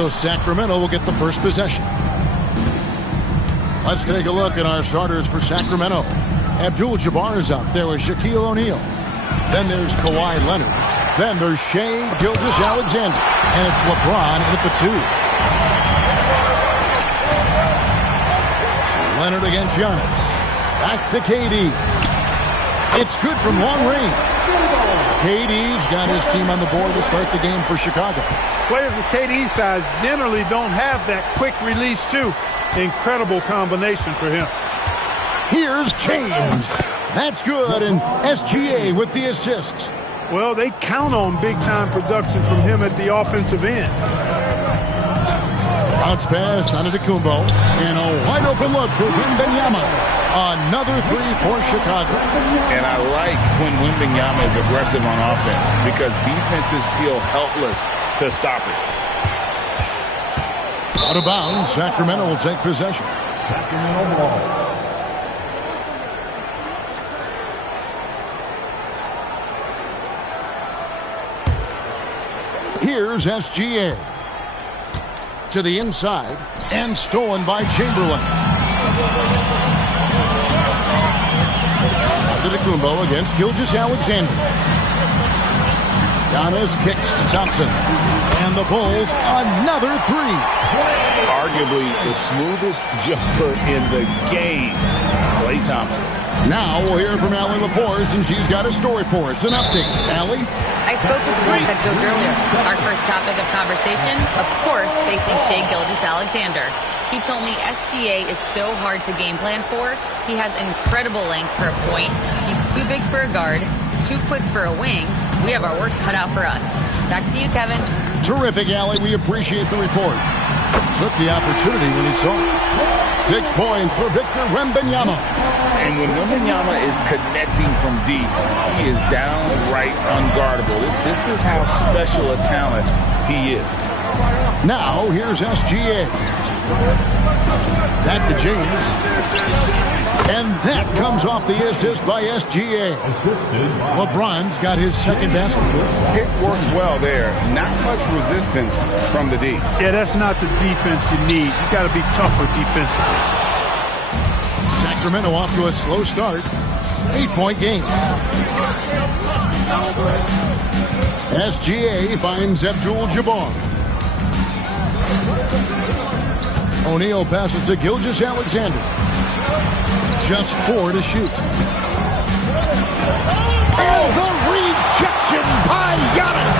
So Sacramento will get the first possession. Let's take a look at our starters for Sacramento. Abdul-Jabbar is out there with Shaquille O'Neal. Then there's Kawhi Leonard. Then there's Shai Gilgeous-Alexander. And it's LeBron in at the 2. Leonard against Giannis. Back to KD. It's good from long range. KD's got his team on the board to start the game for Chicago. Players with KD's size generally don't have that quick release too. Incredible combination for him. Here's James. That's good, and SGA with the assists. Well, they count on big-time production from him at the offensive end. Bounce pass on Antetokounmpo, and a wide-open look for Wembanyama. Another 3 for Chicago. And I like when Wembanyama is aggressive on offense because defenses feel helpless to stop it. Out of bounds, Sacramento will take possession. Sacramento ball. Here's SGA. To the inside, and stolen by Chamberlain. Antetokounmpo against Gilgeous-Alexander. Giannis kicks to Thompson. And the Bulls, another 3. Arguably the smoothest jumper in the game, Klay Thompson. Now we'll hear from Allie LaForce, and she's got a story for us. An update. Allie? I spoke with Bulls head coach earlier. Our first topic of conversation, of course, facing Shai Gilgeous-Alexander. He told me SGA is so hard to game plan for. He has incredible length for a point. He's too big for a guard, too quick for a wing. We have our work cut out for us. Back to you, Kevin. Terrific, Allie. We appreciate the report. Took the opportunity when he saw it. 6 points for Victor Wembanyama. And when Wembanyama is connecting from deep, he is downright unguardable. This is how special a talent he is. Now, here's SGA. Back to James. And that comes off the assist by SGA. LeBron's got his second basket. It works well there. Not much resistance from the D. Yeah, that's not the defense you need. You got to be tougher defensively. Sacramento off to a slow start. 8-point game. SGA finds Abdul-Jabbar. O'Neal passes to Gilgeous-Alexander. Just 4 to shoot. And the rejection by Giannis.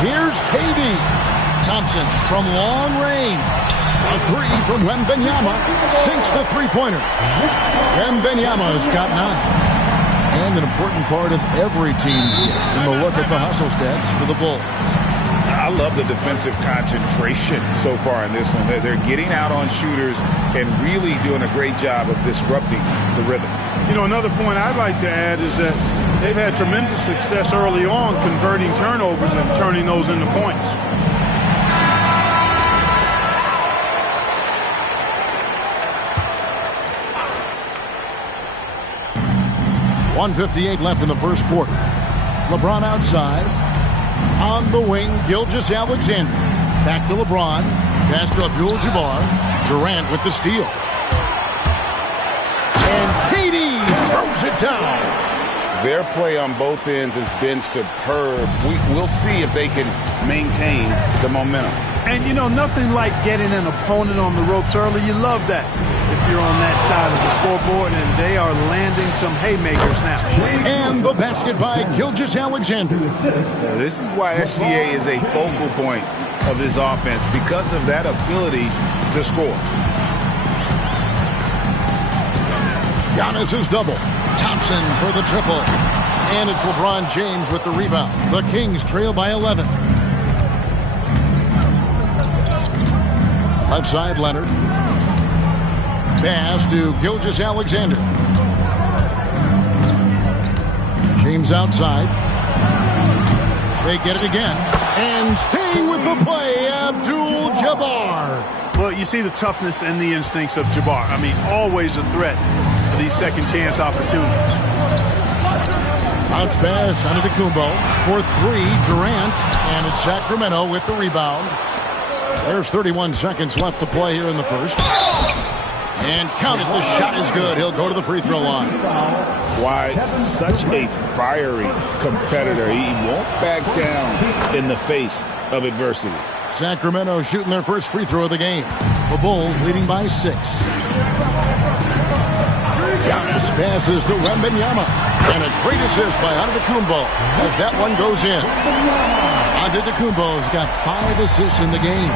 Here's KD. Thompson from long range. A 3 from Wembanyama. Sinks the three-pointer. Wembanyama's got 9. And an important part of every team's game. And we'll look at the hustle stats for the Bulls. I love the defensive concentration so far in this one. They're getting out on shooters and really doing a great job of disrupting the rhythm. You know, another point I'd like to add is that they've had tremendous success early on converting turnovers and turning those into points. .158 left in the first quarter. LeBron outside. On the wing, Gilgeous-Alexander. Back to LeBron. Pass to Abdul-Jabbar. Durant with the steal. And KD throws it down. Their play on both ends has been superb. We'll see if they can maintain the momentum. And, you know, nothing like getting an opponent on the ropes early. You love that if you're on that side of the scoreboard, and they are landing some haymakers now. And the basket by Gilgeous-Alexander. This is why SGA is a focal point of this offense, because of that ability to score. Giannis is double. Thompson for the triple. And it's LeBron James with the rebound. The Kings trail by 11. Left side, Leonard. Pass to Gilgeous-Alexander. James outside. They get it again. And staying with the play, Abdul-Jabbar. Well, you see the toughness and the instincts of Jabbar. I mean, always a threat for these second chance opportunities. Bounce pass on Antetokounmpo for 3, Durant. And it's Sacramento with the rebound. There's 31 seconds left to play here in the first. And count it, the shot is good. He'll go to the free throw line. Why, such a fiery competitor. He won't back down in the face of adversity. Sacramento shooting their first free throw of the game. The Bulls leading by 6. Giannis passes to Wembanyama. And a great assist by Antetokounmpo as that one goes in. Antetokounmpo's got 5 assists in the game.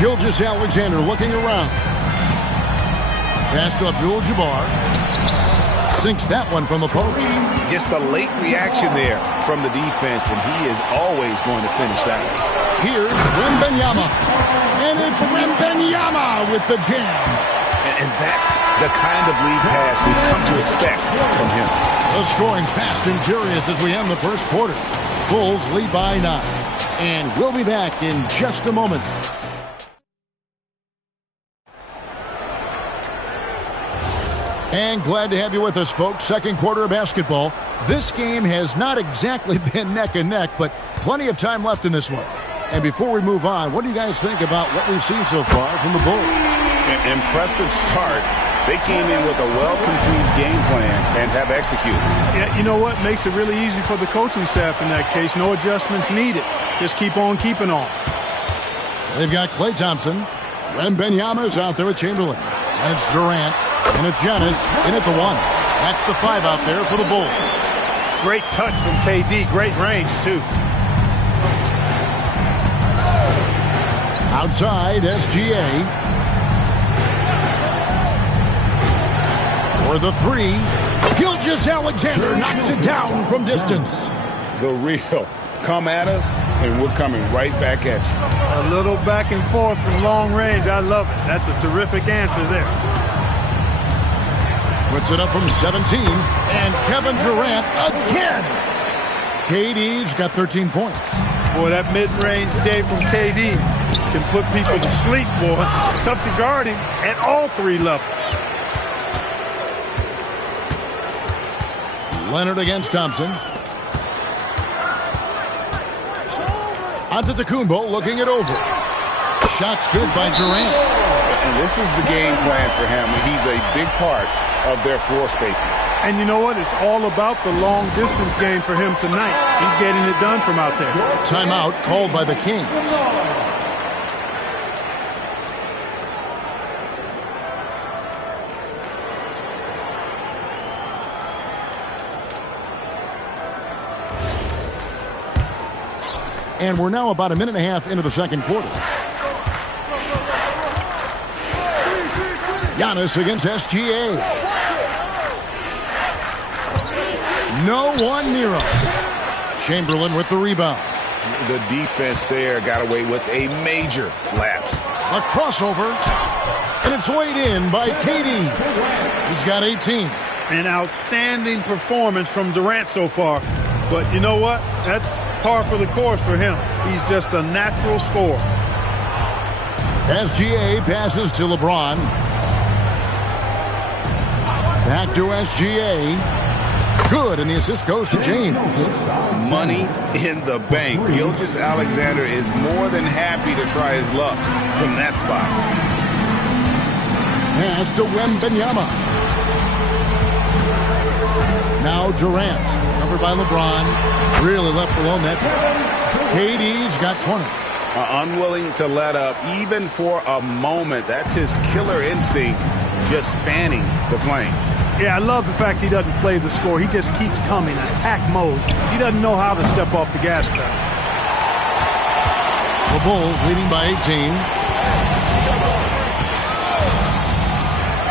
Gilgeous-Alexander looking around. Pass to Abdul-Jabbar. Sinks that one from the post. Just a late reaction there from the defense, and he is always going to finish that. Here's Wembanyama. And it's Wembanyama with the jam. And that's the kind of lead pass we've come to expect from him. The scoring fast and furious as we end the first quarter. Bulls lead by 9. And we'll be back in just a moment. And glad to have you with us, folks. Second quarter of basketball. This game has not exactly been neck and neck, but plenty of time left in this one. And before we move on, what do you guys think about what we've seen so far from the Bulls? An impressive start. They came in with a well-conceived game plan and have executed. Yeah, you know what? Makes it really easy for the coaching staff in that case. No adjustments needed. Just keep on keeping on. They've got Klay Thompson. Wembanyama's out there with Chamberlain. And it's Durant. And it's Giannis in at the 1. That's the 5 out there for the Bulls. Great touch from KD. Great range, too. Outside, SGA. For the 3. Gilgeous-Alexander knocks it down from distance. The real. Come at us, and we're coming right back at you. A little back and forth from long range. I love it. That's a terrific answer there. Puts it up from 17. And Kevin Durant again. KD's got 13 points. Boy, that mid-range J from KD can put people to sleep, boy. Tough to guard him at all 3 levels. Leonard against Thompson. Antetokounmpo looking it over. Shot's good by Durant. And this is the game plan for him. He's a big part of their floor spacing. And you know what? It's all about the long-distance game for him tonight. He's getting it done from out there. Timeout called by the Kings. And we're now about a minute and a half into the second quarter. Giannis against SGA. No one near him. Chamberlain with the rebound. The defense there got away with a major lapse. A crossover. And it's weighed in by KD. He's got 18. An outstanding performance from Durant so far. But you know what? That's par for the course for him. He's just a natural scorer. SGA passes to LeBron. Back to SGA. Good, and the assist goes to James. Money in the bank. Gilgeous-Alexander is more than happy to try his luck from that spot. Pass to Wembanyama. Now Durant, covered by LeBron. Really left alone that time. KD's got 20. Unwilling to let up even for a moment. That's his killer instinct, just fanning the flames. Yeah, I love the fact he doesn't play the score. He just keeps coming, attack mode. He doesn't know how to step off the gas pedal. The Bulls leading by 18.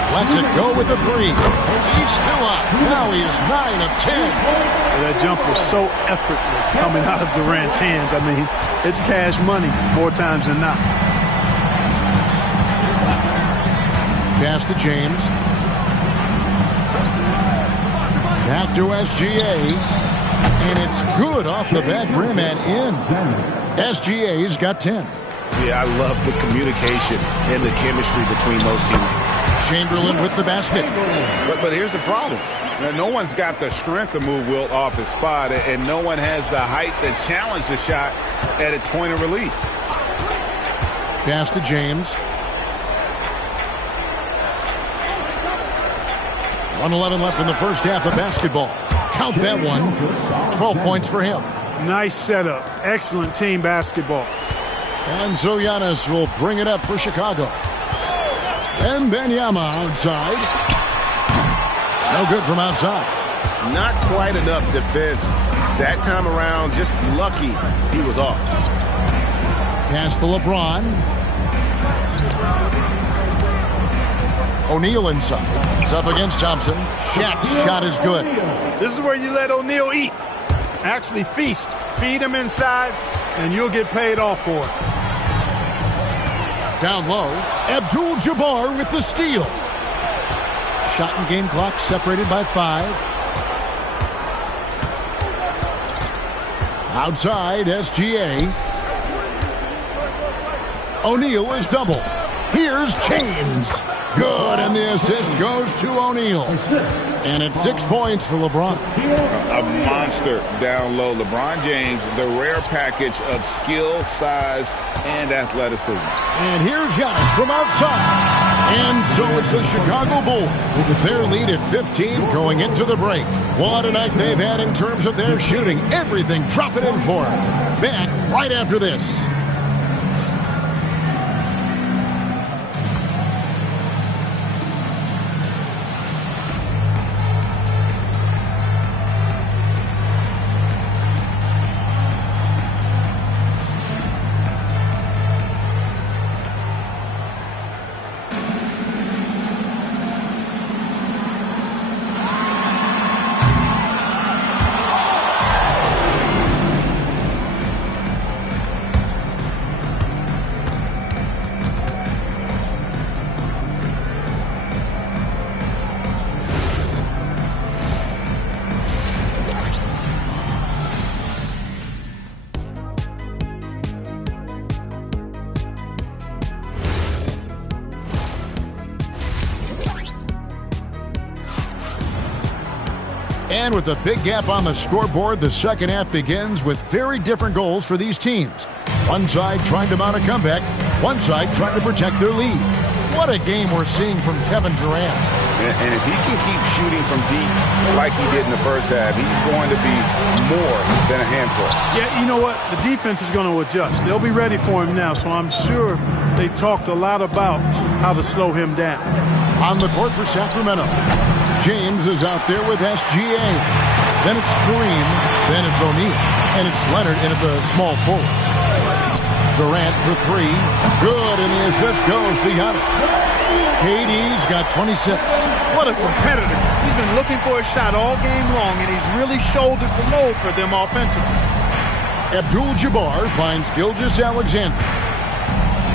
Lets it go with the 3. He's still up. Now he is 9 of 10. That jump was so effortless coming out of Durant's hands. I mean, it's cash money more times than not. Pass to James. Back to SGA. And it's good off the back rim and in. SGA's got 10. Yeah, I love the communication and the chemistry between those teammates. Chamberlain with the basket. But here's the problem. Now, no one's got the strength to move Wilt off his spot, and no one has the height to challenge the shot at its point of release. Pass to James. 1:11 left in the first half of basketball. Count that one. 12 points for him. Nice setup. Excellent team basketball. And so Giannis will bring it up for Chicago. And Wembanyama outside. No good from outside. Not quite enough defense. That time around, just lucky he was off. Pass to LeBron. O'Neal inside. It's up against Thompson. Shaq's shot is good. This is where you let O'Neal eat. Actually feast. Feed him inside, and you'll get paid off for it. Down low, Abdul-Jabbar with the steal. Shot and game clock separated by 5. Outside, SGA. O'Neal is double. Here's James. Good, and the assist goes to O'Neal. And it's 6 points for LeBron. A monster down low. LeBron James, the rare package of skill, size, and athleticism. And here's Giannis from outside. And so it's the Chicago Bulls. Their lead at 15 going into the break. What a night they've had in terms of their shooting. Everything dropping in for them. Back right after this. And with a big gap on the scoreboard, the second half begins with very different goals for these teams. One side trying to mount a comeback, one side trying to protect their lead. What a game we're seeing from Kevin Durant. And if he can keep shooting from deep like he did in the first half, he's going to be more than a handful. Yeah, you know what? The defense is going to adjust. They'll be ready for him now, so I'm sure they talked a lot about how to slow him down. On the court for Sacramento, James is out there with SGA. Then it's Kareem, then it's O'Neal, and it's Leonard in at the small forward. Durant for 3. Good, and the assist goes to Giannis. KD's got 26. What a competitor. He's been looking for a shot all game long, and he's really shouldered the load for them offensively. Abdul-Jabbar finds Gilgeous-Alexander.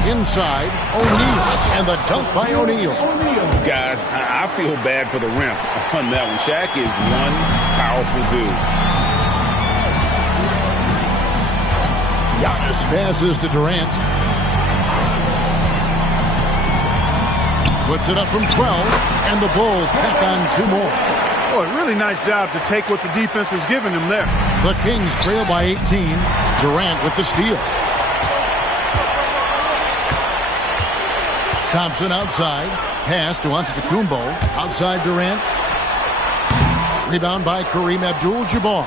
Inside, O'Neal, and the dunk by O'Neal. Guys, I feel bad for the rim on that one. Shaq is one powerful dude. Giannis passes to Durant. Puts it up from 12, and the Bulls tack on 2 more. Boy, really nice job to take what the defense was giving him there. The Kings trail by 18. Durant with the steal. Thompson outside. Pass to Antetokounmpo. Outside Durant. Rebound by Kareem Abdul-Jabbar.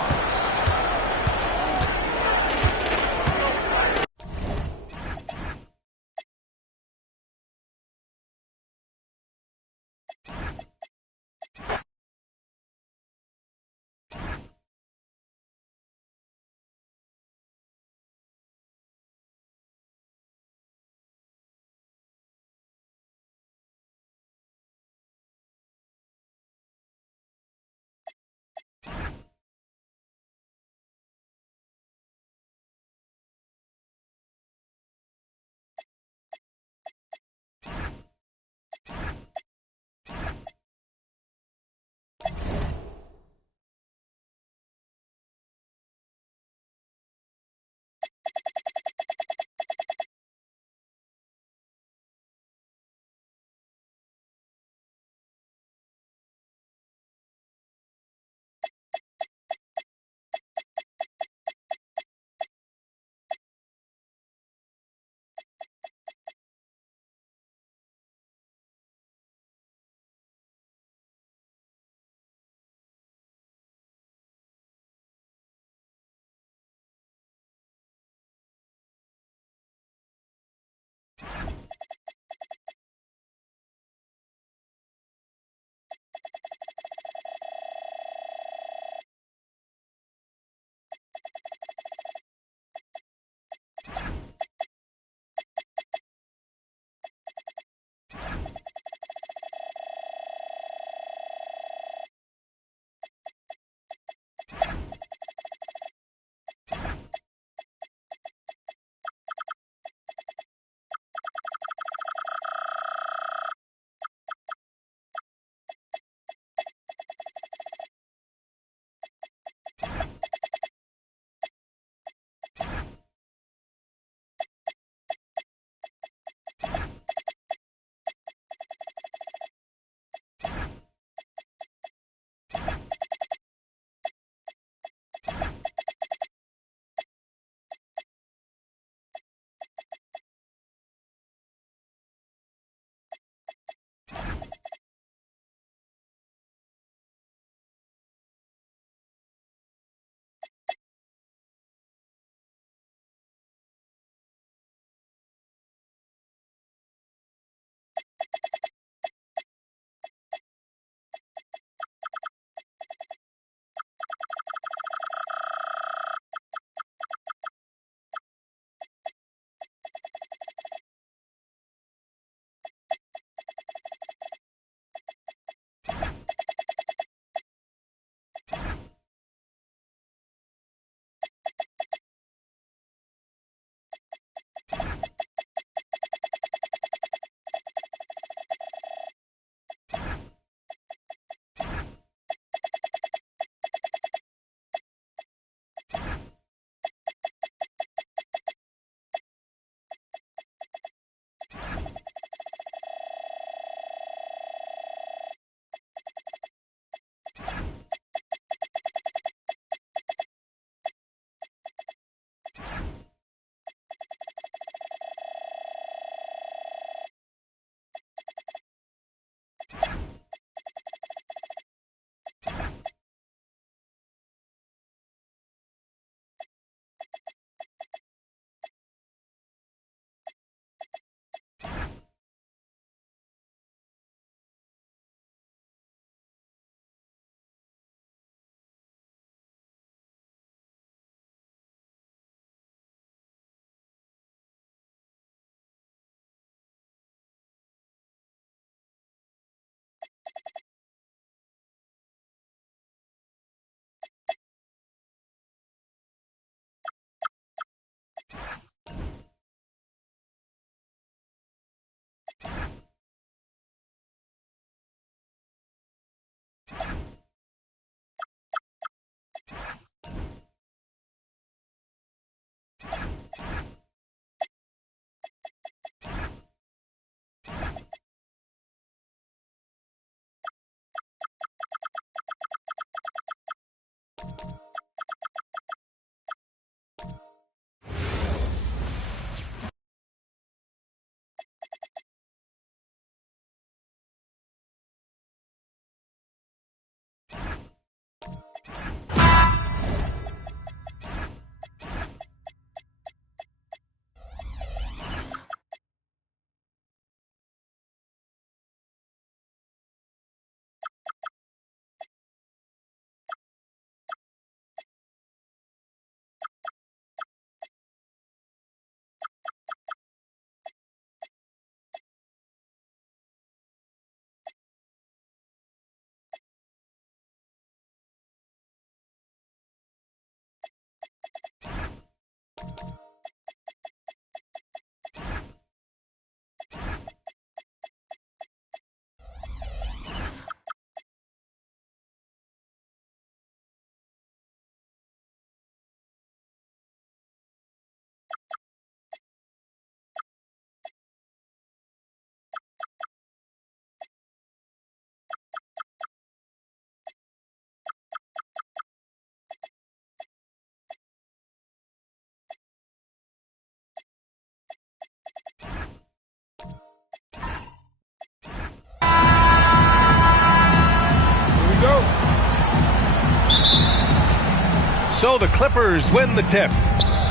So the Clippers win the tip.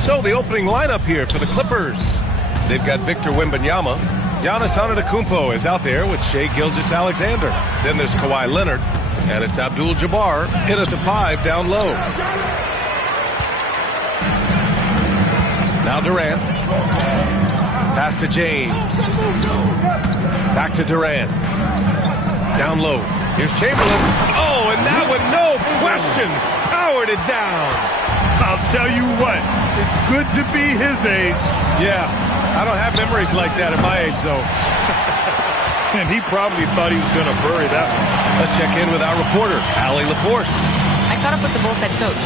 So the opening lineup here for the Clippers. They've got Victor Wembanyama. Giannis Antetokounmpo is out there with Shai Gilgeous-Alexander. Then there's Kawhi Leonard. And it's Abdul-Jabbar in at the 5 down low. Now Durant. Pass to James. Back to Durant. Down low. Here's Chamberlain. Oh, and that one, no question, powered it down. I'll tell you what, it's good to be his age. Yeah, I don't have memories like that at my age, though. And he probably thought he was going to bury that one. Let's check in with our reporter, Allie LaForce. I caught up with the Bulls head coach.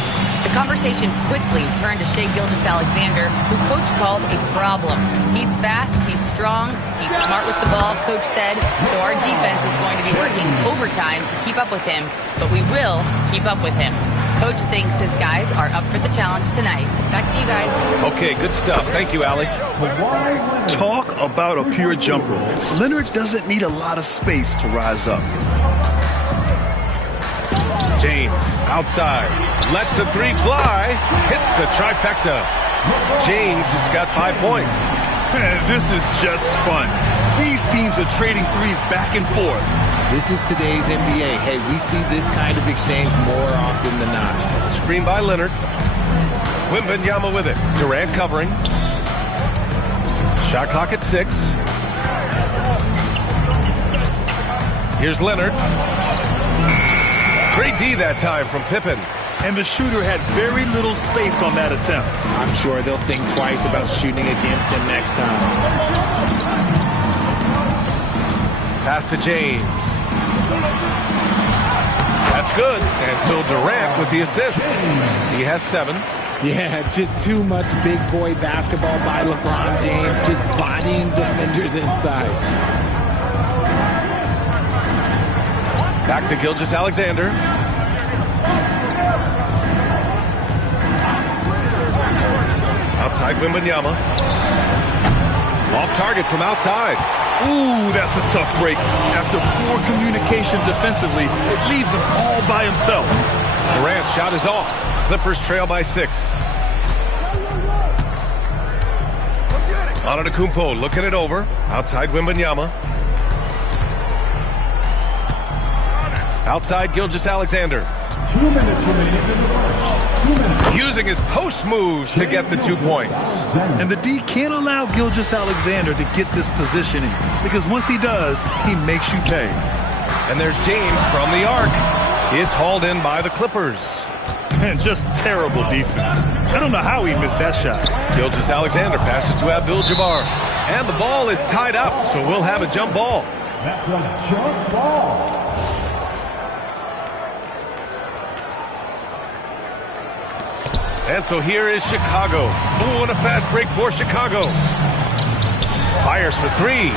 The conversation quickly turned to Shai Gilgeous-Alexander, who coach called a problem. He's fast, he's strong, he's smart with the ball, coach said, so our defense is going to be working overtime to keep up with him, but we will keep up with him. Coach thinks his guys are up for the challenge tonight. Back to you guys. Okay, good stuff. Thank you, Allie. Talk about a pure jumper. Leonard doesn't need a lot of space to rise up. James, outside, lets the 3 fly, hits the trifecta. James has got 5 points. This is just fun. These teams are trading threes back and forth. This is today's NBA. Hey, we see this kind of exchange more often than not. Screen by Leonard. Wembanyama with it. Durant covering. Shot clock at 6. Here's Leonard. Great D that time from Pippen. And the shooter had very little space on that attempt. I'm sure they'll think twice about shooting against him next time. Pass to James. That's good. And so Durant with the assist. He has 7. Yeah, just too much big boy basketball by LeBron James, just bodying defenders inside. Back to Gilgeous-Alexander. Outside Wembanyama. Off target from outside. Ooh, that's a tough break. After poor communication defensively, it leaves him all by himself. Durant's shot is off. Clippers trail by 6. Antetokounmpo looking it over. Outside Wembanyama. Outside Gilgeous-Alexander. 2 minutes remaining in the first. 2 minutes. Using his post moves to get the 2 points. And the D can't allow Gilgeous-Alexander to get this positioning, because once he does, he makes you pay. And there's James from the arc. It's hauled in by the Clippers. And just terrible defense. I don't know how he missed that shot. Gilgeous-Alexander passes to Abdul-Jabbar. And the ball is tied up, so we'll have a jump ball. That's a jump ball. And so here is Chicago. Ooh, and a fast break for Chicago. Fires for three.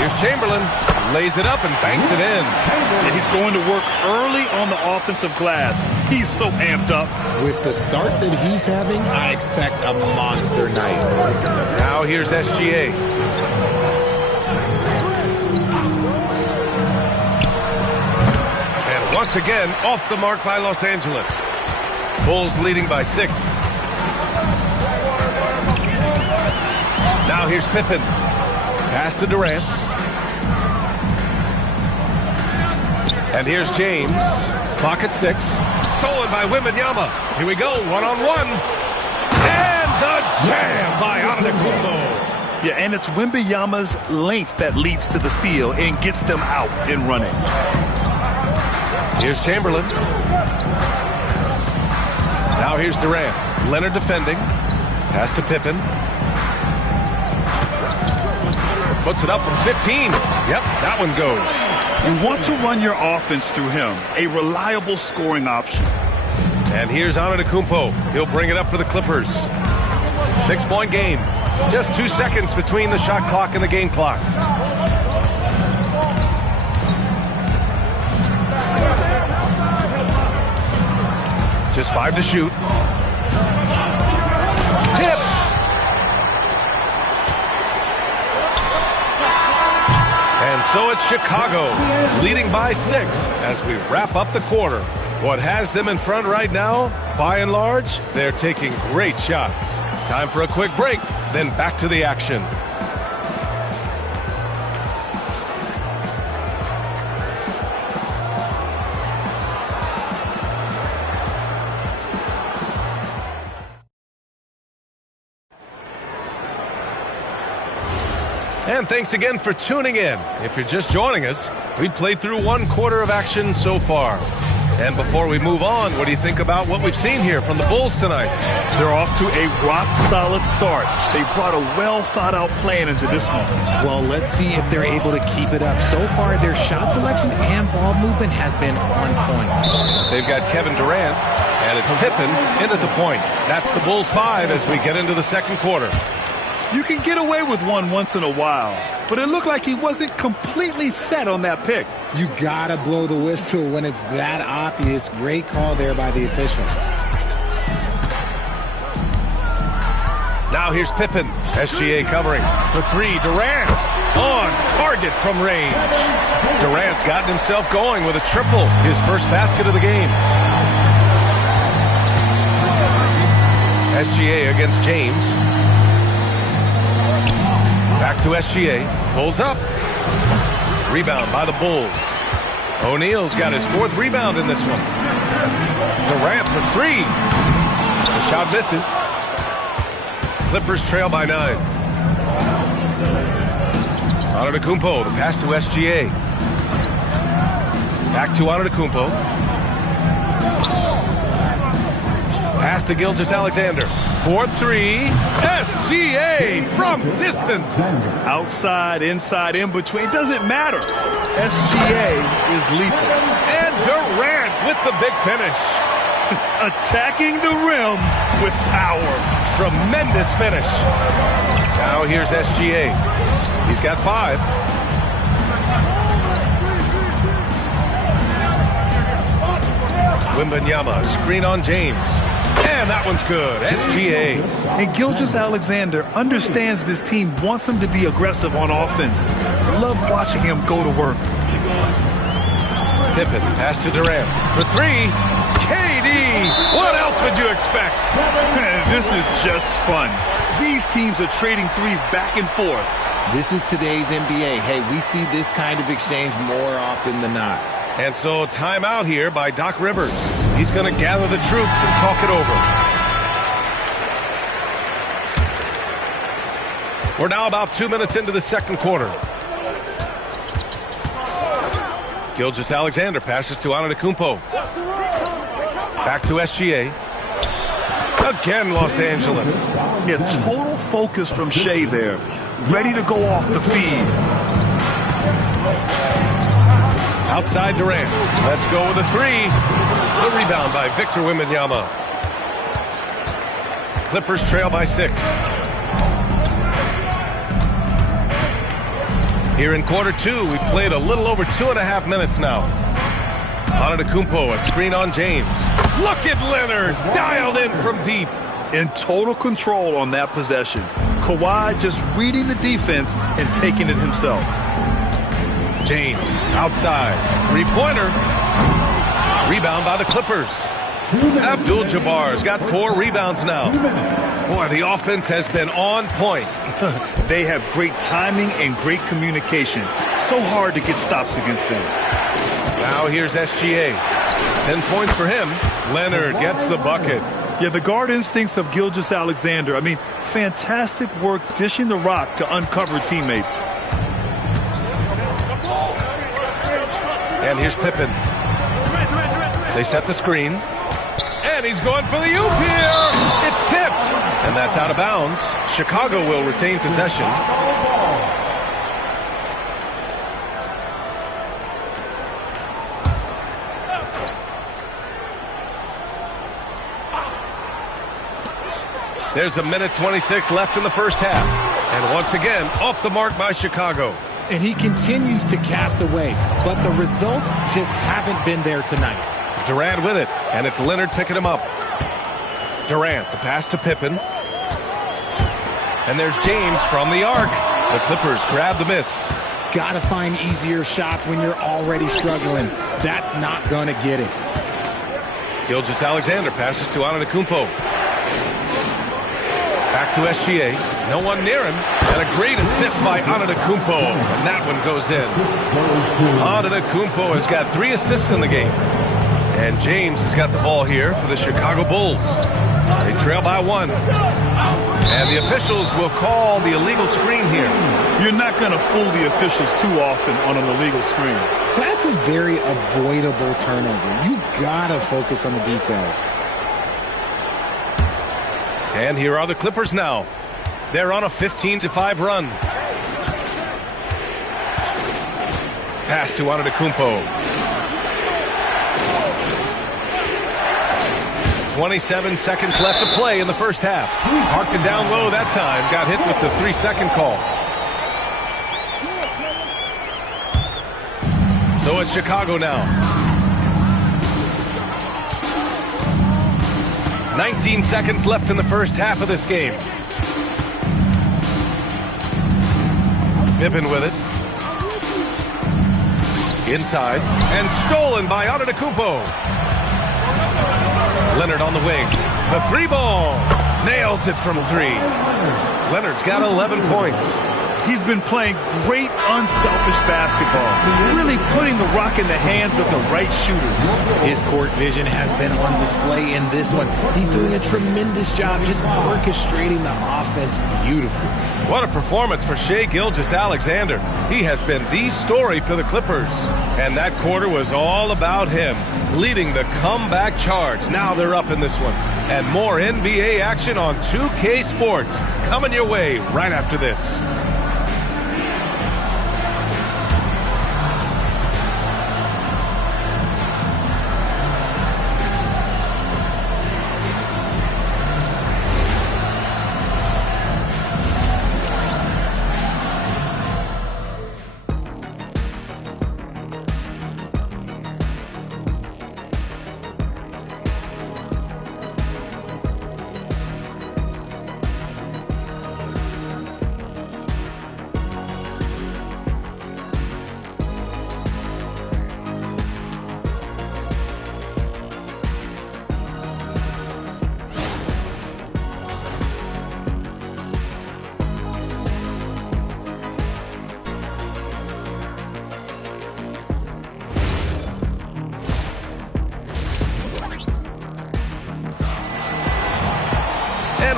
Here's Chamberlain. Lays it up and banks it in. And he's going to work early on the offensive glass. He's so amped up. With the start that he's having, I expect a monster night. Now here's SGA. And once again, off the mark by Los Angeles. Bulls leading by 6. Now here's Pippen. Pass to Durant. And here's James. Clock at 6. Stolen by Wembanyama. Here we go, one-on-one. And the jam by Antetokounmpo. Yeah, and it's Wembanyama's length that leads to the steal and gets them out and running. Here's Chamberlain. Now here's Durant. Leonard defending. Pass to Pippen. Puts it up from 15. Yep, that one goes. You want to run your offense through him. A reliable scoring option. And here's Antetokounmpo. He'll bring it up for the Clippers. 6-point game. Just 2 seconds between the shot clock and the game clock. Just 5 to shoot. Tipped. And so it's Chicago leading by 6 as we wrap up the quarter. What has them in front right now, by and large, they're taking great shots. Time for a quick break, then back to the action. And thanks again for tuning in. If you're just joining us, we played through 1 quarter of action so far. And before we move on, what do you think about what we've seen here from the Bulls tonight? They're off to a rock-solid start. They brought a well-thought-out plan into this one. Well, let's see if they're able to keep it up. So far, their shot selection and ball movement has been on point. They've got Kevin Durant, and it's Pippen in at the point. That's the Bulls 5 as we get into the second quarter. You can get away with one once in a while, but it looked like he wasn't completely set on that pick. You gotta blow the whistle when it's that obvious. Great call there by the official. Now here's Pippen. SGA covering for 3. Durant on target from range. Durant's gotten himself going with a triple, his first basket of the game. SGA against James. Back to SGA. Pulls up. Rebound by the Bulls. O'Neal's got his 4th rebound in this one. Durant for 3. The shot misses. Clippers trail by 9. Antetokounmpo, the pass to SGA. Back to Antetokounmpo. Pass to Gilgeous-Alexander. 4-3. SGA from distance. Outside, inside, in between. It doesn't matter. SGA is lethal. And Durant with the big finish. Attacking the rim with power. Tremendous finish. Now here's SGA. He's got 5. Wembanyama, screen on James. And that one's good. SGA. And Gilgeous-Alexander understands this team wants him to be aggressive on offense. Love watching him go to work. Pippen, pass to Durant for 3. KD, what else would you expect? This is just fun. These teams are trading threes back and forth. This is today's NBA. Hey, we see this kind of exchange more often than not. And so timeout here by Doc Rivers. He's going to gather the troops and talk it over. We're now about 2 minutes into the second quarter. Gilgeous-Alexander passes to Antetokounmpo. Back to SGA. Again, Los Angeles. Yeah, total focus from Shea there. Ready to go off the feed. Outside Durant. Let's go with a three. The rebound by Victor Wembanyama. Clippers trail by 6. Here in quarter 2, we played a little over 2.5 minutes now. Antetokounmpo, a screen on James. Look at Leonard, dialed in from deep. In total control on that possession. Kawhi just reading the defense and taking it himself. James, outside. Three-pointer. Rebound by the Clippers. Abdul-Jabbar's got 4 rebounds now. Boy, the offense has been on point. They have great timing and great communication. So hard to get stops against them. Now here's SGA. 10 points for him. Leonard gets the bucket. Yeah, the guard instincts of Gilgeous-Alexander. I mean, fantastic work dishing the rock to uncover teammates. And here's Pippen. They set the screen. And he's going for the oop here. It's tipped. And that's out of bounds. Chicago will retain possession. There's a minute 26 left in the first half. And once again, off the mark by Chicago. And he continues to cast away, but the results just haven't been there tonight. Durant with it, and it's Leonard picking him up. Durant, the pass to Pippen. And there's James from the arc. The Clippers grab the miss. Gotta find easier shots when you're already struggling. That's not gonna get it. Gilgeous-Alexander passes to Antetokounmpo. Back to SGA. No one near him. And a great assist by Antetokounmpo. And that one goes in. Antetokounmpo has got 3 assists in the game. And James has got the ball here for the Chicago Bulls. They trail by 1. And the officials will call the illegal screen here. You're not going to fool the officials too often on an illegal screen. That's a very avoidable turnover. You gotta focus on the details. And here are the Clippers now. They're on a 15-5 run. Pass to Antetokounmpo. 27 seconds left to play in the first half. Marked it down low that time. Got hit with the 3-second call. So it's Chicago now. 19 seconds left in the first half of this game. Pippen with it. Inside. And stolen by Antetokounmpo. Leonard on the wing. The 3-ball. Nails it from 3. Leonard's got 11 points. He's been playing great unselfish basketball. Really putting the rock in the hands of the right shooters. His court vision has been on display in this one. He's doing a tremendous job just orchestrating the offense beautifully. What a performance for Shai Gilgeous-Alexander. He has been the story for the Clippers. And that quarter was all about him, leading the comeback charge. Now they're up in this one. And more NBA action on 2K Sports coming your way right after this.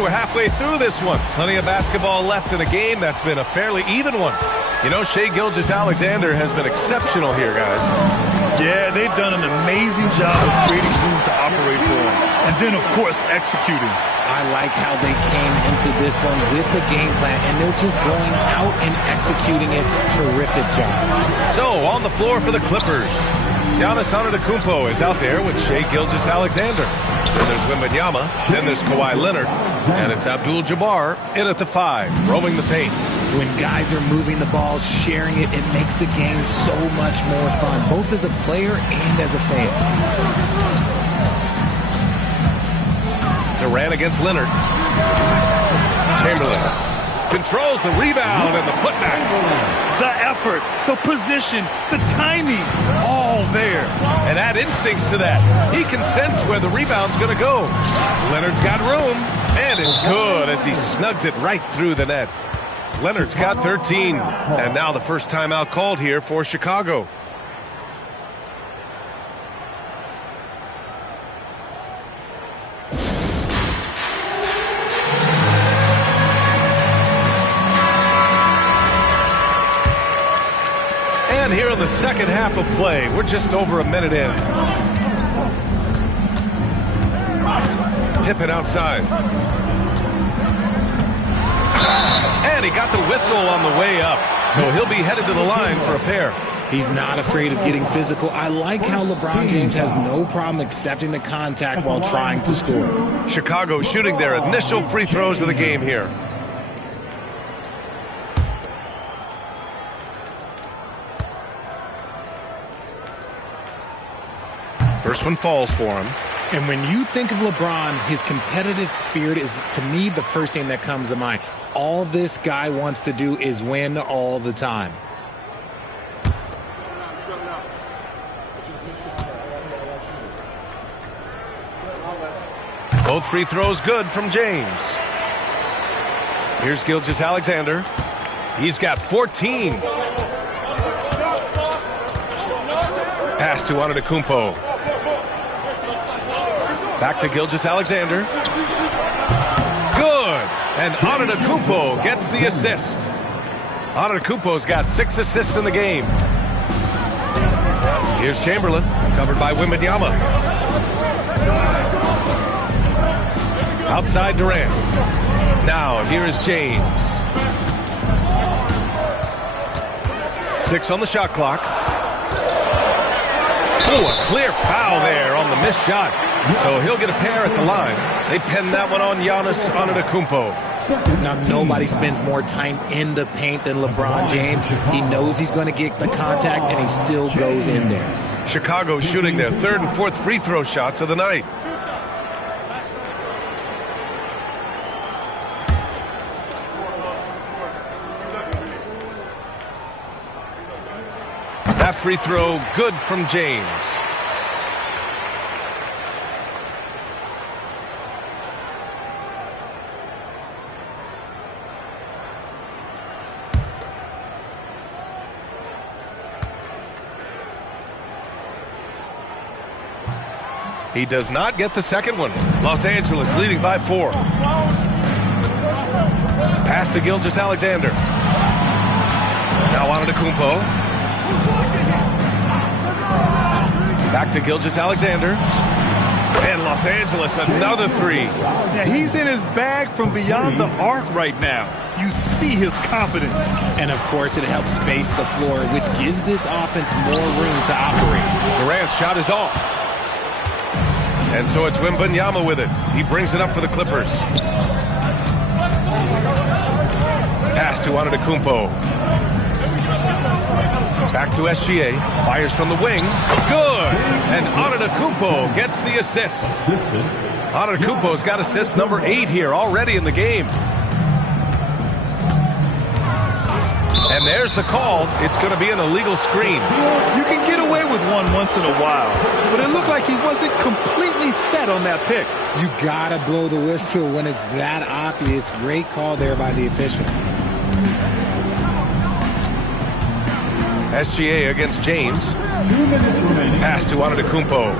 We're halfway through this one. Plenty of basketball left in a game that's been a fairly even one. You know, Shai Gilgeous-Alexander has been exceptional here, guys. Yeah, they've done an amazing job of creating room to operate for him. And then, of course, executing. I like how they came into this one with the game plan, and they're just going out and executing it. Terrific job. So, on the floor for the Clippers, Giannis Antetokounmpo is out there with Shai Gilgeous-Alexander. Then there's Wembanyama, then there's Kawhi Leonard, and it's Abdul-Jabbar in at the 5, roaming the paint. When guys are moving the ball, sharing it, it makes the game so much more fun, both as a player and as a fan. Durant against Leonard. Chamberlain controls the rebound and the putback. The effort, the position, the timing, all there. And add instincts to that. He can sense where the rebound's going to go. Leonard's got room, and it's good as he snugs it right through the net. Leonard's got 13, and now the first timeout called here for Chicago. And here in the second half of play, we're just over a minute in. Pippen outside. And he got the whistle on the way up, so he'll be headed to the line for a pair. He's not afraid of getting physical. I like how LeBron James has no problem accepting the contact while trying to score. Chicago shooting their initial free throws of the game here. First one falls for him. And when you think of LeBron, his competitive spirit is, to me, the first thing that comes to mind. All this guy wants to do is win all the time. Both free throws good from James. Here's Gilgeous-Alexander. He's got 14. Pass to Antetokounmpo. Back to Gilgeous-Alexander. Good. And Antetokounmpo gets the assist. Antetokounmpo's got 6 assists in the game. Here's Chamberlain, covered by Wembanyama. Outside Durant. Now here is James. 6 on the shot clock. Oh, a clear foul there on the missed shot. So he'll get a pair at the line. They pin that one on Giannis Antetokounmpo. Now, nobody spends more time in the paint than LeBron James. He knows he's going to get the contact, and he still goes in there. Chicago shooting their 3rd and 4th free throw shots of the night. That free throw good from James. He does not get the second one. Los Angeles leading by 4. Pass to Gilgeous-Alexander. Now Antetokounmpo. Back to Gilgeous-Alexander. And Los Angeles, another 3. Yeah, he's in his bag from beyond the arc right now. You see his confidence. And, of course, it helps space the floor, which gives this offense more room to operate. Durant's shot is off. And so it's Wembanyama with it. He brings it up for the Clippers. Pass to Antetokounmpo. Back to SGA. Fires from the wing. Good! And Antetokounmpo gets the assist. Antetokounmpo's got assist number 8 here already in the game. And there's the call. It's going to be an illegal screen. You can get away with one once in a while, but it looked like he wasn't completely set on that pick. You got to blow the whistle when it's that obvious. Great call there by the official. SGA against James. Pass to Antetokounmpo.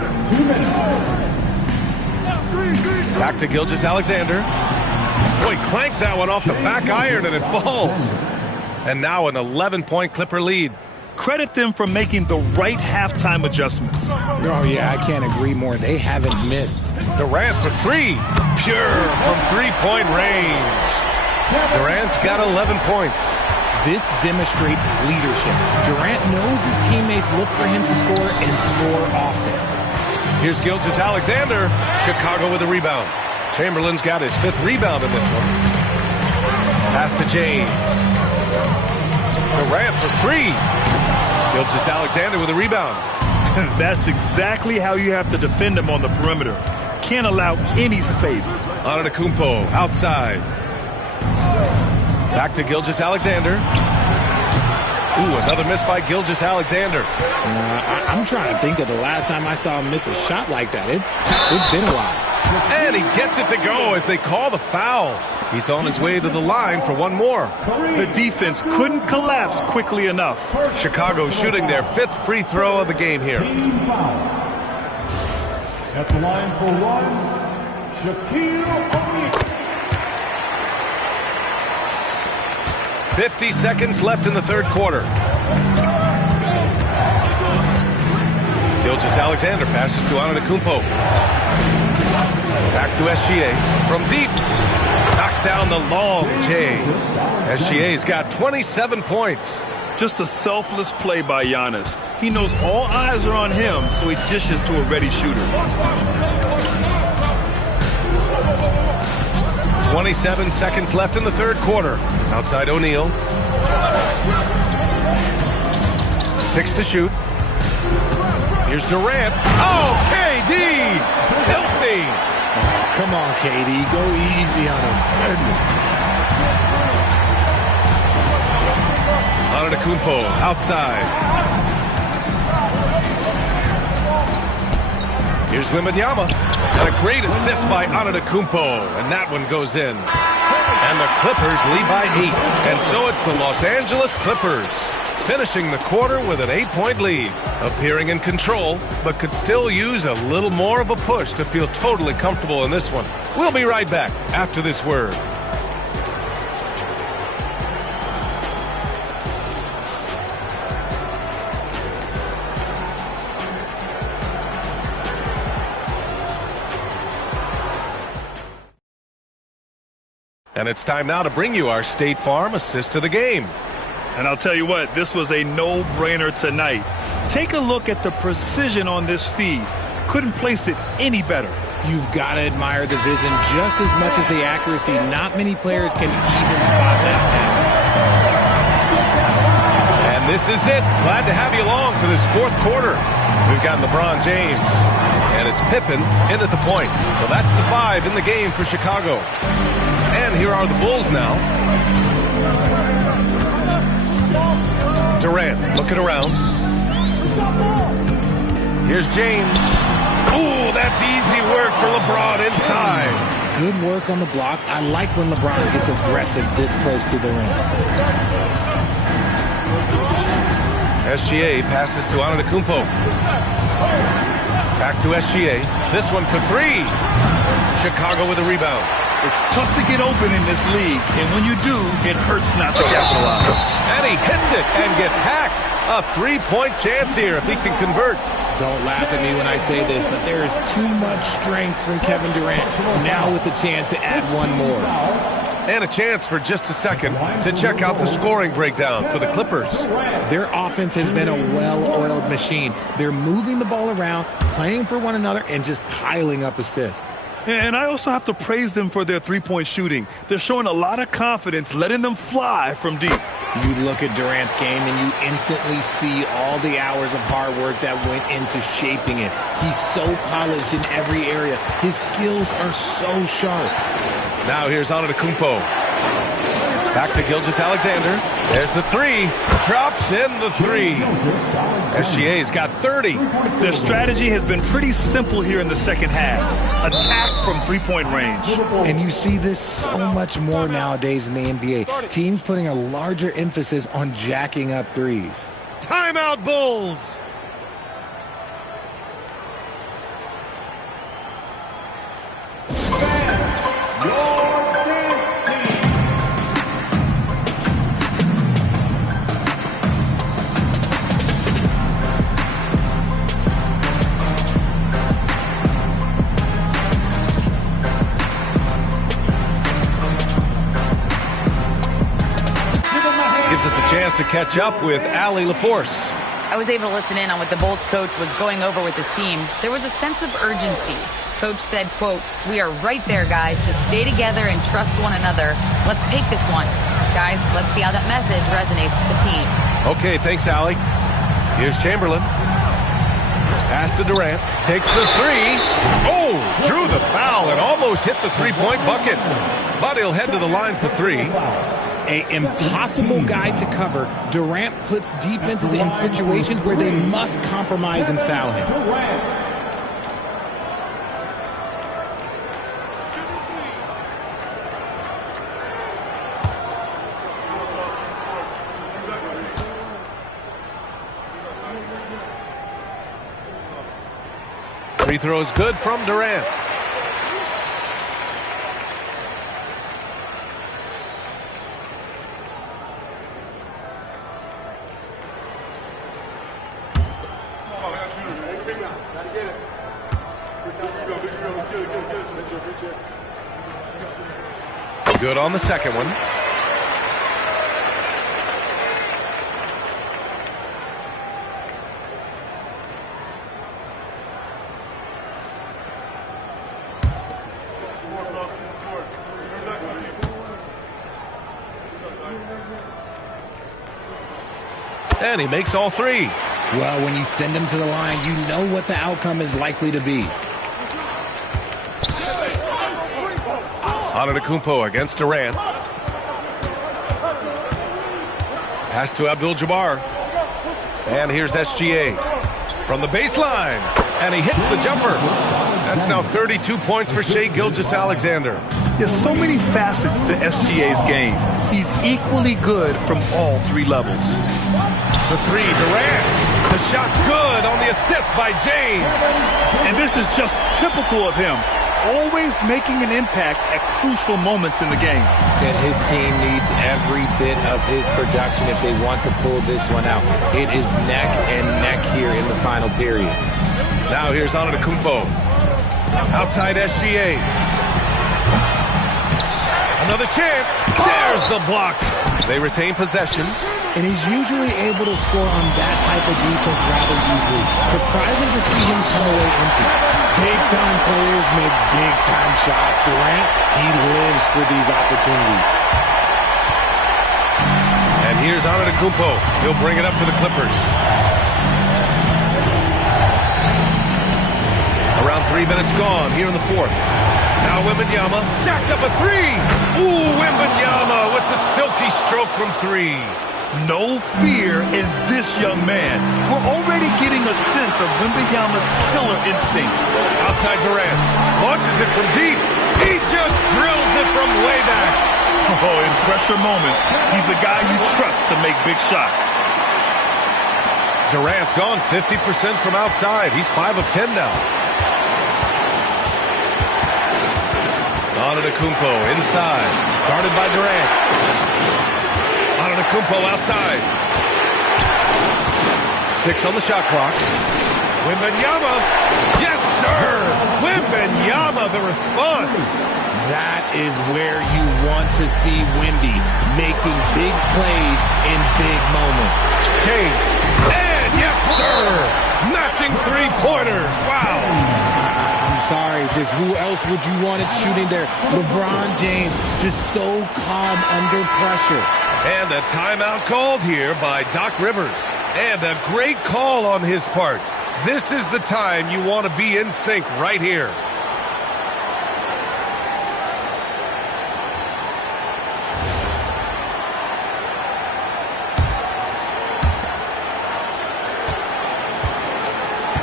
Back to Gilgeous-Alexander. Boy, clanks that one off the back iron and it falls. And now an 11-point Clipper lead. Credit them for making the right halftime adjustments. Oh, yeah, I can't agree more. They haven't missed. Durant for three. Pure from three-point range. Durant's got 11 points. This demonstrates leadership. Durant knows his teammates look for him to score and score often. Here's Gilgeous-Alexander. Chicago with a rebound. Chamberlain's got his 5th rebound in this one. Pass to James. Durant for three. Gilgeous-Alexander with a rebound. That's exactly how you have to defend him on the perimeter. Can't allow any space. Antetokounmpo outside. Back to Gilgeous-Alexander. Ooh, another miss by Gilgeous-Alexander. I'm trying to think of the last time I saw him miss a shot like that. It's been a while. And he gets it to go as they call the foul. He's on his way to the line for one more. The defense couldn't collapse quickly enough. Chicago shooting their 5th free throw of the game here. Team foul. At the line for one, Shaquille O'Neal. 50 seconds left in the 3rd quarter. Gilgeous-Alexander passes to Antetokounmpo. Back to SGA from deep. Knocks down the long J. SGA's got 27 points. Just a selfless play by Giannis. He knows all eyes are on him, so he dishes to a ready shooter. 27 seconds left in the 3rd quarter. Outside O'Neal. 6 to shoot. Here's Durant. Oh, KD! Filthy! Oh, come on, KD. Go easy on him. Antetokounmpo outside. Here's Wembanyama. And a great assist by Antetokounmpo. And that one goes in. And the Clippers lead by 8. And so it's the Los Angeles Clippers finishing the quarter with an 8-point lead. Appearing in control, but could still use a little more of a push to feel totally comfortable in this one. We'll be right back after this word. And it's time now to bring you our State Farm assist of the game. And I'll tell you what, this was a no-brainer tonight. Take a look at the precision on this feed. Couldn't place it any better. You've got to admire the vision just as much as the accuracy. Not many players can even spot that pass. And this is it. Glad to have you along for this 4th quarter. We've got LeBron James. And it's Pippen in at the point. So that's the 5 in the game for Chicago. And here are the Bulls now. Durant looking around. Here's James. Ooh, that's easy work for LeBron inside. Good work on the block. I like when LeBron gets aggressive this close to the rim. SGA passes to Antetokounmpo. Back to SGA. This one for 3. Chicago with a rebound. It's tough to get open in this league, and when you do, it hurts not to capitalize. And he hits it and gets hacked. A 3-point chance here if he can convert. Don't laugh at me when I say this, but there is too much strength from Kevin Durant. Now with the chance to add one more. And a chance for just a second to check out the scoring breakdown for the Clippers. Their offense has been a well-oiled machine. They're moving the ball around, playing for one another, and just piling up assists. And I also have to praise them for their three-point shooting. They're showing a lot of confidence, letting them fly from deep. You look at Durant's game and you instantly see all the hours of hard work that went into shaping it. He's so polished in every area. His skills are so sharp. Now here's Antetokounmpo. Back to Gilgeous-Alexander. There's the 3. Drops in the 3. SGA's got 30. Their strategy has been pretty simple here in the second half. Attack from three-point range. And you see this so much more nowadays in the NBA. Teams putting a larger emphasis on jacking up threes. Timeout, Bulls. chance to catch up with Allie LaForce. I was able to listen in on what the Bulls coach was going over with his team. There was a sense of urgency. Coach said, quote, "We are right there, guys. Just stay together and trust one another. Let's take this one. Guys, let's see how that message resonates with the team." Okay, thanks, Allie. Here's Chamberlain. Pass to Durant. Takes the three. Oh, drew the foul and almost hit the three-point bucket. But he'll head to the line for three. An impossible guy to cover. Durant puts defenses in situations where they must compromise and foul him. Free throws good from Durant. Good on the second one. And he makes all three. Well, when you send him to the line, you know what the outcome is likely to be. Antetokounmpo against Durant. Pass to Abdul-Jabbar. And here's SGA from the baseline. And he hits the jumper. That's now 32 points for Shai Gilgeous-Alexander. There's so many facets to SGA's game. He's equally good from all three levels. The three, Durant. The shot's good on the assist by James. And this is just typical of him. Always making an impact at crucial moments in the game. And his team needs every bit of his production if they want to pull this one out. It is neck and neck here in the final period. Now here's Antetokounmpo. Outside SGA. Another chance. There's the block. They retain possession. And he's usually able to score on that type of defense rather easily. Surprising to see him come away empty. Big-time players make big-time shots. Durant, he lives for these opportunities. And here's Antetokounmpo. He'll bring it up for the Clippers. Around 3 minutes gone here in the fourth. Now Wembanyama jacks up a three. Ooh, Wembanyama with the silky stroke from three. No fear in this young man. We're already getting a sense of Wembanyama's killer instinct. Outside Durant. Launches it from deep. He just drills it from way back. Oh, in pressure moments, he's a guy you trust to make big shots. Durant's gone 50% from outside. He's 5 of 10 now. Antetokounmpo inside. Guarded by Durant. Antetokounmpo outside. 6 on the shot clock. Wembanyama. Yes, sir. Wembanyama, the response. That is where you want to see Wemby making big plays in big moments. James. And yes, sir. Matching three-pointers. Wow. I'm sorry, just who else would you want it shooting there? LeBron James, just so calm under pressure. And a timeout called here by Doc Rivers. And a great call on his part. This is the time you want to be in sync right here.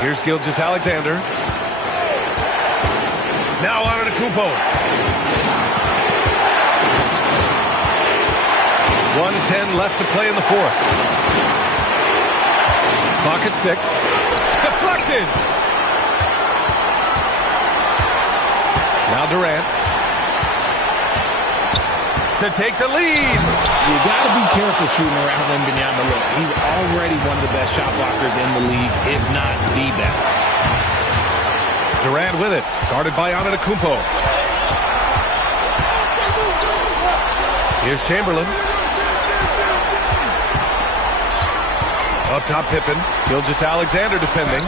Here's Gilgeous-Alexander. Now Antetokounmpo. 1:10 left to play in the fourth. Clock at 6. Deflected. Now Durant. To take the lead. You got to be careful shooting around Wembanyama. Look, he's already one of the best shot blockers in the league, if not the best. Durant with it. Guarded by Antetokounmpo. Here's Chamberlain. Up top, Pippen. Gilgeous-Alexander defending.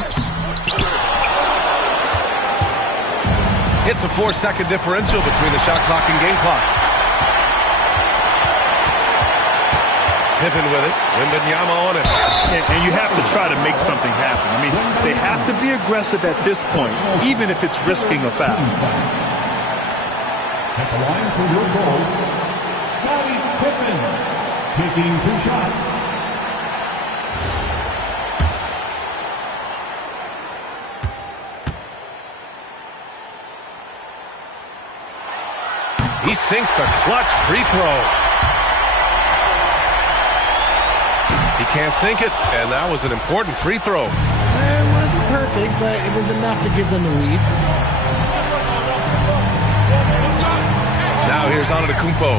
It's a 4-second differential between the shot clock and game clock. Pippen with it. Wembanyama on it. And you have to try to make something happen. I mean, they have to be aggressive at this point, even if it's risking a foul. At the line for your goals, Scottie Pippen, taking 2 shots. He sinks the clutch free throw. He can't sink it, and that was an important free throw. It wasn't perfect, but it was enough to give them the lead. Now here's Antetokounmpo.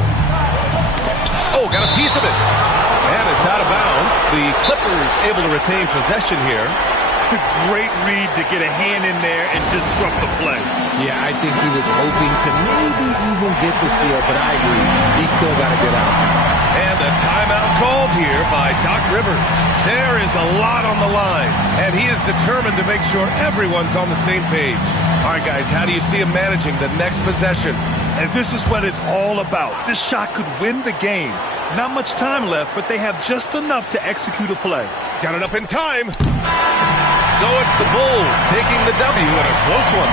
Oh, got a piece of it. And it's out of bounds. The Clippers able to retain possession here. Great read to get a hand in there and disrupt the play. Yeah, I think he was hoping to maybe even get the steal, but I agree. He's still got to get out. And a timeout called here by Doc Rivers. There is a lot on the line, and he is determined to make sure everyone's on the same page. All right, guys, how do you see him managing the next possession? And this is what it's all about. This shot could win the game. Not much time left, but they have just enough to execute a play. Got it up in time. So it's the Bulls taking the W in a close one.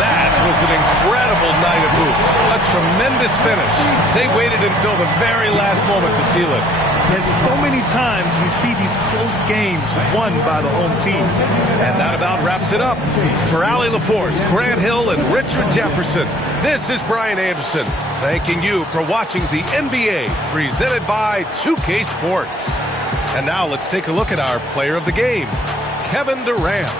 That was an incredible night of hoops. A tremendous finish. They waited until the very last moment to seal it. And so many times we see these close games won by the home team. And that about wraps it up. For Allie LaForce, Grant Hill, and Richard Jefferson, this is Brian Anderson, thanking you for watching the NBA presented by 2K Sports. And now let's take a look at our player of the game, Kevin Durant.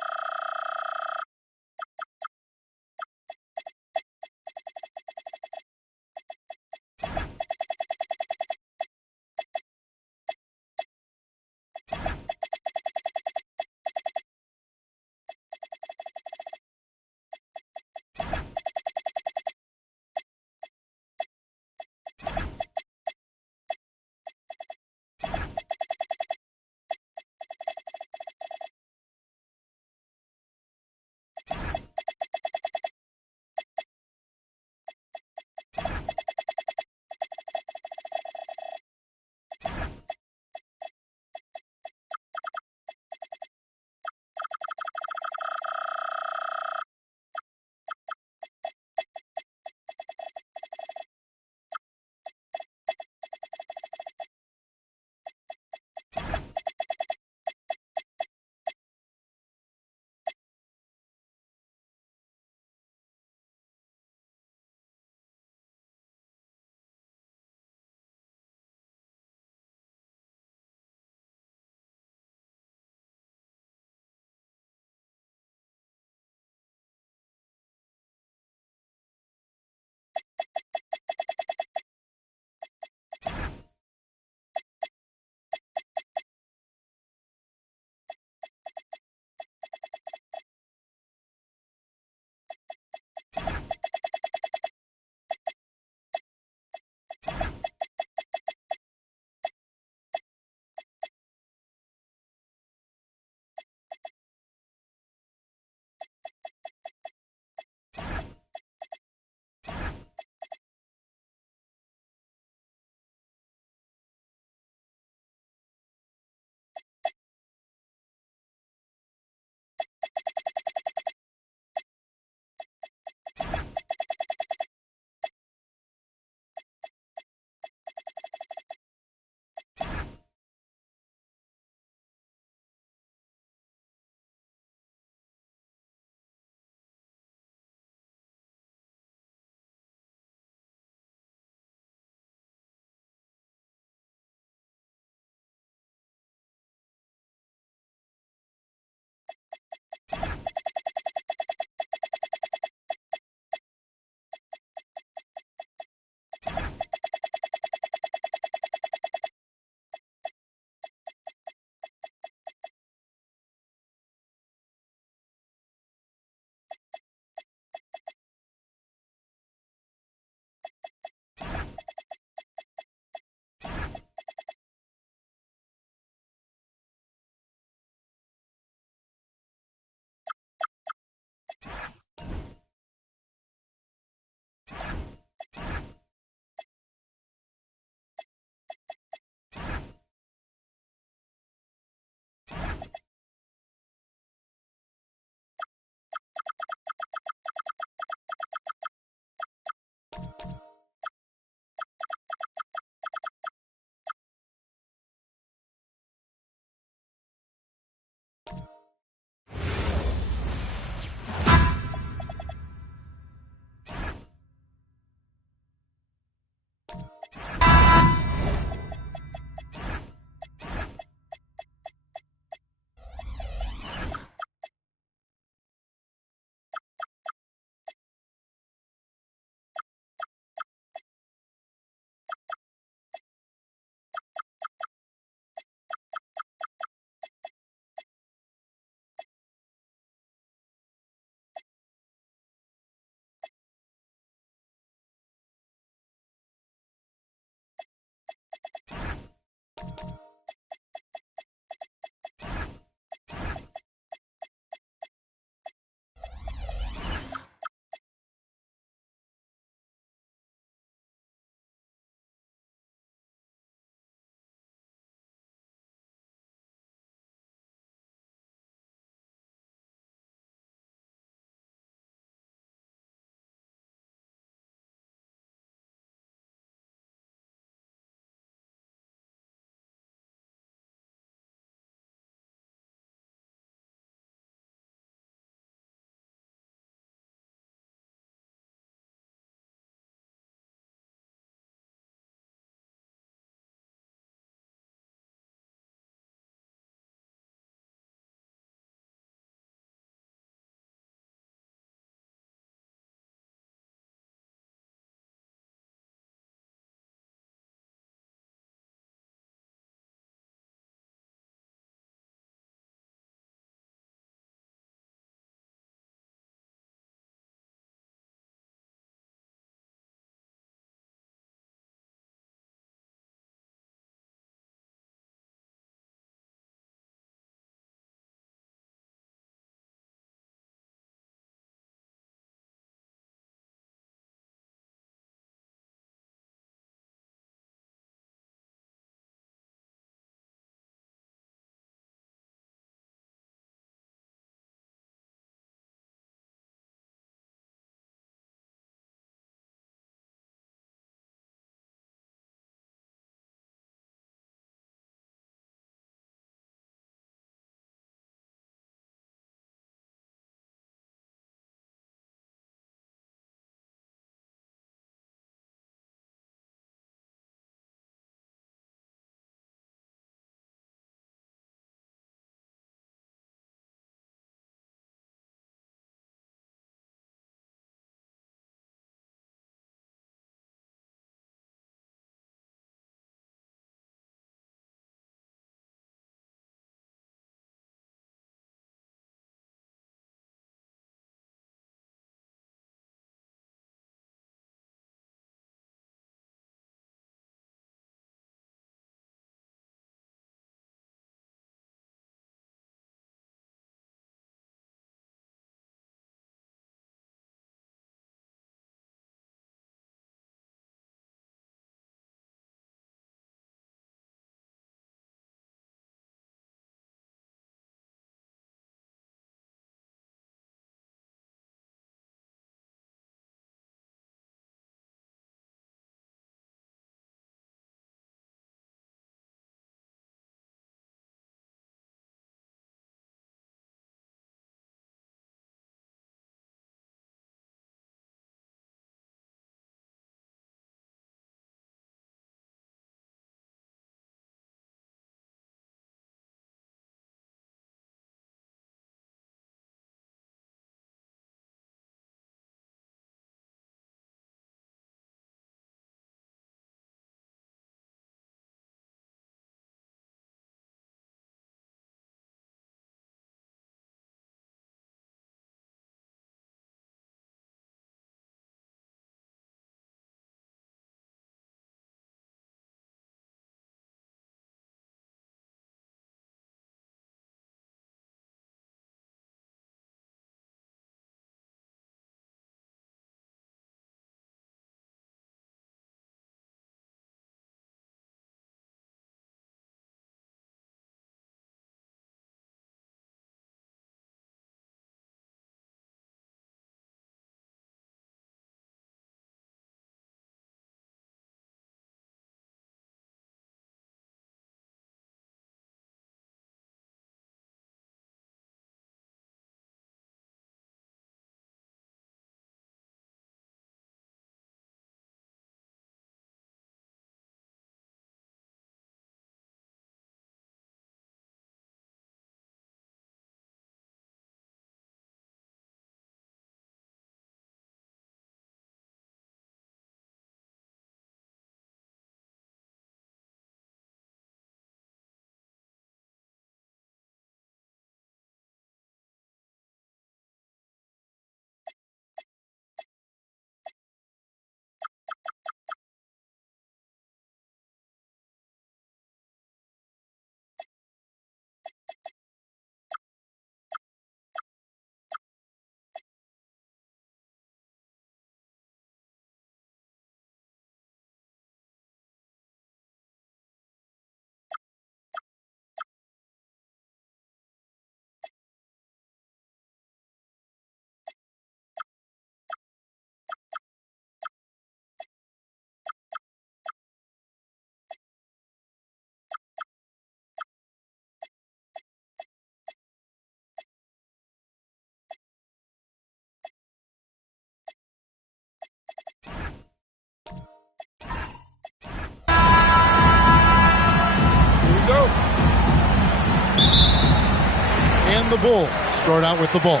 And the Bulls start out with the ball.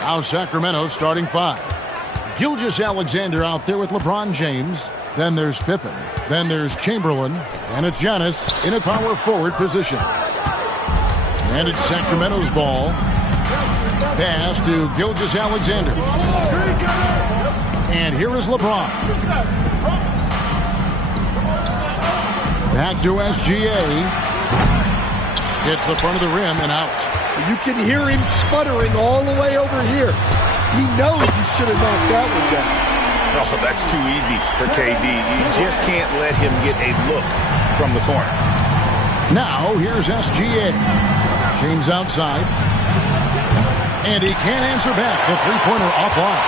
Now Sacramento starting 5. Gilgeous-Alexander out there with LeBron James. Then there's Pippen. Then there's Chamberlain. And it's Giannis in a power forward position. And it's Sacramento's ball. Pass to Gilgeous-Alexander. And here is LeBron. Back to SGA. Hits the front of the rim and out. You can hear him sputtering all the way over here. He knows he should have knocked that one down. Oh, that's too easy for KD. You just can't let him get a look from the corner. Now, here's SGA. James outside. And he can't answer back. The three-pointer offline.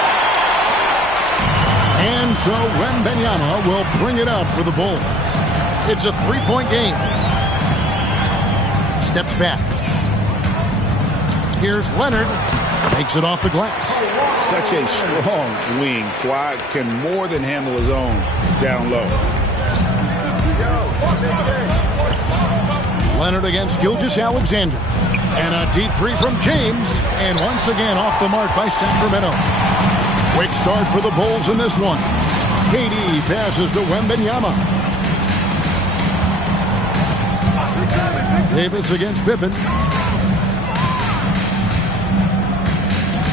And so Wembanyama will bring it up for the Bulls. It's a three-point game. Steps back. Here's Leonard. Takes it off the glass. Such a strong wing. Kawhi can more than handle his own down low. Leonard against Gilgeous-Alexander. And a deep three from James. And once again off the mark by Sacramento. Quick start for the Bulls in this one. KD passes to Wembanyama. Davis against Pippen.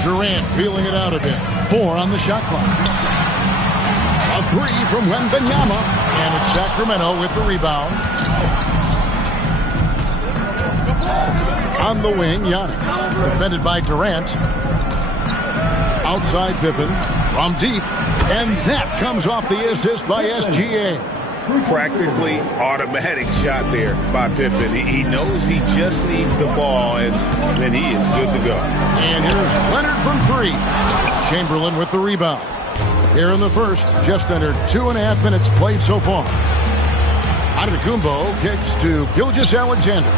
Durant feeling it out a bit. 4 on the shot clock. A 3 from Wembanyama. And it's Sacramento with the rebound. On the wing, Giannis. Defended by Durant. Outside Pippen. From deep. And that comes off the assist by SGA. Practically automatic shot there by Pippen. He knows he just needs the ball, and then he is good to go. And here's Leonard from 3. Chamberlain with the rebound. Here in the first, just under 2.5 minutes played so far. Antetokounmpo kicks to Gilgeous-Alexander.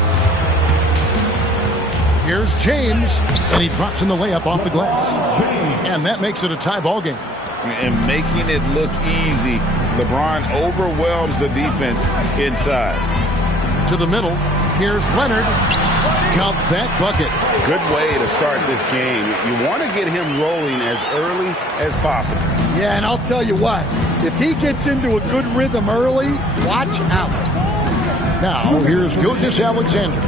Here's James, and he drops in the layup off the glass. And that makes it a tie ball game. And making it look easy, LeBron overwhelms the defense inside. To the middle, here's Leonard. Count that bucket. Good way to start this game. You want to get him rolling as early as possible. Yeah, and I'll tell you what, if he gets into a good rhythm early, watch out. Now, here's Gilgeous-Alexander.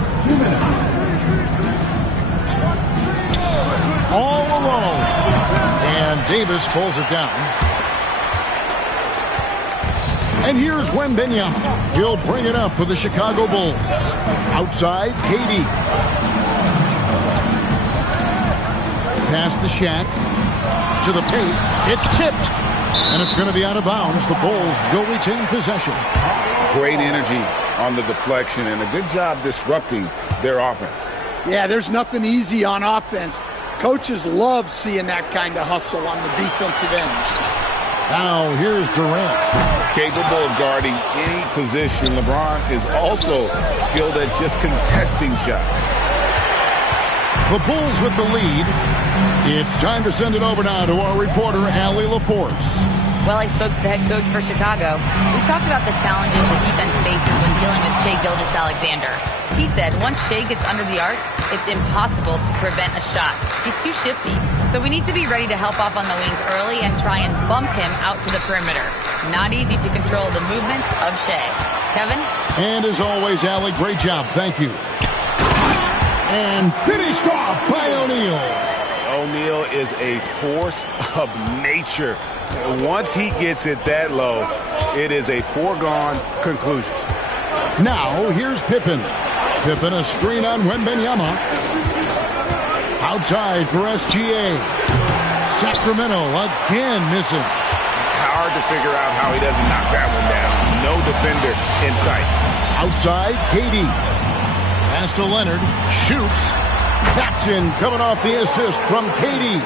All alone. And Davis pulls it down. And here's Wembanyama. He'll bring it up for the Chicago Bulls. Outside, KD. Pass to Shaq. To the paint. It's tipped. And it's going to be out of bounds. The Bulls will retain possession. Great energy on the deflection and a good job disrupting their offense. Yeah, there's nothing easy on offense. Coaches love seeing that kind of hustle on the defensive end. Now here's Durant. Capable of guarding any position. LeBron is also skilled at just contesting shots. The Bulls with the lead. It's time to send it over now to our reporter, Allie LaForce. Well, I spoke to the head coach for Chicago. We talked about the challenges the defense faces when dealing with Shai Gilgeous-Alexander. He said once Shai gets under the arc, it's impossible to prevent a shot. He's too shifty. So we need to be ready to help off on the wings early and try and bump him out to the perimeter. Not easy to control the movements of Shai. Kevin? And as always, Allie, great job. Thank you. And finished off by O'Neal. O'Neal is a force of nature. Once he gets it that low, it is a foregone conclusion. Now, here's Pippen. Pippen a screen on Wembanyama. Outside for SGA. Sacramento again missing. Hard to figure out how he doesn't knock that one down. No defender in sight. Outside, KD. Pass to Leonard. Shoots. Paxson coming off the assist from KD.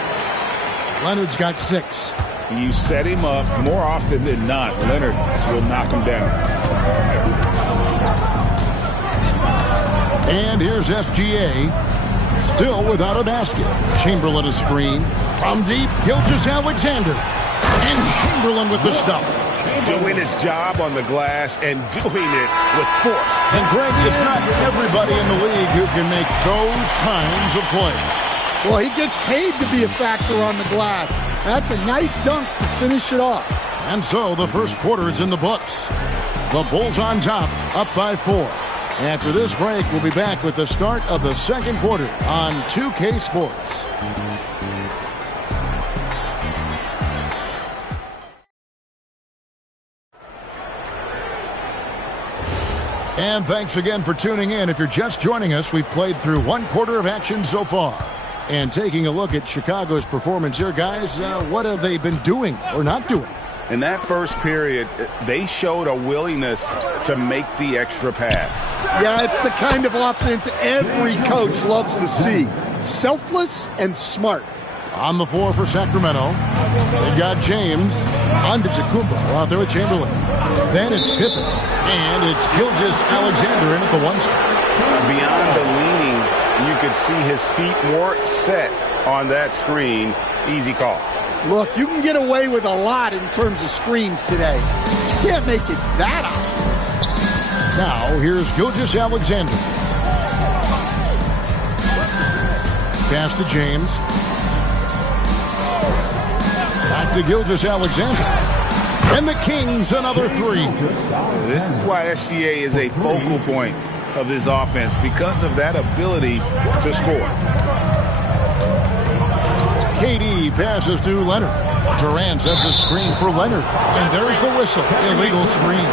Leonard's got 6. You set him up more often than not. Leonard will knock him down. And here's SGA. Still without a basket. Chamberlain a screen. From deep, Gilgeous-Alexander. And Chamberlain with the stuff. doing his job on the glass and doing it with force. And Greg, it's not everybody in the league who can make those kinds of plays. Well, he gets paid to be a factor on the glass. That's a nice dunk to finish it off. And so the first quarter is in the books. The Bulls on top, up by 4. After this break, we'll be back with the start of the second quarter on 2K Sports. And thanks again for tuning in. If you're just joining us, we've played through one quarter of action so far. And taking a look at Chicago's performance here, guys, what have they been doing or not doing? In that first period, they showed a willingness to make the extra pass. Yeah, it's the kind of offense every coach loves to see. Selfless and smart. On the floor for Sacramento, they got James, Antetokounmpo out there with Chamberlain. Then it's Pippen, and it's Gilgeous-Alexander in at the 1 spot. Beyond the leaning, you could see his feet more set on that screen. Easy call. Look, you can get away with a lot in terms of screens today. You can't make it that obvious. Now, here's Gilgeous-Alexander. Pass to James. Back to Gilgeous-Alexander. And the Kings another 3. This is why SGA is a focal point of this offense, because of that ability to score. KD passes to Leonard. Durant sets a screen for Leonard. And there's the whistle. Illegal screen.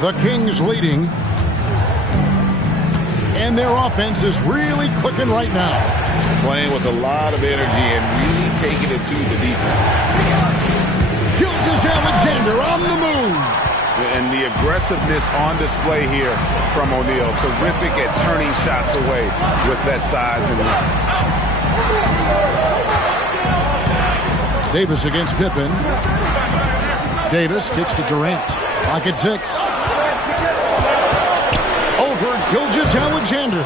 The Kings leading. And their offense is really clicking right now. Playing with a lot of energy and really taking it to the defense. Gilgeous-Alexander on the move. And the aggressiveness on display here from O'Neal. Terrific at turning shots away with that size and length. Davis against Pippen. Davis kicks to Durant. Clock at 6. Over Gilgeous-Alexander.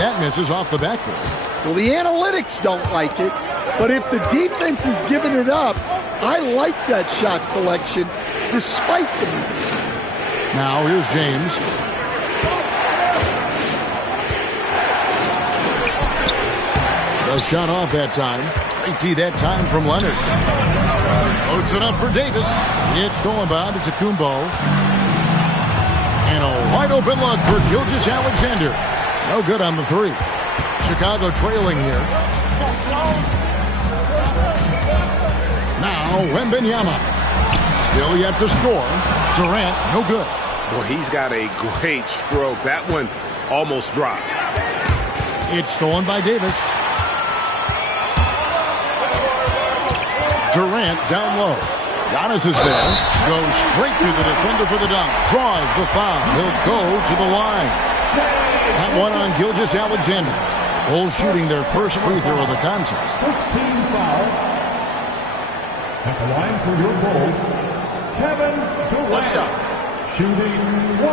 That misses off the backboard. Well, the analytics don't like it, but if the defense is giving it up, I like that shot selection despite the miss. Now here's James. A shot off that time. Great D that time from Leonard. Loads it up for Davis. It's stolen by Antetokounmpo. And a wide open look for Gilgeous-Alexander. No good on the 3. Chicago trailing here. Now Wembanyama. Still yet to score. Durant, no good. Well, he's got a great stroke. That one almost dropped. It's stolen by Davis. Durant down low. Giannis is there. Goes straight through the defender for the dunk. Draws the foul. He'll go to the line. That one on Gilgeous-Alexander. Bulls shooting their first free throw of the contest. 15 foul. At the line for your Bulls, Kevin Durant. What's up? Shooting 1.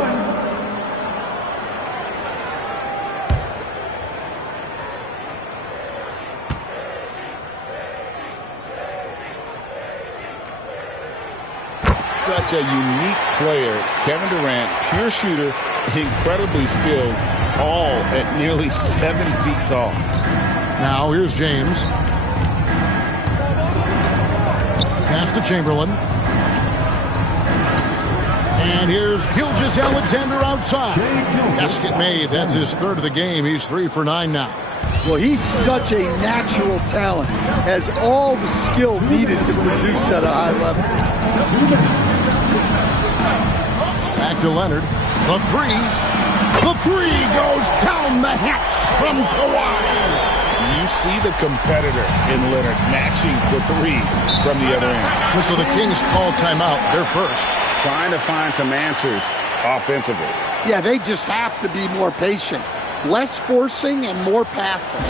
Such a unique player. Kevin Durant, pure shooter, incredibly skilled, all at nearly 7 feet tall. Now here's James. Pass to Chamberlain. And here's Gilgeous-Alexander outside. Basket made. That's his 3rd of the game. He's 3 for 9 now. Well, he's such a natural talent. Has all the skill needed to produce at a high level. Back to Leonard. The 3. The 3 goes down the hatch from Kawhi. You see the competitor in Leonard matching the 3 from the other end. So the Kings call timeout. They're first. Trying to find some answers offensively. Yeah, they just have to be more patient. Less forcing and more passing.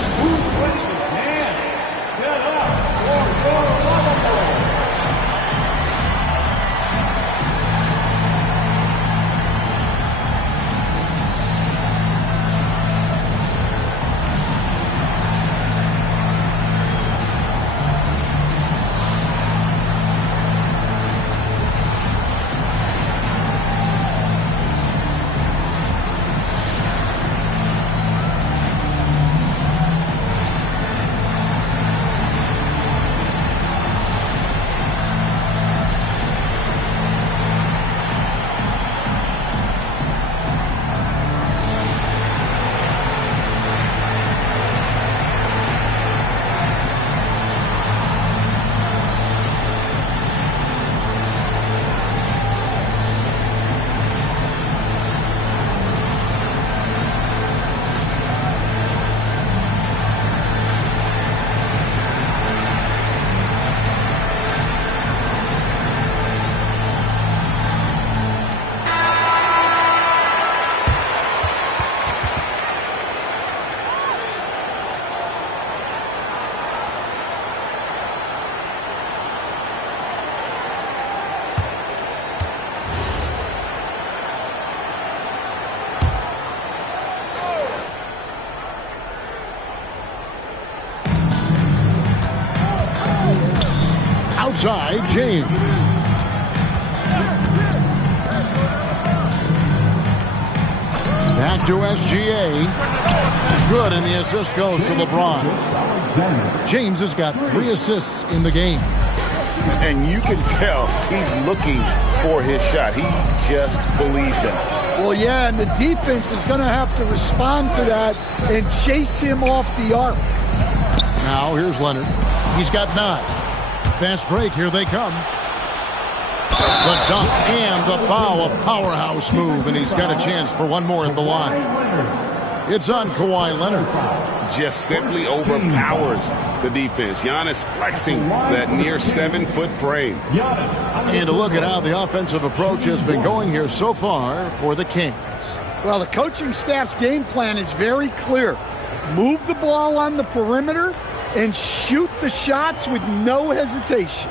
outside, James. Back to SGA. Good, and the assist goes to LeBron. James has got 3 assists in the game. And you can tell he's looking for his shot. He just believes in it. Well, yeah, and the defense is going to have to respond to that and chase him off the arc. Now, here's Leonard. He's got 9. Fast break, here they come. The dunk and the foul, a powerhouse move, and he's got a chance for one more at the line. It's on Kawhi Leonard. Just simply overpowers the defense. Giannis flexing that near 7-foot frame. And a look at how the offensive approach has been going here so far for the Kings. Well, the coaching staff's game plan is very clear. Move the ball on the perimeter and shoot the shots with no hesitation.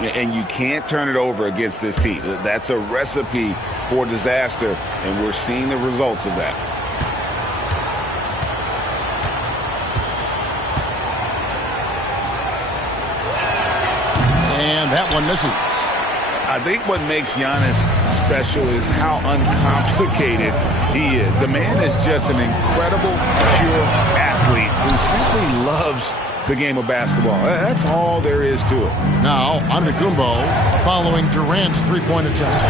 Yeah, and you can't turn it over against this team. That's a recipe for disaster, and we're seeing the results of that. And that one misses. I think what makes Giannis special is how uncomplicated he is. The man is just an incredible, pure athlete who simply loves the game of basketball. That's all there is to it. Now, Antetokounmpo following Durant's three-point attempt.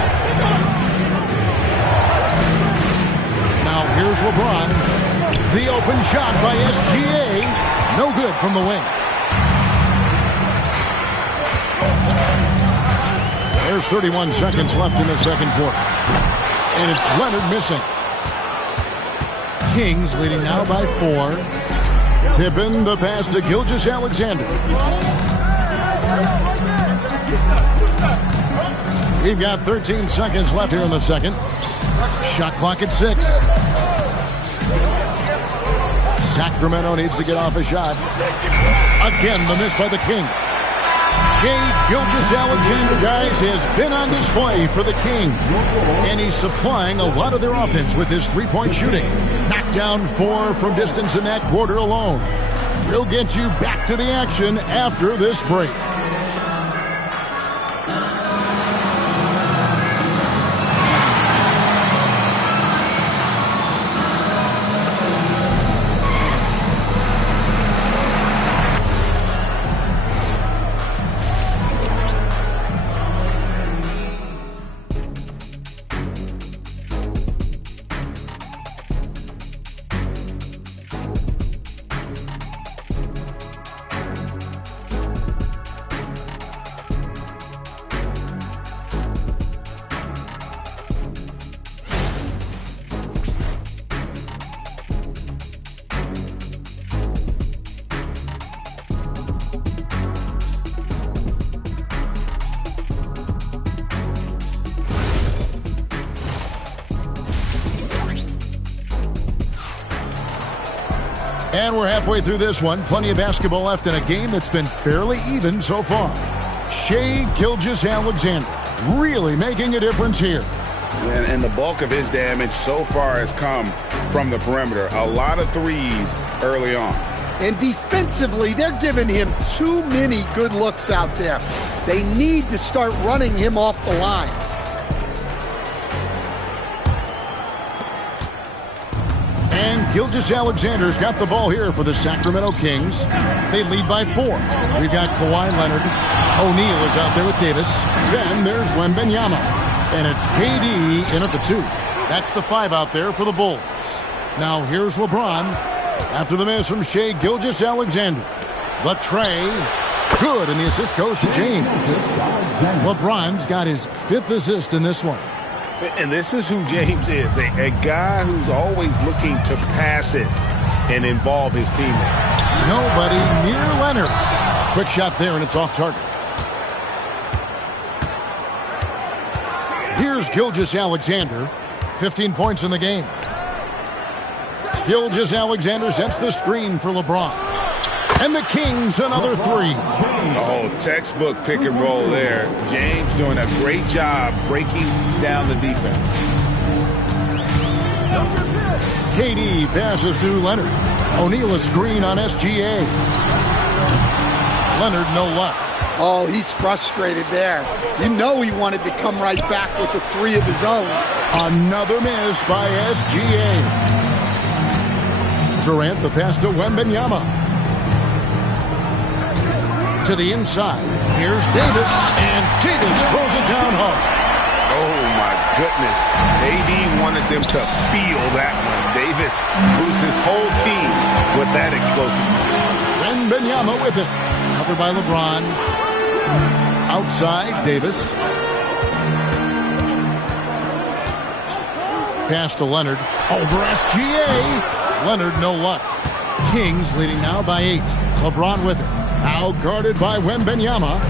Now, here's LeBron. The open shot by SGA. No good from the wing. There's 31 seconds left in the second quarter. And it's Leonard missing. Kings leading now by 4. Pippen, the pass to Gilgeous-Alexander. We've got 13 seconds left here in the second. Shot clock at 6. Sacramento needs to get off a shot. Again, the miss by the King. Shai Gilgeous-Alexander, guys, has been on display for the King. And he's supplying a lot of their offense with his three-point shooting. Knocked down 4 from distance in that quarter alone. We'll get you back to the action after this break. And we're halfway through this one. Plenty of basketball left in a game that's been fairly even so far. Shai Gilgeous-Alexander really making a difference here. And the bulk of his damage so far has come from the perimeter. A lot of threes early on. And defensively, they're giving him too many good looks out there. They need to start running him off the line. And Gilgeous-Alexander's got the ball here for the Sacramento Kings. They lead by 4. We've got Kawhi Leonard. O'Neal is out there with Davis. Then there's Wembanyama. And it's KD in at the 2. That's the 5 out there for the Bulls. Now here's LeBron. After the miss from Shai Gilgeous-Alexander. The tray. Good, and the assist goes to James. LeBron's got his 5th assist in this one. And this is who James is, a guy who's always looking to pass it and involve his teammates. Nobody near Leonard. Quick shot there, and it's off target. Here's Gilgeous-Alexander. 15 points in the game. Gilgeous-Alexander sets the screen for LeBron. And the Kings another 3. Oh, textbook pick and roll there. James doing a great job breaking down the defense. KD passes to Leonard. O'Neal a screen on SGA. Leonard no luck. Oh, he's frustrated there. You know he wanted to come right back with the three of his own. Another miss by SGA. Durant, the pass to Wembanyama. To the inside. Here's Davis, and Davis throws it down hard. Oh, my goodness. AD wanted them to feel that one. Davis moves his whole team with that explosiveness. Wembanyama with it. Covered by LeBron. Outside, Davis. Pass to Leonard. Over SGA. Leonard, no luck. Kings leading now by 8. LeBron with it. Now guarded by Wembanyama.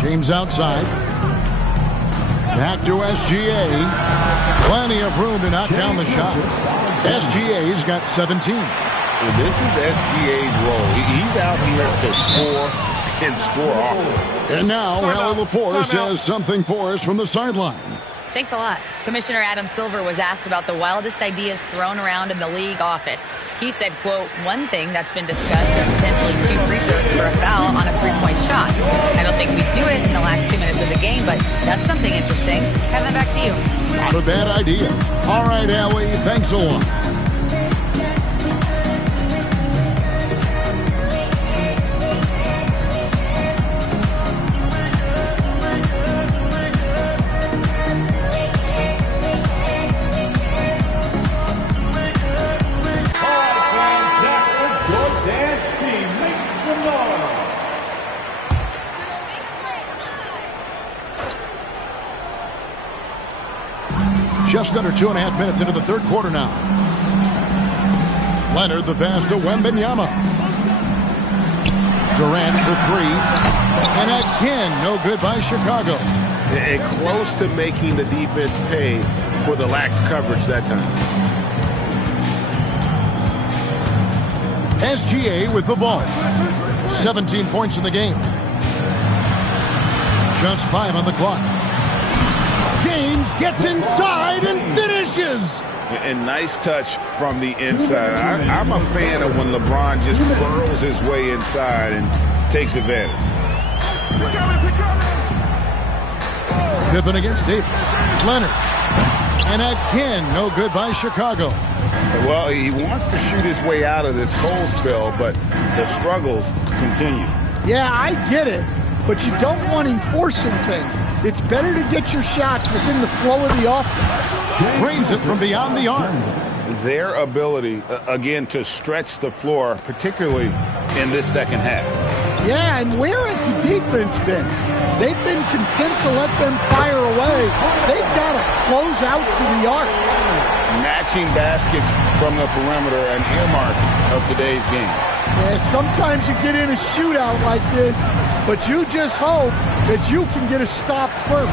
James outside. Back to SGA. Plenty of room to knock down the shot. SGA's got 17. And this is SGA's role. He's out here to score and score often. And now, Allie LaForce has something for us from the sideline. Thanks a lot. Commissioner Adam Silver was asked about the wildest ideas thrown around in the league office. He said, quote, one thing that's been discussed is potentially 2 free throws for a foul on a 3-point shot. I don't think we'd do it in the last 2 minutes of the game, but that's something interesting. Kevin, back to you. Not a bad idea. All right, Allie, thanks a lot. Just under 2.5 minutes into the third quarter now. Leonard, the pass to Wembanyama. Durant for 3. And again, no good by Chicago. And close to making the defense pay for the lax coverage that time. SGA with the ball. 17 points in the game. Just 5 on the clock. James gets inside and finishes. And nice touch from the inside. I'm a fan of when LeBron just burrows his way inside and takes advantage. Pippen against Davis. Leonard. And again, no good by Chicago. Well, he wants to shoot his way out of this cold spell, but the struggles continue. Yeah, I get it, but you don't want him forcing things. It's better to get your shots within the flow of the offense. Drains it from beyond the arc. Their ability, again, to stretch the floor, particularly in this second half. Yeah, and where has the defense been? They've been content to let them fire away. They've got to close out to the arc. Matching baskets from the perimeter, an earmark of today's game. Yeah, sometimes you get in a shootout like this, but you just hope that you can get a stop first.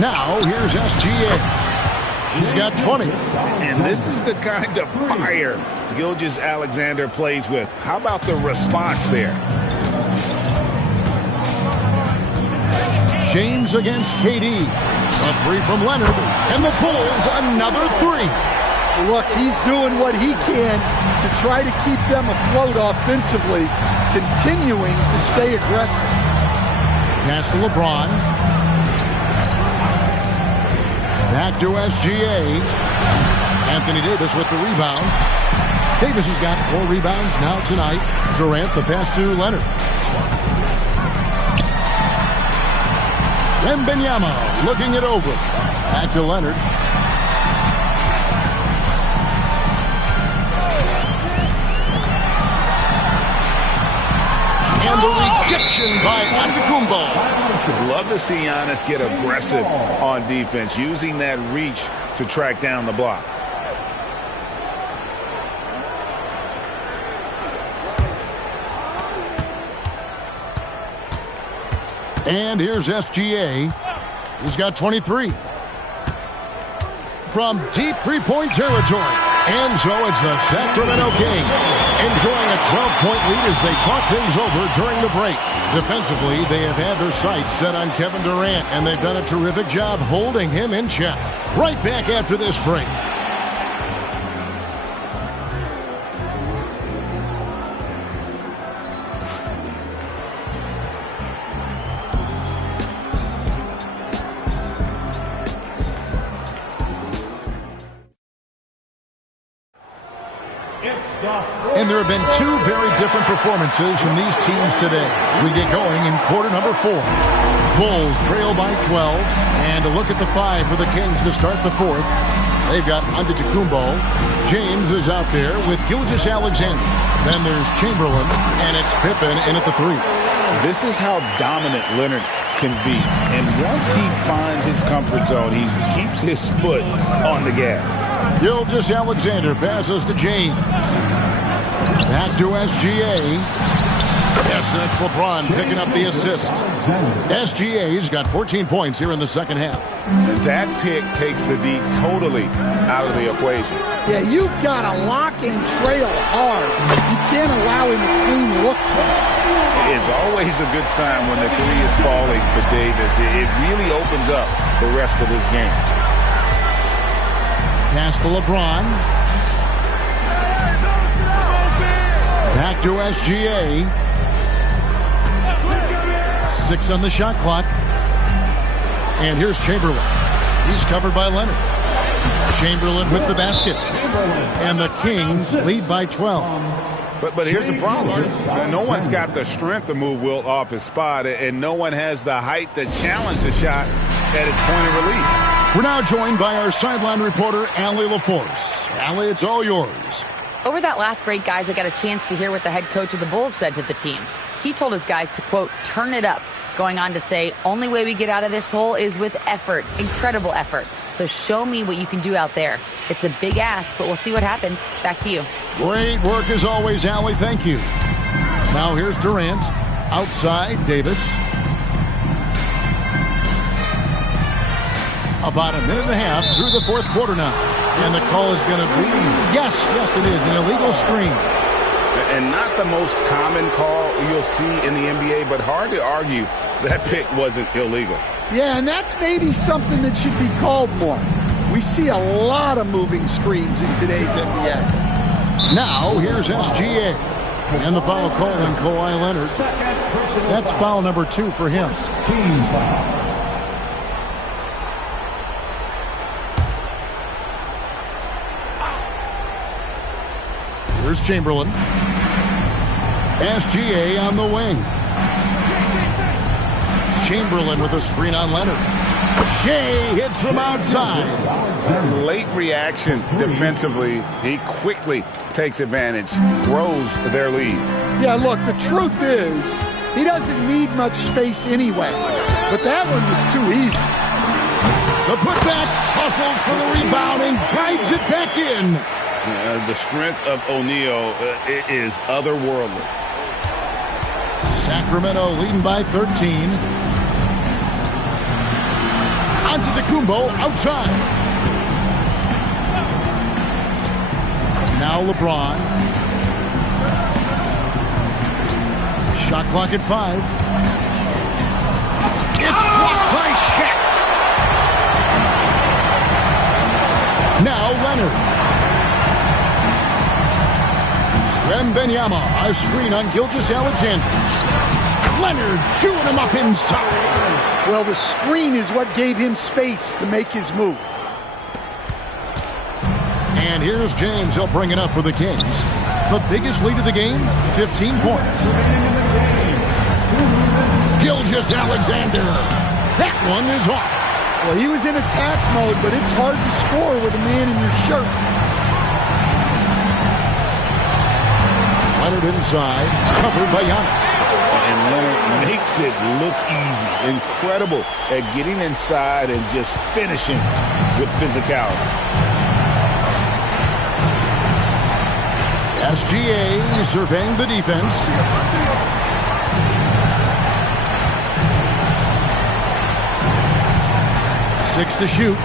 Now, here's SGA. He's got 20. And this is the kind of fire Gilgeous-Alexander plays with. How about the response there? James against KD. A 3 from Leonard. And the Bulls, another 3. Look, he's doing what he can to try to keep them afloat offensively, continuing to stay aggressive. Pass to LeBron. Back to SGA. Anthony Davis with the rebound. Davis has got 4 rebounds now tonight. Durant, the pass to Leonard. Wembanyama looking it over. Back to Leonard. And the rejection by Antetokounmpo. Love to see Giannis get aggressive on defense, using that reach to track down the block. And here's SGA. He's got 23. From deep 3-point territory. And so it's the Sacramento Kings enjoying a 12-point lead as they talk things over during the break. Defensively, they have had their sights set on Kevin Durant, and they've done a terrific job holding him in check. Right back after this break. And there have been two very different performances from these teams today. We get going in quarter number 4. Bulls trail by 12. And a look at the 5 for the Kings to start the 4th. They've got Antetokounmpo. James is out there with Gilgeous-Alexander. Then there's Chamberlain, and it's Pippen in at the 3. This is how dominant Leonard can be. And once he finds his comfort zone, he keeps his foot on the gas. Gilgeous-Alexander passes to James. Back to SGA. Yes, and it's LeBron picking up the assist. SGA's got 14 points here in the second half. That pick takes the D totally out of the equation. Yeah, you've got to lock and trail hard. You can't allow him a clean look. It's always a good sign when the 3 is falling for Davis. It really opens up the rest of his game. Pass to LeBron. Back to SGA. 6 on the shot clock. And here's Chamberlain. He's covered by Leonard. Chamberlain with the basket. And the Kings lead by 12. But here's the problem. No one's got the strength to move Wilt off his spot, and no one has the height to challenge the shot at its point of release. We're now joined by our sideline reporter, Allie LaForce. Allie, it's all yours. Over that last break, guys, I got a chance to hear what the head coach of the Bulls said to the team. He told his guys to, quote, turn it up, going on to say, only way we get out of this hole is with effort, incredible effort. So show me what you can do out there. It's a big ask, but we'll see what happens. Back to you. Great work as always, Allie. Thank you. Now here's Durant. Outside, Davis. About a minute and a half through the 4th quarter now. And the call is going to be, yes, it is, an illegal screen. And not the most common call you'll see in the NBA, but hard to argue that pick wasn't illegal. Yeah, and that's maybe something that should be called more. We see a lot of moving screens in today's NBA. Now, here's SGA. And the foul call on Kawhi Leonard. That's foul number 2 for him. Team foul. Here's Chamberlain. SGA on the wing. Chamberlain with a screen on Leonard. Shea hits from outside. Late reaction defensively. He quickly takes advantage, grows their lead. Yeah, look, the truth is, he doesn't need much space anyway. But that one was too easy. The putback, hustles for the rebound and guides it back in. The strength of O'Neal is otherworldly. Sacramento leading by 13. Antetokounmpo outside. Now LeBron. Shot clock at 5. It's blocked by Shaq. Now Leonard. Wembanyama, a screen on Gilgeous-Alexander. Leonard chewing him up inside. Well, the screen is what gave him space to make his move. And here's James. He'll bring it up for the Kings. The biggest lead of the game, 15 points. Gilgeous-Alexander. That one is off. Well, he was in attack mode, but it's hard to score with a man in your shirt. Leonard inside, covered by Giannis. And Leonard makes it look easy. Incredible at getting inside and just finishing with physicality. SGA surveying the defense. Six to shoot.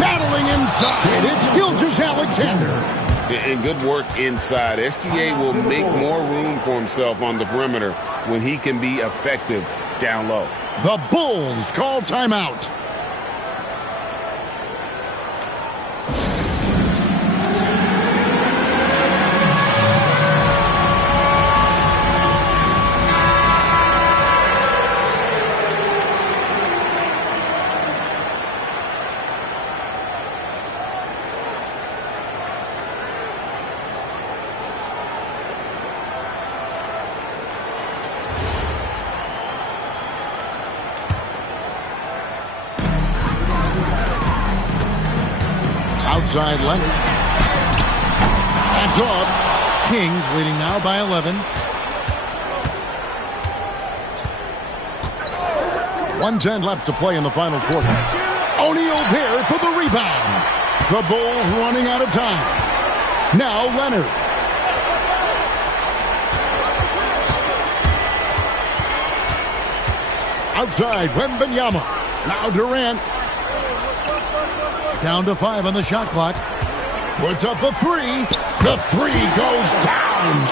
Battling inside, it's Gilgeous-Alexander. And good work inside. SGA will make more room for himself on the perimeter when he can be effective down low. The Bulls call timeout. outside Leonard. That's off. Kings leading now by 11. 1:10 left to play in the final quarter. O'Neal here for the rebound. The Bulls running out of time. Now Leonard. Outside, Wembanyama. Now Durant. Down to 5 on the shot clock. Puts up a three. The three goes down.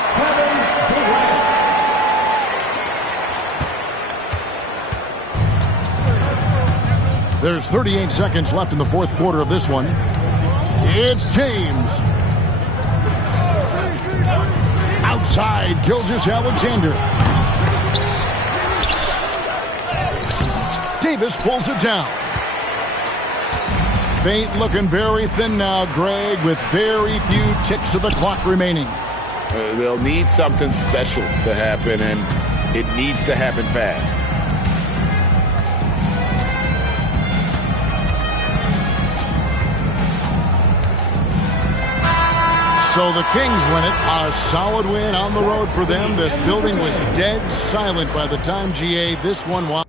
There's 38 seconds left in the fourth quarter of this one. It's James. Outside, Gilgeous-Alexander. Davis pulls it down. Feint looking very thin now, Greg, with very few ticks of the clock remaining. They'll need something special to happen, and it needs to happen fast. So the Kings win it. A solid win on the road for them. This building was dead silent by the time, GA, this one was.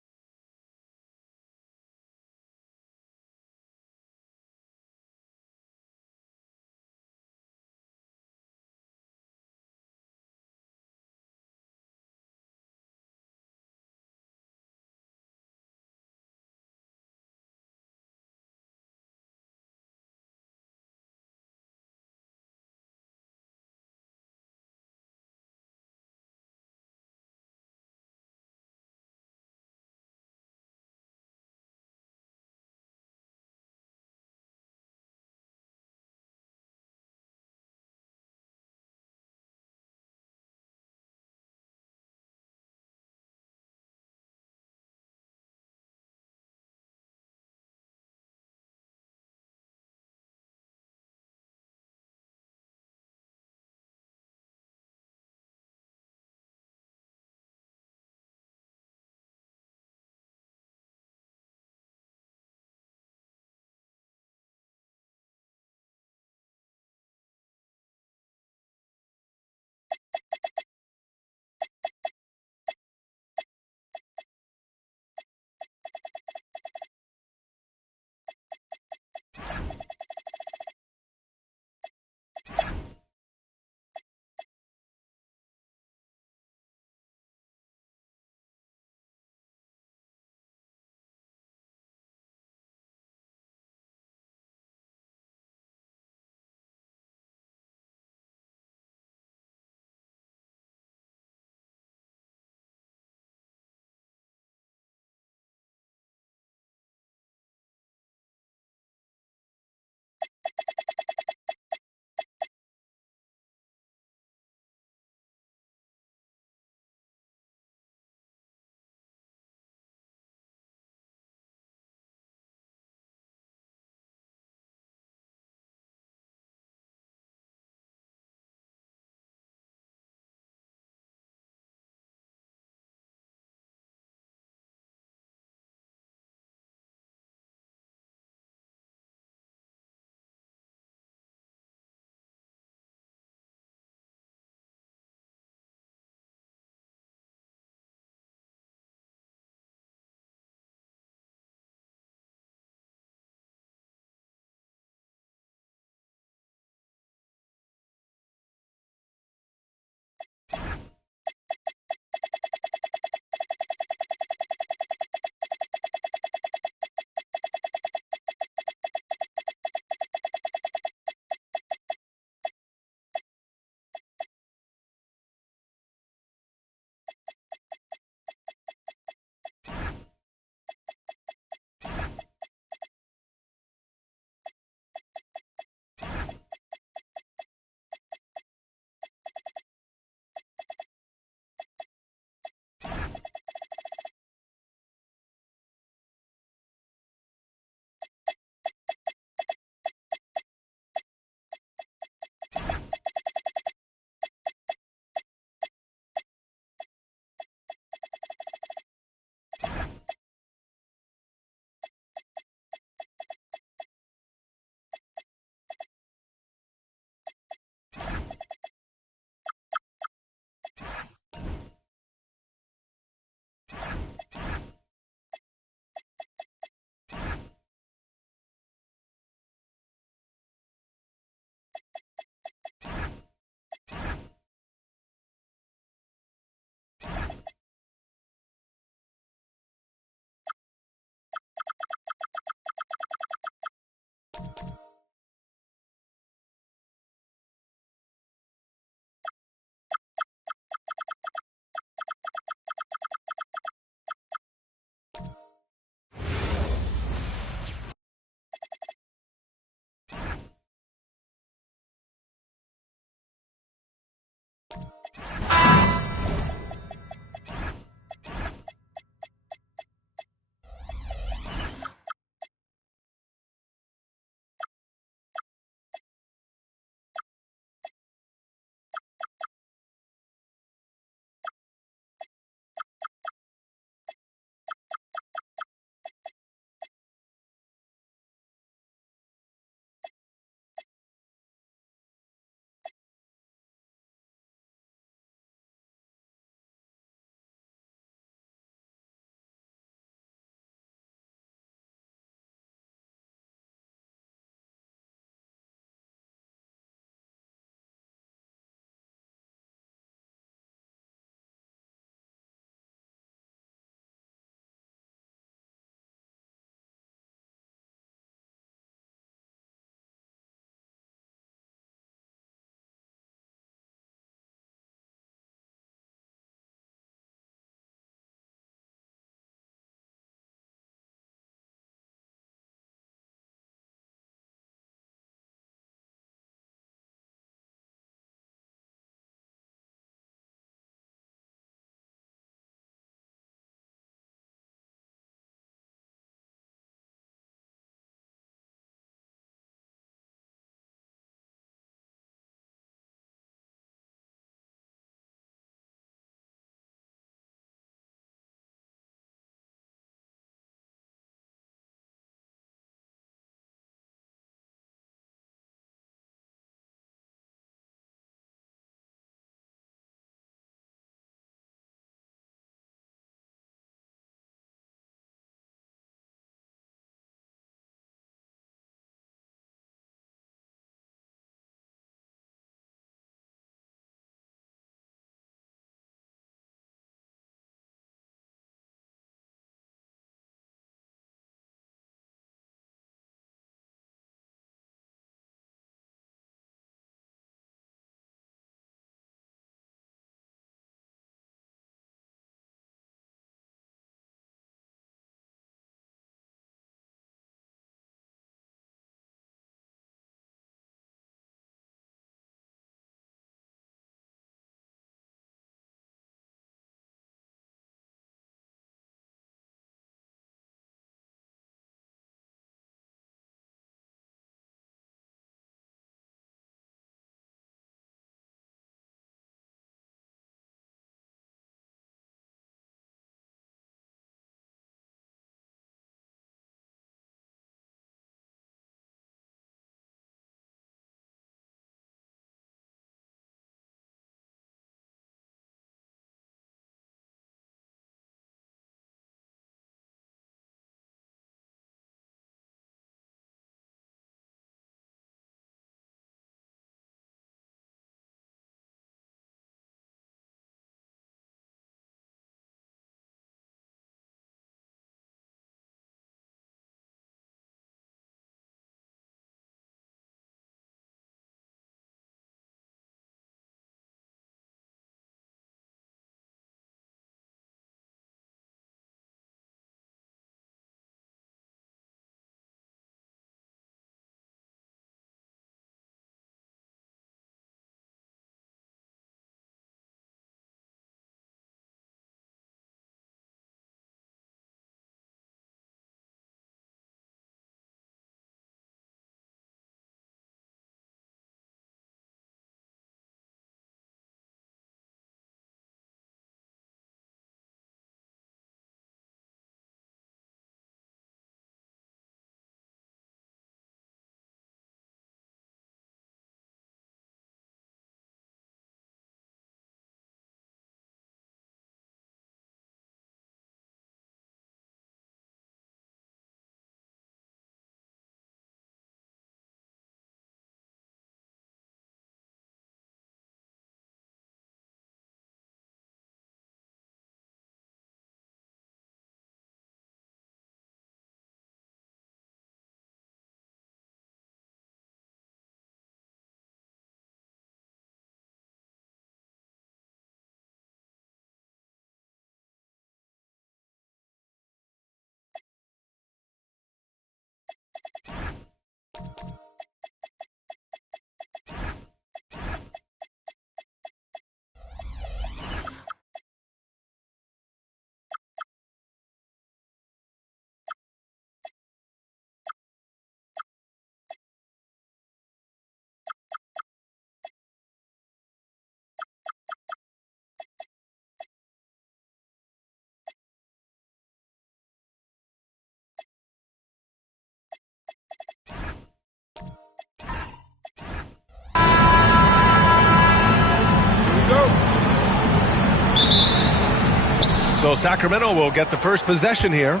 So Sacramento will get the first possession here.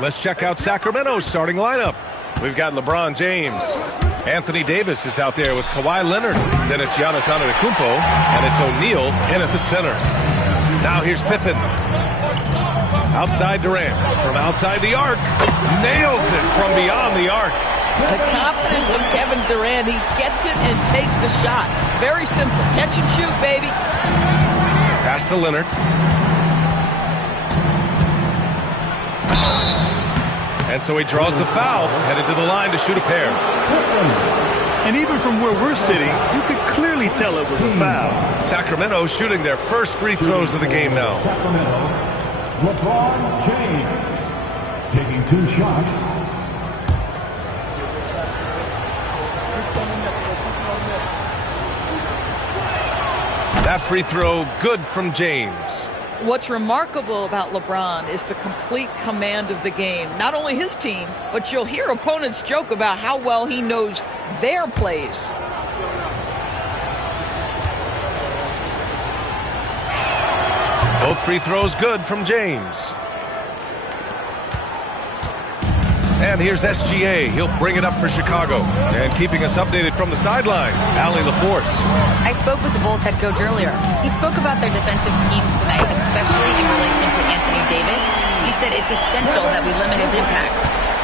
Let's check out Sacramento's starting lineup. We've got LeBron James. Anthony Davis is out there with Kawhi Leonard. Then it's Giannis Antetokounmpo, and it's O'Neal in at the center. Now here's Pippen. Outside Durant. From outside the arc. Nails it from beyond the arc. The confidence of Kevin Durant. He gets it and takes the shot. Very simple. Catch and shoot, baby. Pass to Leonard. And so he draws the foul, headed to the line to shoot a pair. And even from where we're sitting, you could clearly tell it was a foul. Sacramento shooting their first free throws of the game now. Sacramento, LeBron James taking 2 shots. That free throw good from James. What's remarkable about LeBron is the complete command of the game. Not only his team, but you'll hear opponents joke about how well he knows their plays. Both free throws good from James. And here's SGA. He'll bring it up for Chicago. And keeping us updated from the sideline, Allie LaForce. I spoke with the Bulls head coach earlier. He spoke about their defensive schemes tonight, especially in relation to Anthony Davis. He said it's essential that we limit his impact.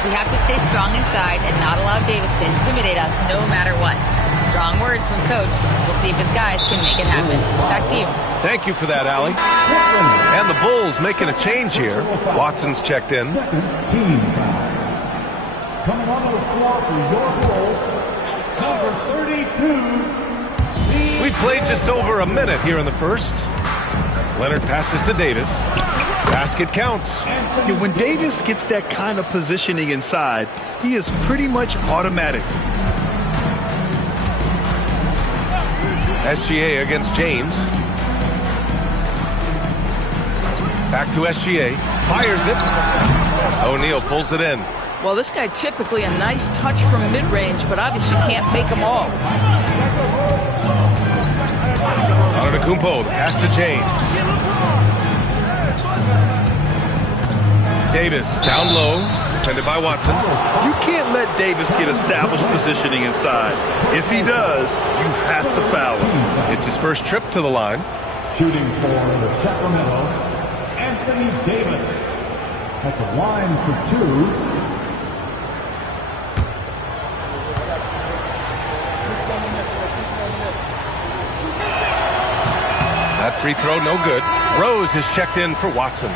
We have to stay strong inside and not allow Davis to intimidate us no matter what. Strong words from coach. We'll see if his guys can make it happen. Back to you. Thank you for that, Allie. And the Bulls making a change here. Watson's checked in. Team foul. Coming onto the floor for your Bulls, number 32. We played just over a minute here in the first. Leonard passes to Davis. Basket counts. When Davis gets that kind of positioning inside, he is pretty much automatic. SGA against James. Back to SGA. Fires it. O'Neal pulls it in. Well, this guy typically a nice touch from mid-range, but obviously can't make them all. Antetokounmpo, the pass to James. Davis down low, defended by Watson. You can't let Davis get established positioning inside. If he does, you have to foul him. It's his first trip to the line. Shooting for Sacramento, Anthony Davis at the line for 2. That free throw no good. Rose is checked in for Watson.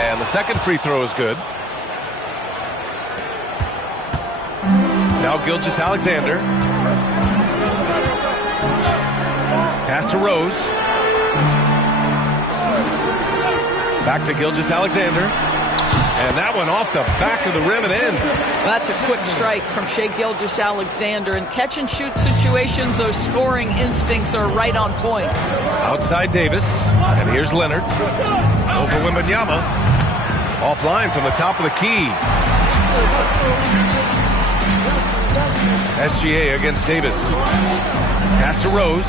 And the second free throw is good. Now Gilgeous-Alexander. Pass to Rose. Back to Gilgeous-Alexander. And that one off the back of the rim and in. That's a quick strike from Shai Gilgeous-Alexander. In catch-and-shoot situations, those scoring instincts are right on point. Outside Davis. And here's Leonard. Over Wembanyama. Offline from the top of the key. SGA against Davis. Pass to Rose.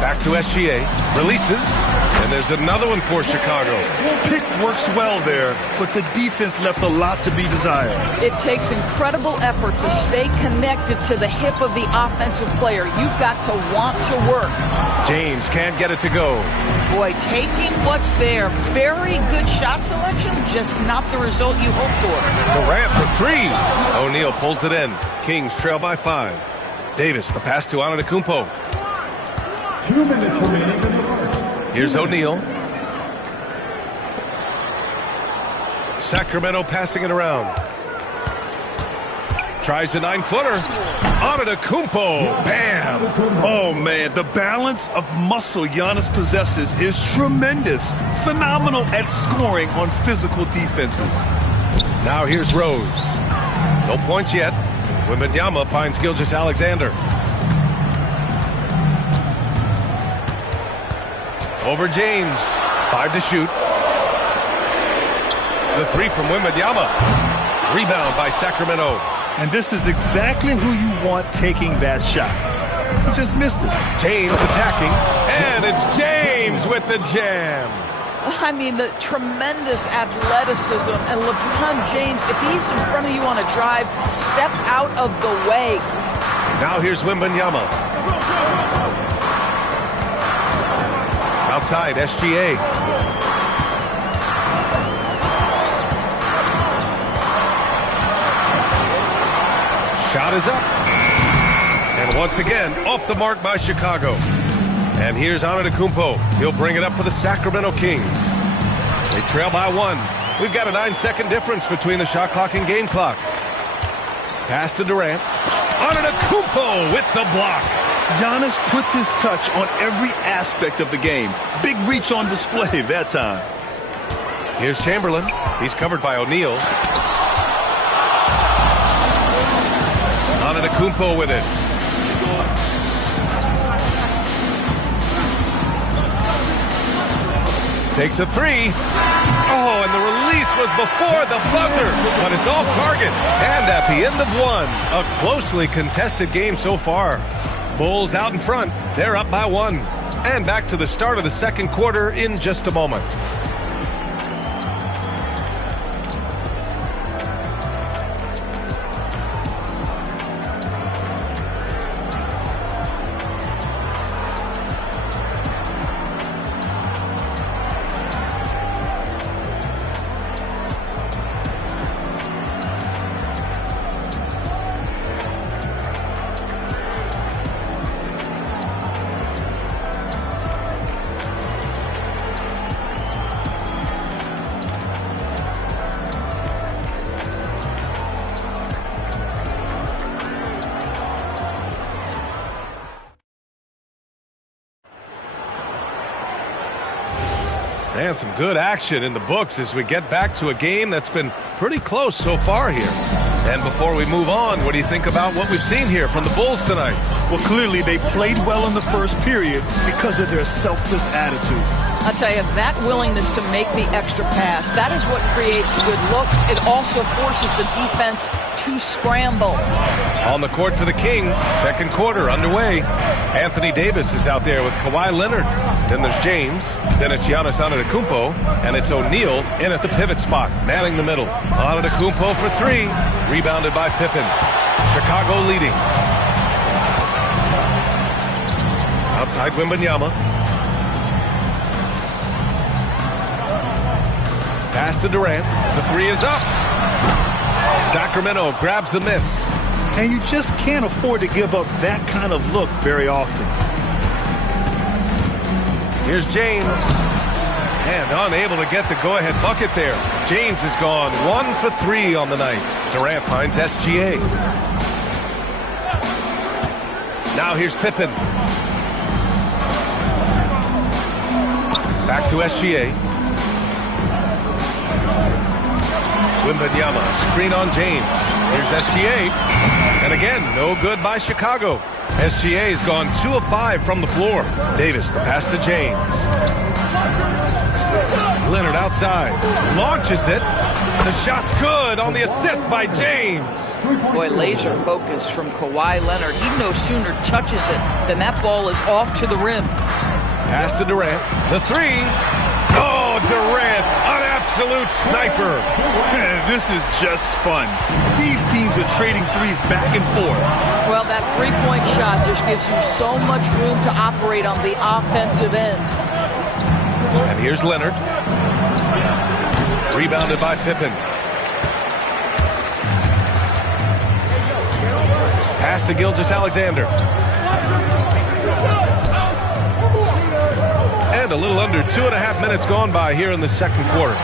Back to SGA. Releases. And there's another one for Chicago. Pick works well there, but the defense left a lot to be desired. It takes incredible effort to stay connected to the hip of the offensive player. You've got to want to work. James can't get it to go. Boy, taking what's there. Very good shot selection, just not the result you hoped for. Durant for 3. O'Neal pulls it in. Kings trail by 5. Davis, the pass to Antetokounmpo. 2 minutes remaining in the first. Here's O'Neal. Sacramento passing it around. Tries the 9-footer. Antetokounmpo. Bam! Oh, man, the balance of muscle Giannis possesses is tremendous. Phenomenal at scoring on physical defenses. Now here's Rose. No points yet. Wembanyama finds Gilgeous-Alexander. Over James. 5 to shoot. The 3 from Wembanyama. Rebound by Sacramento. And this is exactly who you want taking that shot. He just missed it. James attacking. And it's James with the jam. I mean, the tremendous athleticism. And LeBron James, if he's in front of you on a drive, step out of the way. Now here's Wembanyama. Outside, SGA. Shot is up. And once again, off the mark by Chicago. And here's Antetokounmpo. He'll bring it up for the Sacramento Kings. They trail by 1. We've got a 9-second difference between the shot clock and game clock. Pass to Durant. Antetokounmpo with the block. Giannis puts his touch on every aspect of the game. Big reach on display that time. Here's Chamberlain. He's covered by O'Neal. Antetokounmpo with it. Takes a 3. Oh, and the release was before the buzzer, but it's off target. And at the end of 1, a closely contested game so far. Bulls out in front. They're up by 1. And back to the start of the second quarter in just a moment. And some good action in the books as we get back to a game that's been pretty close so far here. And before we move on, what do you think about what we've seen here from the Bulls tonight? Well, clearly they played well in the first period because of their selfless attitude. I'll tell you, that willingness to make the extra pass, that is what creates good looks. It also forces the defense to scramble. On the court for the Kings, second quarter underway. Anthony Davis is out there with Kawhi Leonard. Then there's James. Then it's Giannis Antetokounmpo. And it's O'Neal in at the pivot spot, manning the middle. Antetokounmpo for 3. Rebounded by Pippen. Chicago leading. Outside Wembanyama. Pass to Durant. The 3 is up. Sacramento grabs the miss. And you just can't afford to give up that kind of look very often. Here's James. And unable to get the go-ahead bucket there. James has gone 1 for 3 on the night. Durant finds SGA. Now here's Pippen. Back to SGA. Wembanyama, screen on James. Here's SGA. And again, no good by Chicago. SGA has gone 2 of 5 from the floor. Davis, the pass to James. Leonard outside. Launches it. The shot's good on the assist by James. Boy, laser focus from Kawhi Leonard. He no sooner touches it than that ball is off to the rim. Pass to Durant. The 3. Oh, Durant, an absolute sniper. This is just fun. These teams are trading threes back and forth. Well, that three-point shot just gives you so much room to operate on the offensive end. And here's Leonard. Rebounded by Pippen. Pass to Gilgeous-Alexander. And a little under 2.5 minutes gone by here in the second quarter.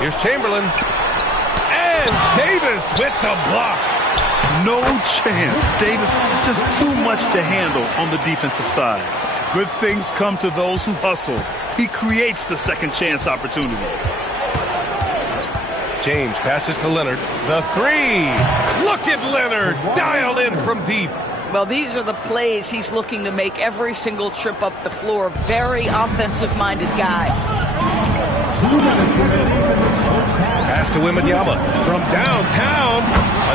Here's Chamberlain. And Davis with the block. No chance. Davis just too much to handle on the defensive side. Good things come to those who hustle. He creates the second chance opportunity. James passes to Leonard. The three. Look at Leonard. Dialed in from deep. Well, these are the plays he's looking to make every single trip up the floor. Very offensive-minded guy. Pass to Wembanyama from downtown.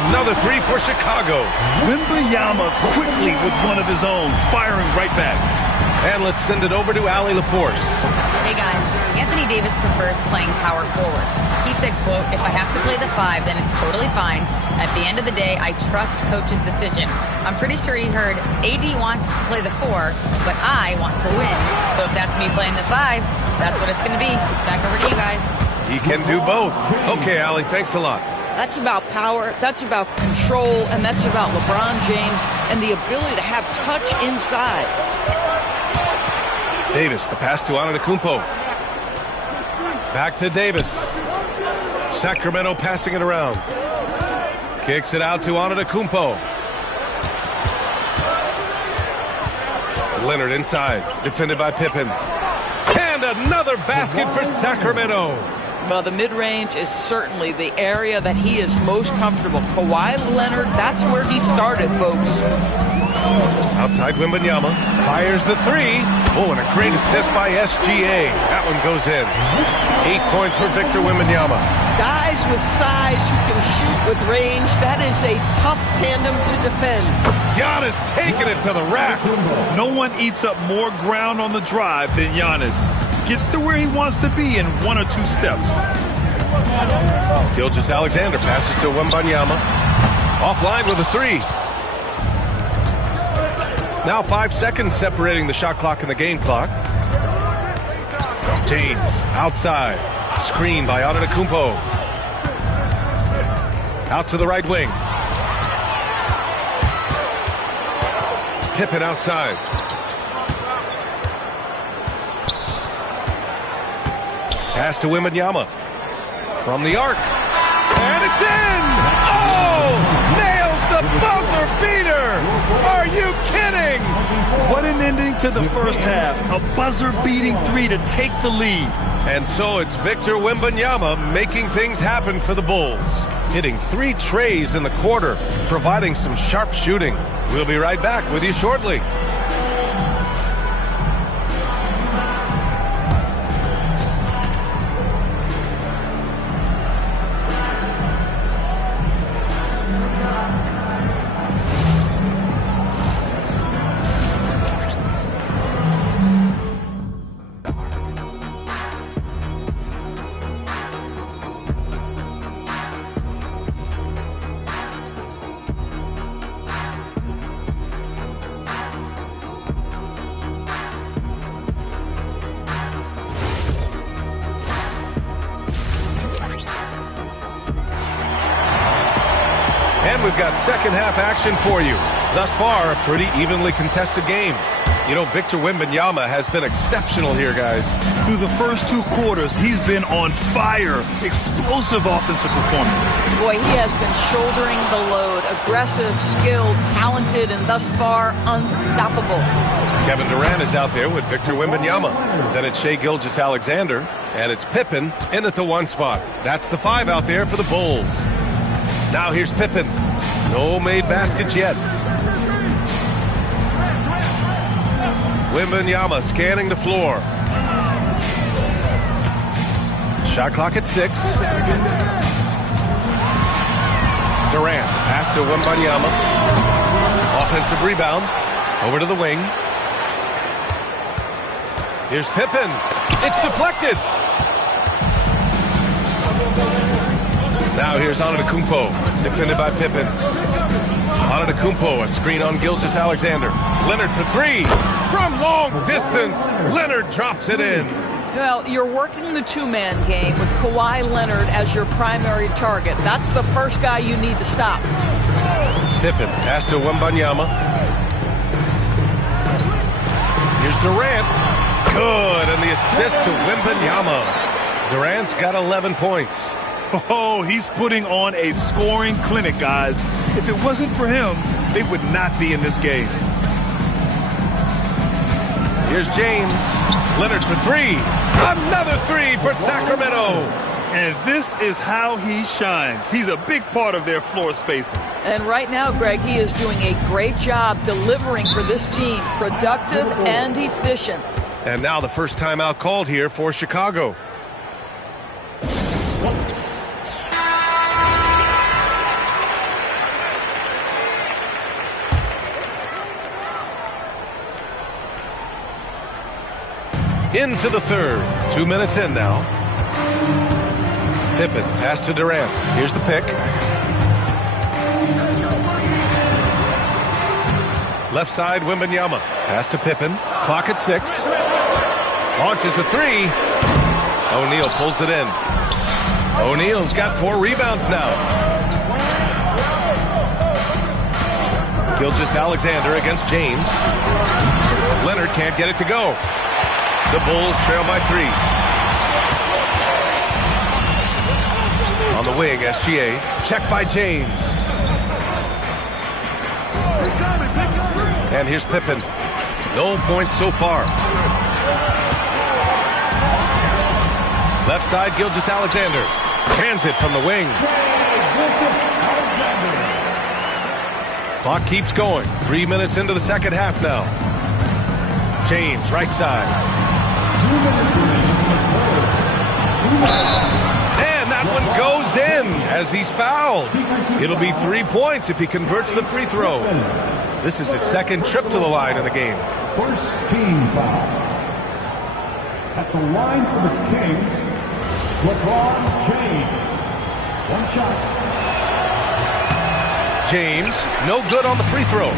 Another three for Chicago. Wembanyama quickly with one of his own, firing right back. And let's send it over to Allie LaForce. Hey guys, Anthony Davis prefers playing power forward. He said, quote, "If I have to play the 5, then it's totally fine. At the end of the day, I trust coach's decision." I'm pretty sure he heard AD wants to play the 4, but I want to win. So if that's me playing the 5, that's what it's going to be. Back over to you guys. He can do both. Okay, Allie, thanks a lot. That's about power, that's about control, and that's about LeBron James and the ability to have touch inside. Davis, the pass to Antetokounmpo. Back to Davis. Sacramento passing it around. Kicks it out to Antetokounmpo. Leonard inside, defended by Pippen. And another basket for Sacramento. Well, the mid-range is certainly the area that he is most comfortable. Kawhi Leonard, that's where he started, folks. Outside Wembanyama, fires the three. Oh, and a great assist by SGA. That one goes in. 8 points for Victor Wembanyama. Guys with size who can shoot with range, that is a tough tandem to defend. Giannis taking it to the rack. No one eats up more ground on the drive than Giannis. Gets to where he wants to be in 1 or 2 steps. Gilgeous-Alexander passes to Wembanyama. Offline with a three. Now 5 seconds separating the shot clock and the game clock. James outside. Screen by Antetokounmpo. Out to the right wing. Pippen outside. Pass to Wembanyama. From the arc. And it's in! Oh! Nails the buzzer beater! Are you kidding? What an ending to the first half. A buzzer-beating three to take the lead. And so it's Victor Wembanyama making things happen for the Bulls. Hitting 3 trays in the quarter, providing some sharp shooting. We'll be right back with you shortly. And we've got second half action for you. Thus far, a pretty evenly contested game. You know, Victor Wembanyama has been exceptional here, guys. Through the first 2 quarters, he's been on fire. Explosive offensive performance. Boy, he has been shouldering the load. Aggressive, skilled, talented, and thus far, unstoppable. Kevin Durant is out there with Victor Wembanyama. Then it's Shai Gilgeous-Alexander, and it's Pippen in at the 1 spot. That's the 5 out there for the Bulls. Now here's Pippen. No made baskets yet. Wembanyama scanning the floor. Shot clock at 6. Durant, pass to Wembanyama. Offensive rebound. Over to the wing. Here's Pippen. It's deflected. Now here's Antetokounmpo, defended by Pippen. Antetokounmpo, a screen on Gilgeous-Alexander. Leonard for 3. From long distance, Leonard drops it in. Well, you're working the 2-man game with Kawhi Leonard as your primary target. That's the first guy you need to stop. Pippen, pass to Wembanyama. Here's Durant. Good, and the assist to Wembanyama. Durant's got 11 points. Oh, he's putting on a scoring clinic, guys. If it wasn't for him, they would not be in this game. Here's James. Leonard for three. Another three for Sacramento. And this is how he shines. He's a big part of their floor spacing. And right now, Greg, he is doing a great job delivering for this team. Productive and efficient. And now the first timeout called here for Chicago. Into the third. 2 minutes in now. Pippen, pass to Durant. Here's the pick. Left side, Wembanyama. Pass to Pippen. Clock at 6. Launches a three. O'Neal pulls it in. O'Neal's got 4 rebounds now. Gilgeous-Alexander against James. Leonard can't get it to go. The Bulls trail by 3. On the wing, SGA. Check by James. And here's Pippen. No points so far. Left side, Gilgeous-Alexander. Transit from the wing. Clock keeps going. 3 minutes into the second half now. James, right side. And that one goes in as he's fouled. It'll be 3 points if he converts the free throw. This is his second trip to the line in the game. First team foul. At the line for the Kings, LeBron James. 1 shot. James, no good on the free throw.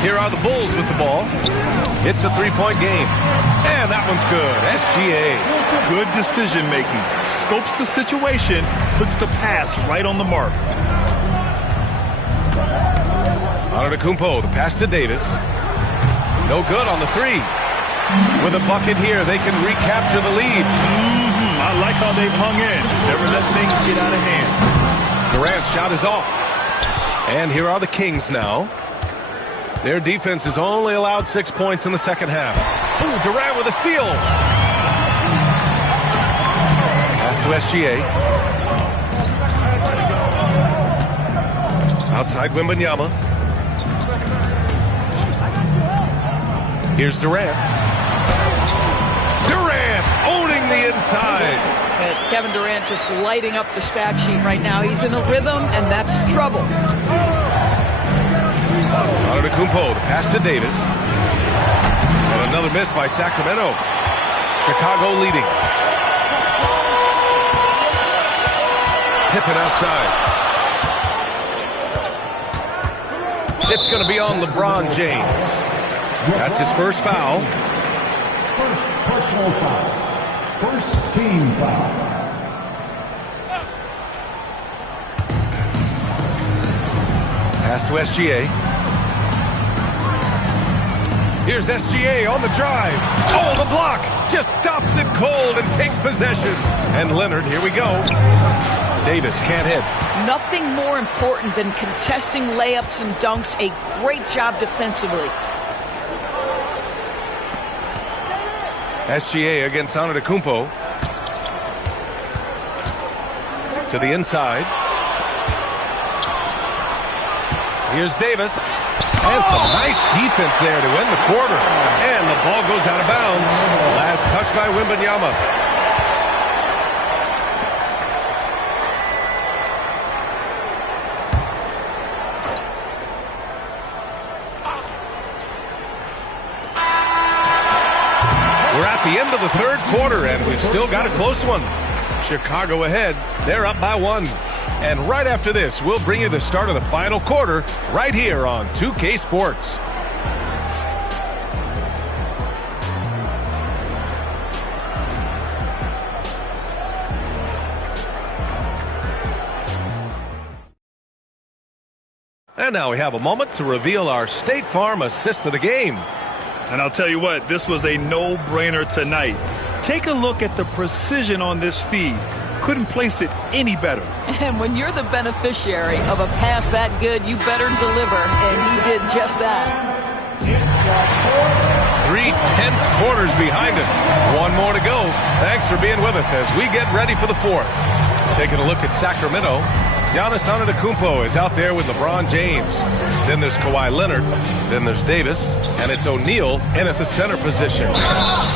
Here are the Bulls with the ball. It's a 3-point game. And that one's good. SGA. Good decision making. Scopes the situation, puts the pass right on the mark. Antetokounmpo, the pass to Davis. No good on the three. With a bucket here, they can recapture the lead. I like how they've hung in. Never let things get out of hand. Durant's shot is off. And here are the Kings now. Their defense has only allowed 6 points in the second half. Ooh, Durant with a steal. Pass to SGA. Outside Wembanyama. Here's Durant. Durant owning the inside. Kevin Durant just lighting up the stat sheet right now. He's in a rhythm, and that's trouble. Antetokounmpo, the pass to Davis. And another miss by Sacramento. Chicago leading. Pippen outside. It's going to be on LeBron James. That's his first foul. First personal foul. First team foul. Pass to SGA. Here's SGA on the drive. Oh, the block just stops it cold and takes possession. And Leonard, here we go. Davis can't hit. Nothing more important than contesting layups and dunks. A great job defensively. SGA against Antetokounmpo. To the inside. Here's Davis. And some nice defense there to end the quarter. And the ball goes out of bounds. Last touch by Wembanyama. We're at the end of the third quarter, and we've still got a close one. Chicago ahead. They're up by 1. And right after this, we'll bring you the start of the final quarter right here on 2K Sports. And now we have a moment to reveal our State Farm assist of the game. And I'll tell you what, this was a no-brainer tonight. Take a look at the precision on this feed. Couldn't place it any better. And when you're the beneficiary of a pass that good, you better deliver, and he did just that. 3 tense quarters behind us. One more to go. Thanks for being with us as we get ready for the fourth. Taking a look at Sacramento, Giannis Antetokounmpo is out there with LeBron James. Then there's Kawhi Leonard. Then there's Davis. And it's O'Neal in at the center position.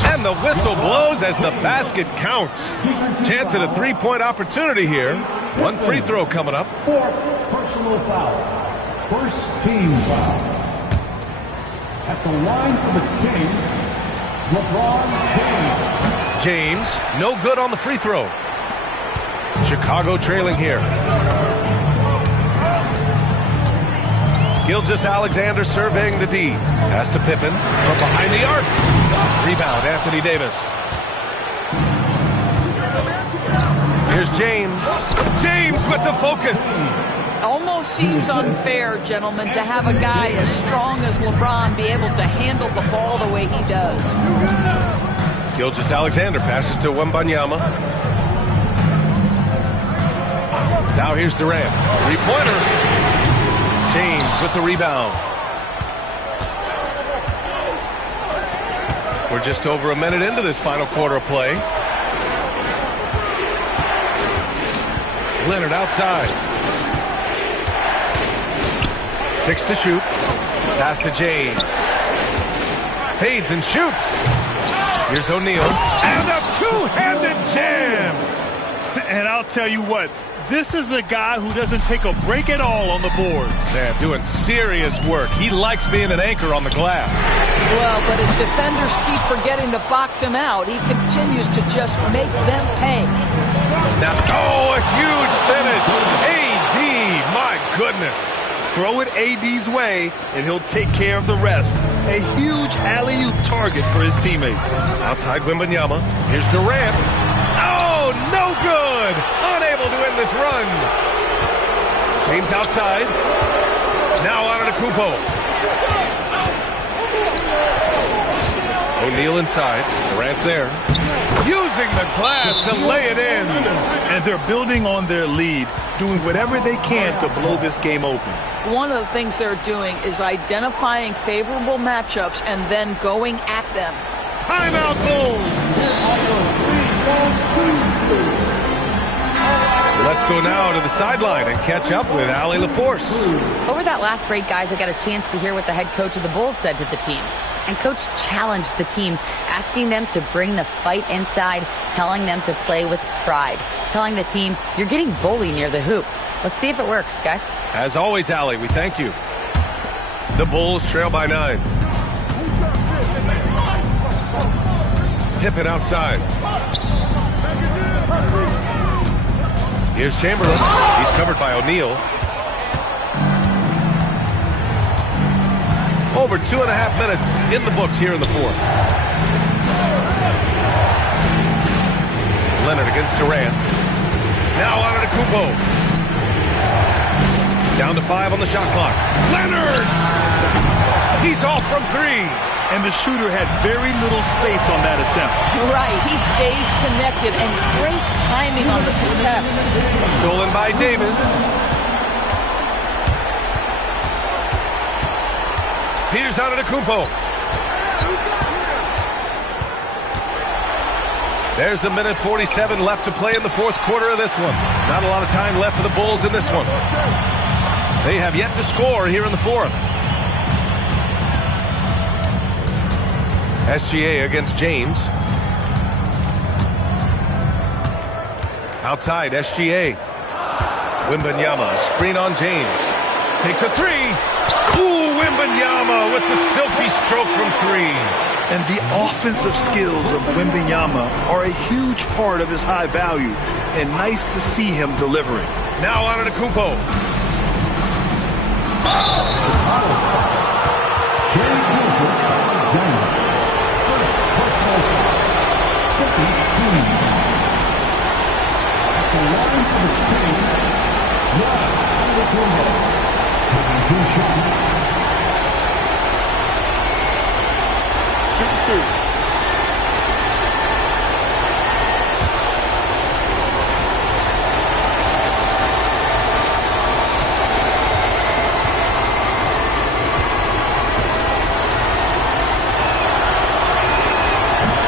And the whistle blows as the basket counts. Chance at a three-point opportunity here. One free throw coming up. Fourth personal foul. First team foul. At the line for the Kings, LeBron James. James, no good on the free throw. Chicago trailing here. Gilgeous-Alexander surveying the D. Pass to Pippen from behind the arc. Rebound, Anthony Davis. Here's James. James with the focus. Almost seems unfair, gentlemen, to have a guy as strong as LeBron be able to handle the ball the way he does. Gilgeous-Alexander passes to Wembanyama. Now here's Durant. Three-pointer. James with the rebound. We're just over a minute into this final quarter of play. Leonard outside. 6 to shoot. Pass to James. Fades and shoots. Here's O'Neal. And a two-handed jam. And I'll tell you what, this is a guy who doesn't take a break at all on the boards. Man, doing serious work. He likes being an anchor on the glass. Well, but as defenders keep forgetting to box him out, he continues to just make them pay. Now, oh, a huge finish. AD, my goodness. Throw it AD's way, and he'll take care of the rest. A huge alley-oop target for his teammates. Outside Wembanyama. Here's Durant. Oh, no good. Unable to end this run. James outside. Now Antetokounmpo. O'Neal inside. Durant's there. Using the glass to lay it in. And they're building on their lead, doing whatever they can to blow this game open. One of the things they're doing is identifying favorable matchups and then going at them. Timeout Bulls. Let's go now to the sideline and catch up with Allie LaForce. Over that last break, guys, I got a chance to hear what the head coach of the Bulls said to the team. And Coach challenged the team, asking them to bring the fight inside, telling them to play with pride, telling the team, you're getting bullied near the hoop. Let's see if it works, guys. As always, Allie, we thank you. The Bulls trail by 9. Pippen outside. Here's Chamberlain. He's covered by O'Neal. Over 2.5 minutes in the books here in the fourth. Leonard against Durant. Now Antetokounmpo. Down to 5 on the shot clock. Leonard! He's off from 3. And the shooter had very little space on that attempt. Right, he stays connected and great timing on the contest. Stolen by Davis. Here's Antetokounmpo. There's a minute 47 left to play in the fourth quarter of this one. Not a lot of time left for the Bulls in this one. They have yet to score here in the fourth. SGA against James. Outside, SGA. Wembanyama, screen on James. Takes a 3. Ooh, Wembanyama with the silky stroke from 3. And the offensive skills of Wembanyama are a huge part of his high value. And nice to see him delivering. Now Antetokounmpo. Shooting 2.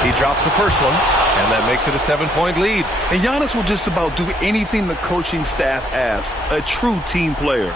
He drops the first one, and that makes it a 7-point lead. And Giannis will just about do anything the coaching staff asks. A true team player.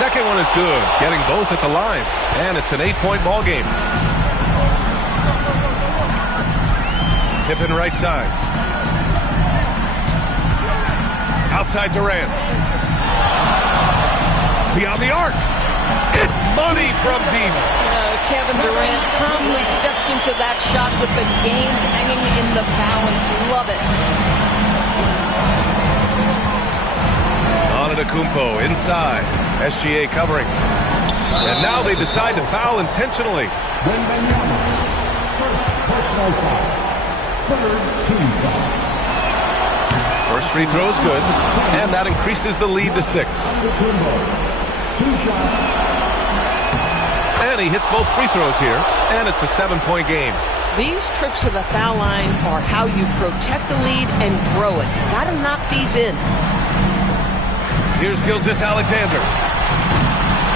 Second one is good, getting both at the line, and it's an 8-point ball game. Pippen right side. Outside Durant. Beyond the arc. It's money from deep. Kevin Durant firmly steps into that shot with the game hanging in the balance. Love it. Antetokounmpo inside. SGA covering. And now they decide to foul intentionally. First free throw is good, and that increases the lead to 6. And he hits both free throws here, and it's a 7-point game. These trips to the foul line are how you protect the lead and grow it. Got to knock these in. Here's Gilgeous-Alexander.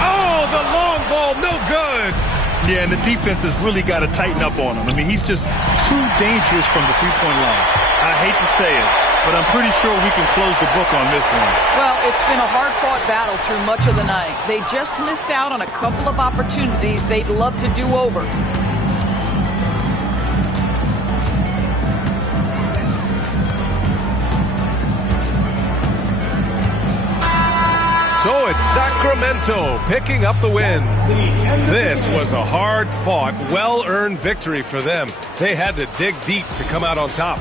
Oh, the long ball, no good. Yeah, and the defense has really got to tighten up on him. I mean, he's just too dangerous from the three-point line. I hate to say it, but I'm pretty sure we can close the book on this one. Well, it's been a hard-fought battle through much of the night. They just missed out on a couple of opportunities they'd love to do over. So it's Sacramento picking up the win. This was a hard-fought, well-earned victory for them. They had to dig deep to come out on top.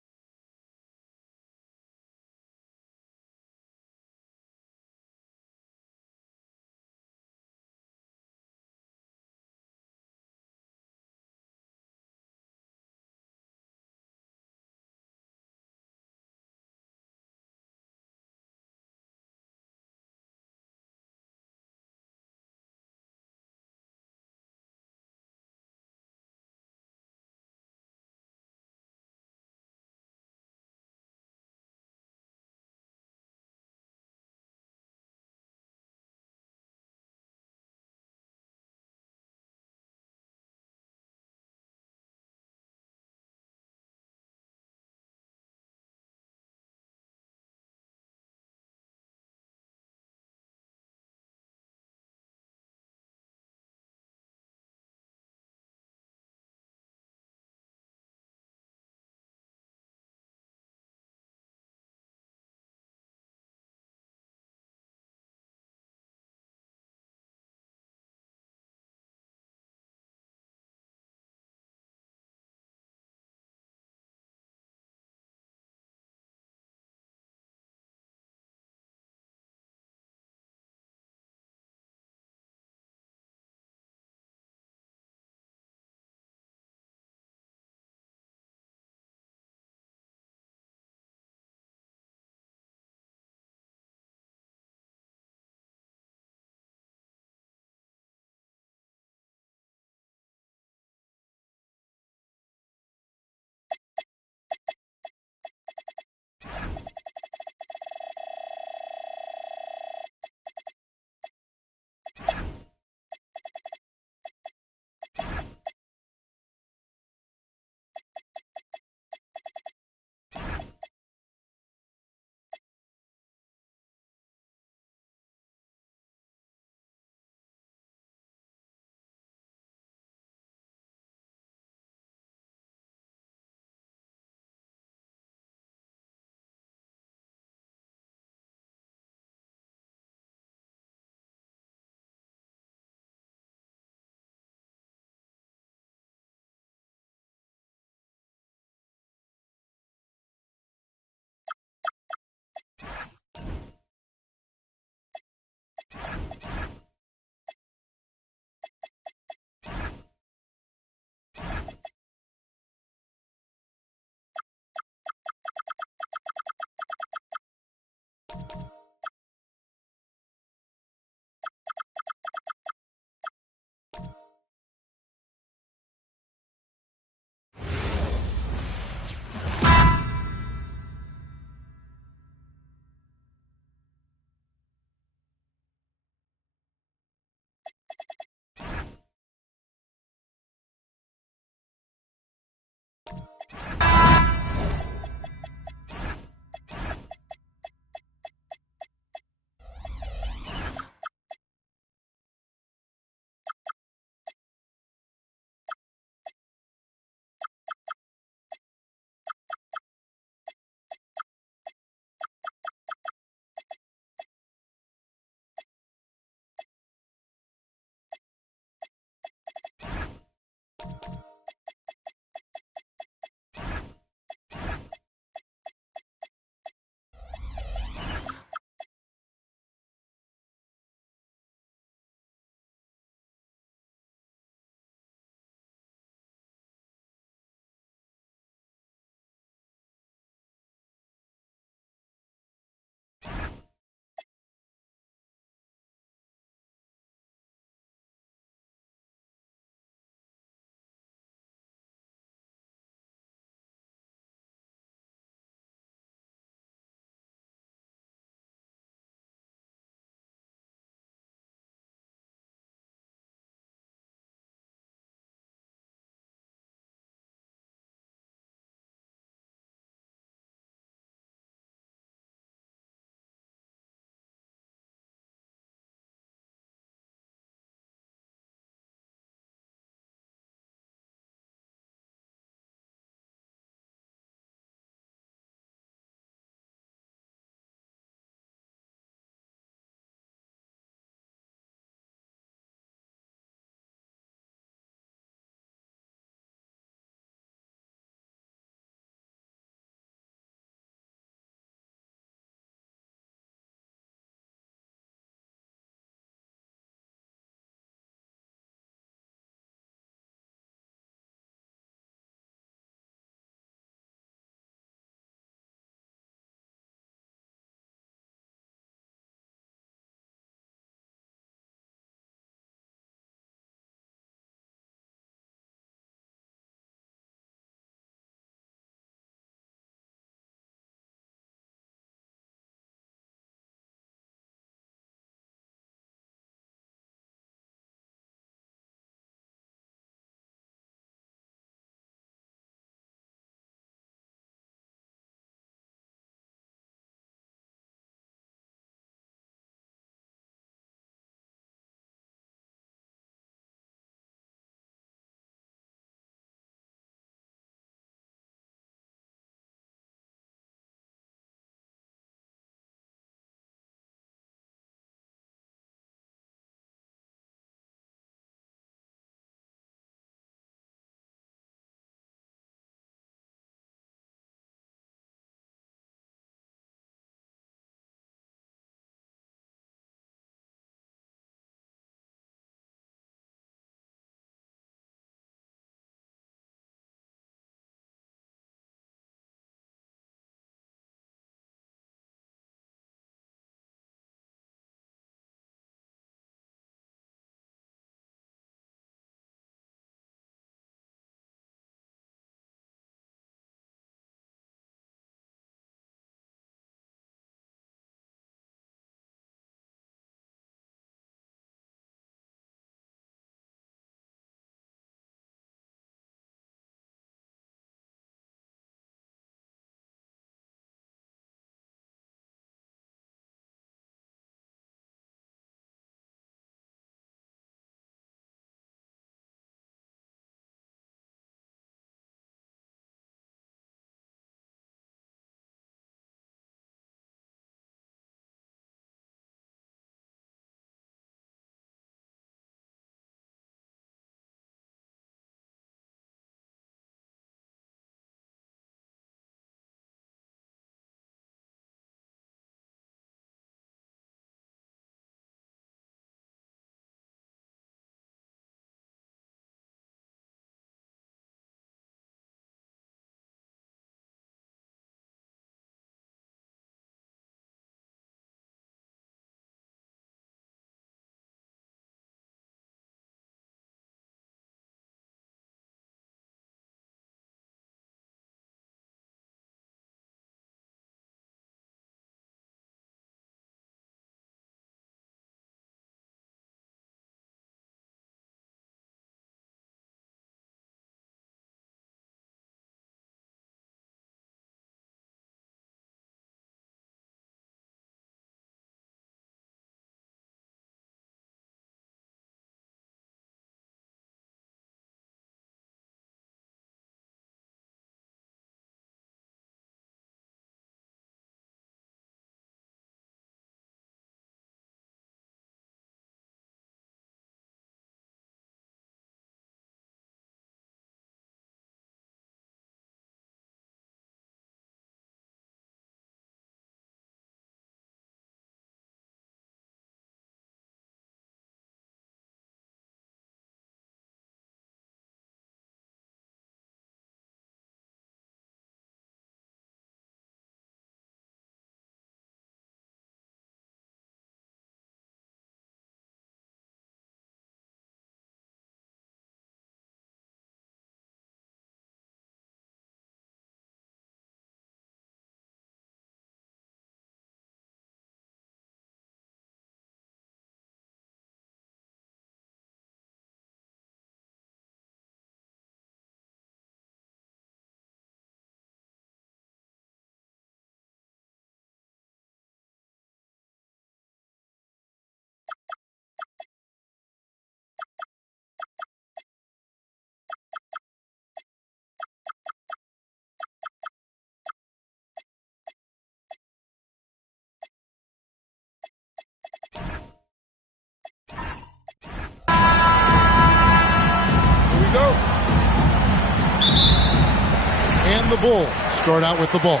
And the Bulls start out with the ball.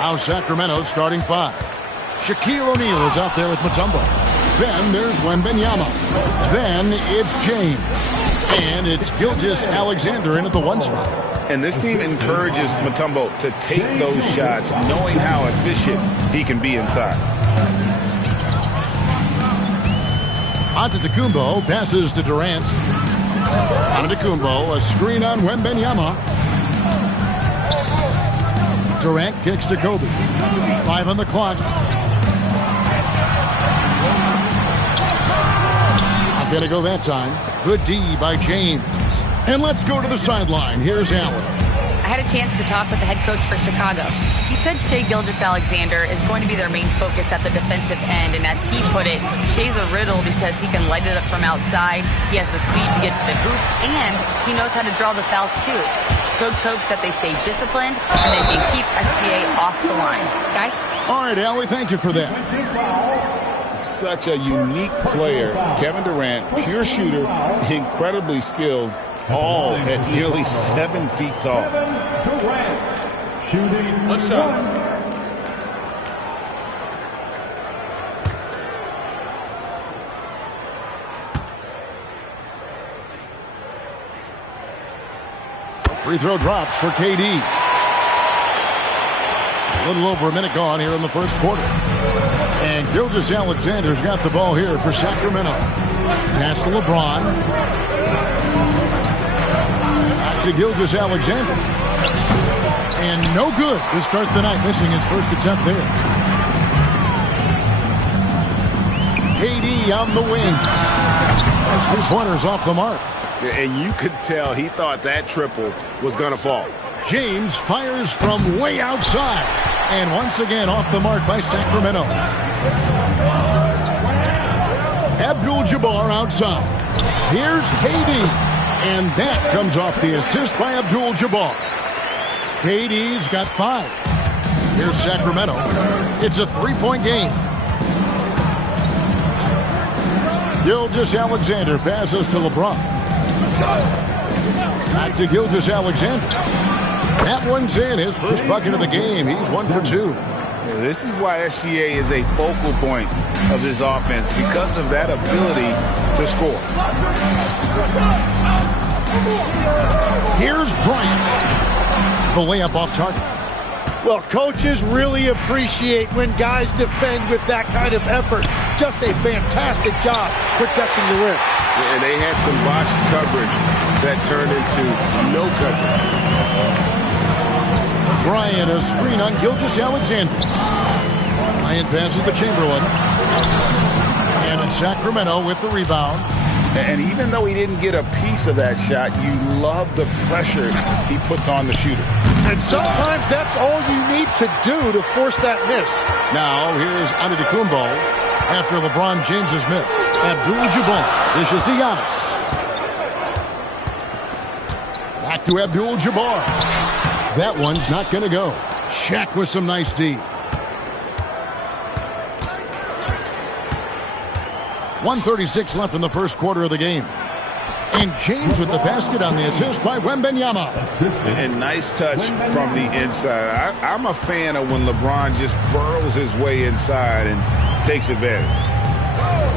Now Sacramento starting 5. Shaquille O'Neal is out there with Mutombo. Then there's Wembanyama. Then it's James. And it's Gilgeous-Alexander in at the 1 spot. And this team encourages Mutombo to take those shots, knowing how efficient he can be inside. Antetokounmpo passes to Durant. Antetokounmpo, a screen on Wembanyama. Durant kicks to Kobe. 5 on the clock. Not going to go that time. Good D by James. And let's go to the sideline. Here's Allen. I had a chance to talk with the head coach for Chicago. He said Shai Gilgeous-Alexander is going to be their main focus at the defensive end, and as he put it, Shai's a riddle because he can light it up from outside, he has the speed to get to the hoop, and he knows how to draw the fouls too. Coach hopes that they stay disciplined and they can keep SGA off the line. Guys? All right, Allie, thank you for that. Such a unique player. Kevin Durant, pure shooter, incredibly skilled, all at nearly 7 feet tall. Shooting. What's up? Free throw drops for KD. A little over a minute gone here in the first quarter. And Gilgeous-Alexander's got the ball here for Sacramento. Pass to LeBron. Back to Gilgeous-Alexander. And no good to start the night, missing his first attempt there. KD on the wing. Those 3-pointers off the mark. And you could tell he thought that triple was going to fall. James fires from way outside. And once again off the mark by Sacramento. Abdul-Jabbar outside. Here's KD. And that comes off the assist by Abdul-Jabbar. KD's got 5. Here's Sacramento. It's a 3-point game. Gilgeous-Alexander passes to LeBron. Back to Gilgeous-Alexander. That one's in. His first bucket of the game. He's 1 for 2. This is why SGA is a focal point of this offense, because of that ability to score. Here's Bryant. The layup off target. Well, coaches really appreciate when guys defend with that kind of effort. Just a fantastic job protecting the rim. And they had some botched coverage that turned into no coverage. Bryant, a screen on Gilgeous-Alexander. Bryant passes to Chamberlain. And it's Sacramento with the rebound. And even though he didn't get a piece of that shot, you love the pressure he puts on the shooter. And sometimes that's all you need to do to force that miss. Now, here's Antetokounmpo after LeBron James's miss. Abdul-Jabbar dishes to Giannis. Back to Abdul-Jabbar. That one's not going to go. Shaq with some nice D. 1:36 left in the first quarter of the game. And James with the basket on the assist by Wembanyama. And nice touch from the inside. I'm a fan of when LeBron just burrows his way inside and takes advantage.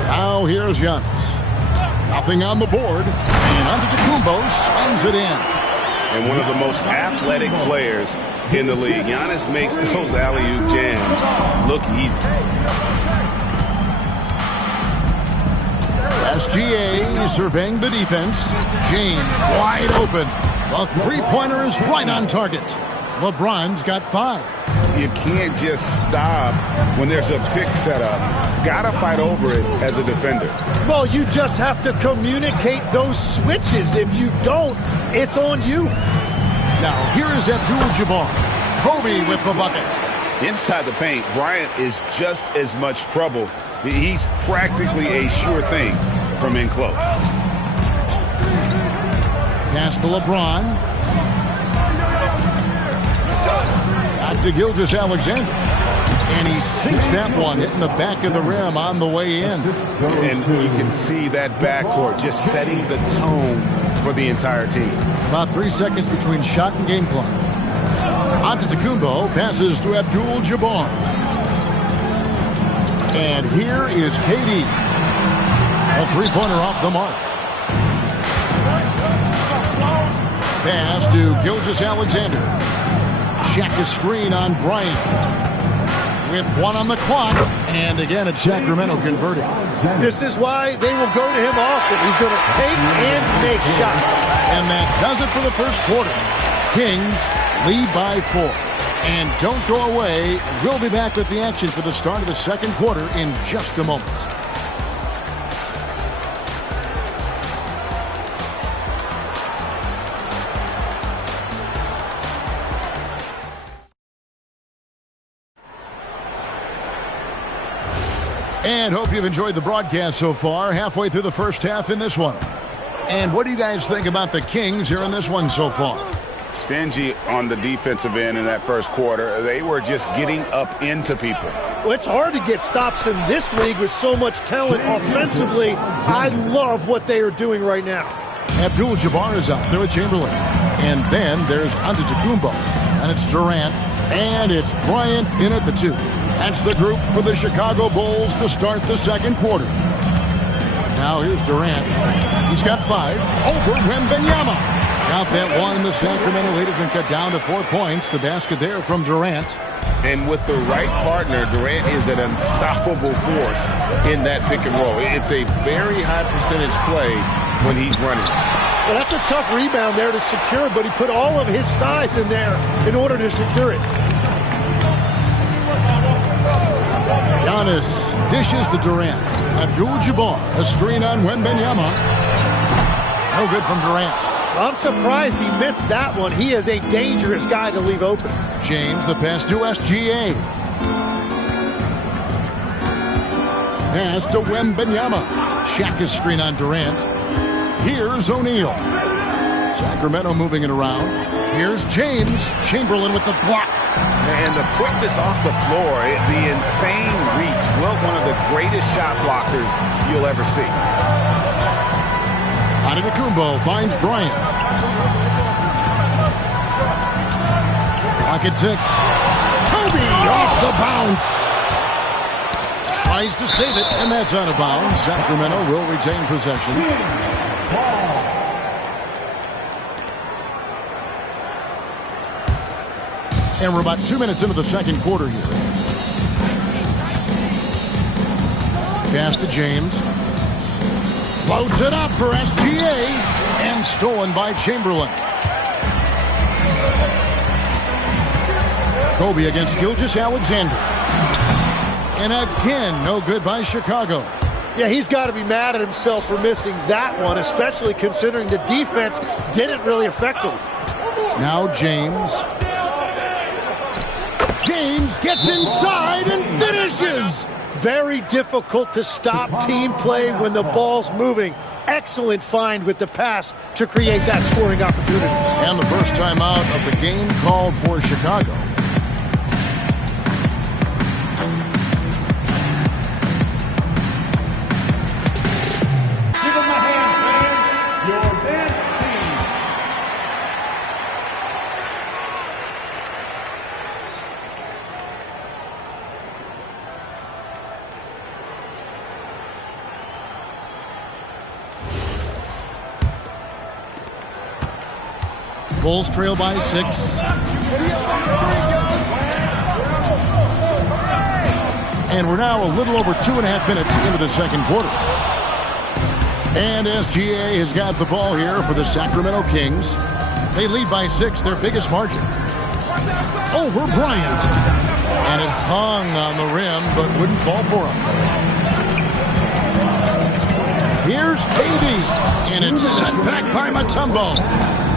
Now here's Giannis. Nothing on the board. And Antetokounmpo slams it in. And one of the most athletic players in the league. Giannis makes those alley-oop jams look easy. SGA surveying the defense. James wide open. The three-pointer is right on target. LeBron's got 5. You can't just stop when there's a pick set up. Gotta fight over it as a defender. Well, you just have to communicate those switches. If you don't, it's on you. Now, here is Abdul-Jabbar. Kobe with the bucket. Inside the paint, Bryant is just as much trouble. He's practically a sure thing from in close. Pass to LeBron. Back to Gilgeous-Alexander. And he sinks that one, hitting the back of the rim on the way in. And you can see that backcourt just setting the tone for the entire team. About 3 seconds between shot and game clock. Antetokounmpo passes to Abdul-Jabbar. And here is KD. A three-pointer off the mark. Pass to Gilgeous-Alexander. Check the screen on Bryant. With one on the clock. And again, it's Sacramento converting. This is why they will go to him often. He's going to take and make shots. And that does it for the first quarter. Kings lead by 4. And don't go away. We'll be back with the action for the start of the second quarter in just a moment. And hope you've enjoyed the broadcast so far. Halfway through the first half in this one. And what do you guys think about the Kings here in this one so far? Stingy on the defensive end in that first quarter. They were just getting up into people. Well, it's hard to get stops in this league with so much talent offensively. I love what they are doing right now. Abdul-Jabbar is out there with Chamberlain. And then there's Antetokounmpo. And it's Durant. And it's Bryant in at the 2. That's the group for the Chicago Bulls to start the second quarter. Now here's Durant. He's got 5 over Wembanyama. Got that one. The Sacramento lead has been cut down to 4 points. The basket there from Durant. And with the right partner, Durant is an unstoppable force in that pick and roll. It's a very high percentage play when he's running. Well, that's a tough rebound there to secure, but he put all of his size in there in order to secure it. Giannis dishes to Durant. Abdul-Jabbar, a screen on Wembanyama. No good from Durant. I'm surprised he missed that one. He is a dangerous guy to leave open. James, the pass to SGA. Pass to Wembanyama. Check his screen on Durant. Here's O'Neal. Sacramento moving it around. Here's James. Chamberlain with the block. And the quickness off the floor, the insane reach. Well, one of the greatest shot blockers you'll ever see. Antetokounmpo finds Bryant. Clock at 6. Kobe off the bounce. Tries to save it, and that's out of bounds. Sacramento will retain possession. And we're about 2 minutes into the second quarter here. Pass to James. Loads it up for SGA. And stolen by Chamberlain. Kobe against Gilgeous-Alexander. And again, no good by Chicago. Yeah, he's got to be mad at himself for missing that one, especially considering the defense didn't really affect him. Now James. James gets inside and finishes. Very difficult to stop team play when the ball's moving. Excellent find with the pass to create that scoring opportunity. And the first time out of the game called for Chicago. Give him a hand, man. Your dance team. Bulls trail by 6. And we're now a little over 2.5 minutes into the second quarter. And SGA has got the ball here for the Sacramento Kings. They lead by 6, their biggest margin. Over Bryant. And it hung on the rim, but wouldn't fall for him. Here's KD. And it's set back by Mutombo.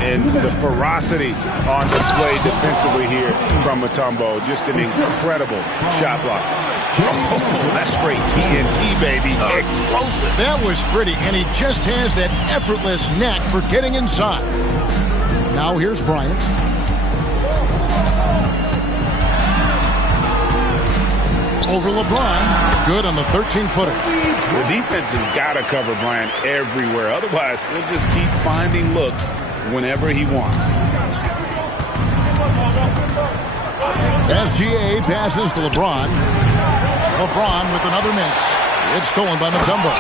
And the ferocity on display defensively here from Mutombo. Just an incredible shot block. Oh, that's straight TNT, baby. Explosive. That was pretty, and he just has that effortless knack for getting inside. Now here's Bryant. Over LeBron. Good on the 13-footer. The defense has got to cover Bryant everywhere. Otherwise, he'll just keep finding looks whenever he wants. SGA passes to LeBron. LeBron with another miss. It's stolen by Mutombo.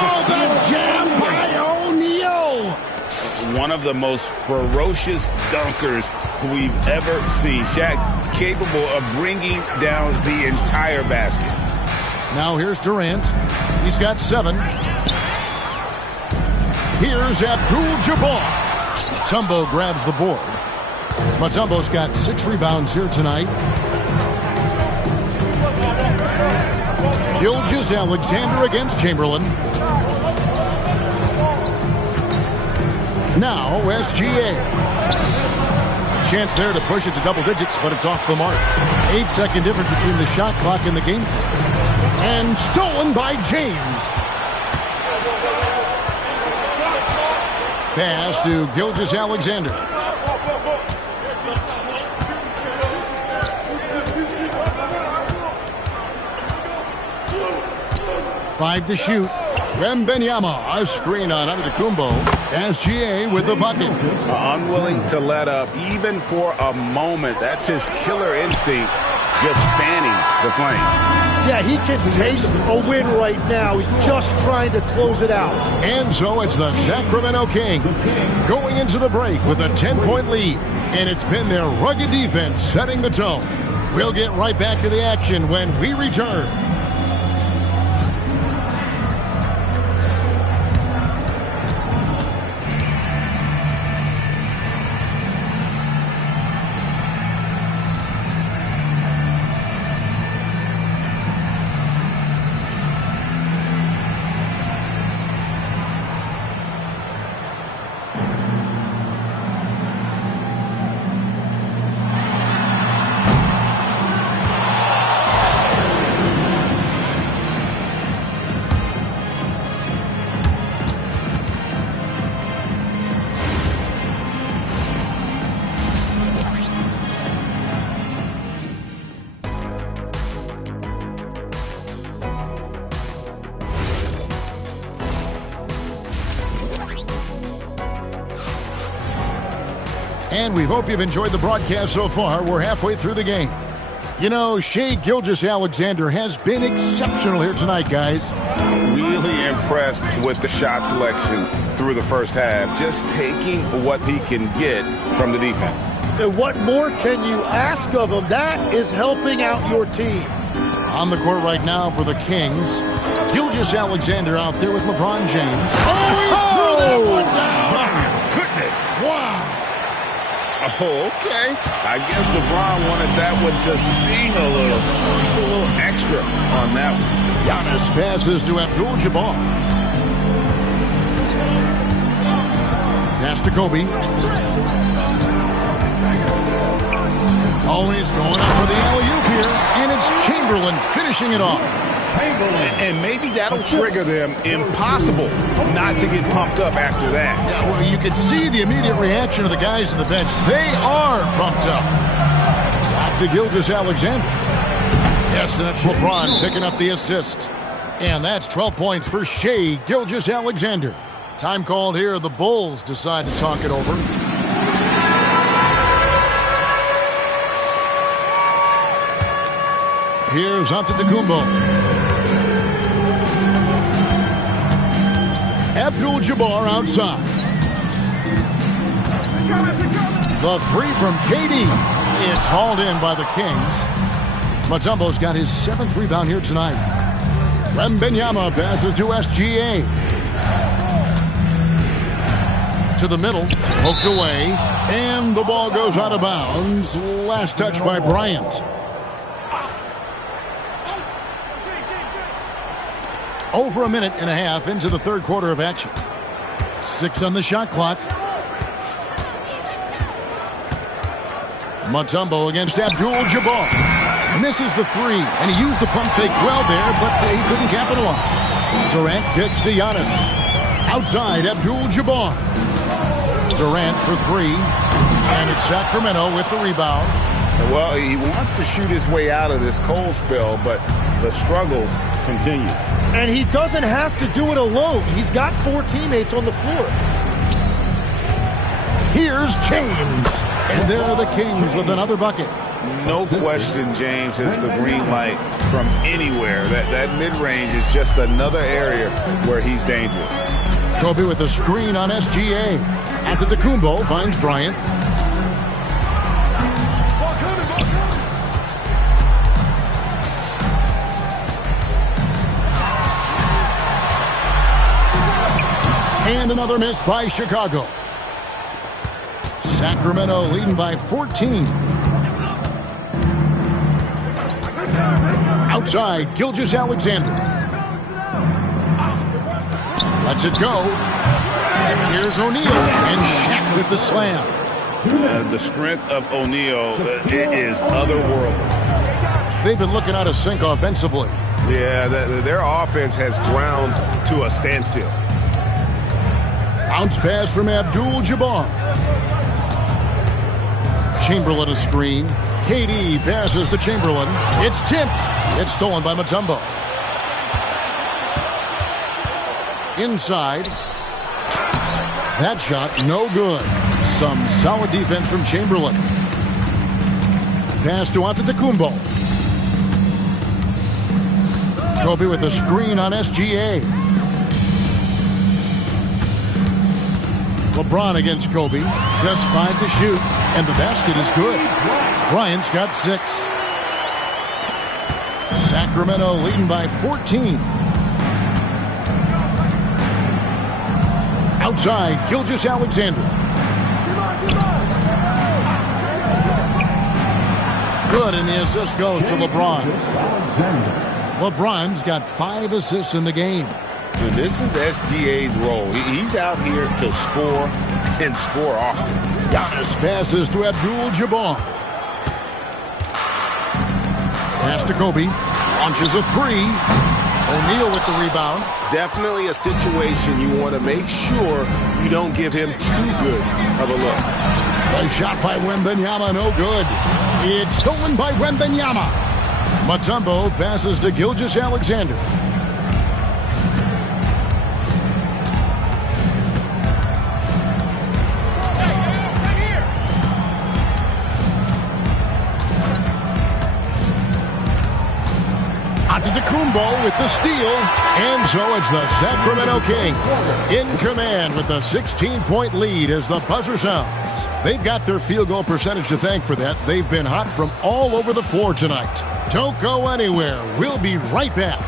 Oh, the jam by O'Neal! One of the most ferocious dunkers we've ever seen. Shaq capable of bringing down the entire basket. Now here's Durant. He's got 7. Here's Abdul-Jabbar. Mutombo grabs the board. Mutombo's got 6 rebounds here tonight. Gilgeous-Alexander against Chamberlain. Now SGA. A chance there to push it to double digits, but it's off the mark. 8-second difference between the shot clock and the game. And stolen by James. Pass to Gilgeous-Alexander. Five to shoot. Wembanyama, a screen on Antetokounmpo. SGA with the bucket. Unwilling to let up even for a moment. That's his killer instinct, just fanning the flame. Yeah, he can taste a win right now. He's just trying to close it out. And so it's the Sacramento Kings going into the break with a 10-point lead. And it's been their rugged defense setting the tone. We'll get right back to the action when we return. And we hope you've enjoyed the broadcast so far. We're halfway through the game. You know, Shai Gilgeous-Alexander has been exceptional here tonight, guys. Really impressed with the shot selection through the first half. Just taking what he can get from the defense. And what more can you ask of him? That is helping out your team. On the court right now for the Kings. Gilgeous-Alexander out there with LeBron James. Oh, he threw that one down. My goodness. Wow. Oh, okay. I guess LeBron wanted that one to sting a little extra on that one. Giannis passes to Abdul-Jabbar. Pass to Kobe. Always going up for the alley-oop here, and it's Chamberlain finishing it off. And maybe that'll trigger them. Impossible not to get pumped up after that. Yeah, well, you could see the immediate reaction of the guys on the bench. They are pumped up. Back to Gilgeous-Alexander. Yes, and that's LeBron picking up the assist. And that's 12 points for Shai Gilgeous-Alexander. Time called here. The Bulls decide to talk it over. Here's Antetokounmpo. Abdul-Jabbar outside. The three from KD. It's hauled in by the Kings. Mutombo's got his 7th rebound here tonight. Wembanyama passes to SGA. To the middle, poked away, and the ball goes out of bounds. Last touch by Bryant. Over a minute and a half into the third quarter of action. 6 on the shot clock. Mutombo against Abdul-Jabbar. Misses the 3, and he used the pump fake well there, but he couldn't capitalize. Durant kicks to Giannis. Outside, Abdul-Jabbar. Durant for 3, and it's Sacramento with the rebound. Well, he wants to shoot his way out of this cold spell, but the struggles continue. And he doesn't have to do it alone. He's got 4 teammates on the floor. Here's James. And there are the Kings with another bucket. No question, James has the green light from anywhere. That mid-range is just another area where he's dangerous. Kobe with a screen on SGA. Antetokounmpo finds Bryant. And another miss by Chicago. Sacramento leading by 14. Outside, Gilgeous-Alexander. Lets it go. Here's O'Neal, and Shaq with the slam. The strength of O'Neal is otherworldly. They've been looking out of sync offensively. Yeah, their offense has ground to a standstill. Bounce pass from Abdul-Jabbar. Chamberlain a screen. KD passes to Chamberlain. It's tipped. It's stolen by Mutombo. Inside. That shot, no good. Some solid defense from Chamberlain. Pass to Antetokounmpo. Kobe with a screen on SGA. LeBron against Kobe. Just 5 to shoot. And the basket is good. Bryant's got 6. Sacramento leading by 14. Outside, Gilgeous-Alexander. Good, and the assist goes to LeBron. LeBron's got 5 assists in the game. And this is SGA's role. He's out here to score and score often. Giannis passes to Abdul-Jabbar. Pass to Kobe. Launches a 3. O'Neal with the rebound. Definitely a situation you want to make sure you don't give him too good of a look. A shot by Wembanyama, no good. It's stolen by Wembanyama. Mutombo passes to Gilgeous-Alexander. Antetokounmpo with the steal, and so it's the Sacramento Kings in command with a 16-point lead as the buzzer sounds. They've got their field goal percentage to thank for that. They've been hot from all over the floor tonight. Don't go anywhere. We'll be right back.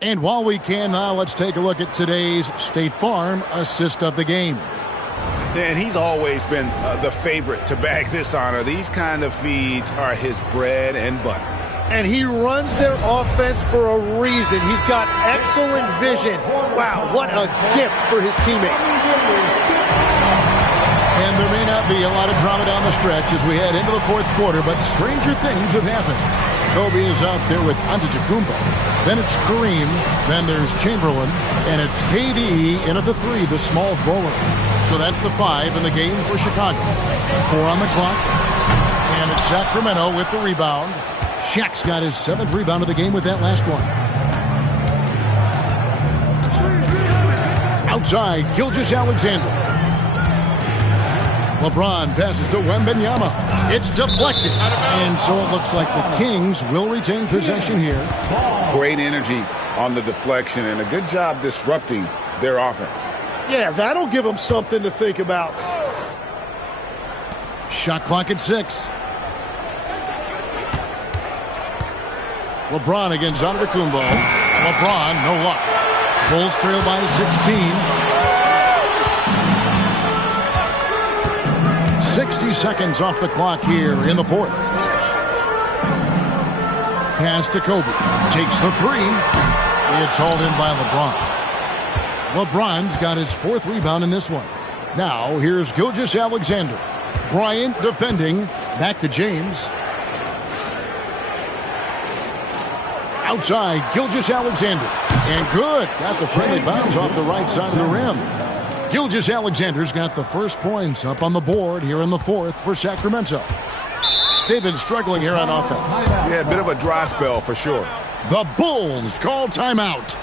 And while we can now, let's take a look at today's State Farm assist of the game. And he's always been the favorite to bag this honor. These kind of feeds are his bread and butter. And he runs their offense for a reason. He's got excellent vision. Wow, what a gift for his teammates. And there may not be a lot of drama down the stretch as we head into the fourth quarter, but stranger things have happened. Kobe is out there with Antetokounmpo. Then it's Kareem. Then there's Chamberlain. And it's KD in at the 3, the small forward. So that's the 5 in the game for Chicago. 4 on the clock. And it's Sacramento with the rebound. Shaq's got his 7th rebound of the game with that last one. Outside, Gilgeous-Alexander. LeBron passes to Wembanyama. It's deflected. And so it looks like the Kings will retain possession here. Great energy on the deflection and a good job disrupting their offense. Yeah, that'll give them something to think about. Shot clock at 6. LeBron against Antetokounmpo. LeBron, no luck. Bulls trail by 16. 60 seconds off the clock here in the fourth. Pass to Kobe. Takes the 3. It's hauled in by LeBron. LeBron's got his 4th rebound in this one. Now, here's Gilgeous-Alexander. Bryant defending. Back to James. Outside, Gilgeous-Alexander. And good. Got the friendly bounce off the right side of the rim. Gilgeous-Alexander's got the first points up on the board here in the fourth for Sacramento. They've been struggling here on offense. Yeah, a bit of a dry spell for sure. The Bulls call timeout.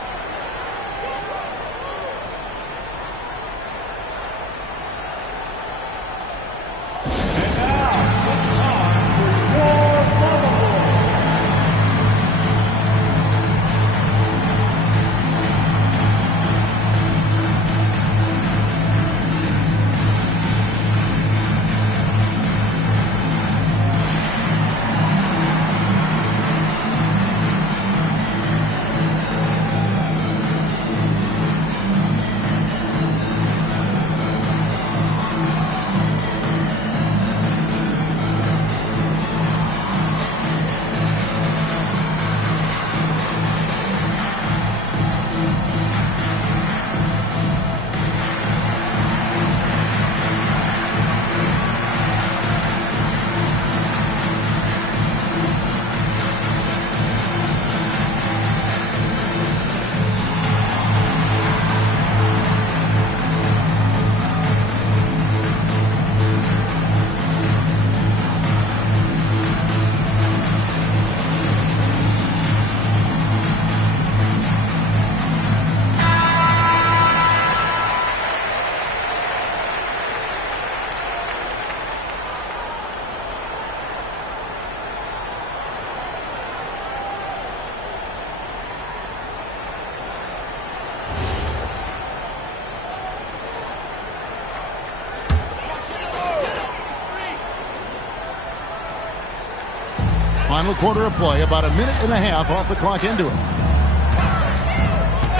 Final quarter of play, about a minute and a half off the clock into it.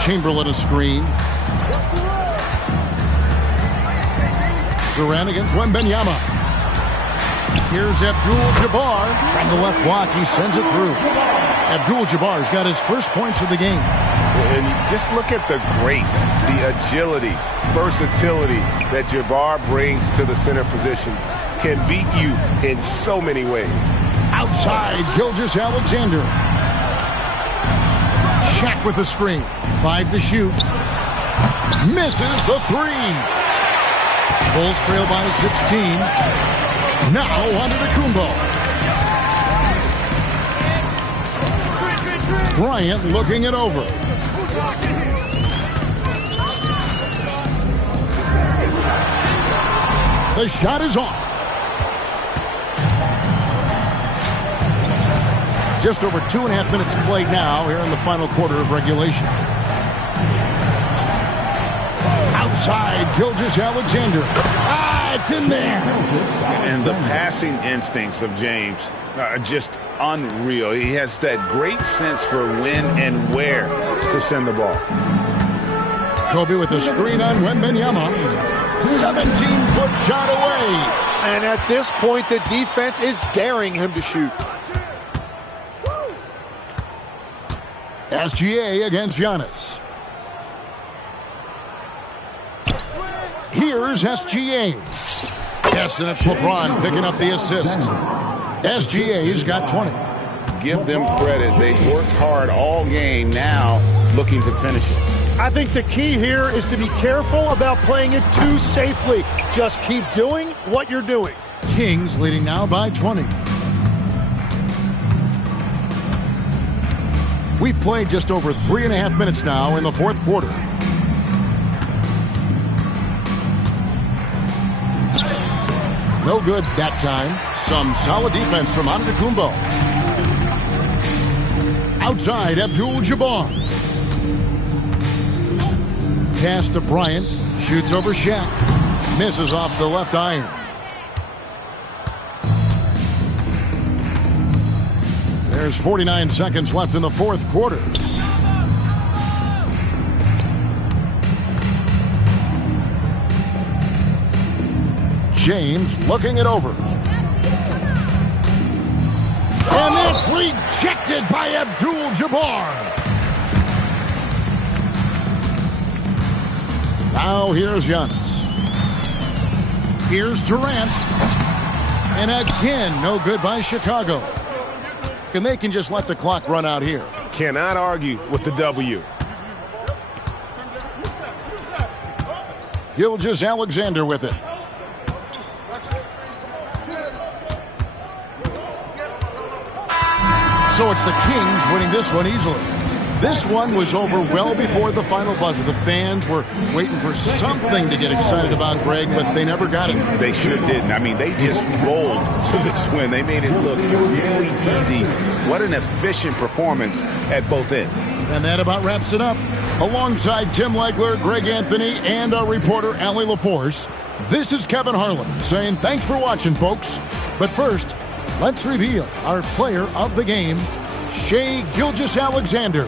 Chamberlain a screen. Durant against Wembanyama. Here's Abdul-Jabbar from the left block. He sends it through. Abdul-Jabbar's got his first points of the game. And just look at the grace, the agility, versatility that Jabbar brings to the center position. Can beat you in so many ways. Outside, Gilgeous-Alexander. Shaq with the screen. 5 to shoot. Misses the 3. Bulls trail by 16. Now onto the Kumbo. Bryant looking it over. The shot is off. Just over 2.5 minutes played now here in the final quarter of regulation. Outside, Gilgeous-Alexander. It's in there. And the passing instincts of James are just unreal. He has that great sense for when and where to send the ball. Kobe with the screen on Wembanyama. 17-foot shot away. And at this point, the defense is daring him to shoot. SGA against Giannis. Here's SGA. Yes, and it's LeBron picking up the assist. SGA's got 20. Give them credit. They've worked hard all game, now looking to finish it. I think the key here is to be careful about playing it too safely. Just keep doing what you're doing. Kings leading now by 20. We've played just over 3.5 minutes now in the fourth quarter. No good that time. Some solid defense from Antetokounmpo. Outside, Abdul-Jabbar. Pass to Bryant. Shoots over Shaq. Misses off the left iron. There's 49 seconds left in the fourth quarter. James looking it over. And that's rejected by Abdul-Jabbar. Now here's Giannis. Here's Durant. And again, no good by Chicago. And they can just let the clock run out here. Cannot argue with the W. Gilgeous-Alexander with it. So it's the Kings winning this one easily. This one was over well before the final buzzer. The fans were waiting for something to get excited about, Greg, but they never got it. They sure didn't. I mean, they just rolled to this win. They made it look really easy. What an efficient performance at both ends. And that about wraps it up. Alongside Tim Legler, Greg Anthony, and our reporter, Allie LaForce, this is Kevin Harlan saying thanks for watching, folks. But first, let's reveal our player of the game, Shai Gilgeous-Alexander.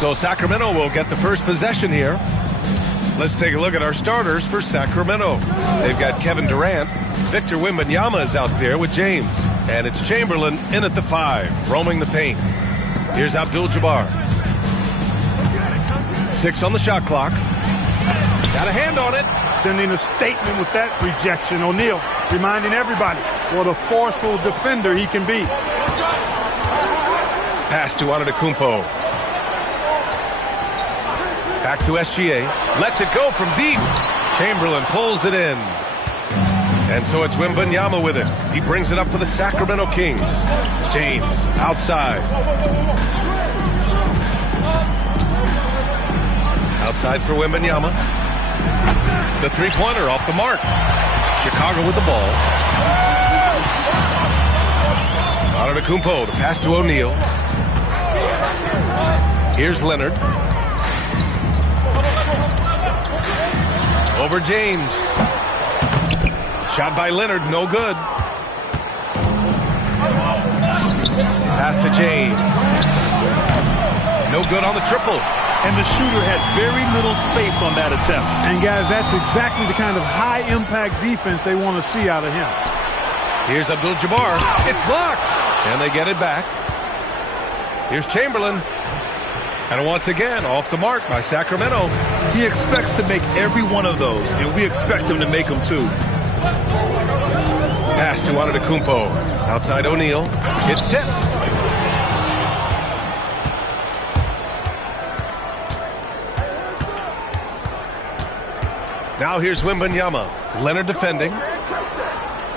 So Sacramento will get the first possession here. Let's take a look at our starters for Sacramento. They've got Kevin Durant. Victor Wembanyama is out there with James. And it's Chamberlain in at the 5, roaming the paint. Here's Abdul-Jabbar. 6 on the shot clock. Got a hand on it. Sending a statement with that rejection. O'Neal reminding everybody what a forceful defender he can be. Pass to Antetokounmpo. Back to SGA. Lets it go from deep. Chamberlain pulls it in. And so it's Wembanyama with it. He brings it up for the Sacramento Kings. James outside. Outside for Wembanyama. The three-pointer off the mark. Chicago with the ball. Antetokounmpo, the pass to O'Neal. Here's Leonard. Over James. Shot by Leonard, no good. Pass to James. No good on the triple. And the shooter had very little space on that attempt. And guys, that's exactly the kind of high-impact defense they want to see out of him. Here's Abdul-Jabbar. It's blocked. And they get it back. Here's Chamberlain. And once again, off the mark by Sacramento. He expects to make every one of those, and we expect him to make them too. Pass to Antetokounmpo. Outside O'Neal. It's tipped. Now here's Wembanyama. Leonard defending.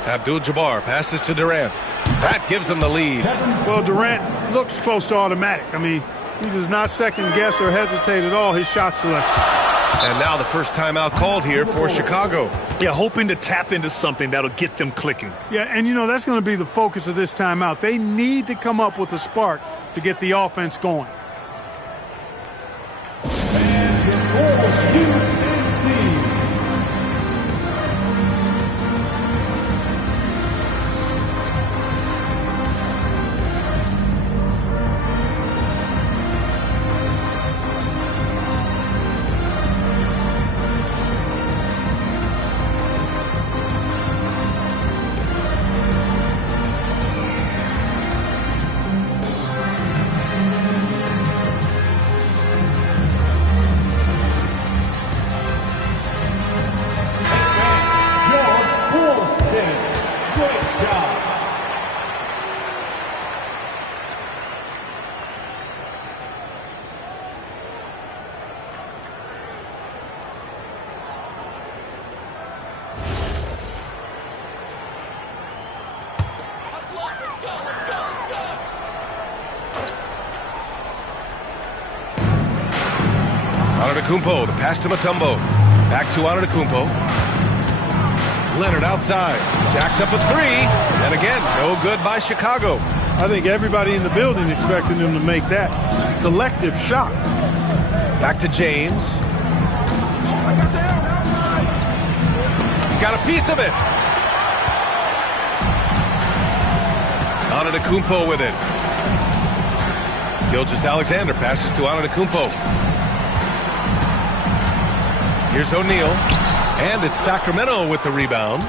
Abdul-Jabbar passes to Durant. That gives him the lead. Well, Durant looks close to automatic. I mean, he does not second guess or hesitate at all his shot selection. And now the first timeout called here for Chicago. Yeah, hoping to tap into something that'll get them clicking. Yeah, and you know, that's going to be the focus of this timeout. They need to come up with a spark to get the offense going. Antetokounmpo, the pass to Mutombo. Back to Antetokounmpo. Leonard outside. Jacks up a 3. And again, no good by Chicago. I think everybody in the building expected him to make that collective shot. Back to James. Got a piece of it. Antetokounmpo with it. Gilgeous-Alexander passes to Antetokounmpo. Here's O'Neal. And it's Sacramento with the rebound.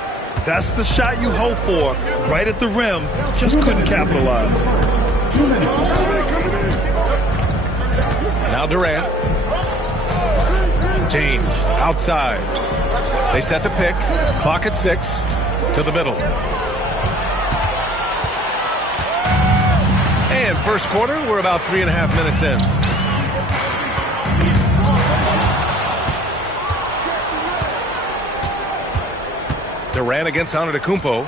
That's the shot you hope for. Right at the rim. Just couldn't capitalize. Now Durant. James outside. They set the pick. Clock at 6. To the middle. And first quarter, we're about 3.5 minutes in. Durant against Antetokounmpo.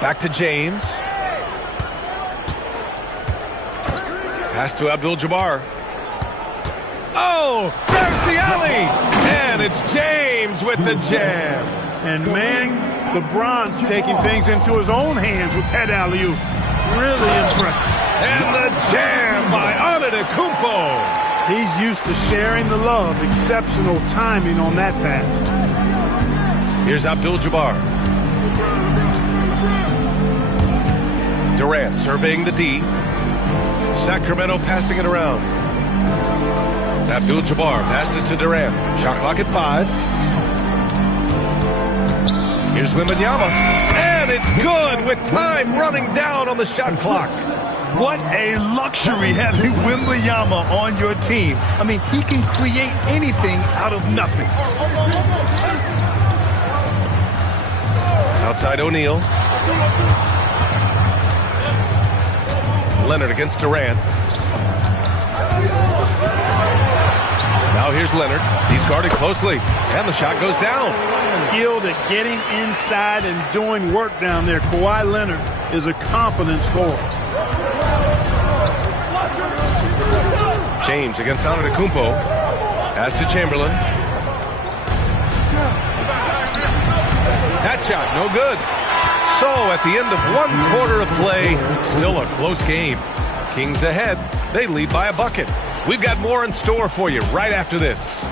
Back to James. Pass to Abdul-Jabbar. Oh, there's the alley! And it's James with the jam. And man, LeBron's taking things into his own hands with that alley-oop. Really impressive. And the jam by Antetokounmpo. He's used to sharing the love. Exceptional timing on that pass. Here's Abdul-Jabbar. Durant surveying the D. Sacramento passing it around. Abdul-Jabbar passes to Durant. Shot clock at 5. Here's Wembanyama. And it's good with time running down on the shot clock. What a luxury having Wembanyama on your team. I mean, he can create anything out of nothing. Outside O'Neal. Leonard against Durant. Now here's Leonard. He's guarded closely, and the shot goes down. Skilled at getting inside and doing work down there. Kawhi Leonard is a confident scorer. James against Antetokounmpo. Pass to Chamberlain. That shot, no good. So at the end of 1 quarter of play, still a close game. Kings ahead. They lead by a bucket. We've got more in store for you right after this.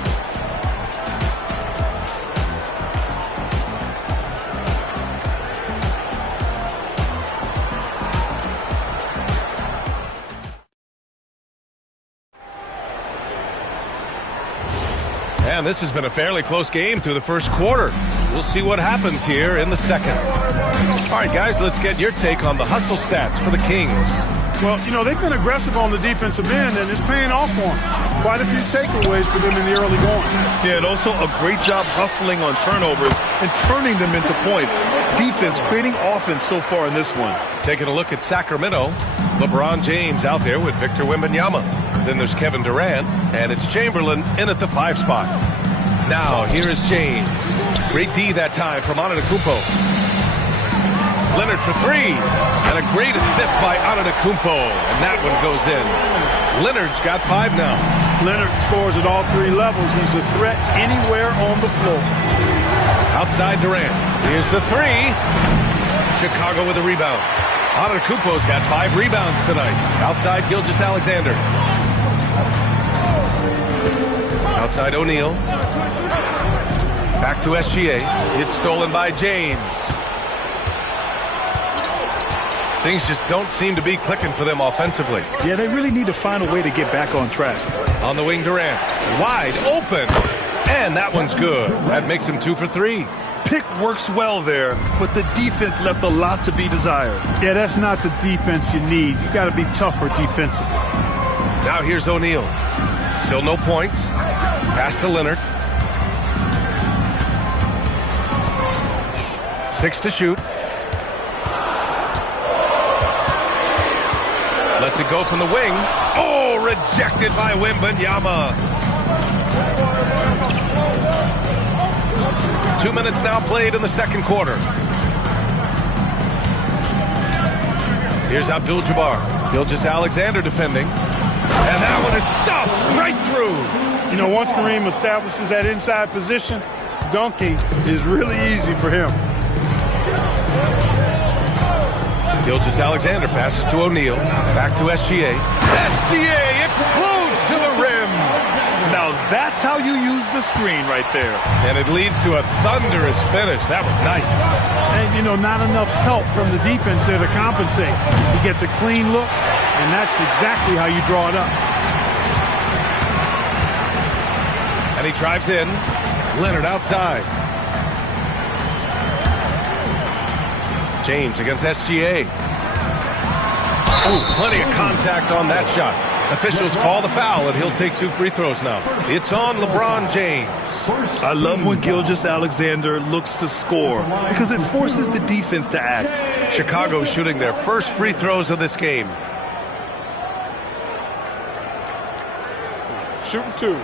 And this has been a fairly close game through the first quarter. We'll see what happens here in the second. All right, guys, let's get your take on the hustle stats for the Kings. Well, you know, they've been aggressive on the defensive end, and it's paying off for them. Quite a few takeaways for them in the early going. Yeah, and also a great job hustling on turnovers and turning them into points. Defense creating offense so far in this one. Taking a look at Sacramento, LeBron James out there with Victor Wembanyama. Then there's Kevin Durant, and it's Chamberlain in at the 5 spot. Now, here is James. Great D that time from Antetokounmpo. Leonard for 3, and a great assist by Antetokounmpo, and that one goes in. Leonard's got 5 now. Leonard scores at all 3 levels. He's a threat anywhere on the floor. Outside Durant. Here's the 3. Chicago with a rebound. Antetokounmpo's got 5 rebounds tonight. Outside Gilgeous-Alexander. Outside O'Neal. Back to SGA. It's stolen by James. Things just don't seem to be clicking for them offensively. Yeah, they really need to find a way to get back on track. On the wing, Durant. Wide open. And that one's good. That makes him 2 for 3. Pick works well there, but the defense left a lot to be desired. Yeah, that's not the defense you need. You got to be tougher defensively. Now here's O'Neal. Still no points. Pass to Leonard. 6 to shoot. Lets it go from the wing. Oh, rejected by Wembanyama. 2 minutes now played in the second quarter. Here's Abdul-Jabbar. Gilgeous-Alexander defending. And that one is stuffed right through. You know, once Kareem establishes that inside position, dunking is really easy for him. Gilgeous-Alexander passes to O'Neal. Back to SGA. SGA explodes to the rim. Now that's how you use the screen right there. And it leads to a thunderous finish. That was nice. And, you know, not enough help from the defense there to compensate. He gets a clean look, and that's exactly how you draw it up. And he drives in. Leonard outside. James against SGA. Oh, plenty of contact on that shot. Officials call the foul, and he'll take 2 free throws now. It's on LeBron James. I love when Gilgeous-Alexander looks to score because it forces the defense to act. Chicago shooting their first free throws of this game. Shooting 2.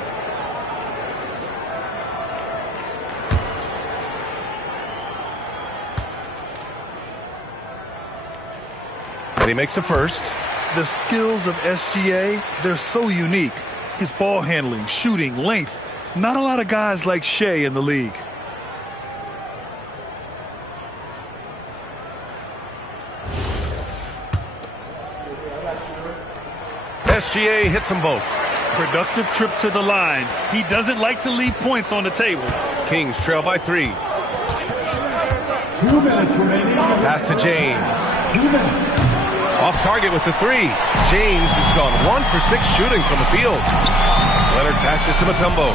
And he makes the first. The skills of SGA, they're so unique. His ball handling, shooting, length. Not a lot of guys like Shea in the league. SGA hits them both. Productive trip to the line. He doesn't like to leave points on the table. Kings trail by 3. 2 minutes remaining. Pass to James. 2 minutes. Off target with the three. James has gone 1 for 6 shooting from the field. Leonard passes to Mutombo.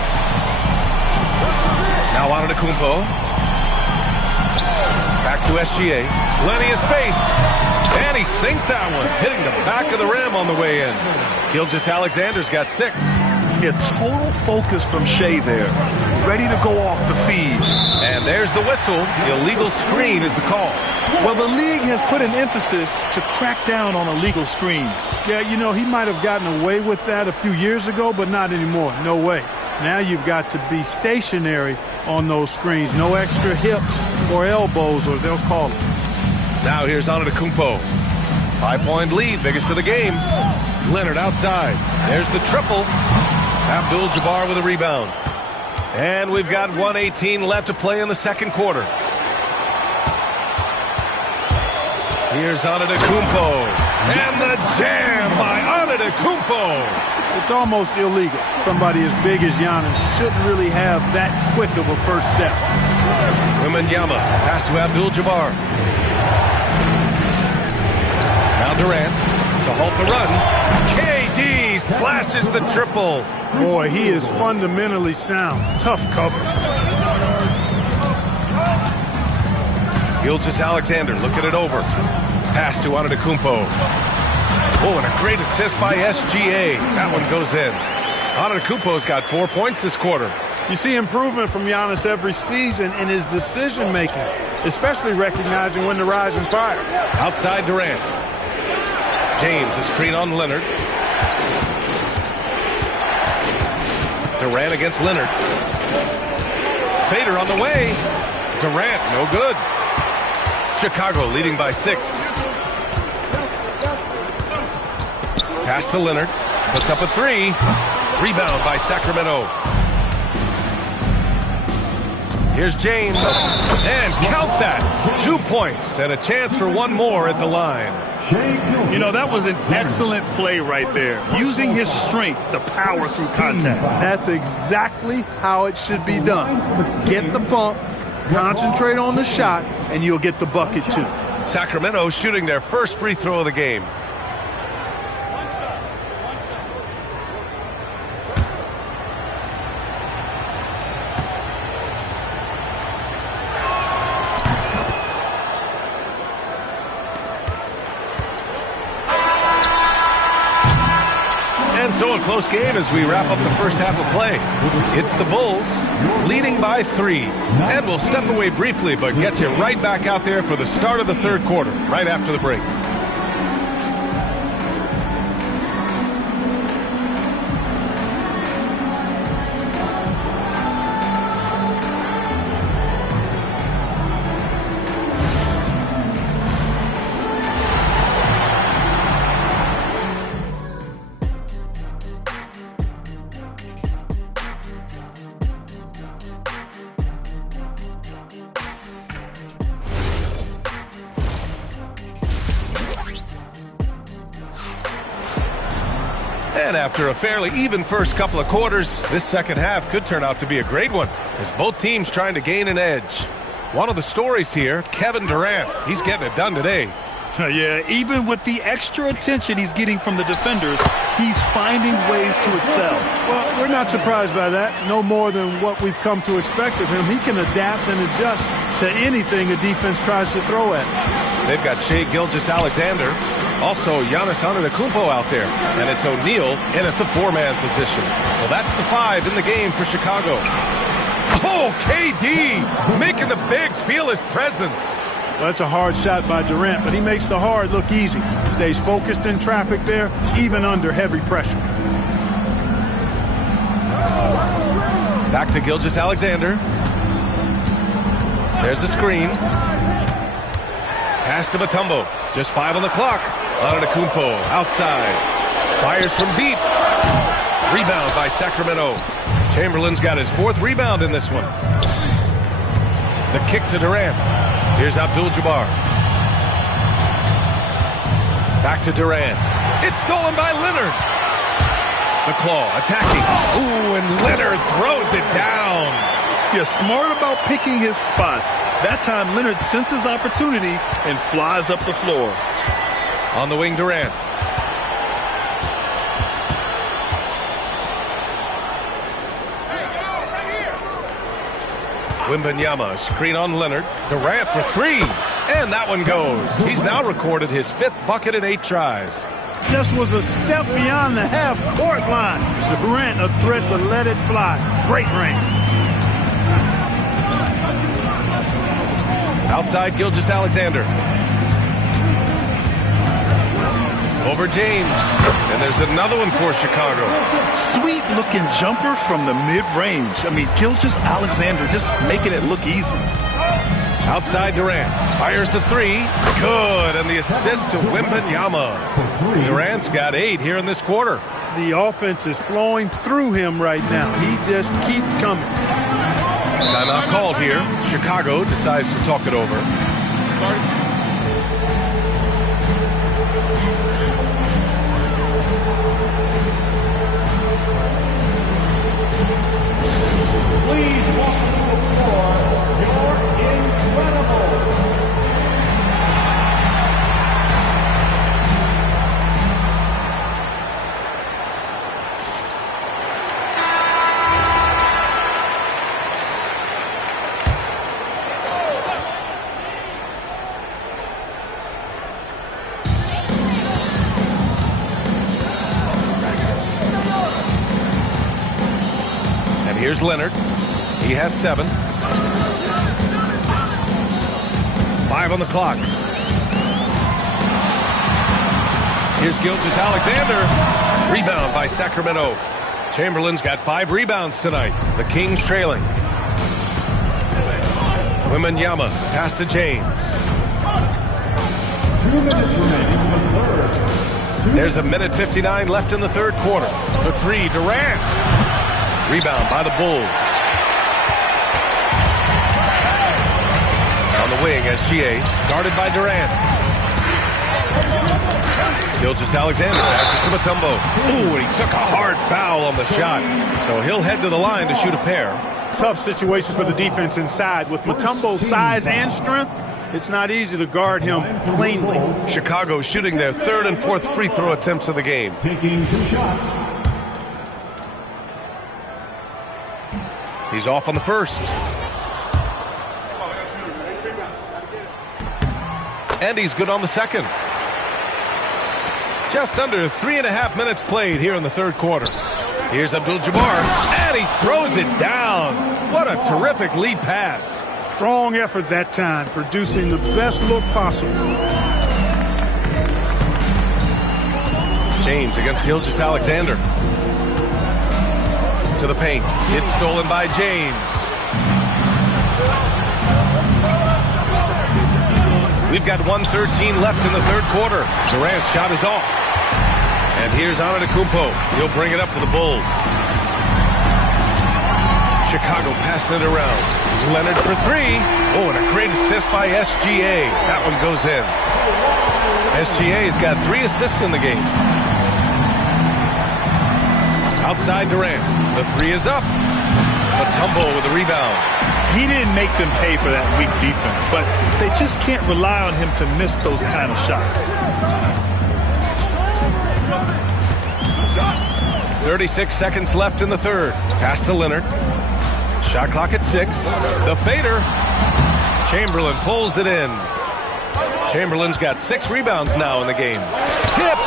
Now Antetokounmpo. Back to SGA. Plenty of space. And he sinks that one, hitting the back of the rim on the way in. Gilgeous-Alexander's got 6. Yeah, total focus from Shea there. Ready to go off the feed. And there's the whistle. Illegal screen is the call. Well, the league has put an emphasis to crack down on illegal screens. Yeah, you know, he might have gotten away with that a few years ago, but not anymore. No way. Now you've got to be stationary on those screens. No extra hips or elbows, or they'll call it. Now here's Antetokounmpo. 5-point lead, biggest of the game. Leonard outside. There's the triple. Abdul-Jabbar with a rebound. And we've got 1:18 left to play in the second quarter. Here's Antetokounmpo. And the jam by Antetokounmpo. It's almost illegal. Somebody as big as Giannis shouldn't really have that quick of a first step. Wembanyama pass to Abdul-Jabbar. Now Durant to halt the run. KD splashes the triple. Boy, he is fundamentally sound. Tough cover. Gilgeous-Alexander looking it over. Pass to Antetokounmpo. Oh, and a great assist by SGA. That one goes in. Antetokounmpo's got 4 points this quarter. You see improvement from Giannis every season in his decision-making, especially recognizing when to rise and fire. Outside Durant. James, a screen on Leonard. Durant against Leonard. Fader on the way. Durant, no good. Chicago leading by 6. Pass to Leonard. Puts up a 3. Rebound by Sacramento. Here's James. And count that. 2 points and a chance for one more at the line. You know, that was an excellent play right there. Using his strength to power through contact. That's exactly how it should be done. Get the bump, concentrate on the shot, and you'll get the bucket too. Sacramento shooting their first free throw of the game. So a close game as we wrap up the first half of play. It's the Bulls leading by 3. And we'll step away briefly, but get you right back out there for the start of the third quarter, right after the break. And after a fairly even first couple of quarters, this second half could turn out to be a great one, as both teams trying to gain an edge. One of the stories here, Kevin Durant. He's getting it done today. Yeah, even with the extra attention he's getting from the defenders, he's finding ways to excel. Well, we're not surprised by that. No more than what we've come to expect of him. He can adapt and adjust to anything a defense tries to throw at him. They've got Shai Gilgeous-Alexander. Also, Giannis Antetokounmpo out there. And it's O'Neal in at the 4-man position. So that's the 5 in the game for Chicago. Oh, KD making the bigs feel his presence. Well, that's a hard shot by Durant, but he makes the hard look easy. Stays focused in traffic there, even under heavy pressure. Back to Gilgeous-Alexander. There's the screen. Pass to Mutombo. Just 5 on the clock. Antetokounmpo outside. Fires from deep. Rebound by Sacramento. Chamberlain's got his 4th rebound in this one. The kick to Durant. Here's Abdul-Jabbar. Back to Durant. It's stolen by Leonard. The claw attacking. Ooh, and Leonard throws it down. You're smart about picking his spots. That time Leonard senses opportunity and flies up the floor. On the wing, Durant. Wembanyama, screen on Leonard. Durant for three. And that one goes. He's now recorded his 5th bucket in 8 tries. Just was a step beyond the half-court line. Durant a threat to let it fly. Great range. Outside, Gilgeous-Alexander. Over James. And there's another one for Chicago. Sweet-looking jumper from the mid-range. I mean, Gilgeous-Alexander just making it look easy. Outside, Durant. Fires the three. Good. And the assist to Wembanyama. Durant's got 8 here in this quarter. The offense is flowing through him right now. He just keeps coming. Timeout called here. Chicago decides to talk it over. Please welcome to the floor your incredible. And here's Leonard. He has 7. 5 on the clock. Here's Gilgeous-Alexander. Rebound by Sacramento. Chamberlain's got 5 rebounds tonight. The Kings trailing. Wembanyama pass to James. 2 minutes remaining in the third. There's a minute 59 left in the third quarter. For 3, Durant. Rebound by the Bulls. On the wing, SGA, guarded by Durant. Gilgeous-Alexander passes to Mutombo. Ooh, and he took a hard foul on the shot. So he'll head to the line to shoot a pair. Tough situation for the defense inside. With Mutombo's size and strength, it's not easy to guard him cleanly. Chicago shooting their 3rd and 4th free throw attempts of the game. Taking 2 shots. He's off on the first. And he's good on the second. Just under 3.5 minutes played here in the third quarter. Here's Abdul-Jabbar, and he throws it down. What a terrific lead pass. Strong effort that time, producing the best look possible. James against Gilgeous-Alexander. To the paint. It's stolen by James. We've got 1:13 left in the third quarter. Durant's shot is off. And here's Antetokounmpo. He'll bring it up for the Bulls. Chicago passing it around. Leonard for 3. Oh, and a great assist by SGA. That one goes in. SGA's got 3 assists in the game. Outside Durant. The 3 is up. Mutombo with the rebound. He didn't make them pay for that weak defense, but they just can't rely on him to miss those kind of shots. 36 seconds left in the third. Pass to Leonard. Shot clock at 6. The fader. Chamberlain pulls it in. Chamberlain's got 6 rebounds now in the game. Tip!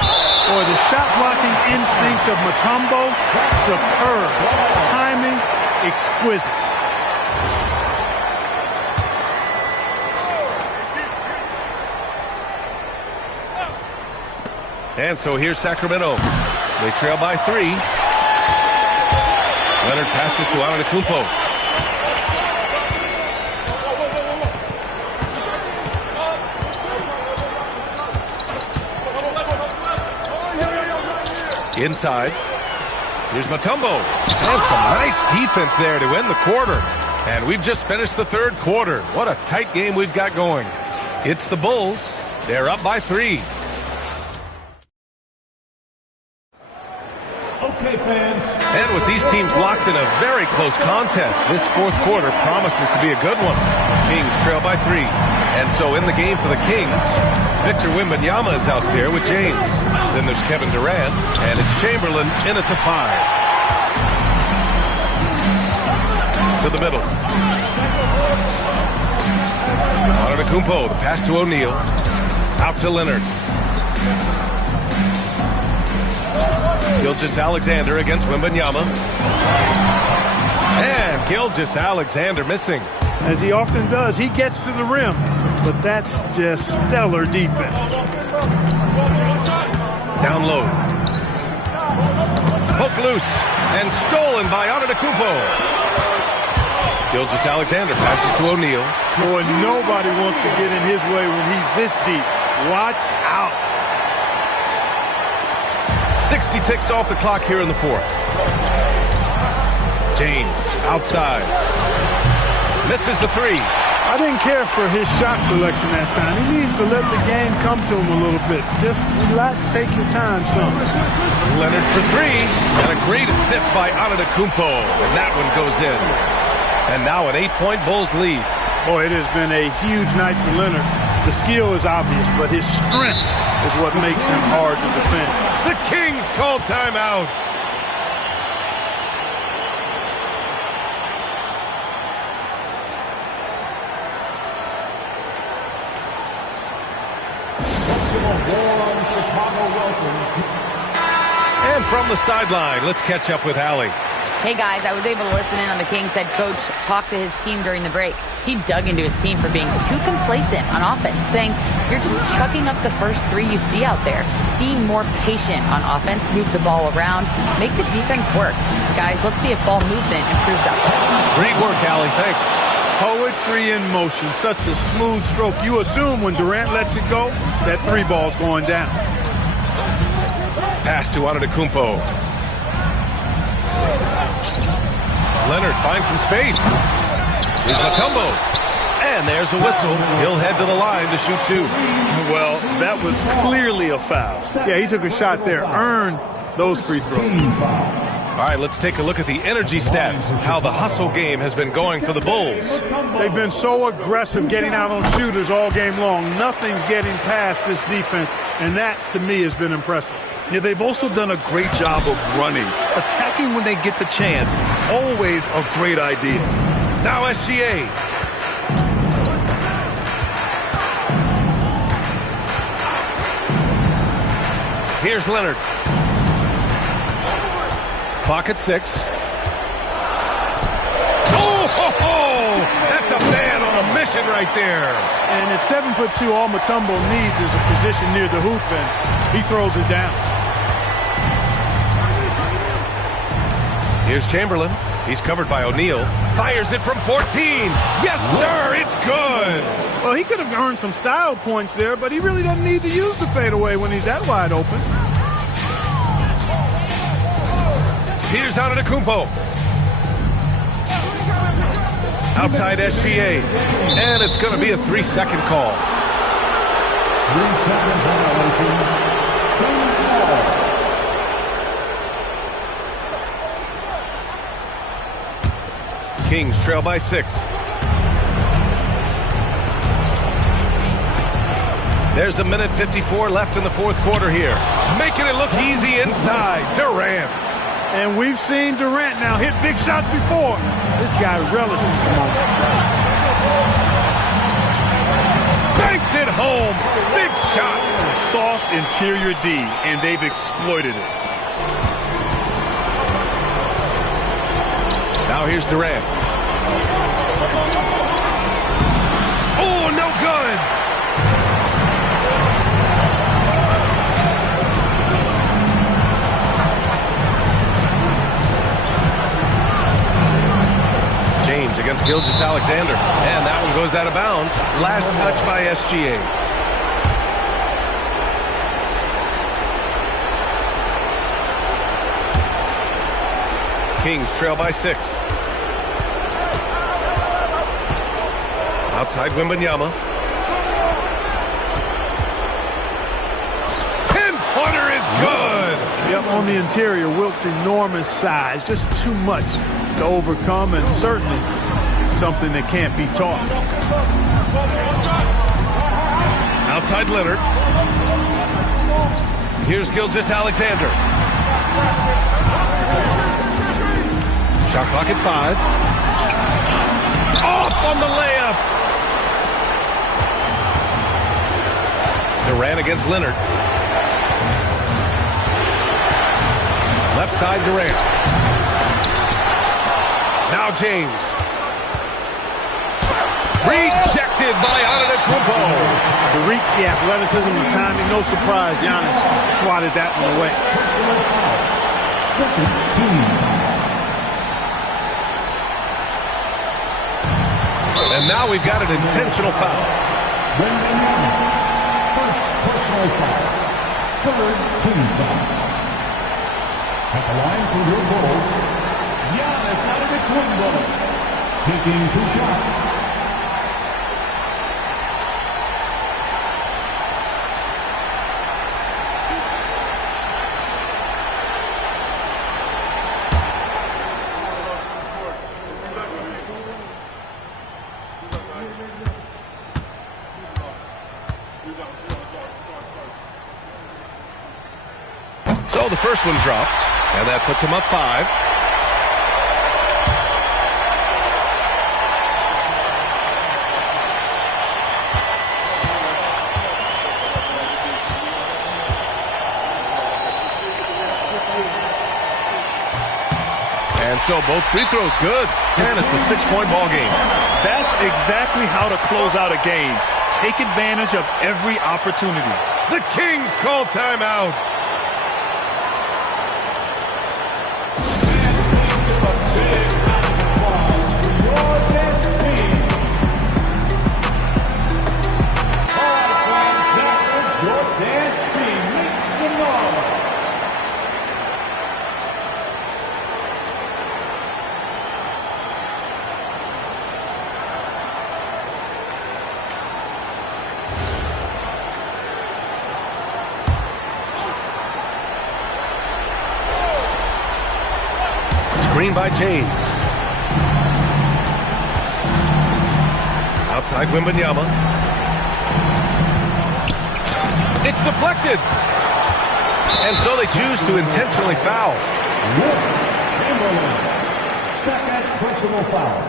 Or the shot-blocking instincts of Mutombo, superb. Timing, exquisite. And so here's Sacramento. They trail by 3. Leonard passes to Antetokounmpo. Inside. Here's Mutombo. And some nice defense there to end the quarter. And we've just finished the third quarter. What a tight game we've got going. It's the Bulls. They're up by 3. Okay, fans. And with these teams locked in a very close contest, this fourth quarter promises to be a good one. Kings trail by 3. And so in the game for the Kings, Victor Wembanyama is out there with James. Then there's Kevin Durant, and it's Chamberlain in at the 5. To the middle. Antetokounmpo, the pass to O'Neal. Out to Leonard. Gilgeous-Alexander against Wembanyama. And Gilgeous-Alexander missing. As he often does, he gets to the rim, but that's just stellar defense. Down low. Hook loose and stolen by Antetokounmpo. Gilgeous-Alexander passes to O'Neal. Boy, nobody wants to get in his way when he's this deep. Watch out. 60 ticks off the clock here in the 4th. James outside. Misses the 3. I didn't care for his shot selection that time. He needs to let the game come to him a little bit. Just relax, take your time, son. Leonard for 3. And a great assist by Antetokounmpo. And that one goes in. And now an 8-point Bulls lead. Boy, it has been a huge night for Leonard. The skill is obvious, but his strength is what makes him hard to defend. The Kings call timeout. And from the sideline, let's catch up with Allie. Hey guys, I was able to listen in on the Kings head coach talk to his team during the break. He dug into his team for being too complacent on offense, saying, you're just chucking up the first 3 you see out there. Be more patient on offense, move the ball around, make the defense work. Guys, let's see if ball movement improves out there. Great work, Allie. Thanks. Poetry in motion. Such a smooth stroke. You assume when Durant lets it go, that 3 ball's going down. Pass to Antetokounmpo. Leonard finds some space. Here's Mutombo. And there's a whistle. He'll head to the line to shoot 2. Well, that was clearly a foul. Yeah, he took a shot there. Earned those free throws. All right, let's take a look at the energy stats. How the hustle game has been going for the Bulls. They've been so aggressive getting out on shooters all game long. Nothing's getting past this defense, and that, to me, has been impressive. Yeah, they've also done a great job of running. Attacking when they get the chance. Always a great idea. Now SGA. Here's Leonard. Clock at 6. Oh, that's a man on a mission right there. And at 7'2", all Mutombo needs is a position near the hoop, and he throws it down. Here's Chamberlain. He's covered by O'Neal. Fires it from 14. Yes, sir. It's good. Well, he could have earned some style points there, but he really doesn't need to use the fadeaway when he's that wide open. Here's Antetokounmpo. Outside SGA. And it's going to be a 3-second call. 3-second violation. Kings trail by 6. There's a minute 54 left in the 4th quarter here. Making it look easy inside. Durant. And we've seen Durant now hit big shots before. This guy relishes the moment. Banks it home. Big shot. Soft interior D, and they've exploited it. Now here's Durant. Oh, no good. James against Gilgeous-Alexander. And that one goes out of bounds. Last touch by SGA. Kings trail by 6. Outside Wembanyama. 10-footer is good. Yep, on the interior, Wilt's enormous size. Just too much to overcome, and certainly something that can't be taught. Outside Leonard. Here's Gilgeous-Alexander. Shot clock at 5. Off on the layup. Durant against Leonard. Left side Durant. Now James. Rejected by Antetokounmpo. To reach the athleticism and timing, no surprise, Giannis swatted that one away. Second team. And now we've got an intentional foul. First personal foul. Third team foul. At the line for your Bulls, Giannis Antetokounmpo, taking 2 shots. So the first one drops, and that puts him up 5. And so both free throws good, and it's a 6-point ball game. That's exactly how to close out a game. Take advantage of every opportunity. The Kings call timeout. Screen by James. Outside Wembanyama. It's deflected. And so they choose to intentionally foul. Chamberlain. Second personal foul.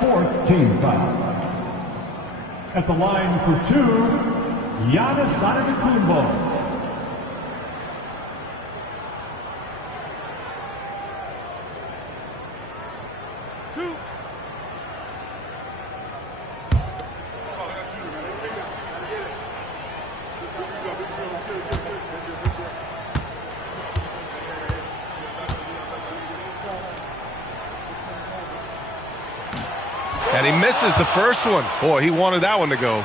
Fourth team foul. At the line for 2, Giannis Antetokounmpo. And he misses the first one. Boy, he wanted that one to go.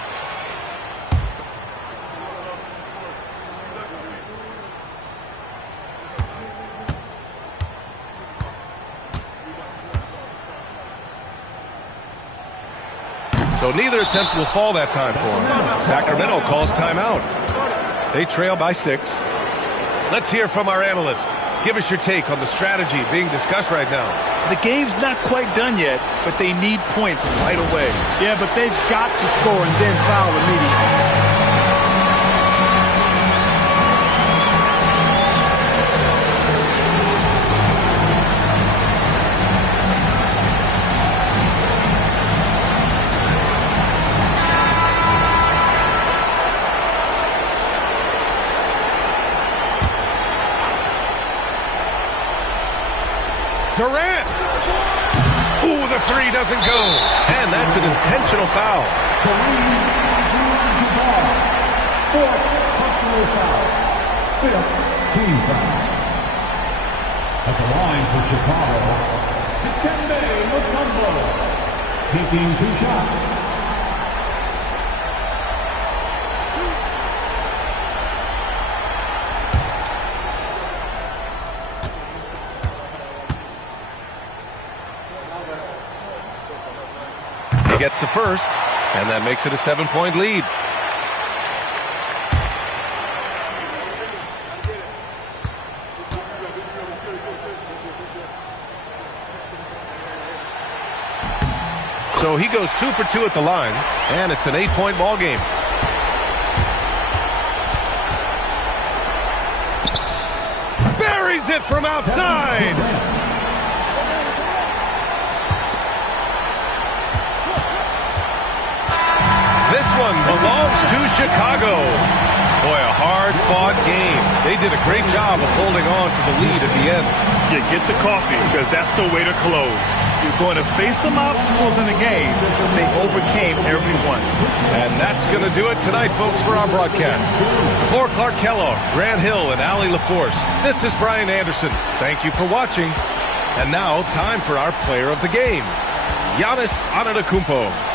So neither attempt will fall that time for him. Sacramento calls timeout. They trail by 6. Let's hear from our analyst. Give us your take on the strategy being discussed right now. The game's not quite done yet, but they need points right away. Yeah, but they've got to score and then foul immediately. Durant. Ooh, the 3 doesn't go. And that's an intentional foul. Fourth personal foul. Fifth team foul. At the line for Chicago, Dikembe Mutombo, taking 2 shots. He gets the first, and that makes it a 7-point lead. So he goes 2 for 2 at the line, and it's an 8-point ball game. it from outside. This one belongs to Chicago. Boy, a hard-fought game. They did a great job of holding on to the lead at the end. You get the coffee, because that's the way to close. You're going to face some obstacles in the game. They overcame every one. And that's going to do it tonight, folks, for our broadcast. For Clark Kellogg, Grant Hill, and Allie LaForce, this is Brian Anderson. Thank you for watching. And now, time for our player of the game, Giannis Antetokounmpo.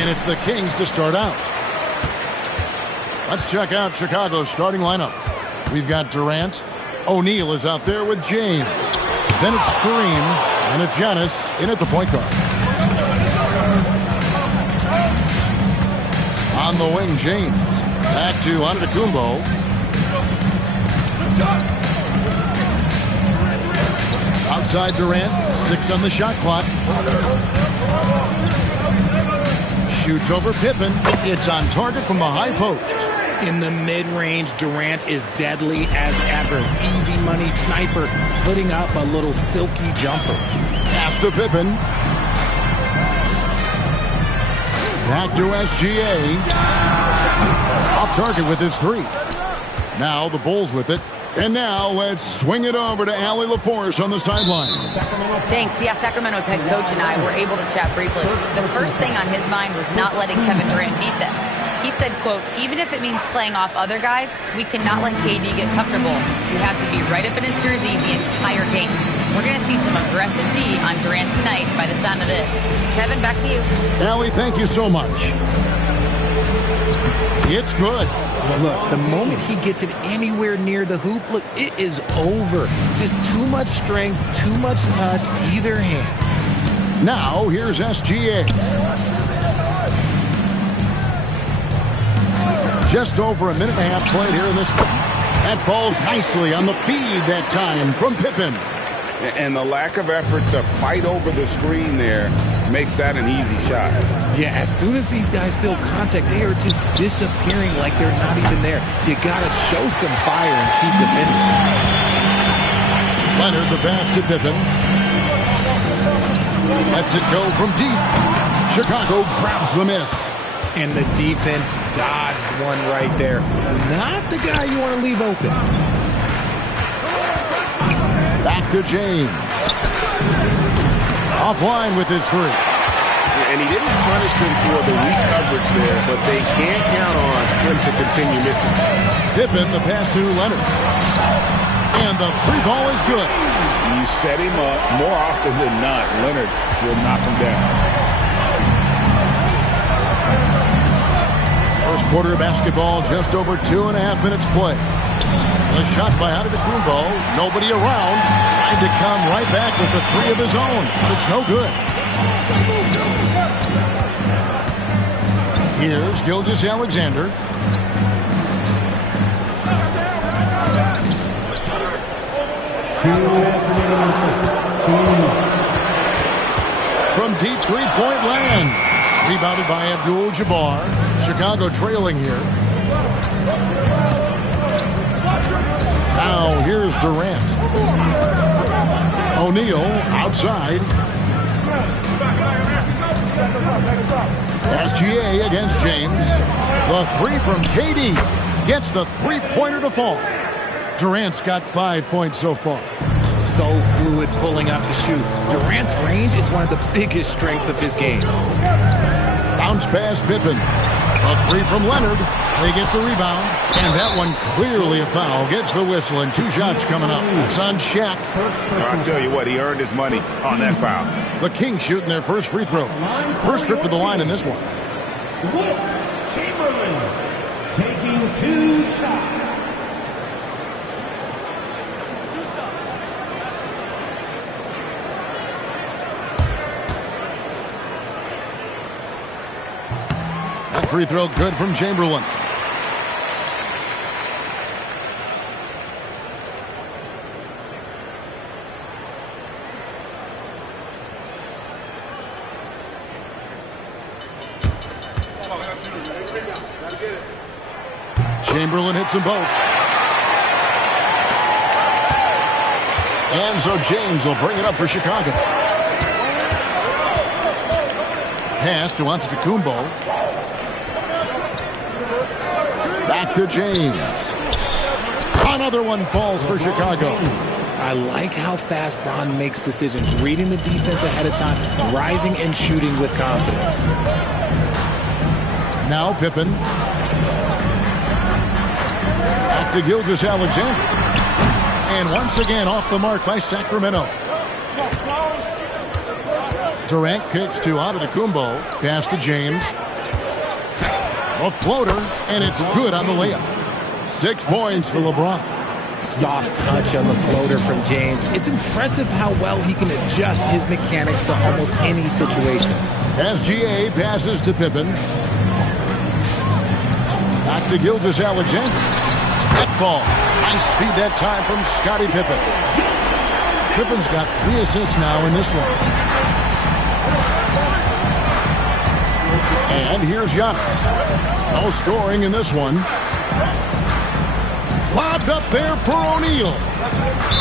And it's the Kings to start out. Let's check out Chicago's starting lineup. We've got Durant. O'Neal is out there with James. Then it's Kareem. And it's Giannis in at the point guard. On the wing, James. Back to Antetokounmpo. Outside Durant. 6 on the shot clock. Shoots over Pippen. It's on target from the high post. In the mid-range, Durant is deadly as ever. Easy money sniper, putting up a little silky jumper. Pass to Pippen. Back to SGA. Off target with his 3. Now the Bulls with it. And now let's swing it over to Allie LaForce on the sideline. Thanks. Yeah, Sacramento's head coach and I were able to chat briefly. The first thing on his mind was not letting Kevin Durant beat them. He said, quote, even if it means playing off other guys, we cannot let KD get comfortable. We have to be right up in his jersey the entire game. We're going to see some aggressive D on Durant tonight by the sound of this. Kevin, back to you. Allie, thank you so much. It's good. Look, the moment he gets it anywhere near the hoop, look, it is over. Just too much strength, too much touch, either hand. Now, here's SGA. Just over a minute and a half played here in this one. That falls nicely on the feed that time from Pippen. And the lack of effort to fight over the screen there makes that an easy shot. Yeah, as soon as these guys feel contact, they are just disappearing like they're not even there. You got to show some fire and keep defending. Leonard the pass to Pippen. Lets it go from deep. Chicago grabs the miss. And the defense dodged one right there. Not the guy you want to leave open. Back to James. Offline with his 3. And he didn't punish them for the weak coverage there, but they can't count on him to continue missing. Pippen, the pass to Leonard. And the 3 ball is good. You set him up more often than not. Leonard will knock him down. First quarter of basketball, just over 2.5 minutes play. A shot by Antetokounmpo. Nobody around. Tried to come right back with the 3 of his own, but it's no good. Here's Gilgeous-Alexander. From deep 3-point land. Rebounded by Abdul-Jabbar. Chicago trailing here. Now here's Durant. O'Neal outside. SGA against James. The 3 from KD gets the 3-pointer to fall. Durant's got 5 points so far. So fluid pulling up to shoot. Durant's range is one of the biggest strengths of his game. Bounce pass Pippen. A 3 from Leonard. They get the rebound. And that one clearly a foul. Gets the whistle and 2 shots coming up. It's on Shaq. I'll tell you what, he earned his money on that foul. The Kings shooting their first free throws. First trip to the line in this one. Chamberlain taking 2 shots. That free throw good from Chamberlain. Chamberlain hits them both. And so James will bring it up for Chicago. Pass to Antetokounmpo. Back to James. Another one falls for Chicago. I like how fast Bron makes decisions, reading the defense ahead of time, rising and shooting with confidence. Now Pippen. Back to Gilgeous-Alexander. And once again off the mark by Sacramento. Durant kicks to Antetokounmpo. Pass to James. A floater, and it's good on the layup. 6 points for LeBron. Soft touch on the floater from James. It's impressive how well he can adjust his mechanics to almost any situation. SGA passes to Pippen. Back to Gilgeous-Alexander. That falls. Nice feed that time from Scottie Pippen. Pippen's got 3 assists now in this one. And here's Giannis. No scoring in this one. Lobbed up there for O'Neal.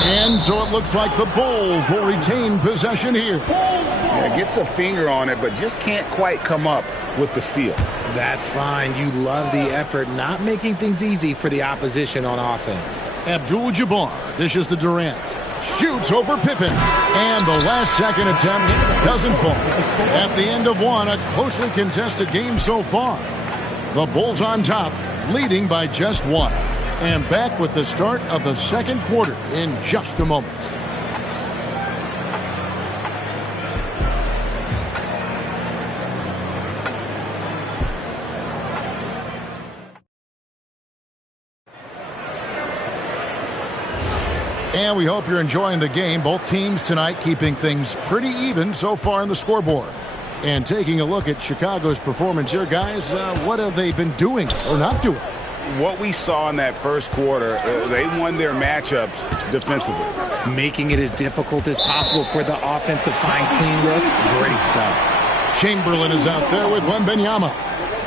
And so it looks like the Bulls will retain possession here. Yeah, gets a finger on it, but just can't quite come up with the steal. That's fine. You love the effort, not making things easy for the opposition on offense. Abdul-Jabbar dishes to Durant. Shoots over Pippen. And the last second attempt doesn't fall. At the end of one, a closely contested game so far. The Bulls on top, leading by just 1. And back with the start of the second quarter in just a moment. And we hope you're enjoying the game. Both teams tonight keeping things pretty even so far in the scoreboard. And taking a look at Chicago's performance here, guys, what have they been doing or not doing? What we saw in that first quarter, they won their matchups defensively. Making it as difficult as possible for the offense to find clean looks. Great stuff. Chamberlain is out there with Wembanyama.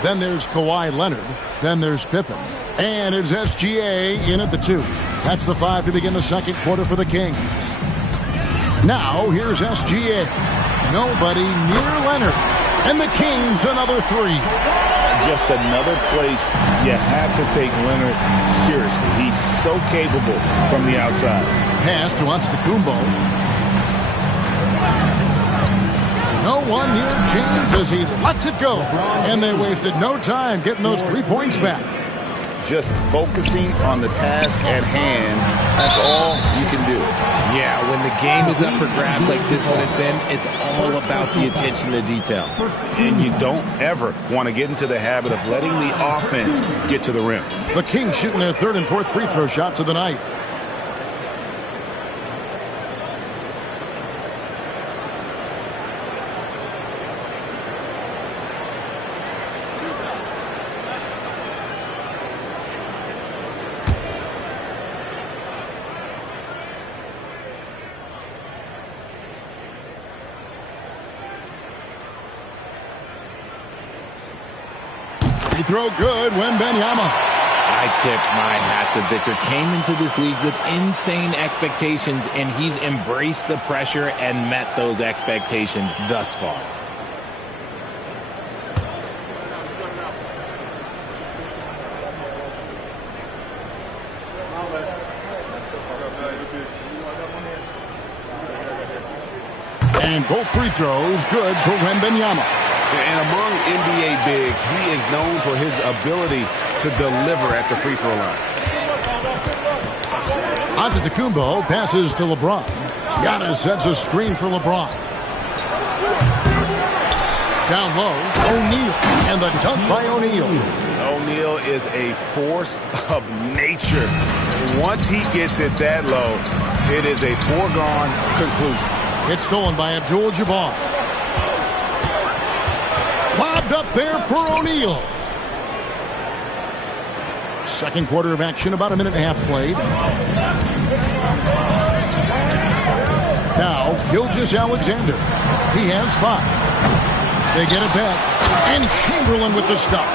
Then there's Kawhi Leonard. Then there's Pippen. And it's SGA in at the 2. That's the 5 to begin the second quarter for the Kings. Now here's SGA. Nobody near Leonard. And the Kings another 3. Just another place you have to take Leonard seriously. He's so capable from the outside. Pass to Antetokounmpo. No one near James as he lets it go. And they wasted no time getting those 3 points back. Just focusing on the task at hand, that's all you can do. Yeah, when the game is up for grabs like this one has been, it's all about the attention to detail. And you don't ever want to get into the habit of letting the offense get to the rim. The Kings shooting their 3rd and 4th free throw shots of the night. Free throw good, Wembanyama. I tip my hat to Victor. Came into this league with insane expectations, and he's embraced the pressure and met those expectations thus far. And both free throws good for Wembanyama. And among NBA bigs, he is known for his ability to deliver at the free throw line. Antetokounmpo passes to LeBron. Giannis sets a screen for LeBron. Down low, O'Neal. And the dunk by O'Neal. O'Neal is a force of nature. Once he gets it that low, it is a foregone conclusion. It's stolen by Abdul-Jabbar. Lobbed up there for O'Neal. Second quarter of action, about a minute and a half played. Now, Gilgeous-Alexander. He has 5. They get it back. And Chamberlain with the stuff.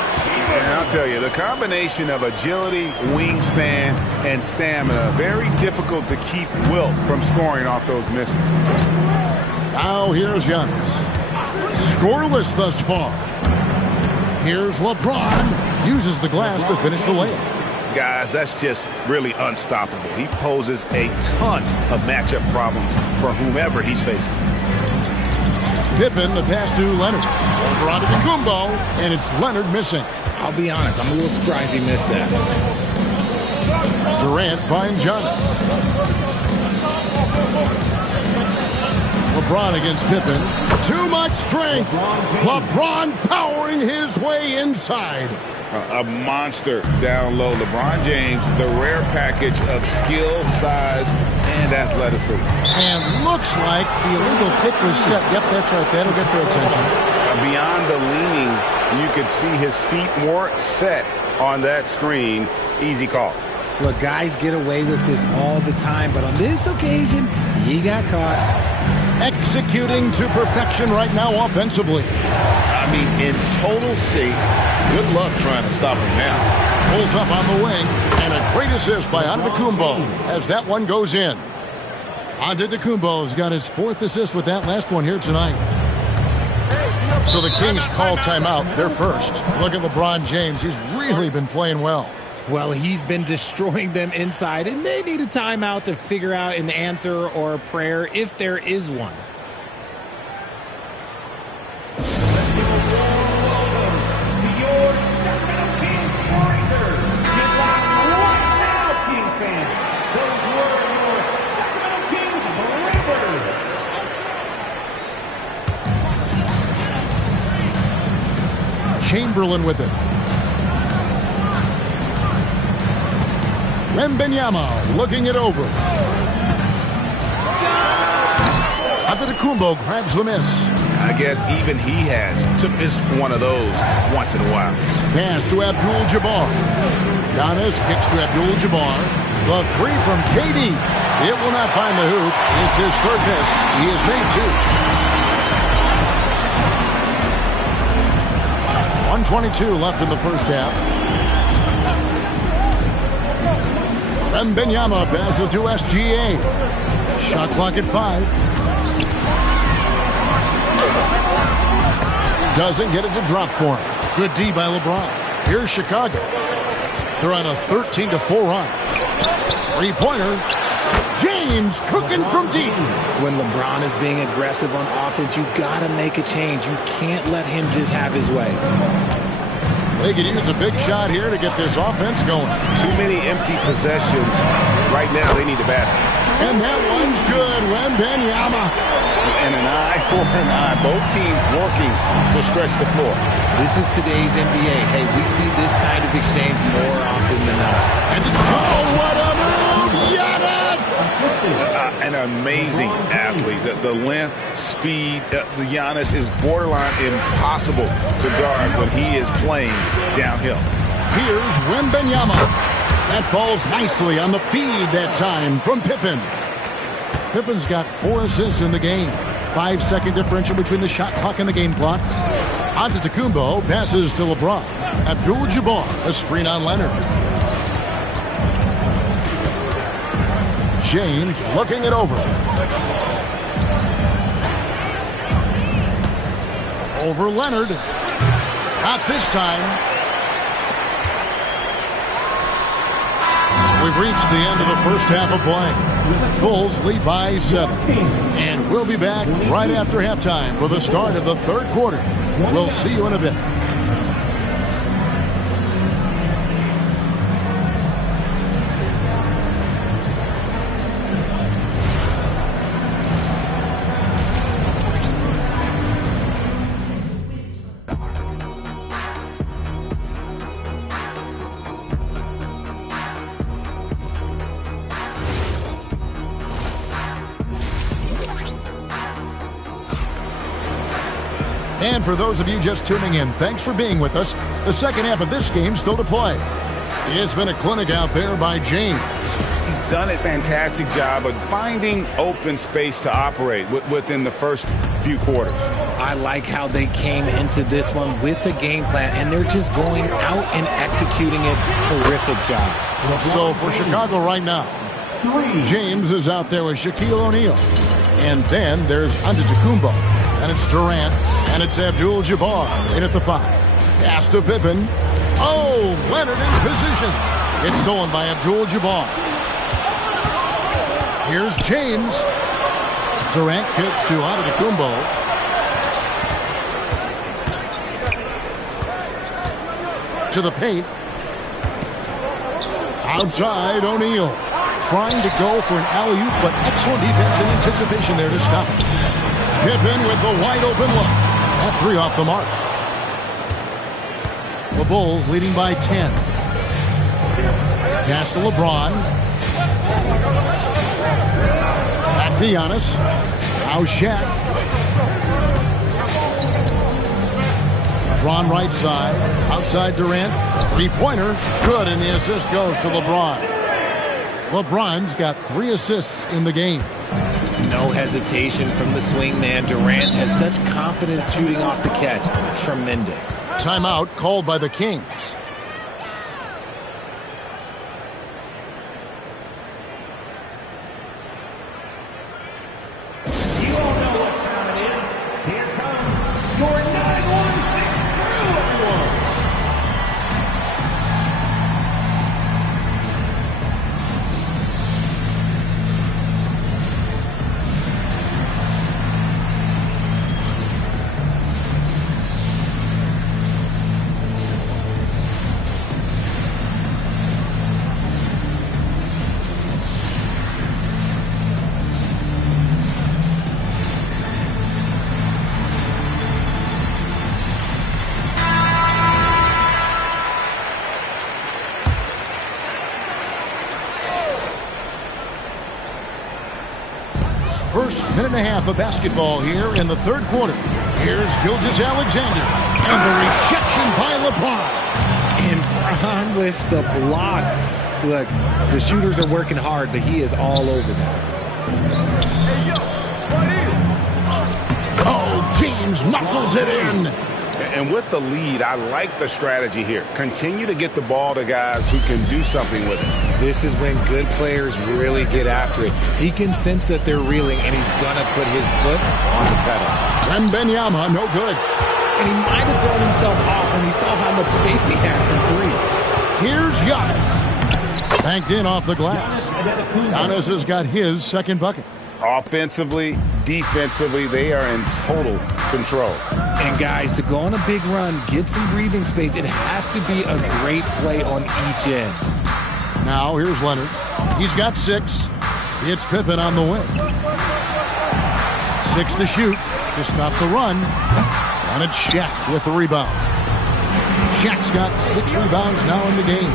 And I'll tell you, the combination of agility, wingspan, and stamina, very difficult to keep Wilt from scoring off those misses. Now here's Giannis. Scoreless thus far. Here's LeBron. Uses the glass to finish the layup. Guys, that's just really unstoppable. He poses a ton of matchup problems for whomever he's facing. Pippen, the pass to Leonard. Over onto Antetokounmpo, and it's Leonard missing. I'll be honest, I'm a little surprised he missed that. Durant finds Giannis. LeBron against Pippen. Too much strength. LeBron powering his way inside. A monster down low. LeBron James, the rare package of skill, size, and athleticism. And looks like the illegal pick was set. Yep, that's right. That'll get their attention. Beyond the leaning, you could see his feet more set on that screen. Easy call. Look, guys get away with this all the time, but on this occasion, he got caught. Executing to perfection right now offensively. I mean, in total shape. Good luck trying to stop him now. Pulls up on the wing, and a great assist by Antetokounmpo as that one goes in. Antetokounmpo's got his 4th assist with that last one here tonight. So the Kings call timeout. They're first. Look at LeBron James. He's really been playing well. Well, he's been destroying them inside, and they need a timeout to figure out an answer or a prayer if there is one. Chamberlain with it. Wembanyama looking it over. Antetokounmpo grabs the miss. I guess even he has to miss one of those once in a while. Pass to Abdul-Jabbar. Giannis kicks to Abdul-Jabbar. The 3 from KD. It will not find the hoop. It's his 3rd miss. He has made 2. 1:22 left in the first half. Wembanyama passes to SGA. Shot clock at 5. Doesn't get it to drop for him. Good D by LeBron. Here's Chicago. They're on a 13-4 run. 3-pointer. James cooking from deep. When LeBron is being aggressive on offense, you got to make a change. You can't let him just have his way. They could use a big shot here to get this offense going. Too many empty possessions. Right now, they need the basket. And that one's good. Wembanyama. And an eye for an eye. Both teams working to stretch the floor. This is today's NBA. Hey, we see this kind of exchange more often than not. And it's, oh, what a move! Giannis! An amazing athlete. The length, speed, the Giannis is borderline impossible to guard when he is playing downhill. Here's Wembanyama. That falls nicely on the feed that time from Pippen. Pippen's got 4 assists in the game. 5-second differential between the shot clock and the game clock. Antetokounmpo passes to LeBron. Abdul-Jabbar, a screen on Leonard. James looking it over. Over Leonard. Not this time. We've reached the end of the first half of play. Bulls lead by 7. And we'll be back right after halftime for the start of the 3rd quarter. We'll see you in a bit. And for those of you just tuning in, thanks for being with us. The second half of this game still to play. It's been a clinic out there by James. He's done a fantastic job of finding open space to operate within the first few quarters. I like how they came into this one with a game plan, and they're just going out and executing it. Terrific job. So for Chicago right now, James is out there with Shaquille O'Neal. And then there's Antetokounmpo. And it's Durant. And it's Abdul-Jabbar in at the 5. Pass to Pippen. Oh, Leonard in position. It's stolen by Abdul-Jabbar. Here's James. Durant kicks to Antetokounmpo. To the paint. Outside, O'Neal. Trying to go for an alley-oop, but excellent defense and anticipation there to stop it. Pippen with the wide open look. That 3 off the mark. The Bulls leading by 10. Pass to LeBron. Back to Giannis. Now Shaq. LeBron right side. Outside Durant. Three-pointer. Good, and the assist goes to LeBron. LeBron's got 3 assists in the game. No hesitation from the swing man. Durant has such confidence shooting off the catch. Tremendous. Timeout called by the Kings. You all know what time it is. Here comes your 916 crew, everyone. First minute and a half of basketball here in the third quarter. Here's Gilgeous-Alexander. And the rejection by LeBron. And Bron with the block. Look, the shooters are working hard, but he is all over them. Oh, James muscles it in. And with the lead, I like the strategy here. Continue to get the ball to guys who can do something with it. This is when good players really get after it. He can sense that they're reeling, and he's going to put his foot on the pedal. Wembanyama, no good. And he might have thrown himself off when he saw how much space he had from 3. Here's Giannis. Banked in off the glass. Giannis has got his second bucket. Offensively, defensively, they are in total control. And guys, to go on a big run, get some breathing space, it has to be a great play on each end. Now here's Leonard. He's got 6. It's Pippen on the wing. 6 to shoot to stop the run. And it's Shaq with the rebound. Shaq's got 6 rebounds now in the game.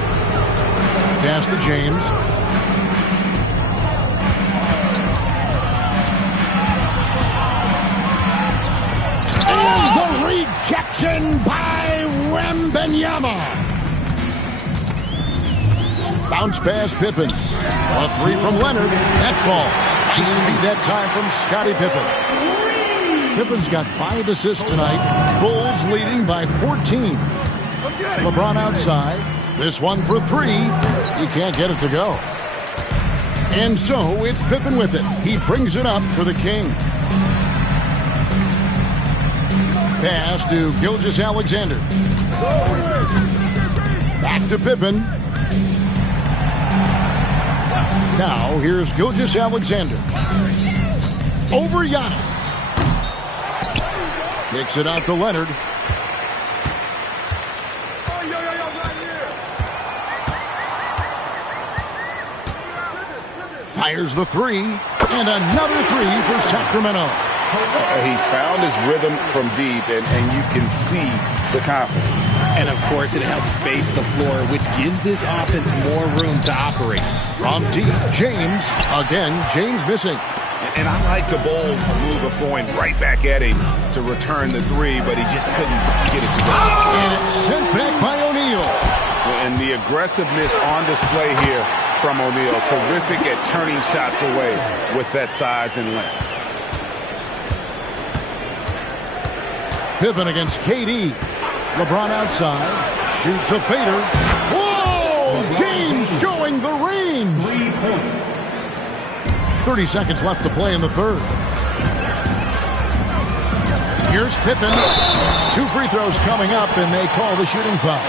Pass to James. Rejection by Wembanyama. Bounce pass Pippen. A 3 from Leonard. That falls. Nice feed that time from Scottie Pippen. Pippen's got 5 assists tonight. Bulls leading by 14. LeBron outside. This one for 3. He can't get it to go. And so it's Pippen with it. He brings it up for the King. Pass to Gilgeous-Alexander. Back to Pippen. Now here's Gilgeous-Alexander. Over Giannis. Kicks it out to Leonard. Fires the 3. And another 3 for Sacramento. He's found his rhythm from deep, and you can see the confidence. And, of course, it helps space the floor, which gives this offense more room to operate. From deep, James. Again, James missing. And I like the bold move of going right back at him to return the 3, but he just couldn't get it to go. And it's sent back by O'Neal. And the aggressiveness on display here from O'Neal. Terrific at turning shots away with that size and length. Pippen against KD. LeBron outside. Shoots a fader. Whoa! James showing the range. 3 points. 30 seconds left to play in the third. Here's Pippen. 2 free throws coming up, and they call the shooting foul.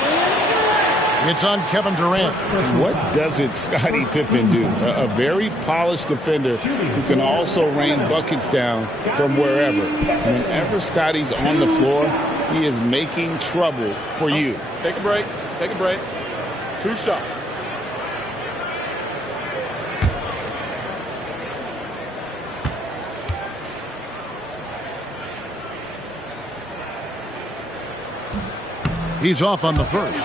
It's on Kevin Durant. What doesn't Scottie Pippen do? A very polished defender who can also rain buckets down from wherever. Whenever Scottie's on the floor, he is making trouble for you. Take a break. Take a break. 2 shots. He's off on the first.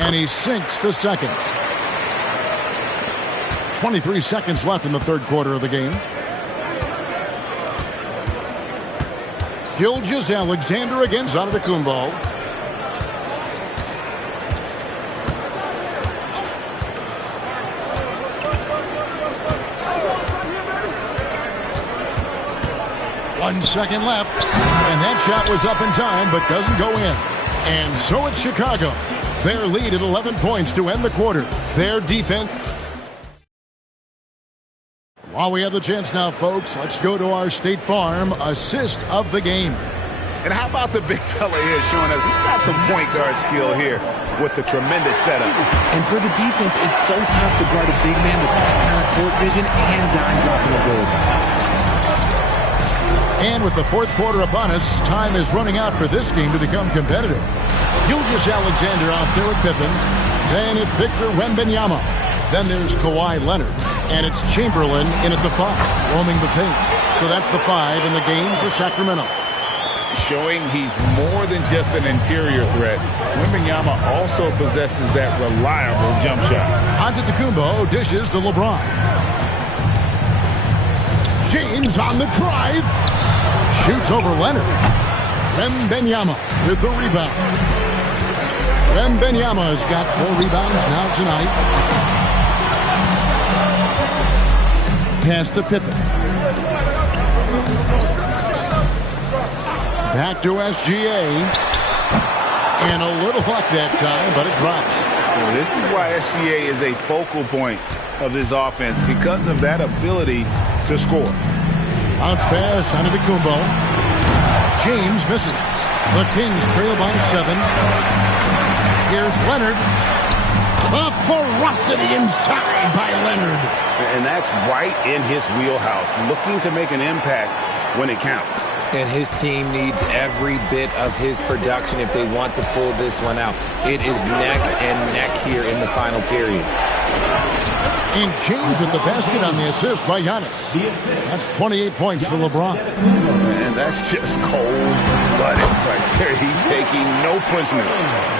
And he sinks the second. 23 seconds left in the third quarter of the game. Gilgeous-Alexander against Antetokounmpo. One second left, and that shot was up in time, but doesn't go in. And so it's Chicago. Their lead at 11 points to end the quarter. Their defense. While we have the chance now, folks, let's go to our State Farm assist of the game. And how about the big fella here showing us he's got some point guard skill here with the tremendous setup. And for the defense, it's so tough to guard a big man with that kind of court vision and dime dropping ability. And with the fourth quarter upon us, time is running out for this game to become competitive. Gilgeous-Alexander out there with Pippen. Then it's Victor Wembanyama. Then there's Kawhi Leonard. And it's Chamberlain in at the 5, roaming the paint. So that's the 5 in the game for Sacramento. Showing he's more than just an interior threat. Wembanyama also possesses that reliable jump shot. Antetokounmpo dishes to LeBron. James on the drive. Shoots over Leonard. Wembanyama with the rebound. Wembanyama has got 4 rebounds now tonight. Pass to Pippen. Back to SGA. And a little luck that time, but it drops. Well, this is why SGA is a focal point of this offense, because of that ability to score. Bounce pass, Antetokounmpo. James misses. The Kings trail by 7. Here's Leonard. The ferocity inside by Leonard. And that's right in his wheelhouse, looking to make an impact when it counts. And his team needs every bit of his production if they want to pull this one out. It is neck and neck here in the final period. And James with the basket on the assist by Giannis. That's 28 points for LeBron. And that's just cold-blooded right there. He's taking no prisoners.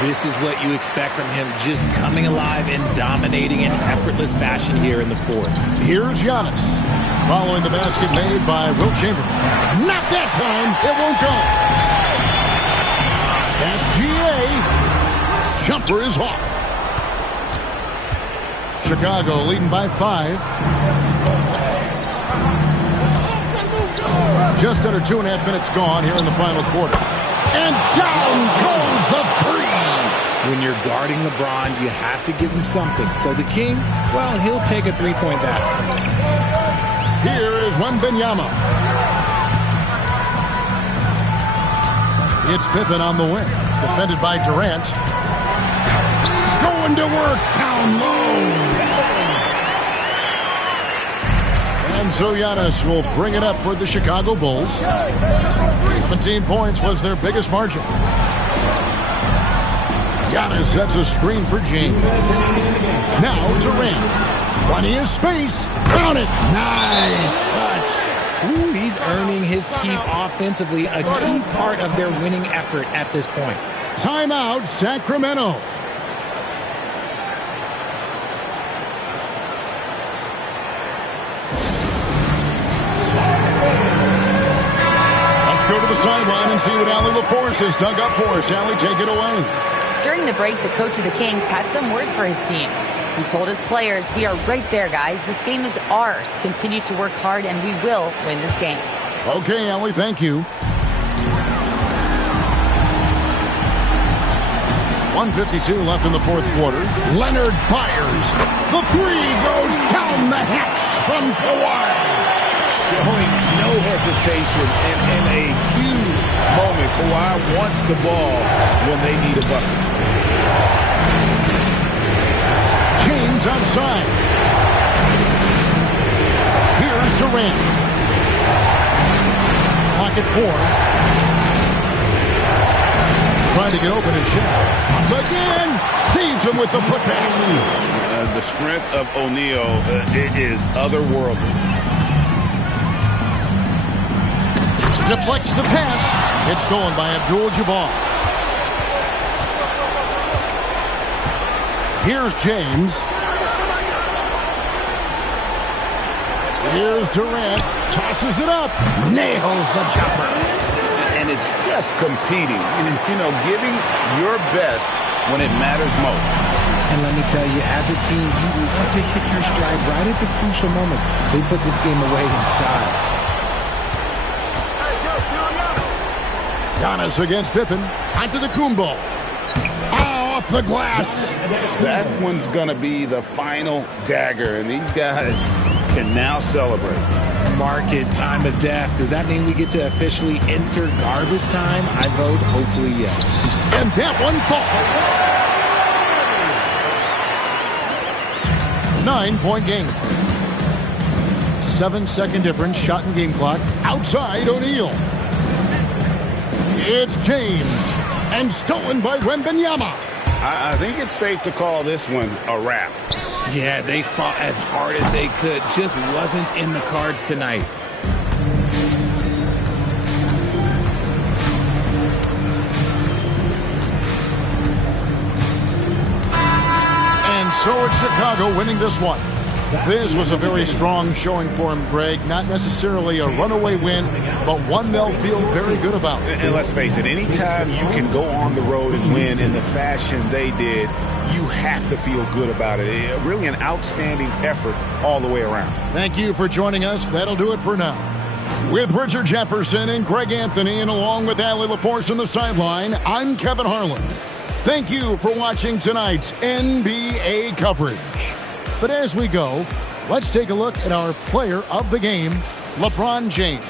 This is what you expect from him, just coming alive and dominating in effortless fashion here in the fourth. Here's Giannis. Following the basket made by Wilt Chamberlain. Not that time. It won't go. SGA. Jumper is off. Chicago leading by 5. Just under 2.5 minutes gone here in the final quarter. And down goes the 3. When you're guarding LeBron, you have to give him something. So the King, well, he'll take a 3-point basket. Here is Wembanyama. It's Pippen on the wing. Defended by Durant. Going to work down low. And so Giannis will bring it up for the Chicago Bulls. 17 points was their biggest margin. Giannis sets a screen for James. Now Durant. Plenty of space. Found it. Nice touch. Ooh, he's earning his keep offensively, a key part of their winning effort at this point. Timeout, Sacramento. Let's go to the sideline and see what Allie LaForce has dug up for us. Allie, take it away. During the break, the coach of the Kings had some words for his team. He told his players, "We are right there, guys. This game is ours. Continue to work hard, and we will win this game." Okay, Allie, thank you. 1:52 left in the fourth quarter. Leonard fires. The 3 goes down the hatch from Kawhi. Showing no hesitation and in a huge moment. Kawhi wants the ball when they need a bucket. James outside. Here's Durant. Pocket 4. trying to get open his shot. McGinn sees him with the putback. The strength of O'Neal is otherworldly. Deflects the pass. It's stolen by Abdul-Jabbar. Here's James. Here's Durant. Tosses it up. Nails the jumper. And it's just competing. You know, giving your best when it matters most. And let me tell you, as a team, you love to hit your stride right at the crucial moments. They put this game away in style. Giannis against Pippen. Onto the Kumbo. Off the glass. That one's going to be the final dagger, and these guys can now celebrate. Mark it, time of death. Does that mean we get to officially enter garbage time? I vote hopefully yes. And that one falls. 9-point game. 7-second difference, shot and game clock. Outside O'Neal. It's James. And stolen by Wembanyama. I think it's safe to call this one a wrap. Yeah, they fought as hard as they could. Just wasn't in the cards tonight. And so it's Chicago winning this one. This was a very strong showing for him, Greg. Not necessarily a runaway win, but one they'll feel very good about. And let's face it, anytime you can go on the road and win in the fashion they did, you have to feel good about it. Really an outstanding effort all the way around. Thank you for joining us. That'll do it for now. With Richard Jefferson and Greg Anthony, and along with Allie LaForce on the sideline, I'm Kevin Harlan. Thank you for watching tonight's NBA coverage. But as we go, let's take a look at our player of the game, LeBron James.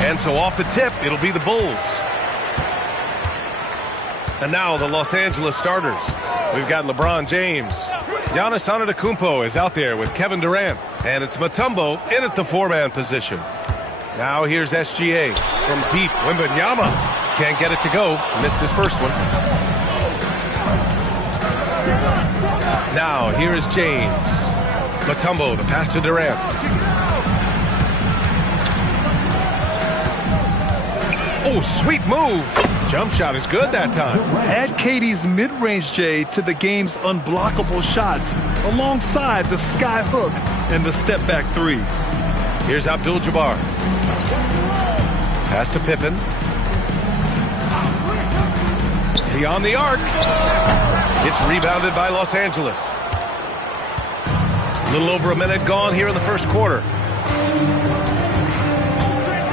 And so off the tip, it'll be the Bulls. And now the Los Angeles starters. We've got LeBron James. Giannis Antetokounmpo is out there with Kevin Durant. And it's Mutombo in at the four-man position. Now here's SGA from deep. Wembanyama can't get it to go. Missed his first one. Now here is James. Mutombo, the pass to Durant. Oh, sweet move. Jump shot is good that time. Add KD's mid-range J to the game's unblockable shots alongside the sky hook and the step-back three. Here's Abdul-Jabbar. Pass to Pippen. Beyond the arc. It's rebounded by Los Angeles. A little over a minute gone here in the first quarter.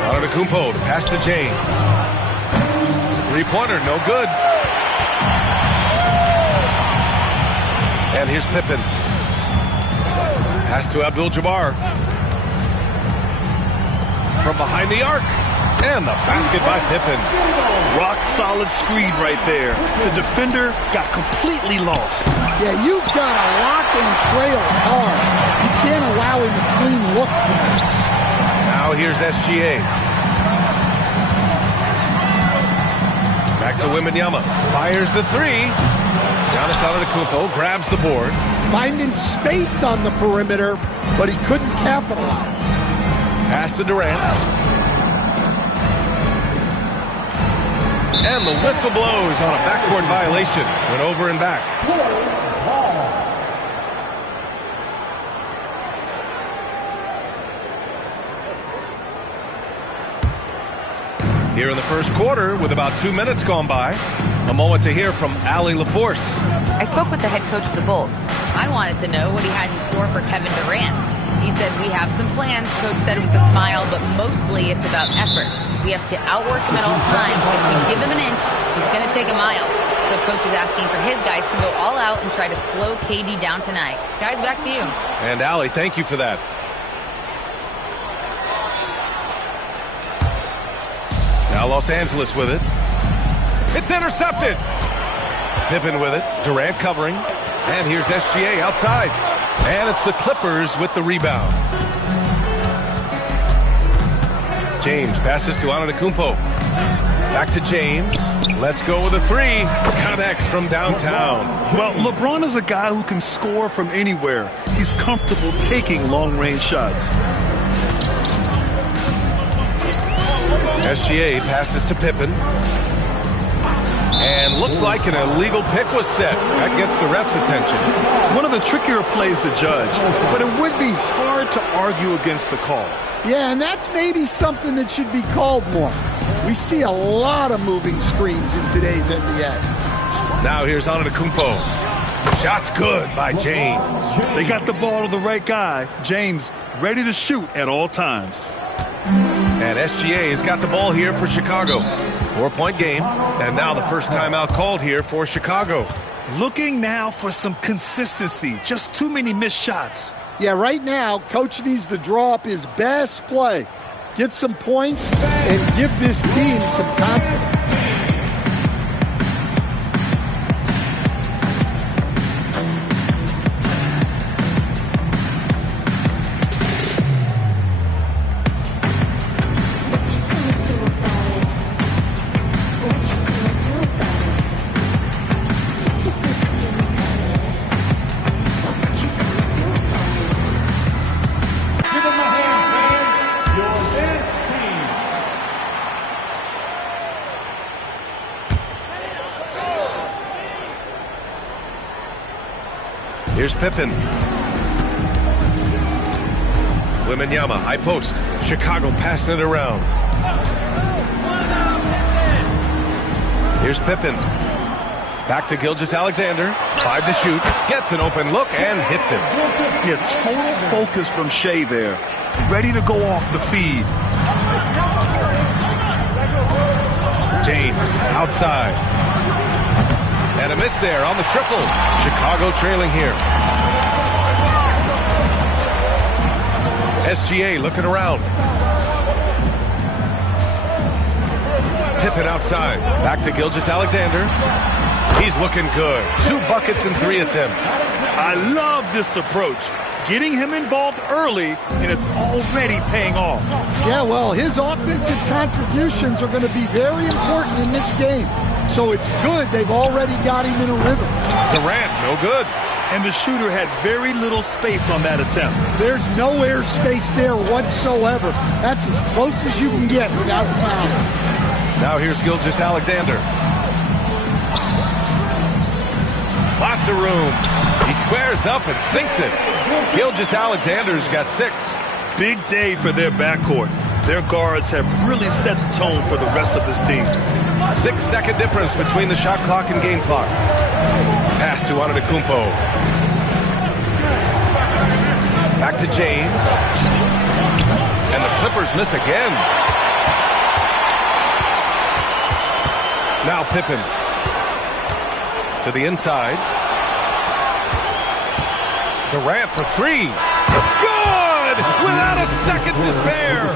Antetokounmpo, the pass to James. Three-pointer, no good. And here's Pippen. Pass to Abdul-Jabbar. From behind the arc. And the basket by Pippen. Rock solid screen right there. The defender got completely lost. Yeah, you've got to lock and trail hard. You can't allow him a clean look. Now here's SGA. Back to Wembanyama. Fires the three. Giannis Antetokounmpo grabs the board. Finding space on the perimeter, but he couldn't capitalize. Pass to Durant. And the whistle blows on a backcourt violation. Went over and back. Here in the first quarter, with about 2 minutes gone by, a moment to hear from Allie LaForce. I spoke with the head coach of the Bulls. I wanted to know what he had in store for Kevin Durant. He said, we have some plans, Coach said with a smile, but mostly it's about effort. We have to outwork him at all times. If we give him an inch, he's going to take a mile. So Coach is asking for his guys to go all out and try to slow KD down tonight. Guys, back to you. And Allie, thank you for that. Now Los Angeles with it. It's intercepted. Pippen with it. Durant covering. And here's SGA outside. And it's the Clippers with the rebound. James passes to Antetokounmpo. Back to James. Let's go with a three. Connects from downtown. Well, LeBron is a guy who can score from anywhere. He's comfortable taking long-range shots. SGA passes to Pippen. And looks like an illegal pick was set. That gets the ref's attention. One of the trickier plays to judge, but it would be hard to argue against the call. Yeah, and that's maybe something that should be called more. We see a lot of moving screens in today's NBA. Now here's Antetokounmpo. Shot's good by James. They got the ball to the right guy. James ready to shoot at all times. And SGA has got the ball here for Chicago. 4-point game. And now the first timeout called here for Chicago. Looking now for some consistency. Just too many missed shots. Yeah, right now, Coach needs to draw up his best play. Get some points and give this team some confidence. Here's Pippen. Wembanyama, high post. Chicago passing it around. Here's Pippen. Back to Gilgeous-Alexander. 5 to shoot. Gets an open look and hits it. Yeah, total focus from Shea there. Ready to go off the feed. James outside. And a miss there on the triple. Chicago trailing here. SGA looking around. Pippen outside. Back to Gilgeous-Alexander. He's looking good. 2 buckets and 3 attempts. I love this approach. Getting him involved early, and it's already paying off. Yeah, well, his offensive contributions are going to be very important in this game. So it's good they've already got him in a rhythm. Durant, no good. And the shooter had very little space on that attempt. There's no air space there whatsoever. That's as close as you can get without foul. Now here's Gilgeous-Alexander. Lots of room. He squares up and sinks it. Gilgeous-Alexander's got 6. Big day for their backcourt. Their guards have really set the tone for the rest of this team. 6-second difference between the shot clock and game clock. Pass to Antetokounmpo. Back to James. And the Clippers miss again. Now Pippen. To the inside. Durant for 3. Good! Without a second to spare.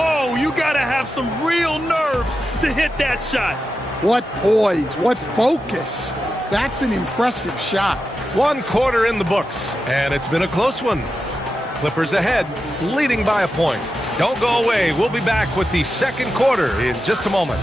Oh, you gotta have some real nerves to hit that shot. What poise, what focus. That's an impressive shot. 1 quarter in the books, and it's been a close one. Clippers ahead, leading by a point. Don't go away. We'll be back with the second quarter in just a moment.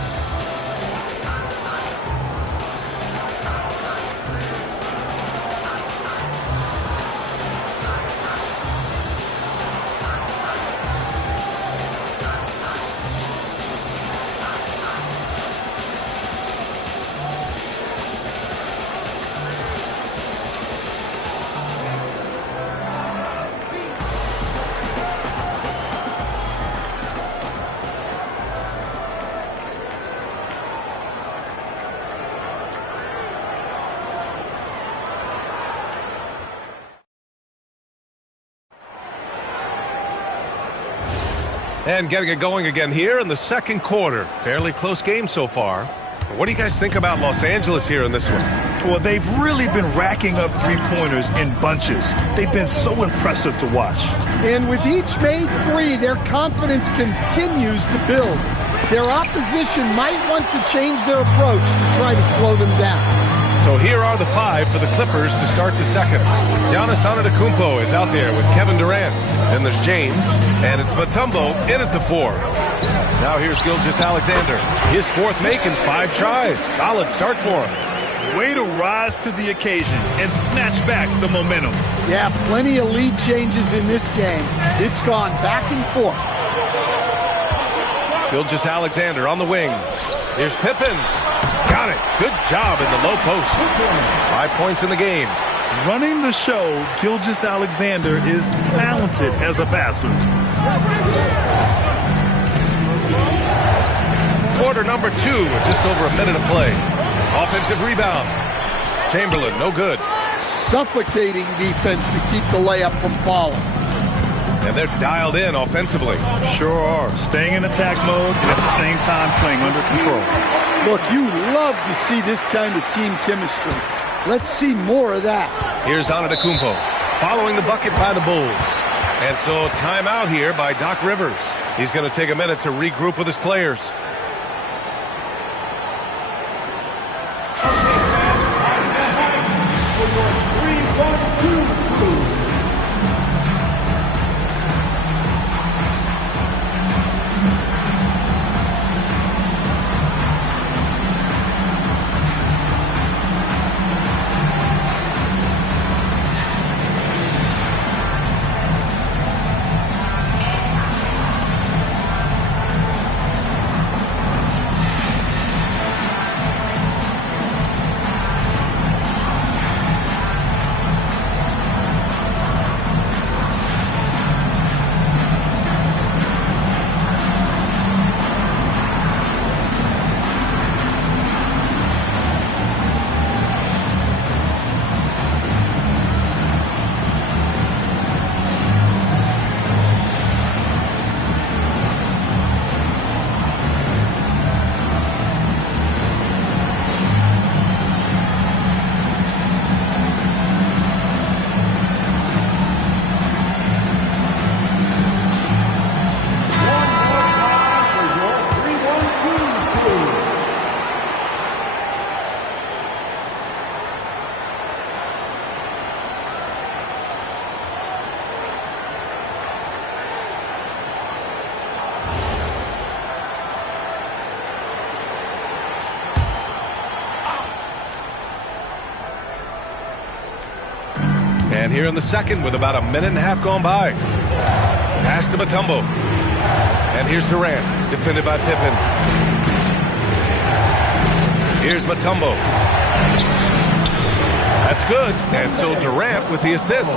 And getting it going again here in the second quarter. Fairly close game so far. What do you guys think about Los Angeles here in this one? Well, they've really been racking up three-pointers in bunches. They've been so impressive to watch. And with each made 3, their confidence continues to build. Their opposition might want to change their approach to try to slow them down. So here are the 5 for the Clippers to start the second. Giannis Antetokounmpo is out there with Kevin Durant. Then there's James, and it's Mutombo in at the 4. Now here's Gilgeous-Alexander. His fourth make in 5 tries. Solid start for him. Way to rise to the occasion and snatch back the momentum. Yeah, plenty of lead changes in this game. It's gone back and forth. Gilgeous-Alexander on the wing. Here's Pippen. Got it. Good job in the low post. 5 points in the game. Running the show, Gilgeous-Alexander is talented as a passer. Quarter number 2 with just over a minute of play. Offensive rebound. Chamberlain, no good. Suffocating defense to keep the layup from falling. And they're dialed in offensively. Sure are. Staying in attack mode and at the same time playing under control. Look, you love to see this kind of team chemistry. Let's see more of that. Here's Antetokounmpo following the bucket by the Bulls. And so timeout here by Doc Rivers. He's going to take a minute to regroup with his players. And here in the second with about a minute and a half gone by. Pass to Mutombo. And here's Durant, defended by Pippen. Here's Mutombo. That's good. And so Durant with the assist.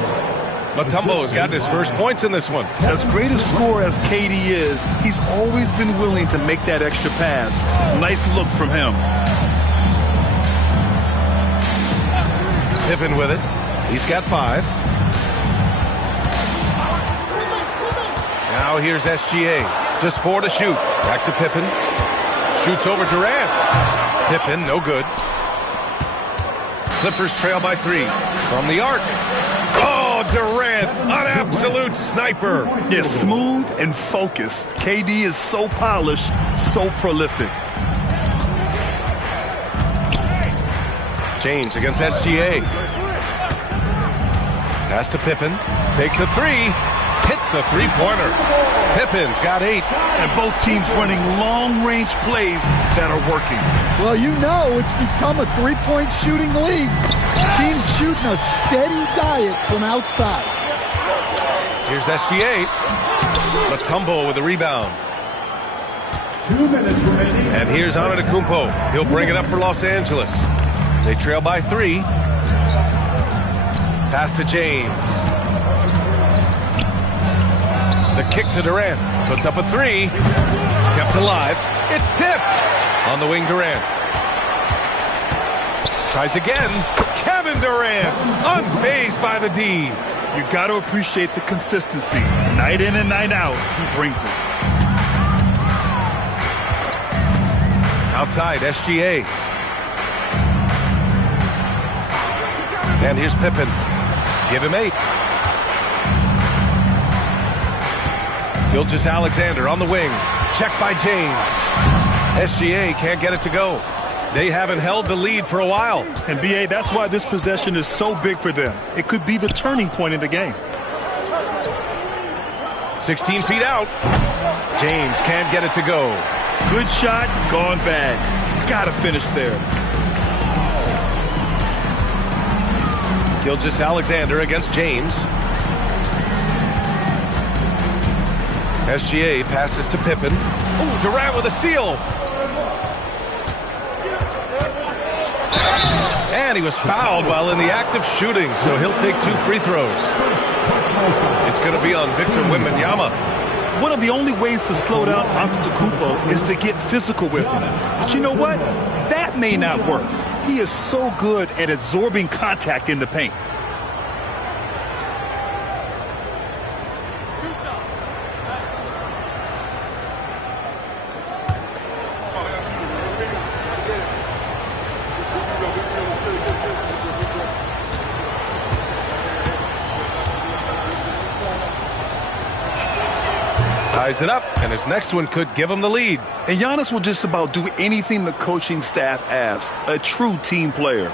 Mutombo has gotten his first points in this one. As great a scorer as KD is, he's always been willing to make that extra pass. Nice look from him. Pippen with it. He's got 5. Now here's SGA. Just 4 to shoot. Back to Pippen. Shoots over Durant. Pippen, no good. Clippers trail by 3. From the arc. Oh, Durant, an absolute sniper. Yeah, smooth and focused. KD is so polished, so prolific. James against SGA. Pass to Pippen. Takes a 3. Hits a 3-pointer. Pippen's got 8. And both teams running long-range plays that are working. Well, you know it's become a 3-point shooting league. Teams shooting a steady diet from outside. Here's SGA. Mutombo with the rebound. 2 minutes remaining. And here's Antetokounmpo. He'll bring it up for Los Angeles. They trail by 3. Pass to James. The kick to Durant. Puts up a 3. Kept alive. It's tipped. On the wing, Durant. Tries again. Kevin Durant. Unfazed by the D. You got to appreciate the consistency. Night in and night out, he brings it. Outside, SGA. And here's Pippen. Give him 8. Gilgeous-Alexander on the wing. Check by James. SGA can't get it to go. They haven't held the lead for a while. And BA, that's why this possession is so big for them. It could be the turning point in the game. 16 feet out. James can't get it to go. Good shot, gone bad. Gotta finish there. Gilgeous-Alexander against James. SGA passes to Pippen. Ooh, Durant with a steal. And he was fouled while in the act of shooting, so he'll take 2 free throws. It's going to be on Victor Wembanyama. One of the only ways to slow down Antetokounmpo is to get physical with him. But you know what? That may not work. He is so good at absorbing contact in the paint. Ties it up, and his next one could give him the lead. And Giannis will just about do anything the coaching staff asks. A true team player.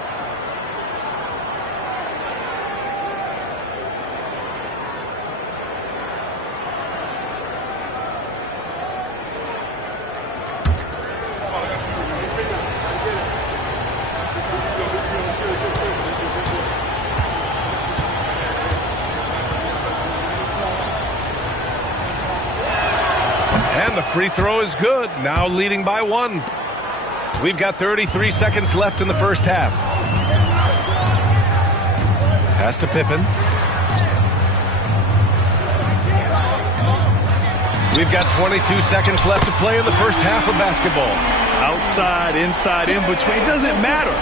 And the free throw is good, now leading by 1. We've got 33 seconds left in the first half. Pass to Pippen. We've got 22 seconds left to play in the first half of basketball. Outside, inside, in between, it doesn't matter.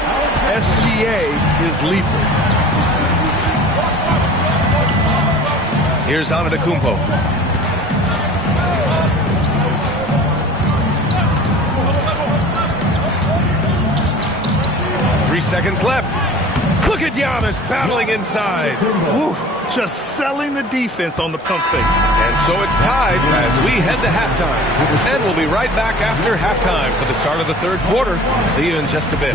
SGA is lethal. Here's Antetokounmpo. 3 seconds left. Look at Giannis battling inside. Woo, just selling the defense on the pump fake. And so it's tied as we head to halftime. And we'll be right back after halftime for the start of the third quarter. See you in just a bit.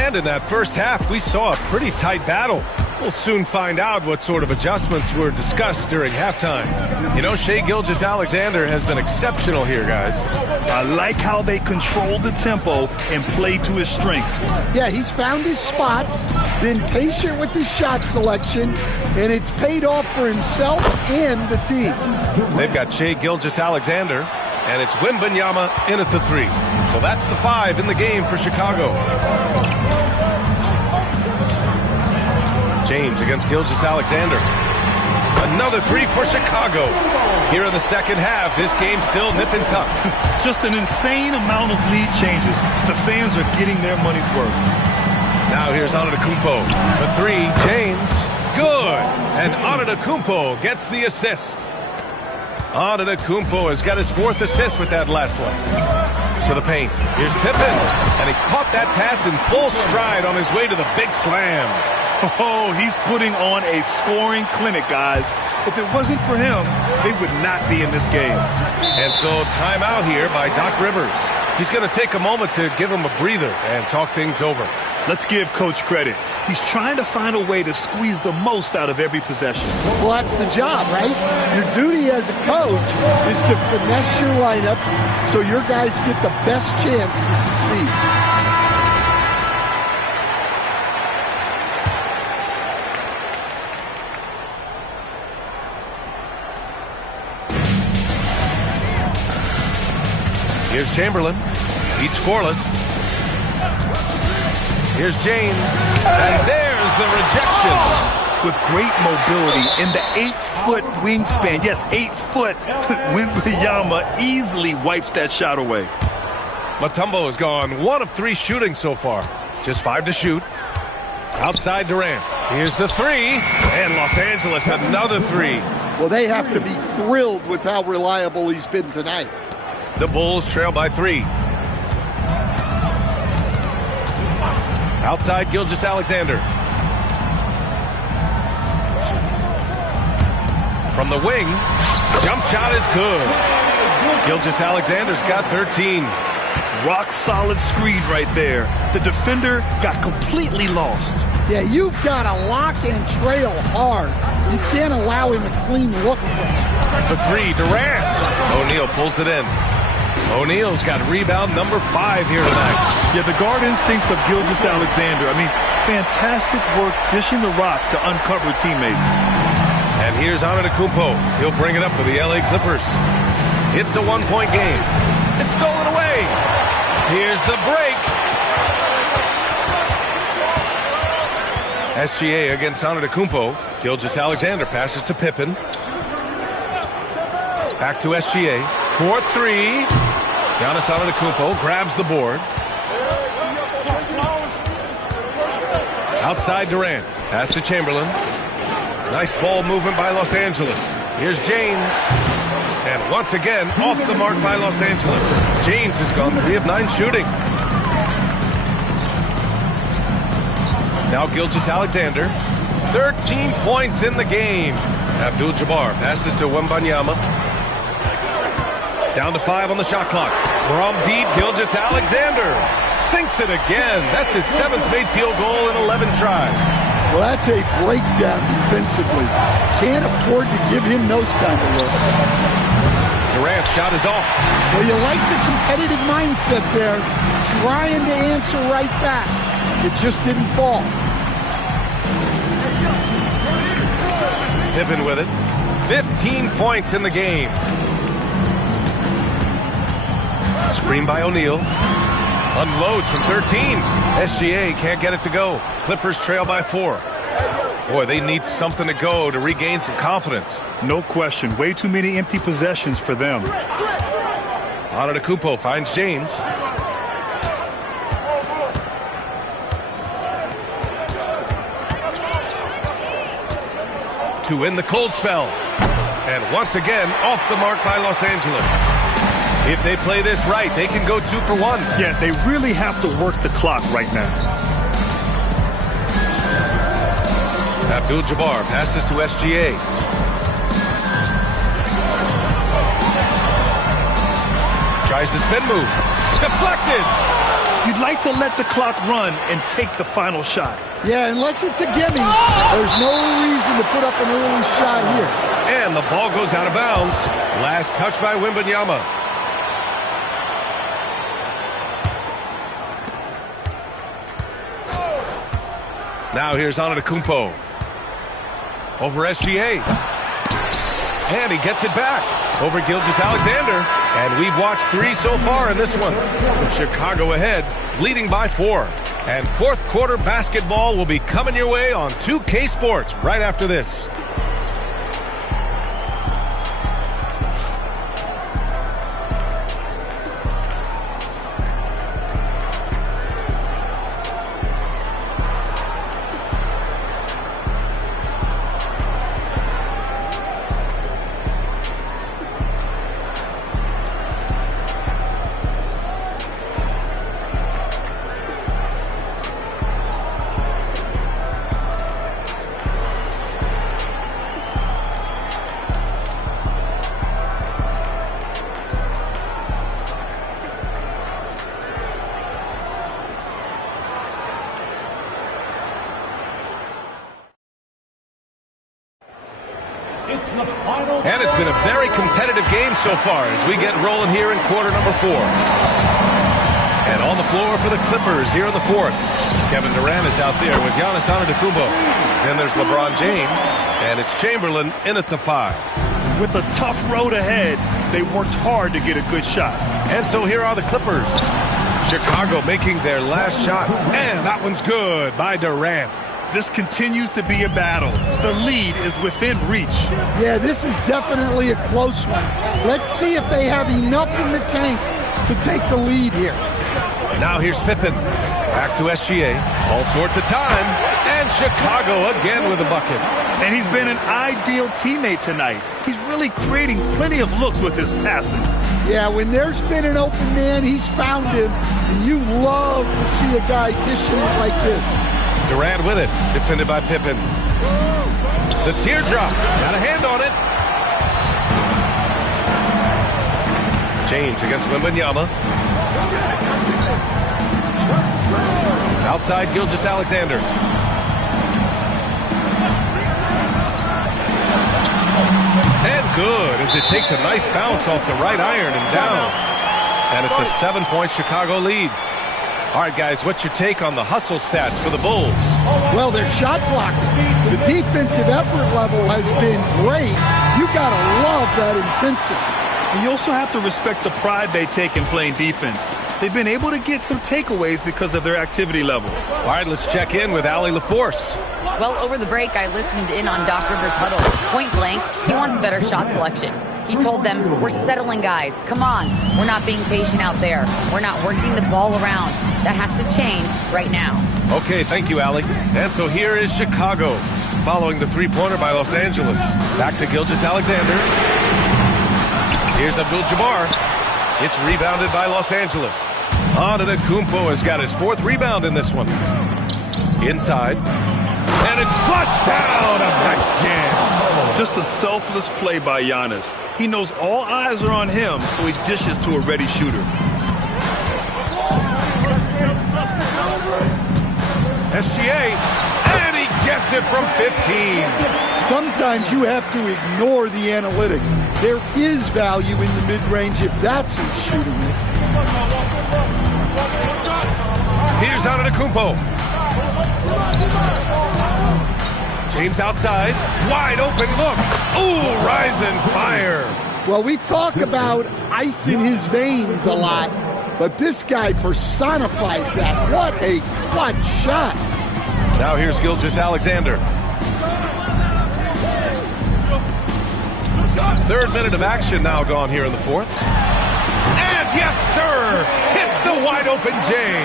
And in that first half, we saw a pretty tight battle. We'll soon find out what sort of adjustments were discussed during halftime. You know, Shai Gilgeous-Alexander has been exceptional here, guys. I like how they control the tempo and play to his strengths. Yeah, he's found his spots, been patient with his shot selection, and it's paid off for himself and the team. They've got Shai Gilgeous-Alexander, and it's Wembanyama in at the 3. So that's the 5 in the game for Chicago. James against Gilgeous-Alexander. Another 3 for Chicago. Here in the second half, this game's still nip and tuck. Just an insane amount of lead changes. The fans are getting their money's worth. Now here's Antetokounmpo. The 3, James. Good. And Antetokounmpo gets the assist. Antetokounmpo has got his 4th assist with that last one. To the paint. Here's Pippen. And he caught that pass in full stride on his way to the big slam. Oh, he's putting on a scoring clinic, guys. If it wasn't for him, they would not be in this game. And so timeout here by Doc Rivers. He's going to take a moment to give him a breather and talk things over. Let's give Coach credit. He's trying to find a way to squeeze the most out of every possession. Well, that's the job, right? Your duty as a coach is to finesse your lineups so your guys get the best chance to succeed. Here's Chamberlain. He's scoreless. Here's James. And there's the rejection. With great mobility in the 8-foot wingspan. Yes, 8 foot. Wembanyama easily wipes that shot away. Mutombo has gone 1 of 3 shooting so far. Just 5 to shoot. Outside Durant. Here's the three, and Los Angeles another three. Well, they have to be thrilled with how reliable he's been tonight. The Bulls trail by 3. Outside Gilgeous-Alexander. From the wing, jump shot is good. Gilgeous-Alexander's got 13. Rock solid screen right there. The defender got completely lost. Yeah, you've got to lock and trail hard. You can't allow him a clean look. The three, Durant. O'Neal pulls it in. O'Neal's got rebound number 5 here tonight. Yeah, the guard instincts of Gilgeous-Alexander. I mean, fantastic work dishing the rock to uncover teammates. And here's Antetokounmpo. He'll bring it up for the LA Clippers. It's a 1-point game. It's stolen away. Here's the break. SGA against Antetokounmpo. Gilgeous-Alexander passes to Pippen. Back to SGA. 4-3. Giannis Antetokounmpo grabs the board. Outside Durant. Pass to Chamberlain. Nice ball movement by Los Angeles. Here's James. And once again, off the mark by Los Angeles. James has gone 3 of 9 shooting. Now Gilgeous-Alexander. 13 points in the game. Abdul-Jabbar passes to Wembanyama. Down to 5 on the shot clock. From deep, Gilgeous-Alexander sinks it again. That's his 7th made field goal in 11 tries. Well, that's a breakdown defensively. Can't afford to give him those kind of looks. Durant's shot is off. Well, you like the competitive mindset there, trying to answer right back. It just didn't fall. Pippen with it. 15 points in the game. Screen by O'Neal. Unloads from 13. SGA can't get it to go. Clippers trail by 4. Boy, they need something to go to regain some confidence. No question. Way too many empty possessions for them. Antetokounmpo finds James. To win the cold spell. And once again, off the mark by Los Angeles. If they play this right, they can go 2 for 1. Yeah, they really have to work the clock right now. Abdul-Jabbar passes to SGA. Tries the spin move. Deflected! You'd like to let the clock run and take the final shot. Yeah, unless it's a gimme, there's no reason to put up an early shot here. And the ball goes out of bounds. Last touch by Wembanyama. Now here's Antetokounmpo. Over SGA. And he gets it back. Over Gilgeous-Alexander. And we've watched 3 so far in this one. Chicago ahead, leading by 4. And fourth quarter basketball will be coming your way on 2K Sports right after this. And it's been a very competitive game so far as we get rolling here in quarter number 4. And on the floor for the Clippers here in the 4th. Kevin Durant is out there with Giannis Antetokounmpo. Then there's LeBron James, and it's Chamberlain in at the 5. With a tough road ahead, they worked hard to get a good shot. And so here are the Clippers. Chicago making their last shot, and that one's good by Durant. This continues to be a battle. The lead is within reach. Yeah, this is definitely a close one. Let's see if they have enough in the tank to take the lead here. Now here's Pippen. Back to SGA. All sorts of time. And And Chicago again with a bucket. And he's been an ideal teammate tonight. He's really creating plenty of looks with his passing. Yeah, when there's been an open man, he's found him. And you love to see a guy dishing it like this. Durant with it, defended by Pippen. The teardrop, got a hand on it. James against Wembanyama. Outside Gilgeous-Alexander. And good, as it takes a nice bounce off the right iron and down. And it's a 7-point Chicago lead. All right, guys, what's your take on the hustle stats for the Bulls? Well, they're shot blocking. The defensive effort level has been great. You got to love that intensity. And you also have to respect the pride they take in playing defense. They've been able to get some takeaways because of their activity level. All right, let's check in with Allie LaForce. Well, over the break, I listened in on Doc Rivers' huddle. Point blank, he wants better shot selection. He told them, we're settling, guys. Come on. We're not being patient out there. We're not working the ball around. That has to change right now. Okay, thank you, Allie. And so here is Chicago, following the three-pointer by Los Angeles. Back to Gilgeous-Alexander. Here's Abdul-Jabbar. It's rebounded by Los Angeles. Antetokounmpo has got his 4th rebound in this one. Inside. And it's flushed down. A nice jam. Just a selfless play by Giannis. He knows all eyes are on him, so he dishes to a ready shooter. SGA. And he gets it from 15. Sometimes you have to ignore the analytics. There is value in the mid-range if that's who's shooting it. Here's Antetokounmpo. James outside. Wide open look. Ooh, rise and fire. Well, we talk about ice in his veins a lot, but this guy personifies that. What a clutch shot. Now here's Gilgeous-Alexander. 3rd minute of action now gone here in the 4th. And yes, sir, hits the wide open J.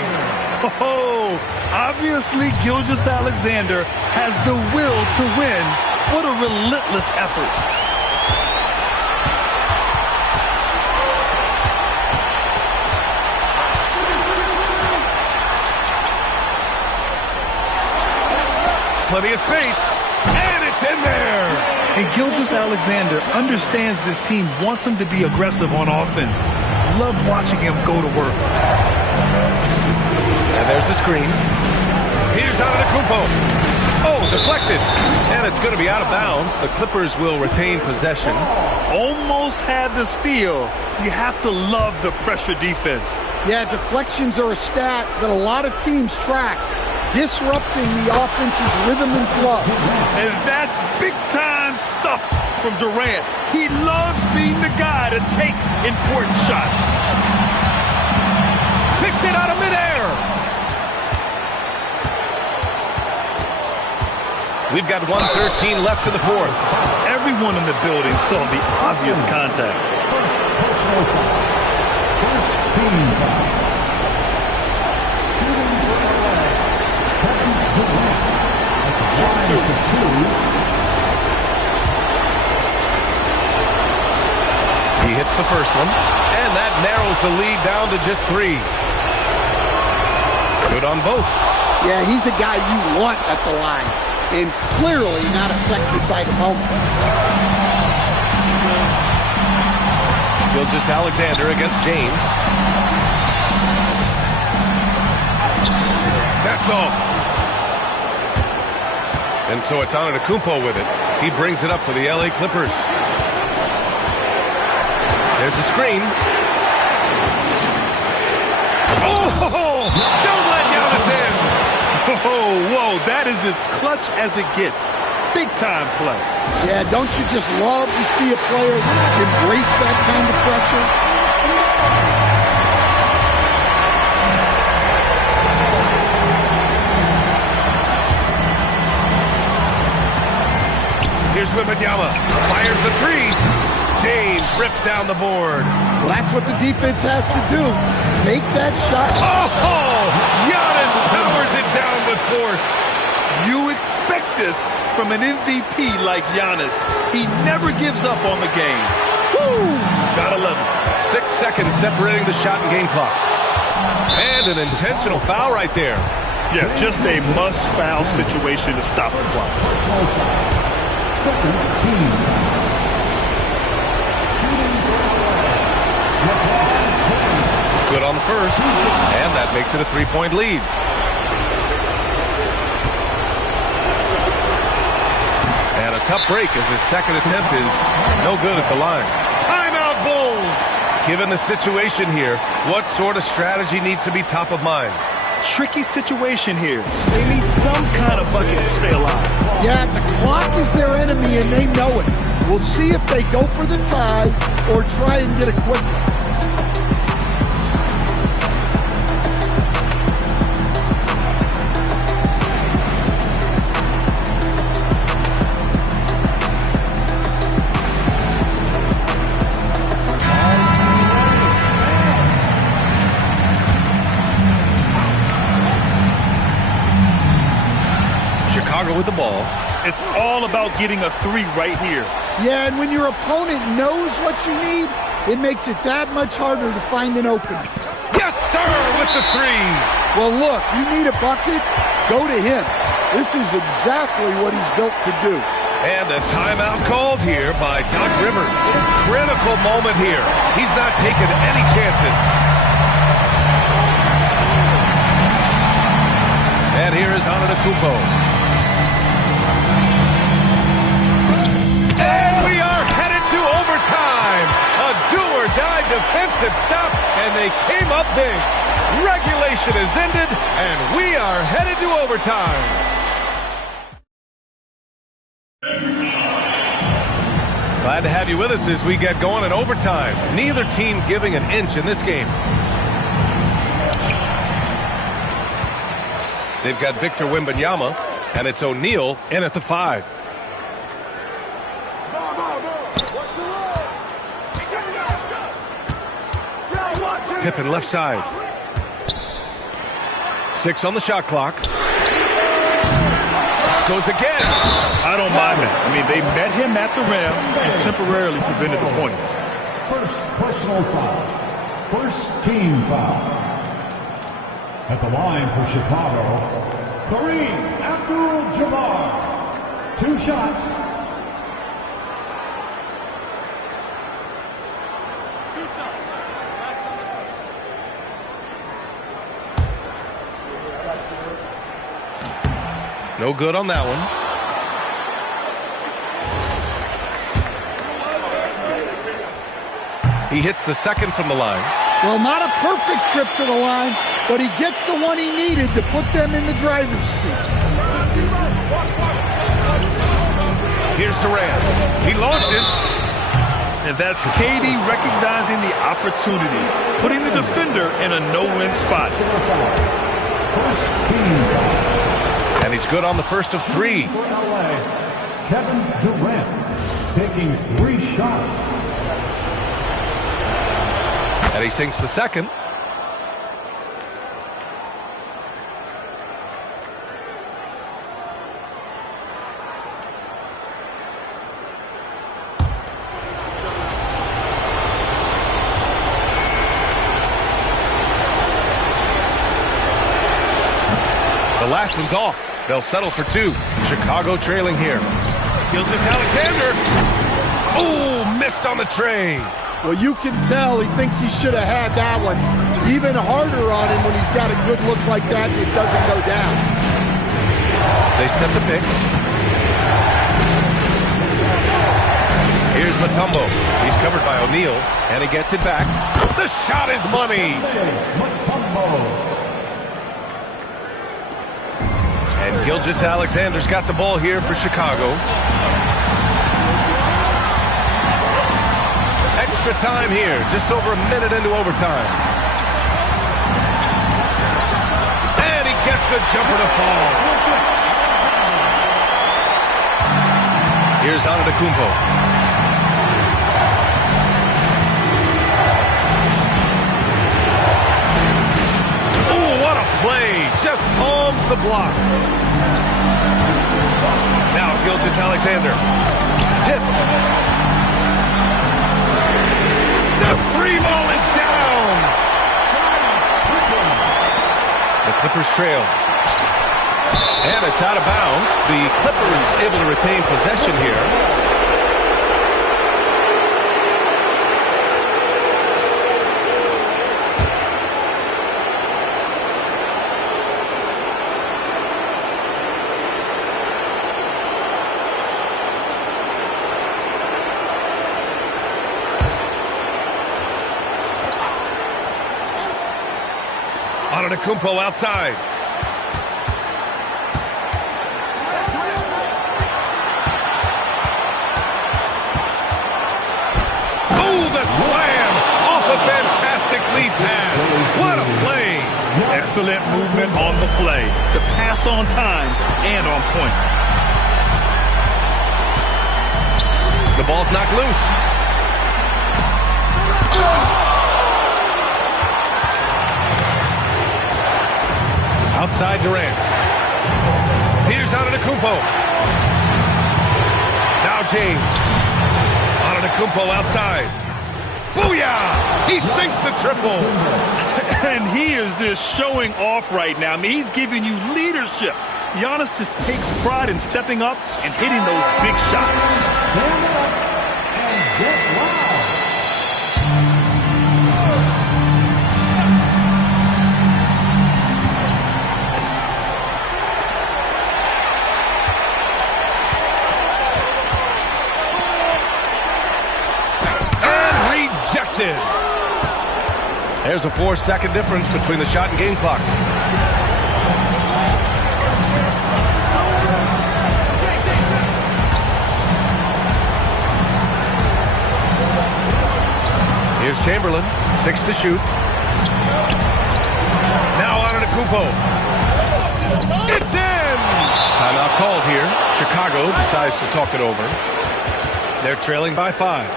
Oh, obviously Gilgeous-Alexander has the will to win. What a relentless effort. Plenty of space, and it's in there. And Gilgeous-Alexander understands this team wants him to be aggressive on offense. Love watching him go to work. And there's the screen. Here's Antetokounmpo. Oh, deflected. And it's going to be out of bounds. The Clippers will retain possession. Almost had the steal. You have to love the pressure defense. Yeah, deflections are a stat that a lot of teams track, disrupting the offense's rhythm and flow. And that's big-time stuff from Durant. He loves being the guy to take important shots. Picked it out of midair. We've got 1:13 left in the 4th. Everyone in the building saw the obvious contact. He hits the first one, and that narrows the lead down to just 3. Good on both. Yeah, he's a guy you want at the line, and clearly not affected by the moment. Gilgeous-Alexander against James. That's off. And so it's Antetokounmpo with it. He brings it up for the LA Clippers. There's a screen. Oh, don't let Giannis in. Oh, whoa, that is as clutch as it gets. Big time play. Yeah, don't you just love to see a player embrace that kind of pressure? Here's Wembanyama. Fires the 3. James rips down the board. Well, that's what the defense has to do. Make that shot. Oh, Giannis powers it down with force. You expect this from an MVP like Giannis. He never gives up on the game. Woo! Gotta love it. 6 seconds separating the shot and game clocks. And an intentional foul right there. Yeah, just a must-foul situation to stop the clock. Good on the first, and that makes it a 3-point lead. And a tough break as his second attempt is no good at the line. Timeout, Bulls! Given the situation here, what sort of strategy needs to be top of mind? Tricky situation here. They need some kind of bucket to stay alive. Yeah, the clock is their enemy and they know it. We'll see if they go for the tie or try and get a quick one. With the ball. It's all about getting a three right here. Yeah, and when your opponent knows what you need, it makes it that much harder to find an opening. Yes, sir, with the three. Well, look, you need a bucket, go to him. This is exactly what he's built to do. And a timeout called here by Doc Rivers. Critical moment here. He's not taking any chances. And here is Antetokounmpo. And we are headed to overtime. A do-or-die defensive stop, and they came up big. Regulation is ended, and we are headed to overtime. Glad to have you with us as we get going in overtime. Neither team giving an inch in this game. They've got Victor Wembanyama, and it's O'Neal in at the 5. Pippen left side. 6 on the shot clock. Goes again. I don't mind that. I mean, they met him at the rim and temporarily prevented the points. First personal foul. First team foul. At the line for Chicago, Kareem Abdul-Jabbar. 2 shots. No good on that one. He hits the second from the line. Well, not a perfect trip to the line, but he gets the one he needed to put them in the driver's seat. Here's Durant. He launches. And that's KD recognizing the opportunity, putting the defender in a no-win spot. And he's good on the first of 3. Kevin Durant taking 3 shots. And he sinks the second. The last one's off. They'll settle for 2. Chicago trailing here. Gilgeous-Alexander. Oh, missed on the tray. Well, you can tell he thinks he should have had that one. Even harder on him when he's got a good look like that and it doesn't go down. They set the pick. Here's Mutombo. He's covered by O'Neal, and he gets it back. The shot is money. And Gilgeous-Alexander's got the ball here for Chicago. Extra time here, just over a minute into overtime. And he gets the jumper to fall. Here's Antetokounmpo. Oh, what a play. Just palms the block. Gilgeous-Alexander. Tipped. The free ball is down. The Clippers trail. And it's out of bounds. The Clippers able to retain possession here. Antetokounmpo outside. Oh, the slam off a fantastic lead pass. What a play. Excellent movement on the play. The pass on time and on point. The ball's knocked loose. Outside Durant. Here's Antetokounmpo. Now James. Antetokounmpo outside. Booyah! He sinks the triple. And he is just showing off right now. I mean, he's giving you leadership. Giannis just takes pride in stepping up and hitting those big shots. There's a 4-second difference between the shot and game clock. Here's Chamberlain, 6 to shoot. Now Antetokounmpo. It's in! Timeout called here. Chicago decides to talk it over. They're trailing by 5.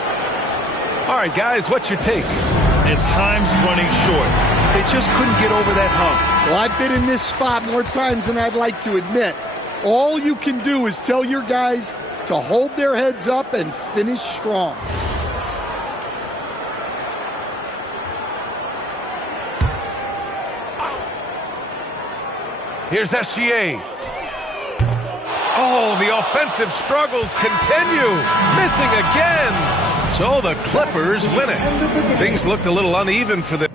All right, guys, what's your take? And time's running short. They just couldn't get over that hump. Well, I've been in this spot more times than I'd like to admit. All you can do is tell your guys to hold their heads up and finish strong. Here's SGA. Oh, the offensive struggles continue. Missing again. So the Clippers win it. Things looked a little uneven for the...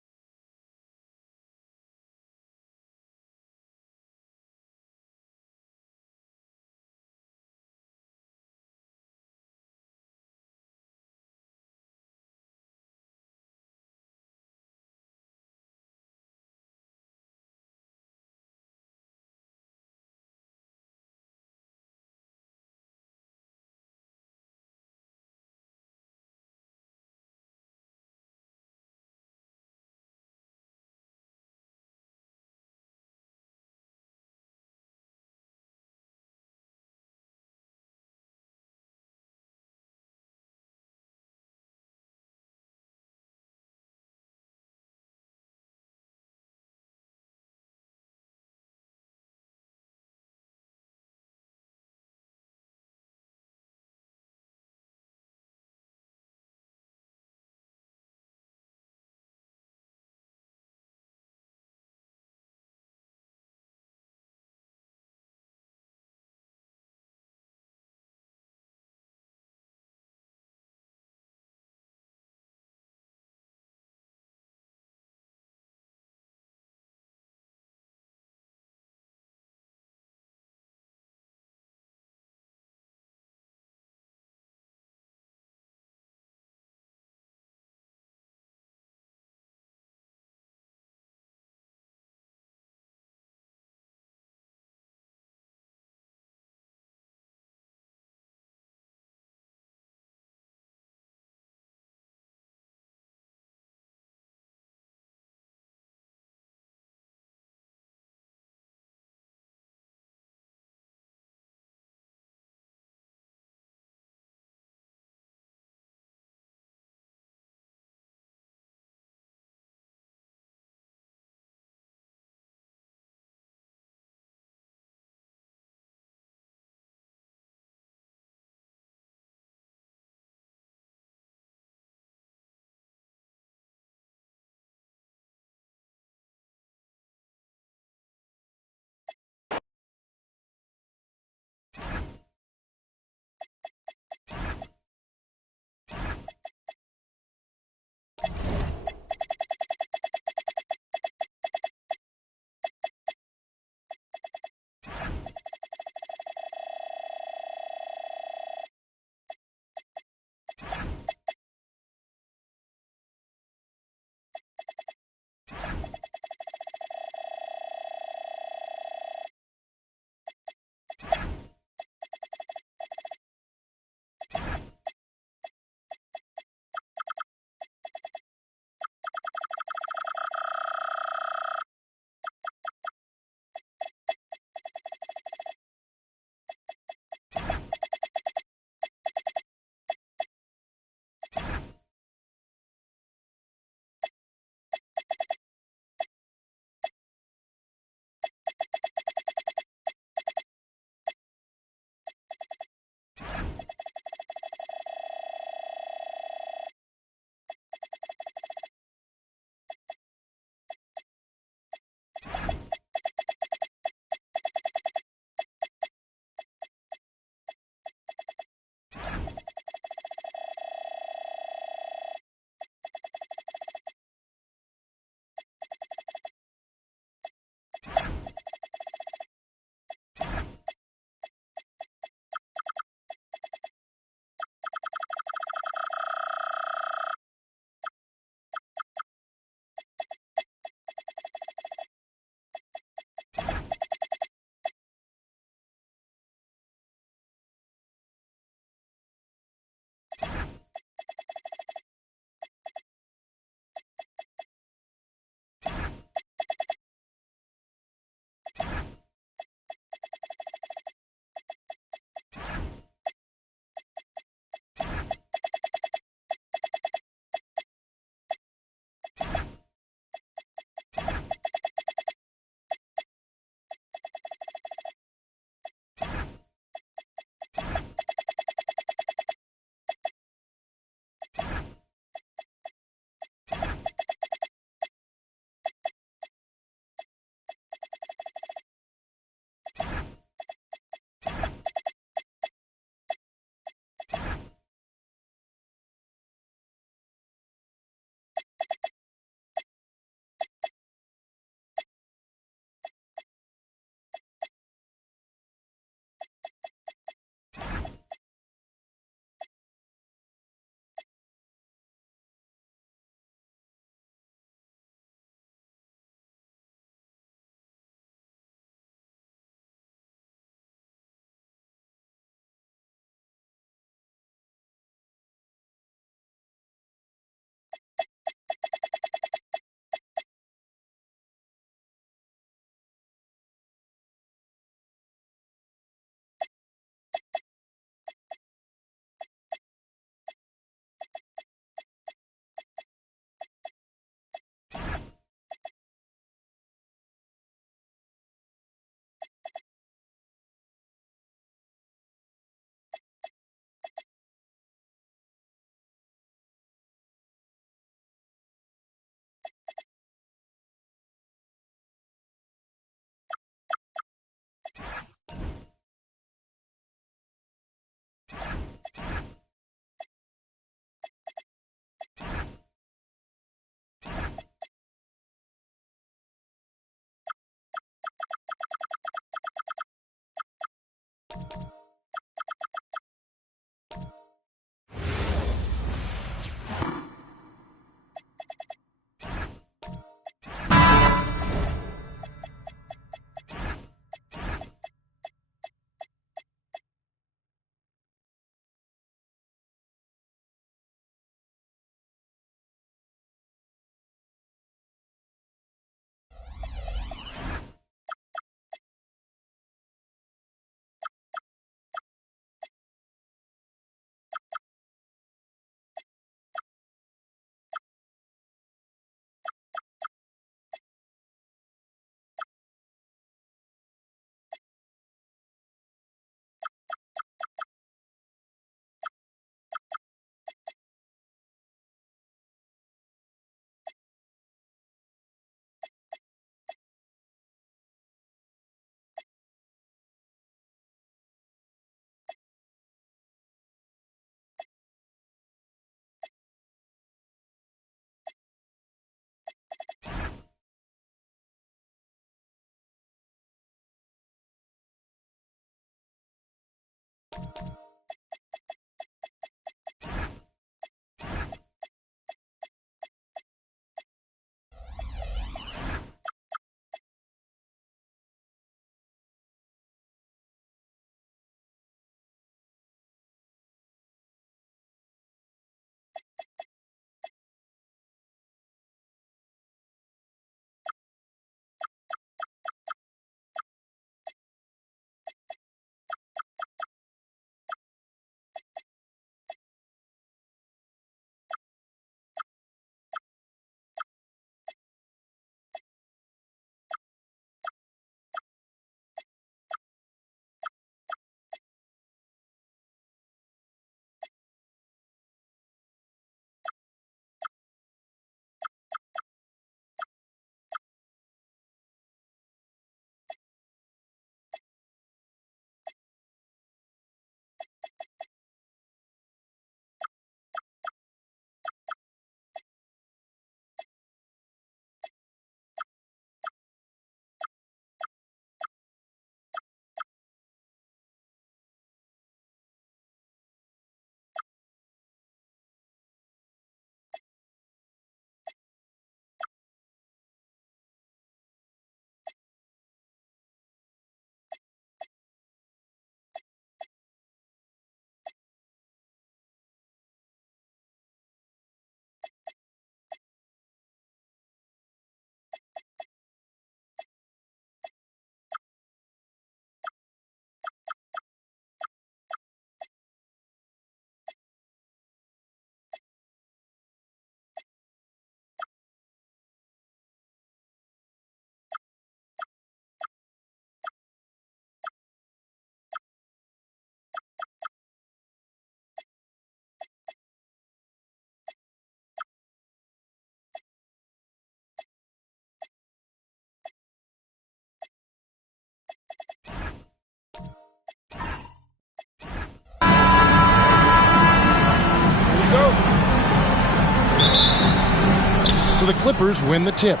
Clippers win the tip.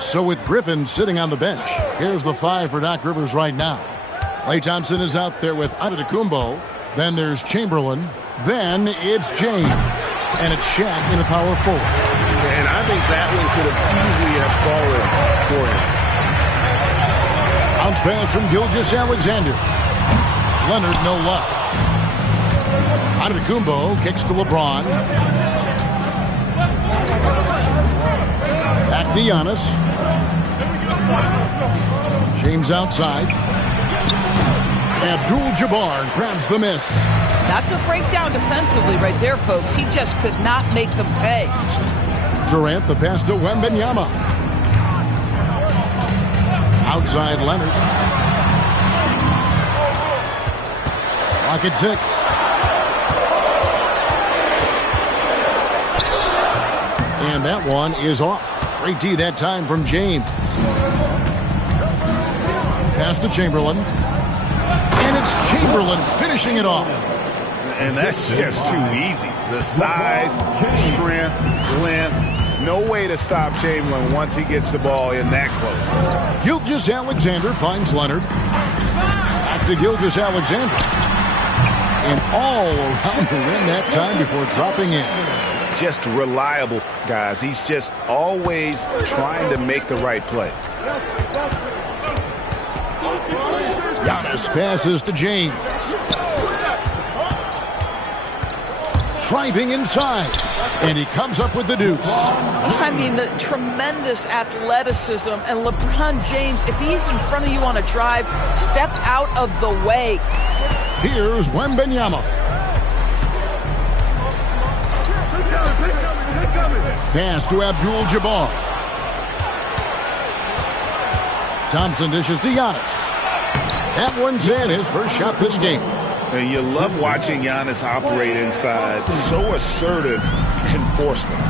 So with Griffin sitting on the bench, here's the 5 for Doc Rivers right now. Klay Thompson is out there with Antetokounmpo. Then there's Chamberlain. Then it's James. And it's Shaq in a power forward. And I think that one could have easily have fallen for him. Bounce pass from Gilgeous-Alexander. Leonard, no luck. Antetokounmpo kicks to LeBron. Back to Giannis. James outside. Abdul-Jabbar grabs the miss. That's a breakdown defensively right there, folks. He just could not make them pay. Durant, the pass to Wembanyama. Outside Leonard. Clock at 6. And that one is off. Great D that time from James. Pass to Chamberlain. And it's Chamberlain finishing it off. And that's just too easy. The size, strength, length. No way to stop Chamberlain once he gets the ball in that close. Gilgeous-Alexander finds Leonard. Back to Gilgeous-Alexander. And all around the rim that time before dropping in. Just reliable, guys. He's just always trying to make the right play. Giannis passes to James. Driving inside. And he comes up with the deuce. I mean, the tremendous athleticism. And LeBron James, if he's in front of you on a drive, step out of the way. Here's Wembanyama. Pass to Abdul-Jabbar. Thompson dishes to Giannis. That one's in, his first shot this game. And you love watching Giannis operate inside. So assertive enforcement.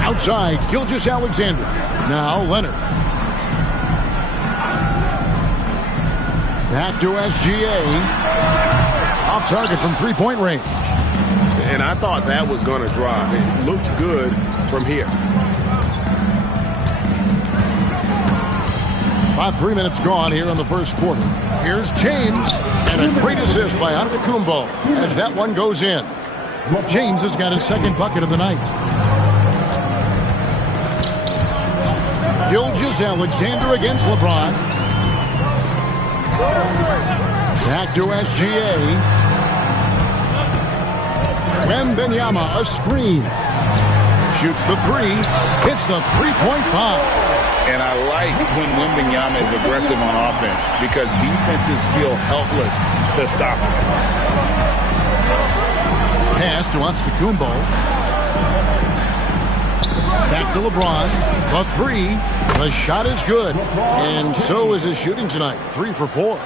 Outside, Gilgeous-Alexander. Now Leonard. Back to SGA. Off target from three-point range. And I thought that was going to drop. It looked good from here. About 3 minutes gone here in the first quarter. Here's James. And a great assist by Antetokounmpo as that one goes in. James has got his second bucket of the night. Gilgeous-Alexander against LeBron. Back to SGA. Wembanyama, a screen. Shoots the three. Hits the three-point bomb. And I like when Wembanyama is aggressive on offense because defenses feel helpless to stop him. Pass to Antetokounmpo. Back to LeBron. The three. The shot is good. And so is his shooting tonight. 3 for 4.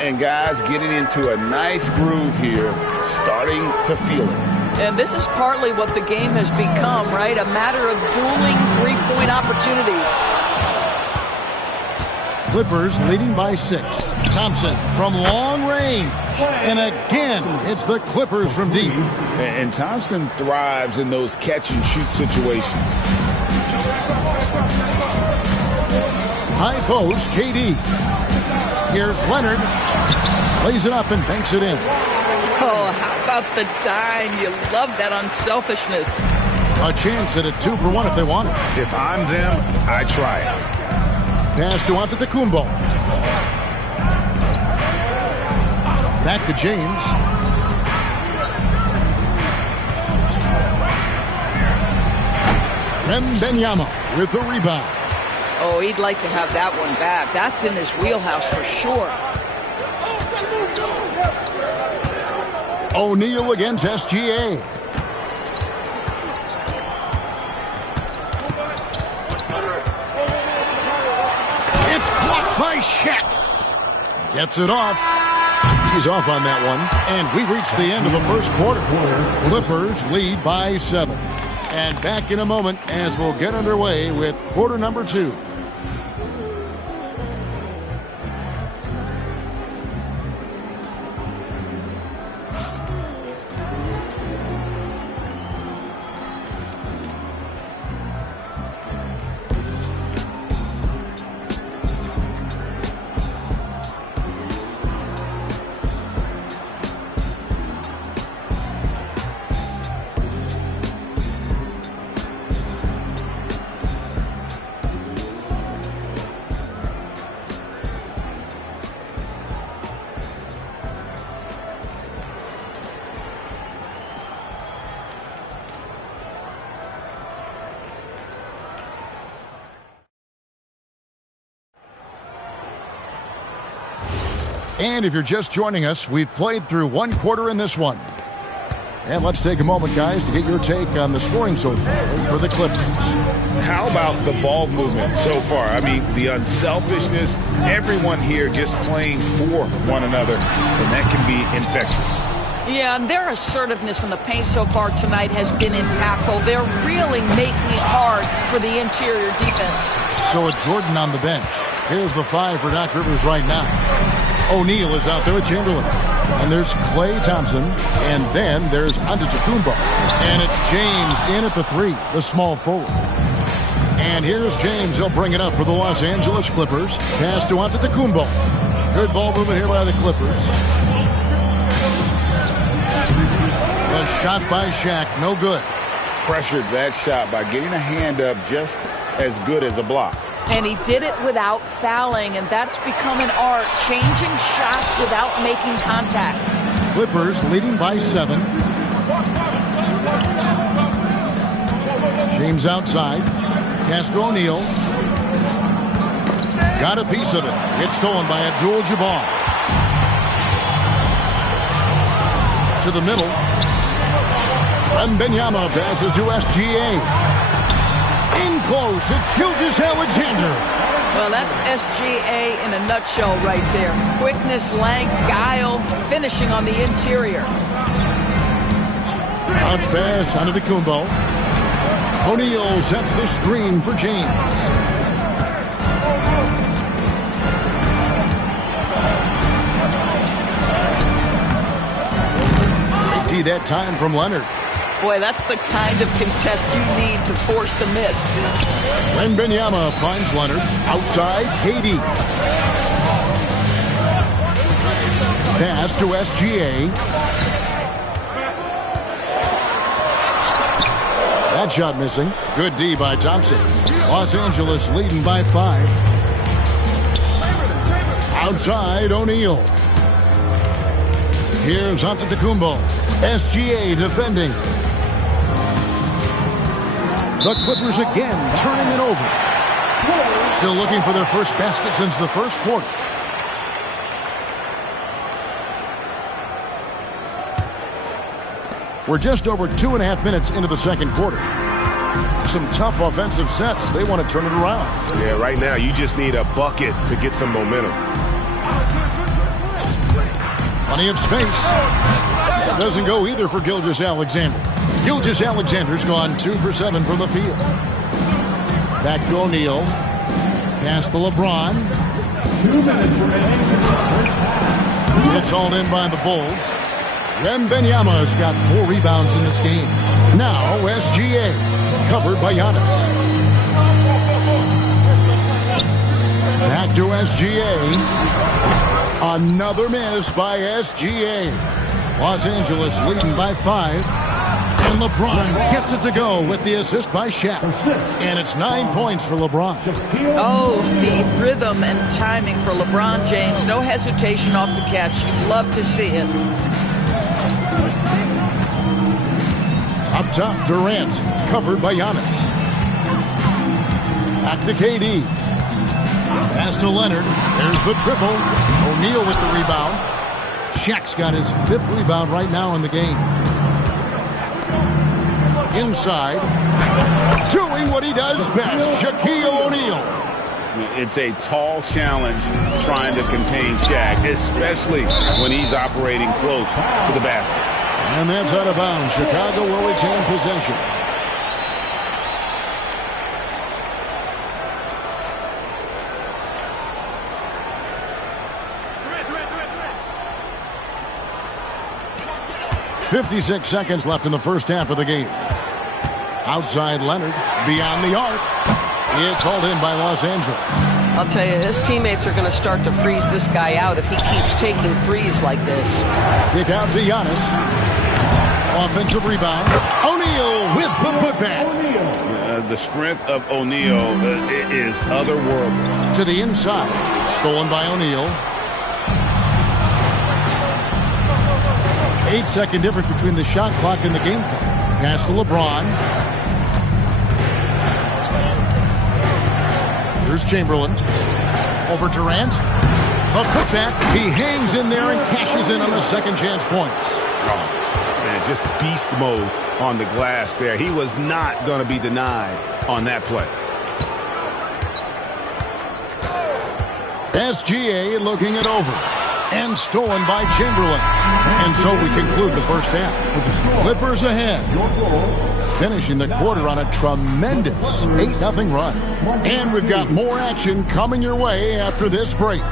And guys getting into a nice groove here, starting to feel it. And this is partly what the game has become, right? A matter of dueling three-point opportunities. Clippers leading by 6. Thompson from long range. And again, it's the Clippers from deep. And Thompson thrives in those catch-and-shoot situations. High post, KD. Here's Leonard. Plays it up and banks it in. Oh, how about the dime? You love that unselfishness. A chance at a 2 for 1 if they want it. If I'm them, I try it. Pass to Antetokounmpo. Back to James. Wembanyama with the rebound. Oh, he'd like to have that one back. That's in his wheelhouse for sure. O'Neal against SGA. It's blocked by Shaq. Gets it off. He's off on that one. And we've reached the end of the first quarter. Clippers lead by 7. And back in a moment as we'll get underway with quarter number 2. And if you're just joining us, we've played through one quarter in this one. And let's take a moment, guys, to get your take on the scoring so far for the Clippers. How about the ball movement so far? I mean, the unselfishness, everyone here just playing for one another, and that can be infectious. Yeah, and their assertiveness in the paint so far tonight has been impactful. They're really making it hard for the interior defense. So with Jordan on the bench, here's the 5 for Doc Rivers right now. O'Neal is out there with Chamberlain. And there's Klay Thompson. And then there's Antetokounmpo. And it's James in at the 3, the small forward. And here's James. He'll bring it up for the Los Angeles Clippers. Pass to Antetokounmpo. Good ball movement here by the Clippers. A shot by Shaq, no good. Pressured that shot by getting a hand up just as good as a block. And he did it without fouling, and that's become an art, changing shots without making contact. Clippers leading by 7. James outside. Pass to O'Neal. Got a piece of it. It's stolen by Abdul-Jabbar. To the middle. Wembanyama passes to SGA. In close, it's Gilgeous-Alexander. Well, that's SGA in a nutshell right there. Quickness, length, guile, finishing on the interior. Bounce pass Antetokounmpo. O'Neal sets the screen for James. Great that time from Leonard. Boy, that's the kind of contest you need to force the miss. Wembanyama finds Leonard. Outside, KD. Pass to SGA. That shot missing. Good D by Thompson. Los Angeles leading by 5. Outside, O'Neal. Here's Antetokounmpo. SGA defending. The Clippers again turning it over. Still looking for their first basket since the first quarter. We're just over 2.5 minutes into the second quarter. Some tough offensive sets. They want to turn it around. Yeah, right now you just need a bucket to get some momentum. Plenty of space. That doesn't go either for Gilgeous-Alexander. Gilgeous-Alexander's gone 2 for 7 from the field. Back to O'Neal. Pass to LeBron. 2 minutes remaining. It's hauled in by the Bulls. Wembanyama's got 4 rebounds in this game. Now SGA, covered by Giannis. Back to SGA. Another miss by SGA. Los Angeles leading by 5. And LeBron gets it to go with the assist by Shaq. And it's 9 points for LeBron. Oh, the rhythm and timing for LeBron James. No hesitation off the catch. You'd love to see it. Up top, Durant, covered by Giannis. Back to KD. Pass to Leonard. There's the triple. O'Neal with the rebound. Shaq's got his 5th rebound right now in the game. Inside. Doing what he does best. Shaquille O'Neal. It's a tall challenge trying to contain Shaq, especially when he's operating close to the basket. And that's out of bounds. Chicago will retain possession. .56 seconds left in the first half of the game. Outside Leonard, beyond the arc. It's hauled in by Los Angeles. I'll tell you, his teammates are going to start to freeze this guy out if he keeps taking threes like this. Kick out to Giannis. Offensive rebound. O'Neal with the putback. The strength of O'Neal is otherworldly. To the inside. Stolen by O'Neal. 8-second difference between the shot clock and the game clock. Pass to LeBron. Here's Chamberlain. Over Durant. The putback, he hangs in there and cashes in on the second chance points. Oh, man, just beast mode on the glass there. He was not going to be denied on that play. SGA looking it over. And stolen by Chamberlain. And so we conclude the first half. Clippers ahead. Finishing the quarter on a tremendous 8-0 run. And we've got more action coming your way after this break.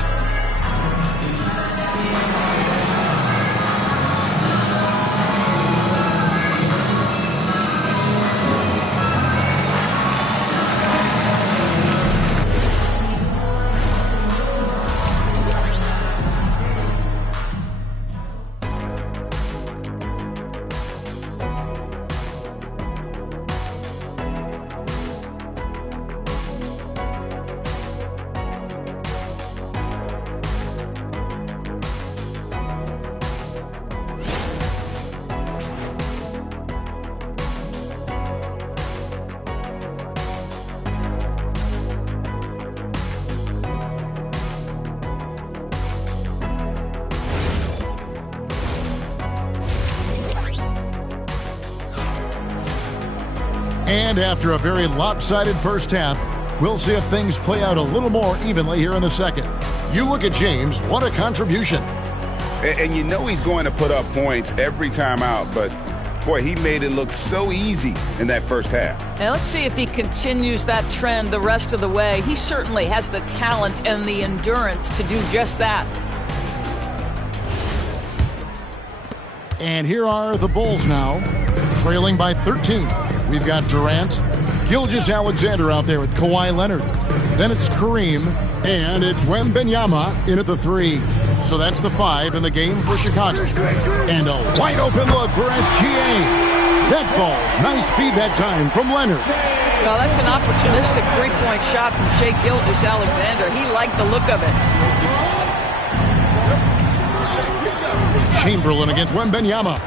And after a very lopsided first half, we'll see if things play out a little more evenly here in the second. You look at James, what a contribution. And you know he's going to put up points every time out, but boy, he made it look so easy in that first half. Now let's see if he continues that trend the rest of the way. He certainly has the talent and the endurance to do just that. And here are the Bulls now, trailing by 13. We've got Durant, Gilgeous-Alexander out there with Kawhi Leonard. Then it's Kareem, and it's Wembanyama in at the 3. So that's the 5 in the game for Chicago. And a wide open look for SGA. That falls. Nice feed that time from Leonard. Well, that's an opportunistic three-point shot from Shai Gilgeous-Alexander. He liked the look of it. Chamberlain against Wembanyama.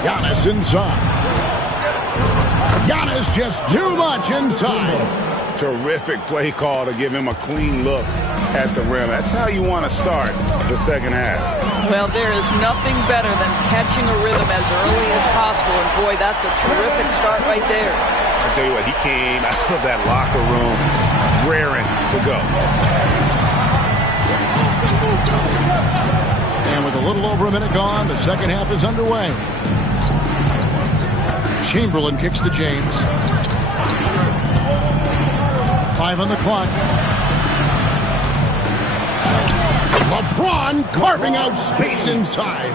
Giannis inside. Giannis just too much inside. Terrific play call to give him a clean look at the rim. That's how you want to start the second half. Well, there is nothing better than catching a rhythm as early as possible. And boy, that's a terrific start right there. I tell you what, he came out of that locker room raring to go. And with a little over a minute gone, the second half is underway. Chamberlain kicks to James. 5 on the clock. LeBron carving out space inside.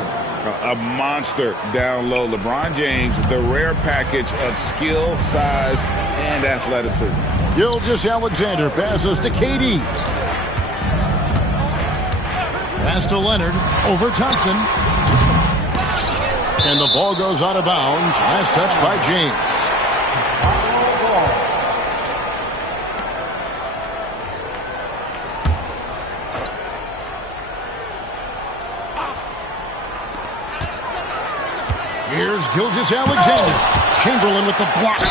A monster down low. LeBron James, the rare package of skill, size, and athleticism. Gilgeous-Alexander passes to KD. Pass to Leonard over Thompson. And the ball goes out of bounds. Last touch by James. Here's Gilgeous-Alexander. Chamberlain with the block.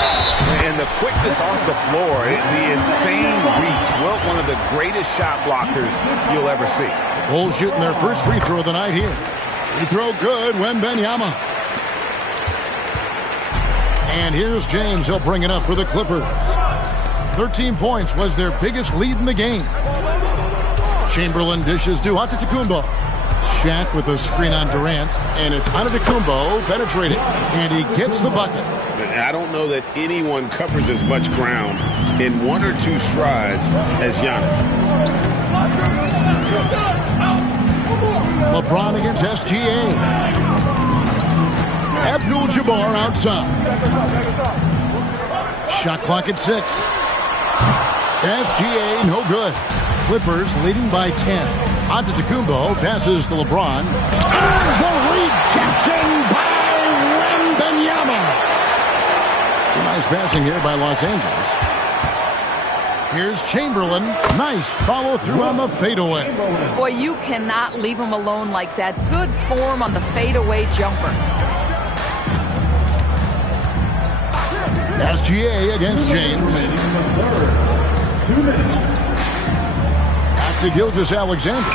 And the quickness off the floor, the insane reach. Well, one of the greatest shot blockers you'll ever see. Bulls shooting their first free throw of the night here. Free throw good, Wembanyama. And here's James. He'll bring it up for the Clippers. 13 points was their biggest lead in the game. Chamberlain dishes to Antetokounmpo. Shaq with a screen on Durant. And it's Antetokounmpo penetrating. And he gets the bucket. I don't know that anyone covers as much ground in 1 or 2 strides as Giannis. LeBron against SGA. Abdul-Jabbar outside. Shot clock at 6. SGA no good. Clippers leading by 10. Antetokounmpo passes to LeBron. There's the rejection by Wembanyama. Nice passing here by Los Angeles. Here's Chamberlain. Nice follow through on the fadeaway. Boy, you cannot leave him alone like that. Good form on the fadeaway jumper. SGA against James. Back to Gilgeous-Alexander.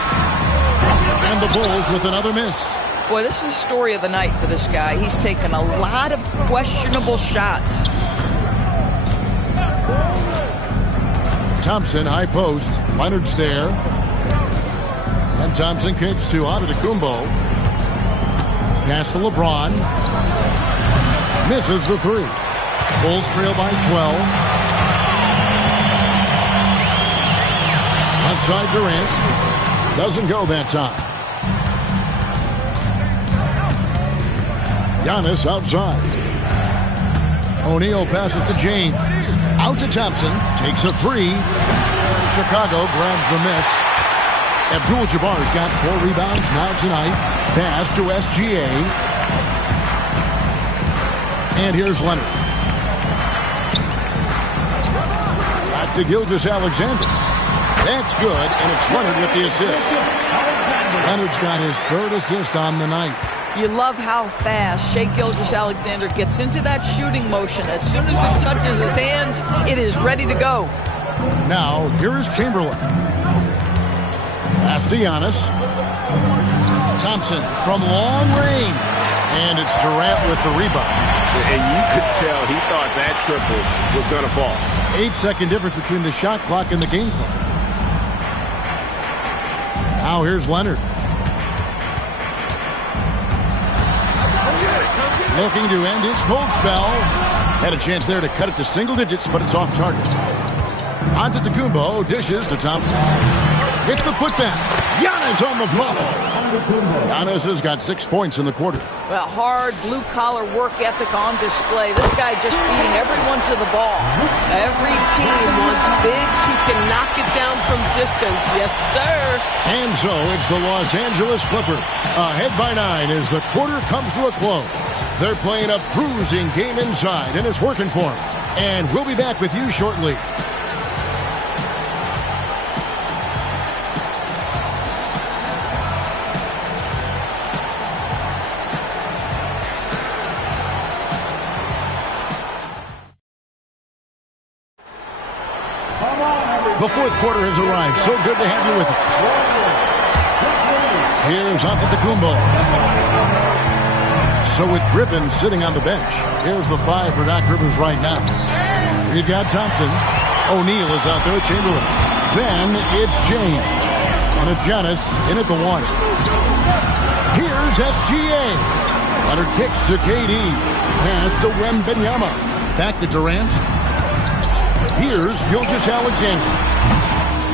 And the Bulls with another miss. Boy, this is the story of the night for this guy. He's taken a lot of questionable shots. Thompson, high post. Leonard's there. And Thompson kicks to Antetokounmpo. Pass to LeBron. Misses the three. Bulls trail by 12. Outside Durant. Doesn't go that time. Giannis outside. O'Neal passes to James. Out to Thompson. Takes a three. Chicago grabs the miss. Abdul-Jabbar's got 4 rebounds now tonight. Pass to SGA. And here's Leonard. Back to Gilgeous-Alexander. That's good, and it's Leonard with the assist. Leonard's got his 3rd assist on the night. You love how fast Shai Gilgeous-Alexander gets into that shooting motion. As soon as it touches his hands, it is ready to go. Now, here is Chamberlain. Pass to Giannis. Thompson from long range. And it's Durant with the rebound. And you could tell he thought that triple was going to fall. 8-second difference between the shot clock and the game clock. Now here's Leonard. Looking to end his cold spell. Had a chance there to cut it to single digits, but it's off target. Antetokounmpo dishes to Thompson. With the putback. Giannis on the follow. Giannis has got 6 points in the quarter. Well, hard blue-collar work ethic on display. This guy just beating everyone to the ball. Every team wants bigs who can knock it down from distance. Yes, sir. And so it's the Los Angeles Clippers. Ahead by 9 as the quarter comes to a close. They're playing a bruising game inside, and it's working for them. And we'll be back with you shortly. The 4th quarter has arrived. So good to have you with us. Here's Antetokounmpo. So with Griffin sitting on the bench, here's the 5 for Doc Rivers right now. We've got Thompson. O'Neal is out there with Chamberlain. Then it's James. And it's Giannis in at the 1. Here's SGA. Leonard kicks to KD. Pass to Wembanyama. Back to Durant. Here's Gilgeous-Alexander.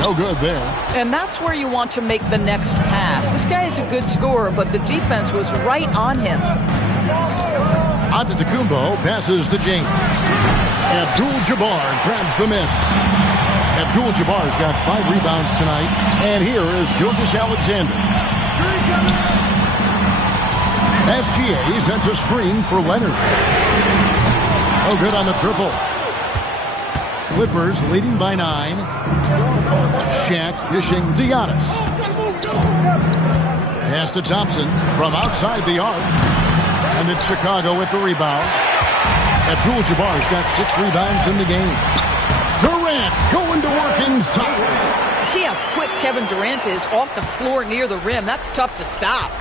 No good there. And that's where you want to make the next pass. This guy is a good scorer, but the defense was right on him. Antetokounmpo passes to James. Abdul-Jabbar grabs the miss. Abdul-Jabbar's got 5 rebounds tonight. And here is Gilgeous-Alexander. SGA sends a screen for Leonard. No good on the triple. Clippers leading by 9. Shaq dishing to Giannis. Pass to Thompson from outside the arc. And it's Chicago with the rebound. Abdul-Jabbar's got 6 rebounds in the game. Durant going to work inside. See how quick Kevin Durant is off the floor near the rim. That's tough to stop.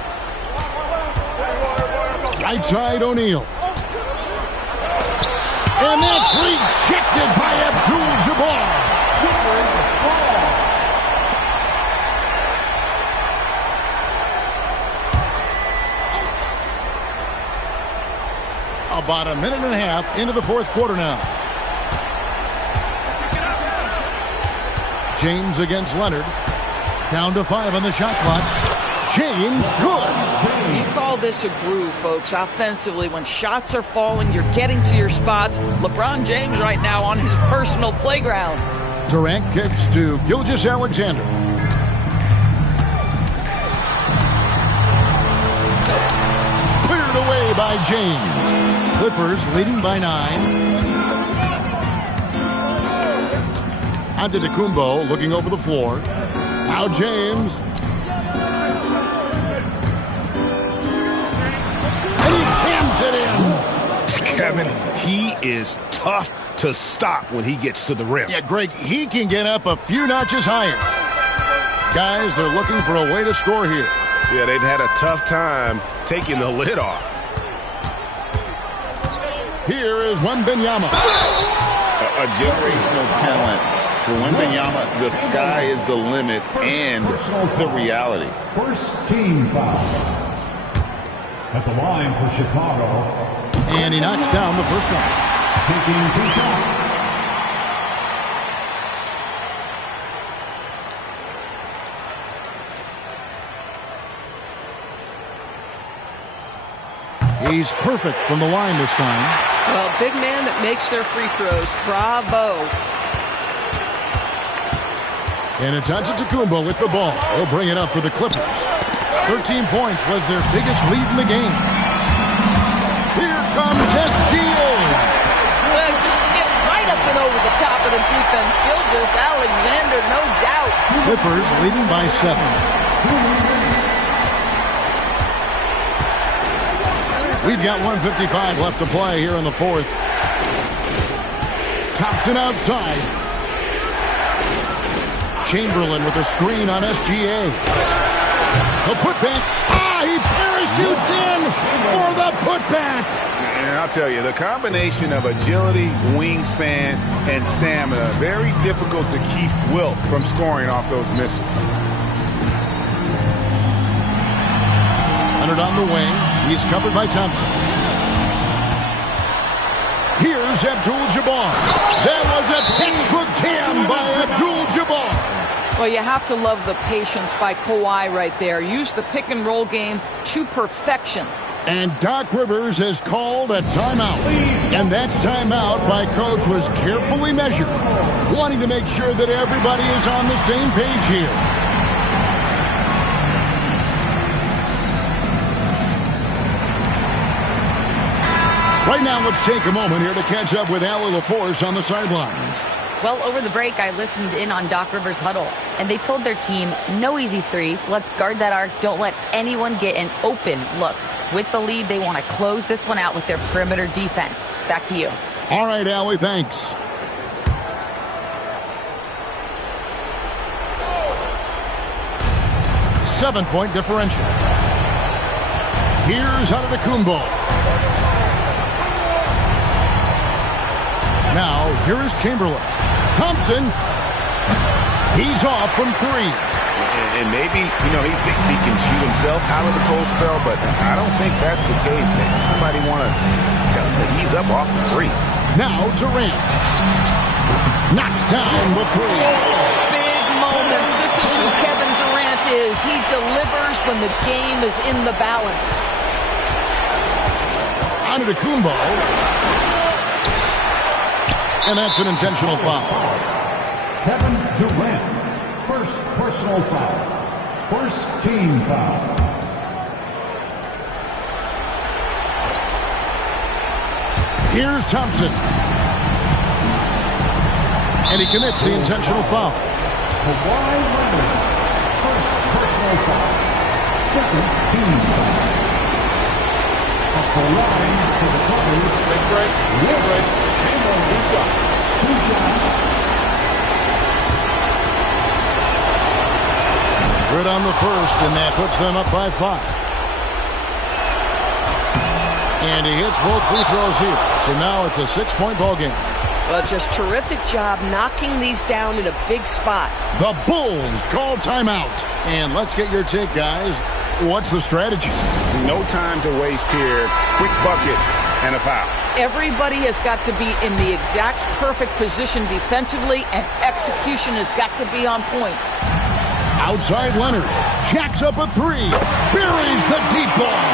Right side O'Neal. And that's rejected by Abdul-Jabbar. About a minute and a half into the 4th quarter now. James against Leonard. Down to 5 on the shot clock. James, good. You call this a groove, folks. Offensively, when shots are falling, you're getting to your spots. LeBron James right now on his personal playground. Durant kicks to Gilgeous-Alexander. Cleared away by James. Clippers leading by 9. Antetokounmpo looking over the floor. Now James. And he jams it in. Kevin, he is tough to stop when he gets to the rim. Yeah, Greg, he can get up a few notches higher. Guys, they're looking for a way to score here. Yeah, they've had a tough time taking the lid off. Here is Wembanyama. A generational talent. For Wembanyama, the sky is the limit and the reality. First team foul. At the line for Chicago. And he knocks down the first one. Taking 2 shots. He's perfect from the line this time. Well, big man that makes their free throws. Bravo. And it's Antetokounmpo with the ball. He'll bring it up for the Clippers. 13 points was their biggest lead in the game. Here comes SGA. Well, just get right up and over the top of the defense. Gilgeous-Alexander, no doubt. Clippers leading by 7. We've got 1:55 left to play here in the fourth. Thompson outside. Chamberlain with a screen on SGA. The putback. He parachutes in for the putback. And I'll tell you, the combination of agility, wingspan, and stamina, very difficult to keep Wilt from scoring off those misses. Leonard on the wing. He's covered by Thompson. Here's Abdul-Jabbar. That was a textbook jam by Abdul-Jabbar. Well, you have to love the patience by Kawhi right there. Use the pick-and-roll game to perfection. And Doc Rivers has called a timeout. And that timeout by Coach was carefully measured, wanting to make sure that everybody is on the same page here. Right now, let's take a moment here to catch up with Allie LaForce on the sidelines. Well, over the break, I listened in on Doc Rivers' huddle, and they told their team, no easy threes. Let's guard that arc. Don't let anyone get an open look. With the lead, they want to close this one out with their perimeter defense. Back to you. All right, Allie, thanks. Seven-point differential. Here's Antetokounmpo. Now, here is Chamberlain. Thompson. He's off from 3. And maybe, he thinks he can shoot himself out of the cold spell, but I don't think that's the case. Maybe somebody want to tell him that he's up off the threes. Now, Durant. Knocks down the 3. Big moments. This is who Kevin Durant is. He delivers when the game is in the balance. Antetokounmpo. And that's an intentional foul. Kevin Durant, first personal foul. First team foul. Here's Thompson. And he commits the intentional foul. Kawhi Leonard, first personal foul. Second team foul. At the line to the Clippers. Take break. Take break. Hang on. 2 shots. 2 shots. Good on the first, and that puts them up by 5. And he hits both free throws here. So now it's a 6-point ball game. Well, just terrific job knocking these down in a big spot. The Bulls call timeout. And let's get your take, guys. What's the strategy? No time to waste here. Quick bucket and a foul. Everybody has got to be in the exact perfect position defensively, and execution has got to be on point. Outside Leonard. Jacks up a 3. Buries the deep ball.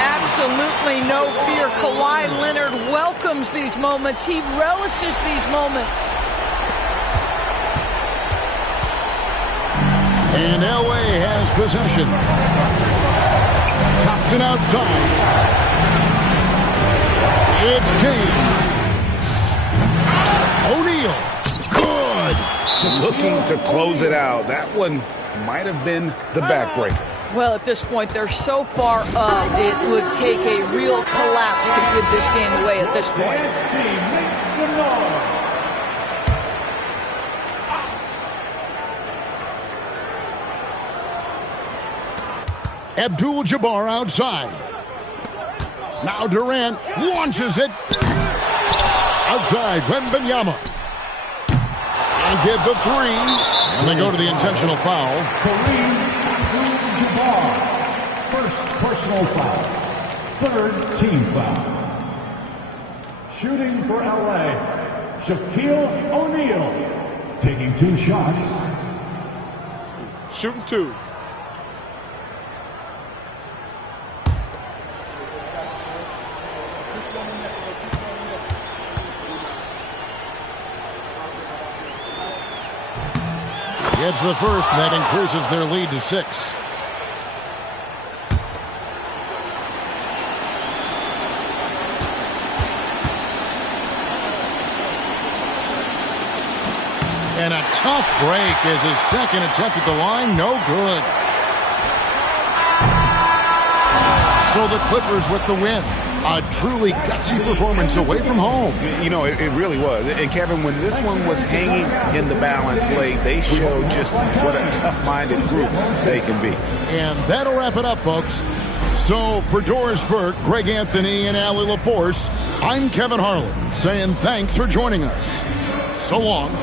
Absolutely no fear. Kawhi Leonard welcomes these moments. He relishes these moments. And LA has possession. Thompson outside. It's James. O'Neal. Good. Looking to close it out. That one might have been the backbreaker. Well, at this point, they're so far up, it would take a real collapse to give this game away at this point. Abdul-Jabbar outside. Now Durant launches it. Outside, Wembanyama. And get the three. And they go to the intentional foul. Kareem Abdul-Jabbar. First personal foul. Third team foul. Shooting for LA, Shaquille O'Neal. Taking 2 shots. Shooting 2. Gets the first, and that increases their lead to 6. And a tough break as his second attempt at the line, no good. So the Clippers with the win. A truly gutsy performance away from home. You know, it really was. And Kevin, when this one was hanging in the balance late, they showed just what a tough-minded group they can be. And that'll wrap it up, folks. So for Doris Burke, Greg Anthony, and Allie LaForce, I'm Kevin Harlan saying thanks for joining us. So long.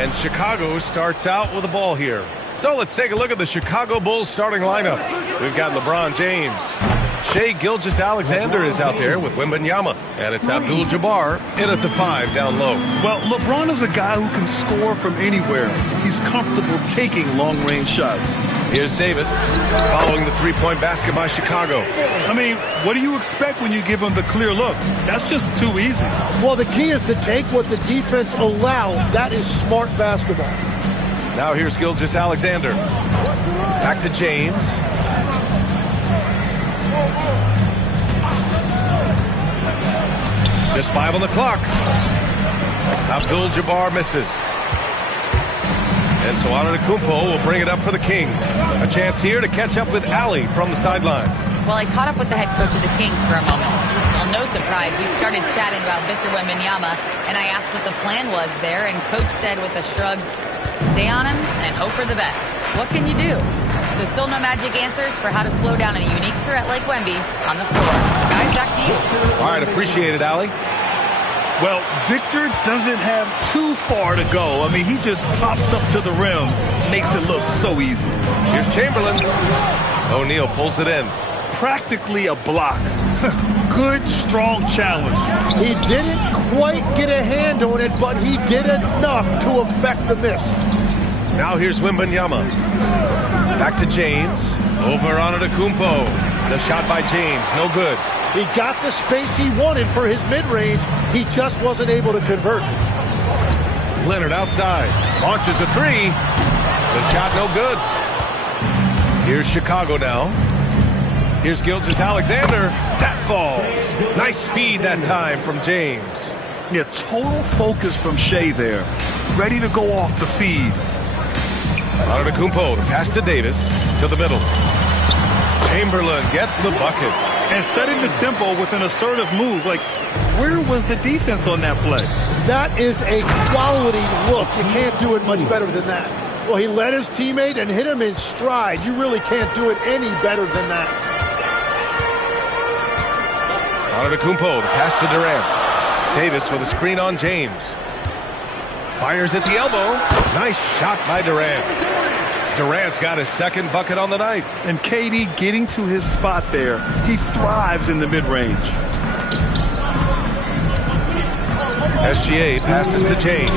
And Chicago starts out with the ball here. So let's take a look at the Chicago Bulls starting lineup. We've got LeBron James. Shai Gilgeous-Alexander is out there with Wembanyama. And it's Abdul-Jabbar in at the 5 down low. Well, LeBron is a guy who can score from anywhere. He's comfortable taking long-range shots. Here's Davis following the three-point basket by Chicago. I mean, what do you expect when you give him the clear look? That's just too easy. Well, the key is to take what the defense allows. That is smart basketball. Now here's Gilgeous-Alexander. Back to James. Just 5 on the clock. Abdul-Jabbar misses. And so Antetokounmpo will bring it up for the Kings. A chance here to catch up with Allie from the sideline. Well, I caught up with the head coach of the Kings for a moment. Well, no surprise, we started chatting about Victor Wembanyama, and I asked what the plan was there, and Coach said with a shrug, stay on him and hope for the best. What can you do? So still no magic answers for how to slow down a unique threat like Wemby on the floor. Guys, back to you. All right, appreciate it, Allie. Well, Victor doesn't have too far to go. I mean, he just pops up to the rim, makes it look so easy. Here's Chamberlain. O'Neal pulls it in. Practically a block. Good, strong challenge. He didn't quite get a hand on it, but he did enough to affect the miss. Now here's Wembanyama. Back to James. Over Antetokounmpo. The shot by James, no good. He got the space he wanted for his mid-range. He just wasn't able to convert. Leonard outside. Launches a 3. The shot no good. Here's Chicago now. Here's Gilgeous-Alexander. That falls. Nice feed that time from James. Yeah, total focus from Shai there. Ready to go off the feed. Antetokounmpo to pass to Davis. To the middle. Chamberlain gets the bucket. And setting the tempo with an assertive move. Like, where was the defense on that play? That is a quality look. You can't do it much better than that. Well, he led his teammate and hit him in stride. You really can't do it any better than that. Antetokounmpo, the pass to Durant. Davis with a screen on James. Fires at the elbow. Nice shot by Durant. Durant's got his second bucket on the night. And KD getting to his spot there. He thrives in the mid-range. SGA passes to James.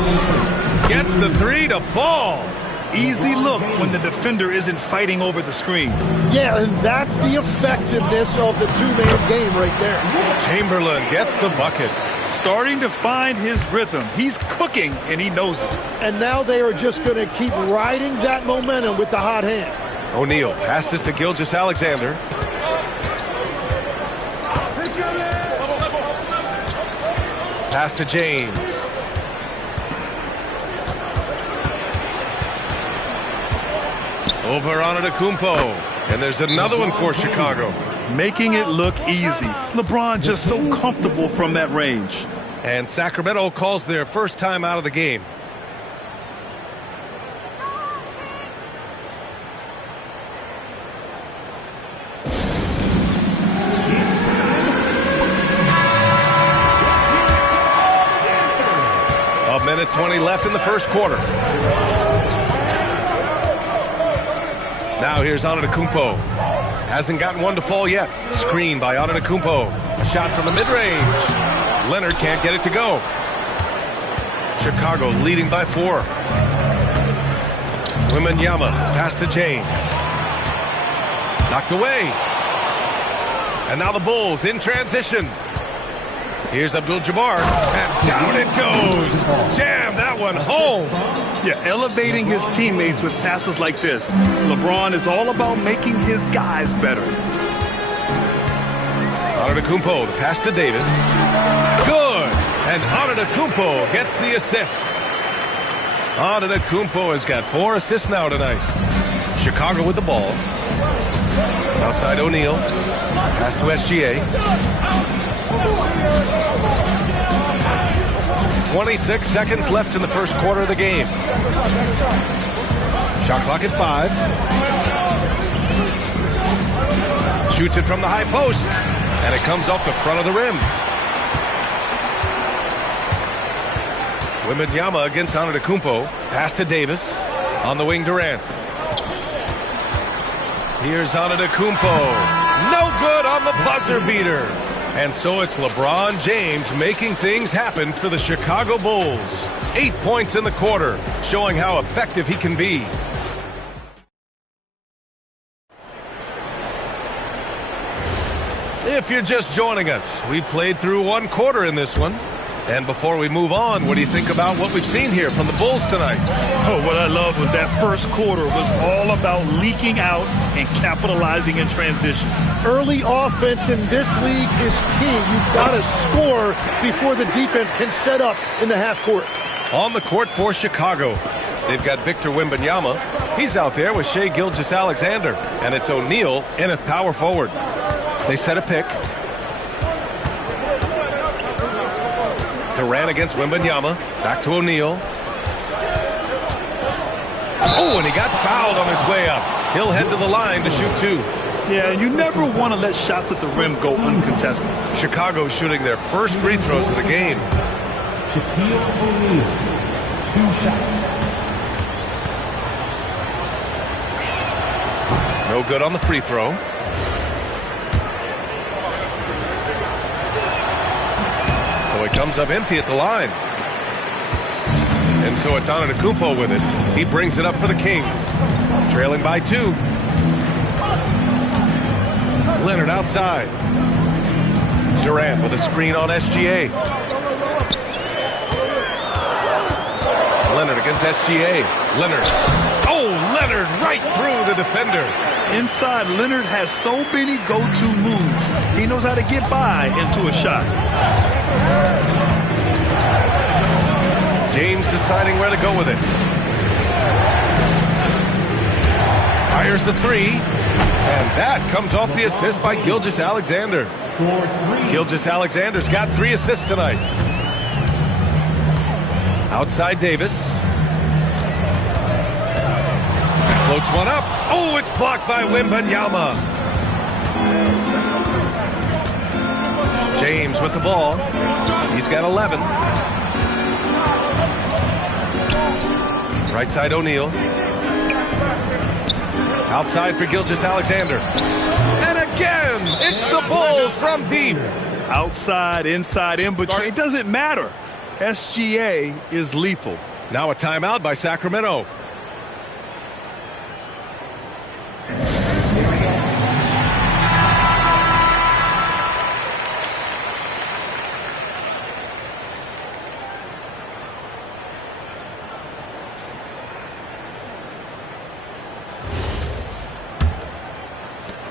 Gets the 3 to fall. Easy look when the defender isn't fighting over the screen. Yeah, and that's the effectiveness of the two-man game right there. Chamberlain gets the bucket. Starting to find his rhythm. He's cooking, and he knows it. And now they are just going to keep riding that momentum with the hot hand. O'Neal passes to Gilgeous-Alexander. Pass to James. Over Antetokounmpo. And there's another one for Chicago. Making it look easy. LeBron just so comfortable from that range. And Sacramento calls their first time out of the game. A minute 20 left in the first quarter. Now here's Antetokounmpo. Hasn't gotten one to fall yet. Screen by Antetokounmpo. A shot from the mid-range. Leonard can't get it to go. Chicago leading by 4. Wembanyama pass to James. Knocked away. And now the Bulls in transition. Here's Abdul-Jabbar. And down it goes. Jam that one home. Yeah, elevating his teammates with passes like this. LeBron is all about making his guys better. Antetokounmpo, the pass to Davis. Good! And Antetokounmpo gets the assist. Antetokounmpo has got 4 assists now tonight. Chicago with the ball. Outside O'Neal. Pass to SGA. 26 seconds left in the first quarter of the game. Shot clock at 5. Shoots it from the high post. And it comes off the front of the rim. Wembanyama against Antetokounmpo. Pass to Davis. On the wing, Durant. Here's Antetokounmpo. No good on the buzzer beater. And so it's LeBron James making things happen for the Chicago Bulls. 8 points in the quarter, showing how effective he can be. If you're just joining us, we played through one quarter in this one. And before we move on, what do you think about what we've seen here from the Bulls tonight? Oh, what I love was that first quarter was all about leaking out and capitalizing in transition. Early offense in this league is key. You've got to score before the defense can set up in the half court. On the court for Chicago, they've got Victor Wembanyama. He's out there with Shai Gilgeous-Alexander. And it's O'Neal in at power forward. They set a pick. Durant against Wembanyama. Back to O'Neal. Oh, and he got fouled on his way up. He'll head to the line to shoot two. Yeah, you never want to let shots at the rim go uncontested. Chicago shooting their first free throws of the game. Shaquille O'Neal, 2 shots. No good on the free throw. So he comes up empty at the line. And so it's Antetokounmpo with it. He brings it up for the Kings. Trailing by 2. Leonard outside. Durant with a screen on SGA. Leonard against SGA. Leonard. Oh, Leonard right through the defender. Inside, Leonard has so many go-to moves. He knows how to get by into a shot. James deciding where to go with it. Fires the 3. And that comes off the assist by Gilgeous-Alexander. Gilgeous-Alexander's got 3 assists tonight. Outside Davis. Floats one up. Oh, it's blocked by Wembanyama. James with the ball. He's got 11. Right side O'Neal. Outside for Gilgeous-Alexander. And again, it's the Bulls from deep. Outside, inside, in between. It doesn't matter. SGA is lethal. Now a timeout by Sacramento.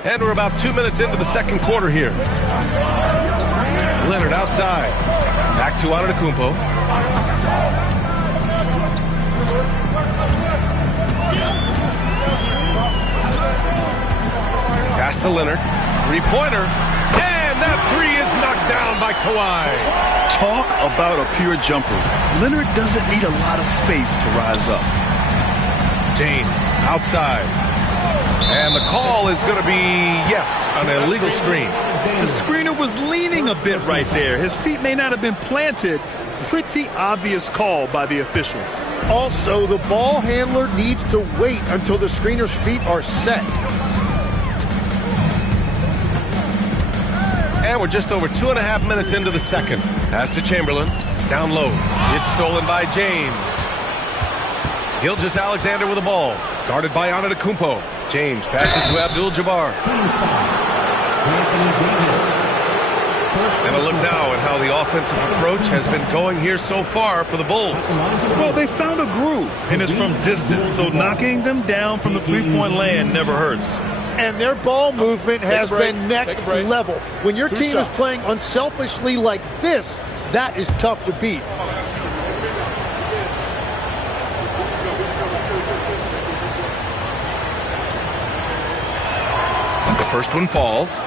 And we're about 2 minutes into the second quarter here. Leonard outside. Back to Antetokounmpo. Pass to Leonard. Three-pointer. And that 3 is knocked down by Kawhi. Talk about a pure jumper. Leonard doesn't need a lot of space to rise up. James outside. And the call is going to be, yes, an illegal screen. The screener was leaning a bit right there. His feet may not have been planted. Pretty obvious call by the officials. Also, the ball handler needs to wait until the screener's feet are set. And we're just over 2.5 minutes into the second. Pass to Chamberlain. Down low. It's stolen by James. Gilgeous-Alexander with the ball. Guarded by Antetokounmpo. James passes to Abdul-Jabbar. And a look now at how the offensive approach has been going here so far for the Bulls. Well, they found a groove, and it's from distance, so knocking them down from the three-point land never hurts. And their ball movement has been next level. When your team is playing unselfishly like this, that is tough to beat. The first one falls.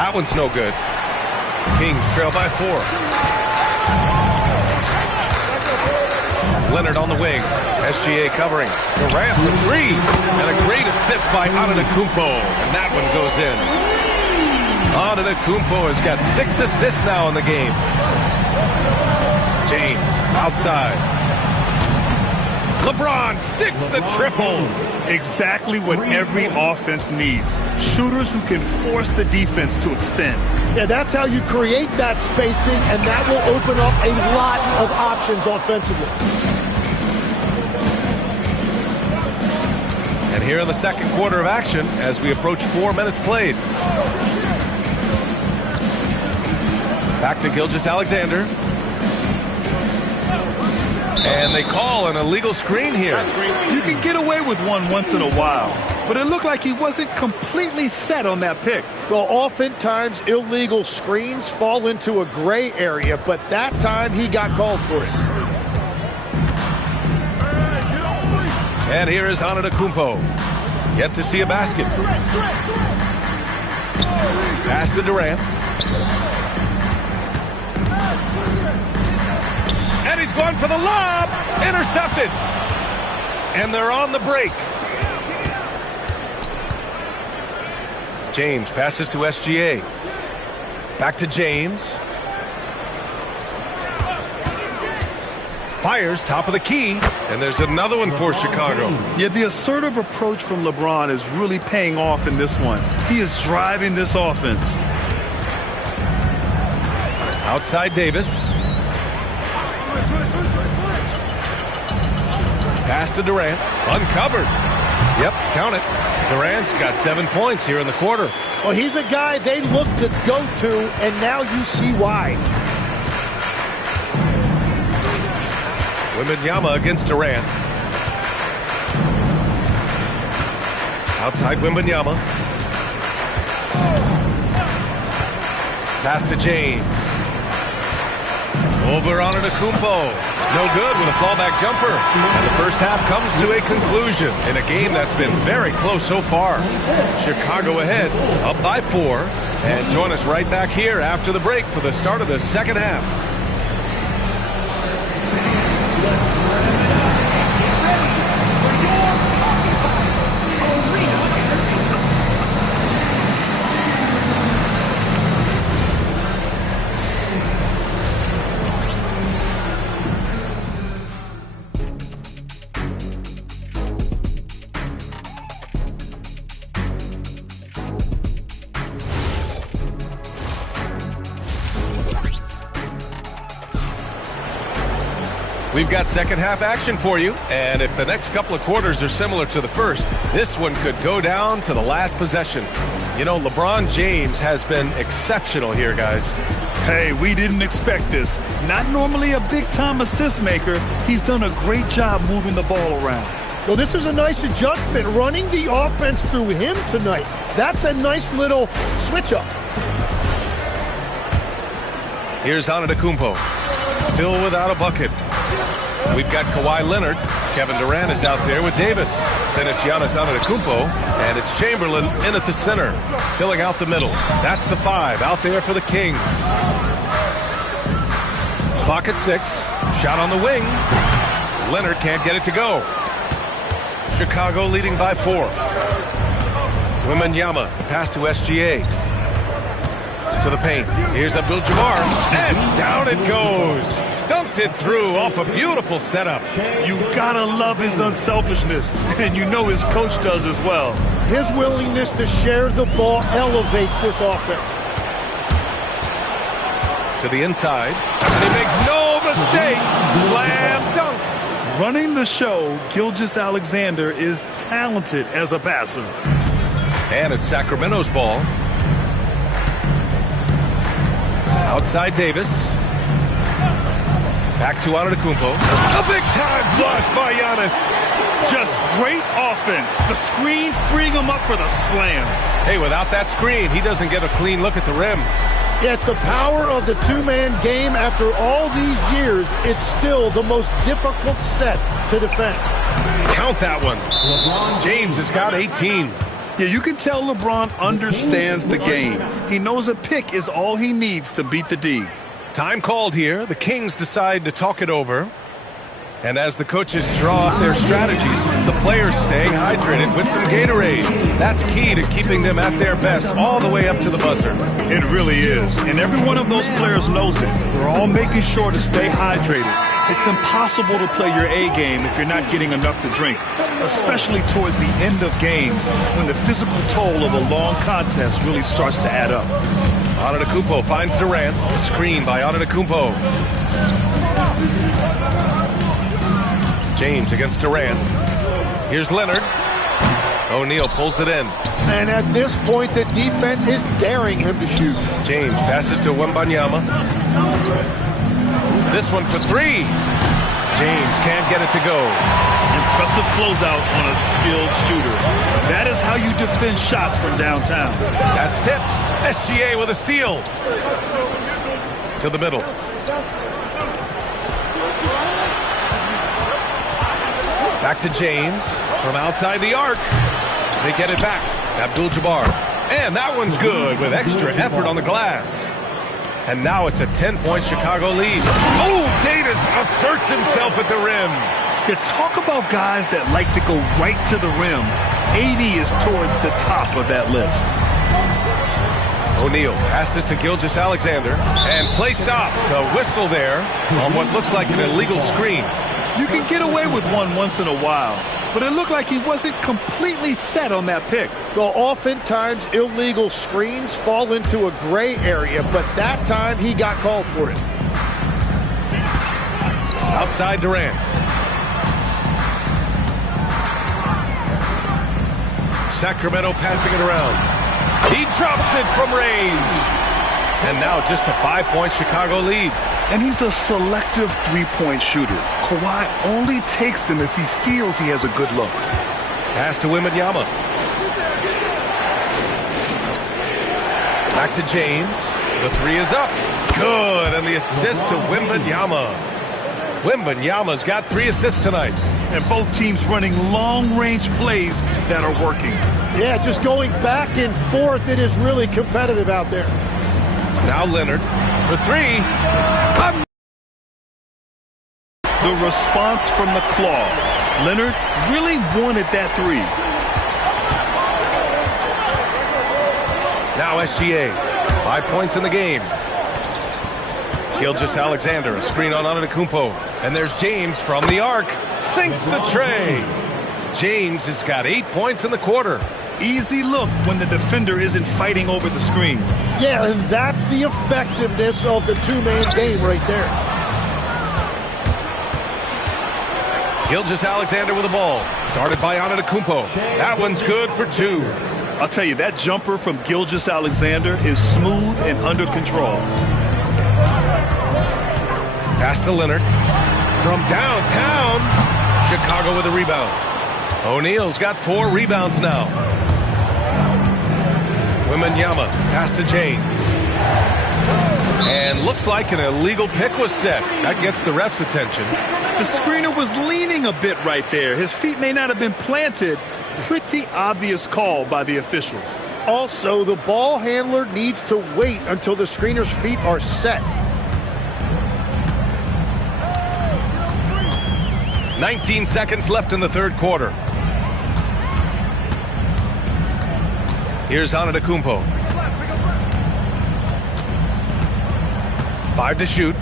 That one's no good. Kings trail by 4. Leonard on the wing. SGA covering. Durant for 3. And a great assist by Antetokounmpo. And that one goes in. Antetokounmpo has got 6 assists now in the game. James outside. LeBron sticks the triple. Exactly what every offense needs. Shooters who can force the defense to extend. Yeah, that's how you create that spacing, and that will open up a lot of options offensively. And here in the second quarter of action as we approach 4 minutes played. Back to Gilgeous-Alexander. And they call an illegal screen here. You can get away with one once in a while, but it looked like he wasn't completely set on that pick. Well, oftentimes illegal screens fall into a gray area, but that time he got called for it. And here is Antetokounmpo. Yet to see a basket. Pass to Durant. And he's going for the lob. Intercepted. And they're on the break. James passes to SGA. Back to James. Fires top of the key. And there's another one for Chicago. Yeah, the assertive approach from LeBron is really paying off in this one. He is driving this offense. Outside Davis. Pass to Durant. Uncovered. Yep, count it. Durant's got 7 points here in the quarter. Well, he's a guy they look to go to, and now you see why. Wembanyama against Durant. Outside Wembanyama. Pass to James. Over Antetokounmpo. No good with a fallback jumper. And the first half comes to a conclusion in a game that's been very close so far. Chicago ahead, up by 4. And join us right back here after the break for the start of the second half. We've got second half action for you, and if the next couple of quarters are similar to the first, this one could go down to the last possession. You know, LeBron James has been exceptional here, guys. Hey, we didn't expect this. Not normally a big-time assist maker. He's done a great job moving the ball around. Well, this is a nice adjustment, running the offense through him tonight. That's a nice little switch-up. Here's Antetokounmpo, still without a bucket. We've got Kawhi Leonard. Kevin Durant is out there with Davis. Then it's Giannis Antetokounmpo, and it's Chamberlain in at the center, filling out the middle. That's the 5 out there for the Kings. Clock at 6. Shot on the wing. Leonard can't get it to go. Chicago leading by 4. Wembanyama, the pass to SGA. To the paint. Here's Abdul-Jabbar, and down it goes. Dunked it through off a beautiful setup. You gotta love his unselfishness, and you know his coach does as well. His willingness to share the ball elevates this offense. To the inside, and he makes no mistake. Slam dunk. Running the show, Gilgeous-Alexander is talented as a passer. And it's Sacramento's ball. Outside Davis. Back to Antetokounmpo. A big-time flush by Giannis. Just great offense. The screen freeing him up for the slam. Hey, without that screen, he doesn't get a clean look at the rim. Yeah, it's the power of the two-man game. After all these years, it's still the most difficult set to defend. Count that one. James has got 18. Yeah, you can tell LeBron understands the game. He knows a pick is all he needs to beat the D. Time called here. The Kings decide to talk it over. And as the coaches draw up their strategies, the players staying hydrated with some Gatorade. That's key to keeping them at their best all the way up to the buzzer. It really is. And every one of those players knows it. They're all making sure to stay hydrated. It's impossible to play your A game if you're not getting enough to drink, especially towards the end of games when the physical toll of a long contest really starts to add up. Antetokounmpo finds Durant. Screen by Antetokounmpo. James against Durant. Here's Leonard. O'Neal pulls it in. And at this point, the defense is daring him to shoot. James passes to Wembanyama. This one for three. James can't get it to go. Impressive closeout on a skilled shooter. That is how you defend shots from downtown. That's tipped. SGA with a steal. To the middle. Back to James from outside the arc. They get it back. Abdul-Jabbar. And that one's good with extra effort on the glass. And now it's a 10-point Chicago lead. Oh, Davis asserts himself at the rim. You talk about guys that like to go right to the rim. AD is towards the top of that list. O'Neal passes to Gilgeous-Alexander. And play stops. A whistle there on what looks like an illegal screen. You can get away with one once in a while, but it looked like he wasn't completely set on that pick. Well, oftentimes illegal screens fall into a gray area, but that time he got called for it. Outside Durant. Sacramento passing it around. He drops it from range. And now just a 5-point Chicago lead. And he's a selective three-point shooter. Kawhi only takes them if he feels he has a good look. Pass to Wembanyama. Back to James. The three is up. Good. And the assist to Wembanyama. Wembanyama's got 3 assists tonight. And both teams running long-range plays that are working. Yeah, just going back and forth. It is really competitive out there. Now Leonard for 3. The response from the claw. Leonard really wanted that 3. Now SGA. 5 points in the game. Gilgeous-Alexander, a screen on Antetokounmpo. And there's James from the arc. Sinks the tray. James has got 8 points in the quarter. Easy look when the defender isn't fighting over the screen. Yeah, and that's the effectiveness of the two-man game right there. Gilgeous-Alexander with the ball. Guarded by Antetokounmpo. That one's good for 2. I'll tell you, that jumper from Gilgeous-Alexander is smooth and under control. Pass to Leonard. From downtown. Chicago with a rebound. O'Neal's got 4 rebounds now. Wembanyama, pass to James. And looks like an illegal pick was set. That gets the ref's attention. The screener was leaning a bit right there. His feet may not have been planted. Pretty obvious call by the officials. Also, the ball handler needs to wait until the screener's feet are set. 19 seconds left in the third quarter. Here's Antetokounmpo. 5 to shoot.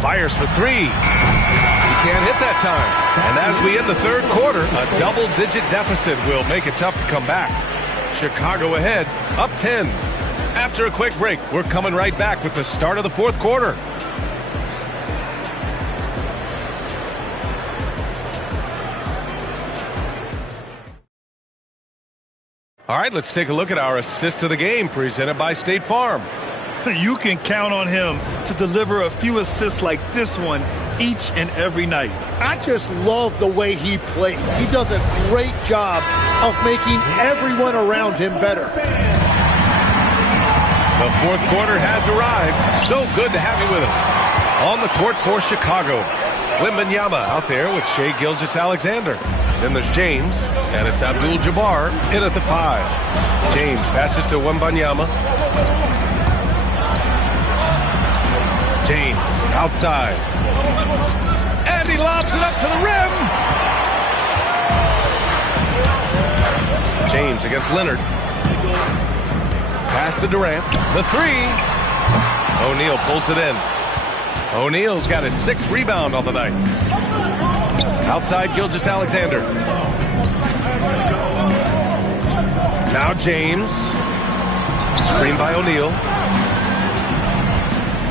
Fires for 3. He can't hit that time. And as we end the third quarter, a double-digit deficit will make it tough to come back. Chicago ahead, up 10. After a quick break, we're coming right back with the start of the fourth quarter. All right, let's take a look at our assist of the game presented by State Farm. You can count on him to deliver a few assists like this one each and every night. I just love the way he plays. He does a great job of making everyone around him better. The fourth quarter has arrived. So good to have you with us. On the court for Chicago, Wembanyama out there with Shai Gilgeous-Alexander. Then there's James, and it's Abdul-Jabbar in at the 5. James passes to Wembanyama. James outside. And he lobs it up to the rim. James against Leonard. Pass to Durant. The 3. O'Neal pulls it in. O'Neal's got his 6th rebound on the night. Outside Gilgeous-Alexander. Now James. Screen by O'Neal.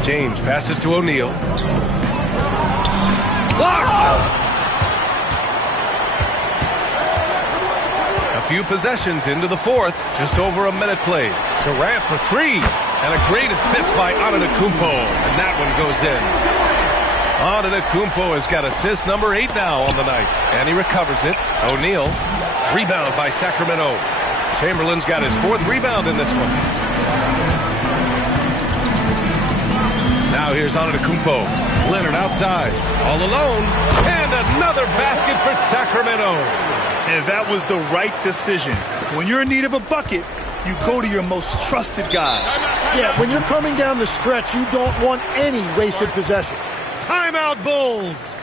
James passes to O'Neal. Blocked! A few possessions into the 4th. Just over a minute played. Durant for 3. And a great assist by Antetokounmpo. And that one goes in. Antetokounmpo has got assist number 8 now on the night. And he recovers it. O'Neal. Rebound by Sacramento. Chamberlain's got his 4th rebound in this one. Now here's Antetokounmpo. Leonard outside. All alone. And another basket for Sacramento. And that was the right decision. When you're in need of a bucket, you go to your most trusted guys. Yeah, when you're coming down the stretch, you don't want any wasted possessions. Timeout, Bulls.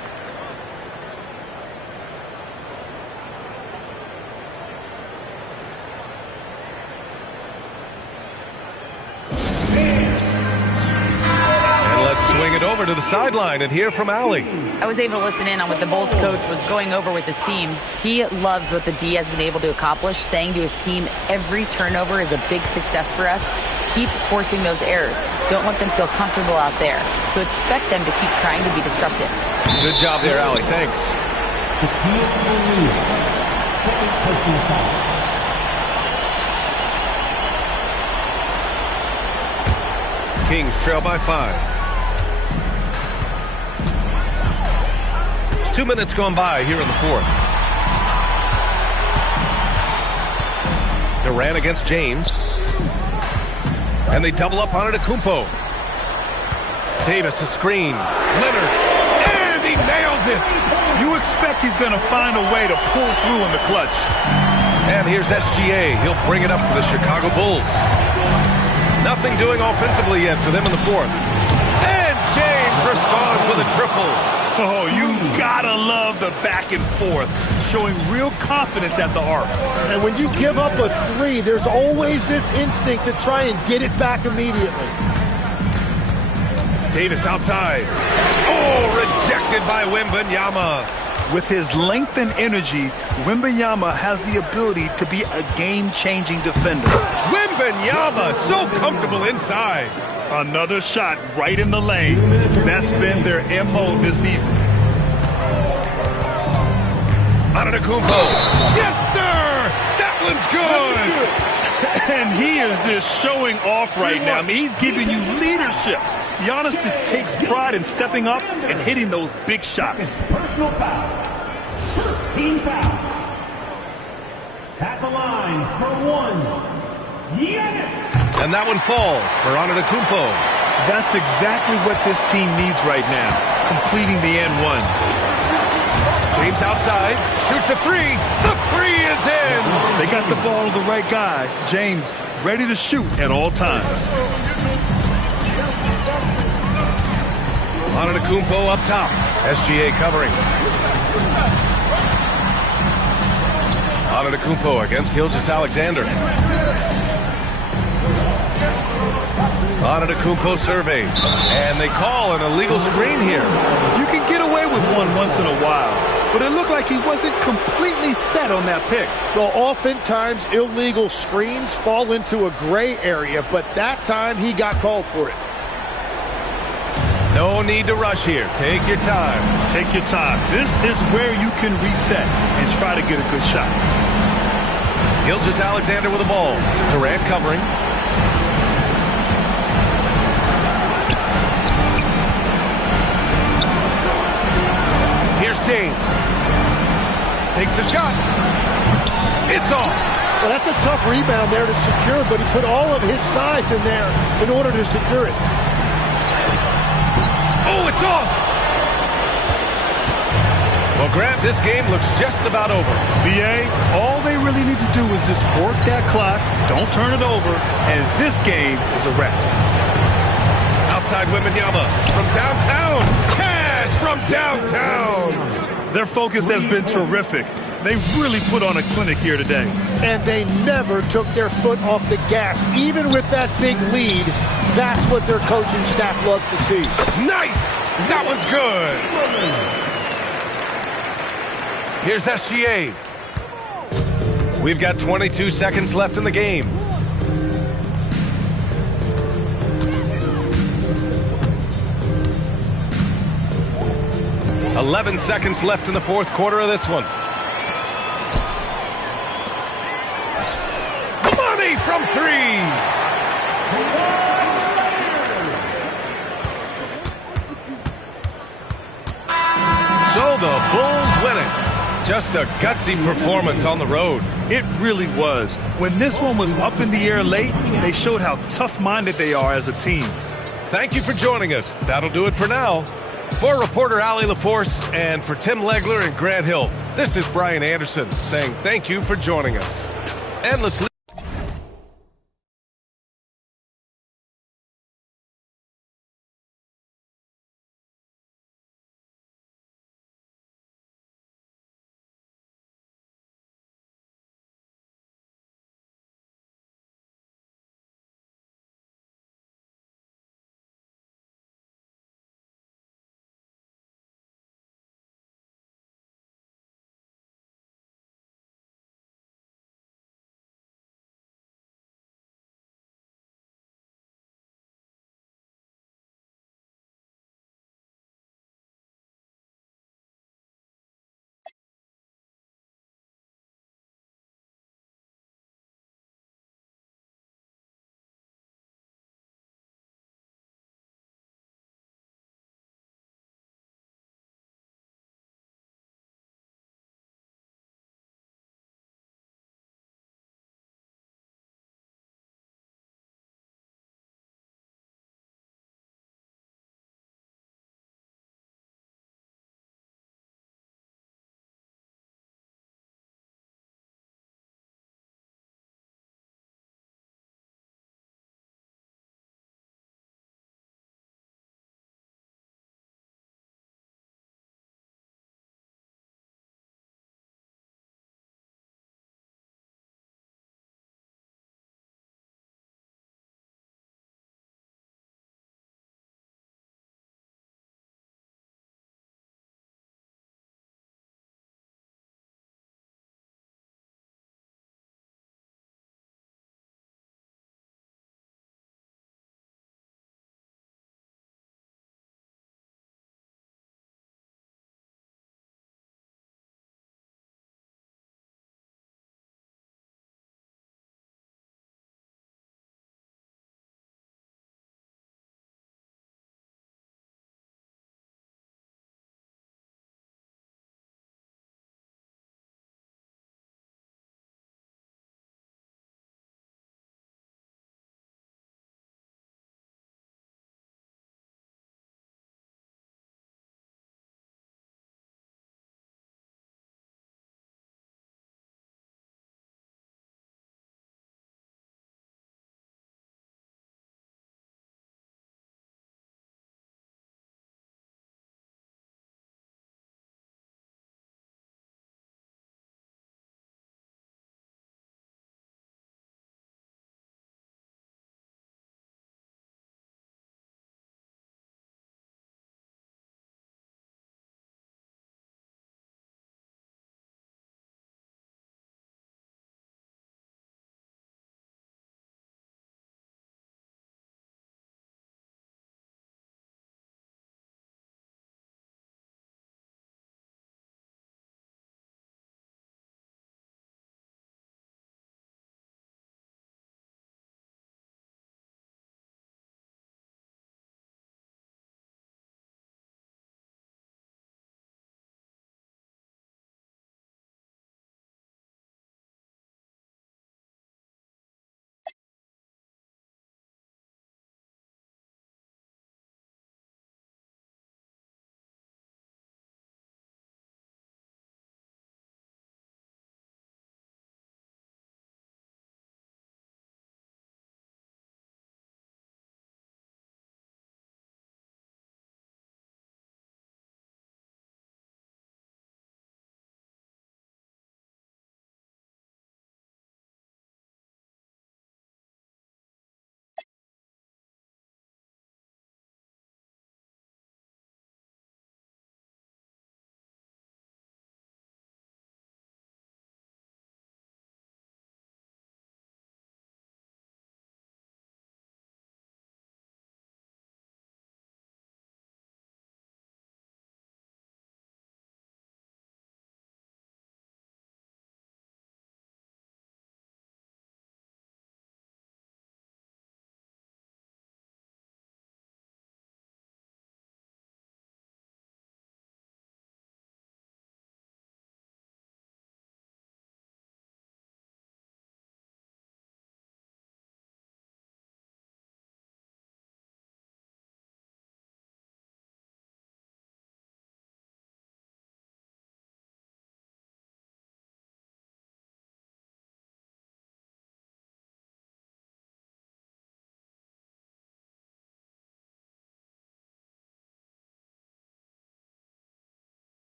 Swing it over to the sideline and hear from Allie. I was able to listen in on what the Bulls coach was going over with his team. He loves what the D has been able to accomplish, saying to his team, every turnover is a big success for us. Keep forcing those errors. Don't let them feel comfortable out there. So expect them to keep trying to be disruptive. Good job there, Allie. Thanks. Second personal foul. Kings trail by 5. 2 minutes gone by here in the 4th. Durant against James. And they double up on Antetokounmpo. Davis a screen. Leonard. And he nails it. You expect he's going to find a way to pull through in the clutch. And here's SGA. He'll bring it up for the Chicago Bulls. Nothing doing offensively yet for them in the 4th. And James responds with a triple. Oh, you gotta love the back and forth, showing real confidence at the arc. And when you give up a 3, there's always this instinct to try and get it back immediately. Davis outside. Oh, rejected by Wembanyama. With his length and energy, Wembanyama has the ability to be a game-changing defender. Wembanyama, so comfortable inside. Another shot right in the lane. That's been their MO this evening. Antetokounmpo. Yes, sir! That one's good! And he is just showing off right now. I mean, he's giving you leadership. Giannis just takes pride in stepping up and hitting those big shots. Personal foul. First team foul. At the line for 1. Giannis. And that one falls for Antetokounmpo. That's exactly what this team needs right now, completing the N1. James outside, shoots a 3. The 3 is in. They got the ball to the right guy. James ready to shoot at all times. Antetokounmpo up top. SGA covering. Antetokounmpo against Gilgeous-Alexander. Antetokounmpo surveys, and they call an illegal screen here. You can get away with one once in a while, but it looked like he wasn't completely set on that pick. Well, oftentimes illegal screens fall into a gray area, but that time he got called for it. No need to rush here. Take your time. Take your time. This is where you can reset and try to get a good shot. Gilgeous-Alexander with the ball. Durant covering. Here's James. Takes the shot. It's off. Well, that's a tough rebound there to secure, but he put all of his size in there in order to secure it. Oh, it's off. Well, Grant, this game looks just about over. BA, all they really need to do is just work that clock, don't turn it over, and this game is a wrap. Outside Wembanyama from downtown. Cash from downtown. Their focus has been terrific. They really put on a clinic here today. And they never took their foot off the gas, even with that big lead. That's what their coaching staff loves to see. Nice! That one's good. Here's SGA. We've got 22 seconds left in the game. "11 seconds left in the fourth quarter of this one. Money from three. So the Bulls win it. Just a gutsy performance on the road. It really was. When this one was up in the air late, they showed how tough-minded they are as a team. Thank you for joining us. That'll do it for now. For reporter Allie LaForce and for Tim Legler and Grant Hill, this is Brian Anderson saying thank you for joining us. And let's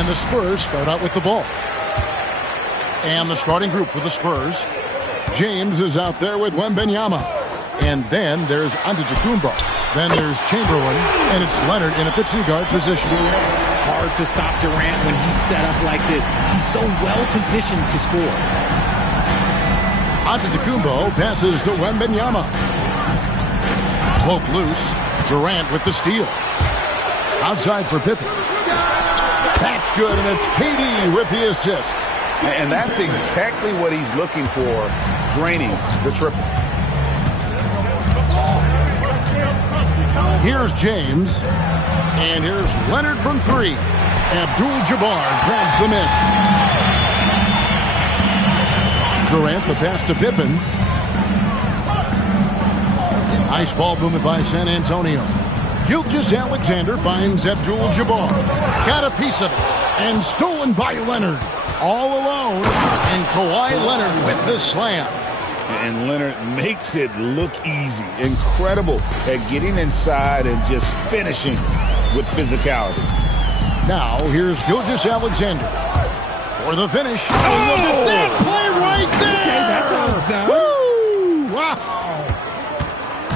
And the Spurs start out with the ball. And the starting group for the Spurs. James is out there with Wembanyama. And then there's Antetokounmpo. Then there's Chamberlain. And it's Leonard in at the two-guard position. Hard to stop Durant when he's set up like this. He's so well positioned to score. Antetokounmpo passes to Wembanyama. Poke loose. Durant with the steal. Outside for Pippen. That's good, and it's KD with the assist. And that's exactly what he's looking for, draining the triple. Here's James, and here's Leonard from three. Abdul-Jabbar grabs the miss. Durant the pass to Pippen. Nice ball movement by San Antonio. Gilgeous-Alexander finds Abdul-Jabbar. Got a piece of it. And stolen by Leonard. All alone. And Kawhi Leonard with the slam. And Leonard makes it look easy. Incredible at getting inside and just finishing with physicality. Now, here's Gilgeous-Alexander for the finish. Oh, look at that play right there. Okay, that's how it's done. Woo! Wow.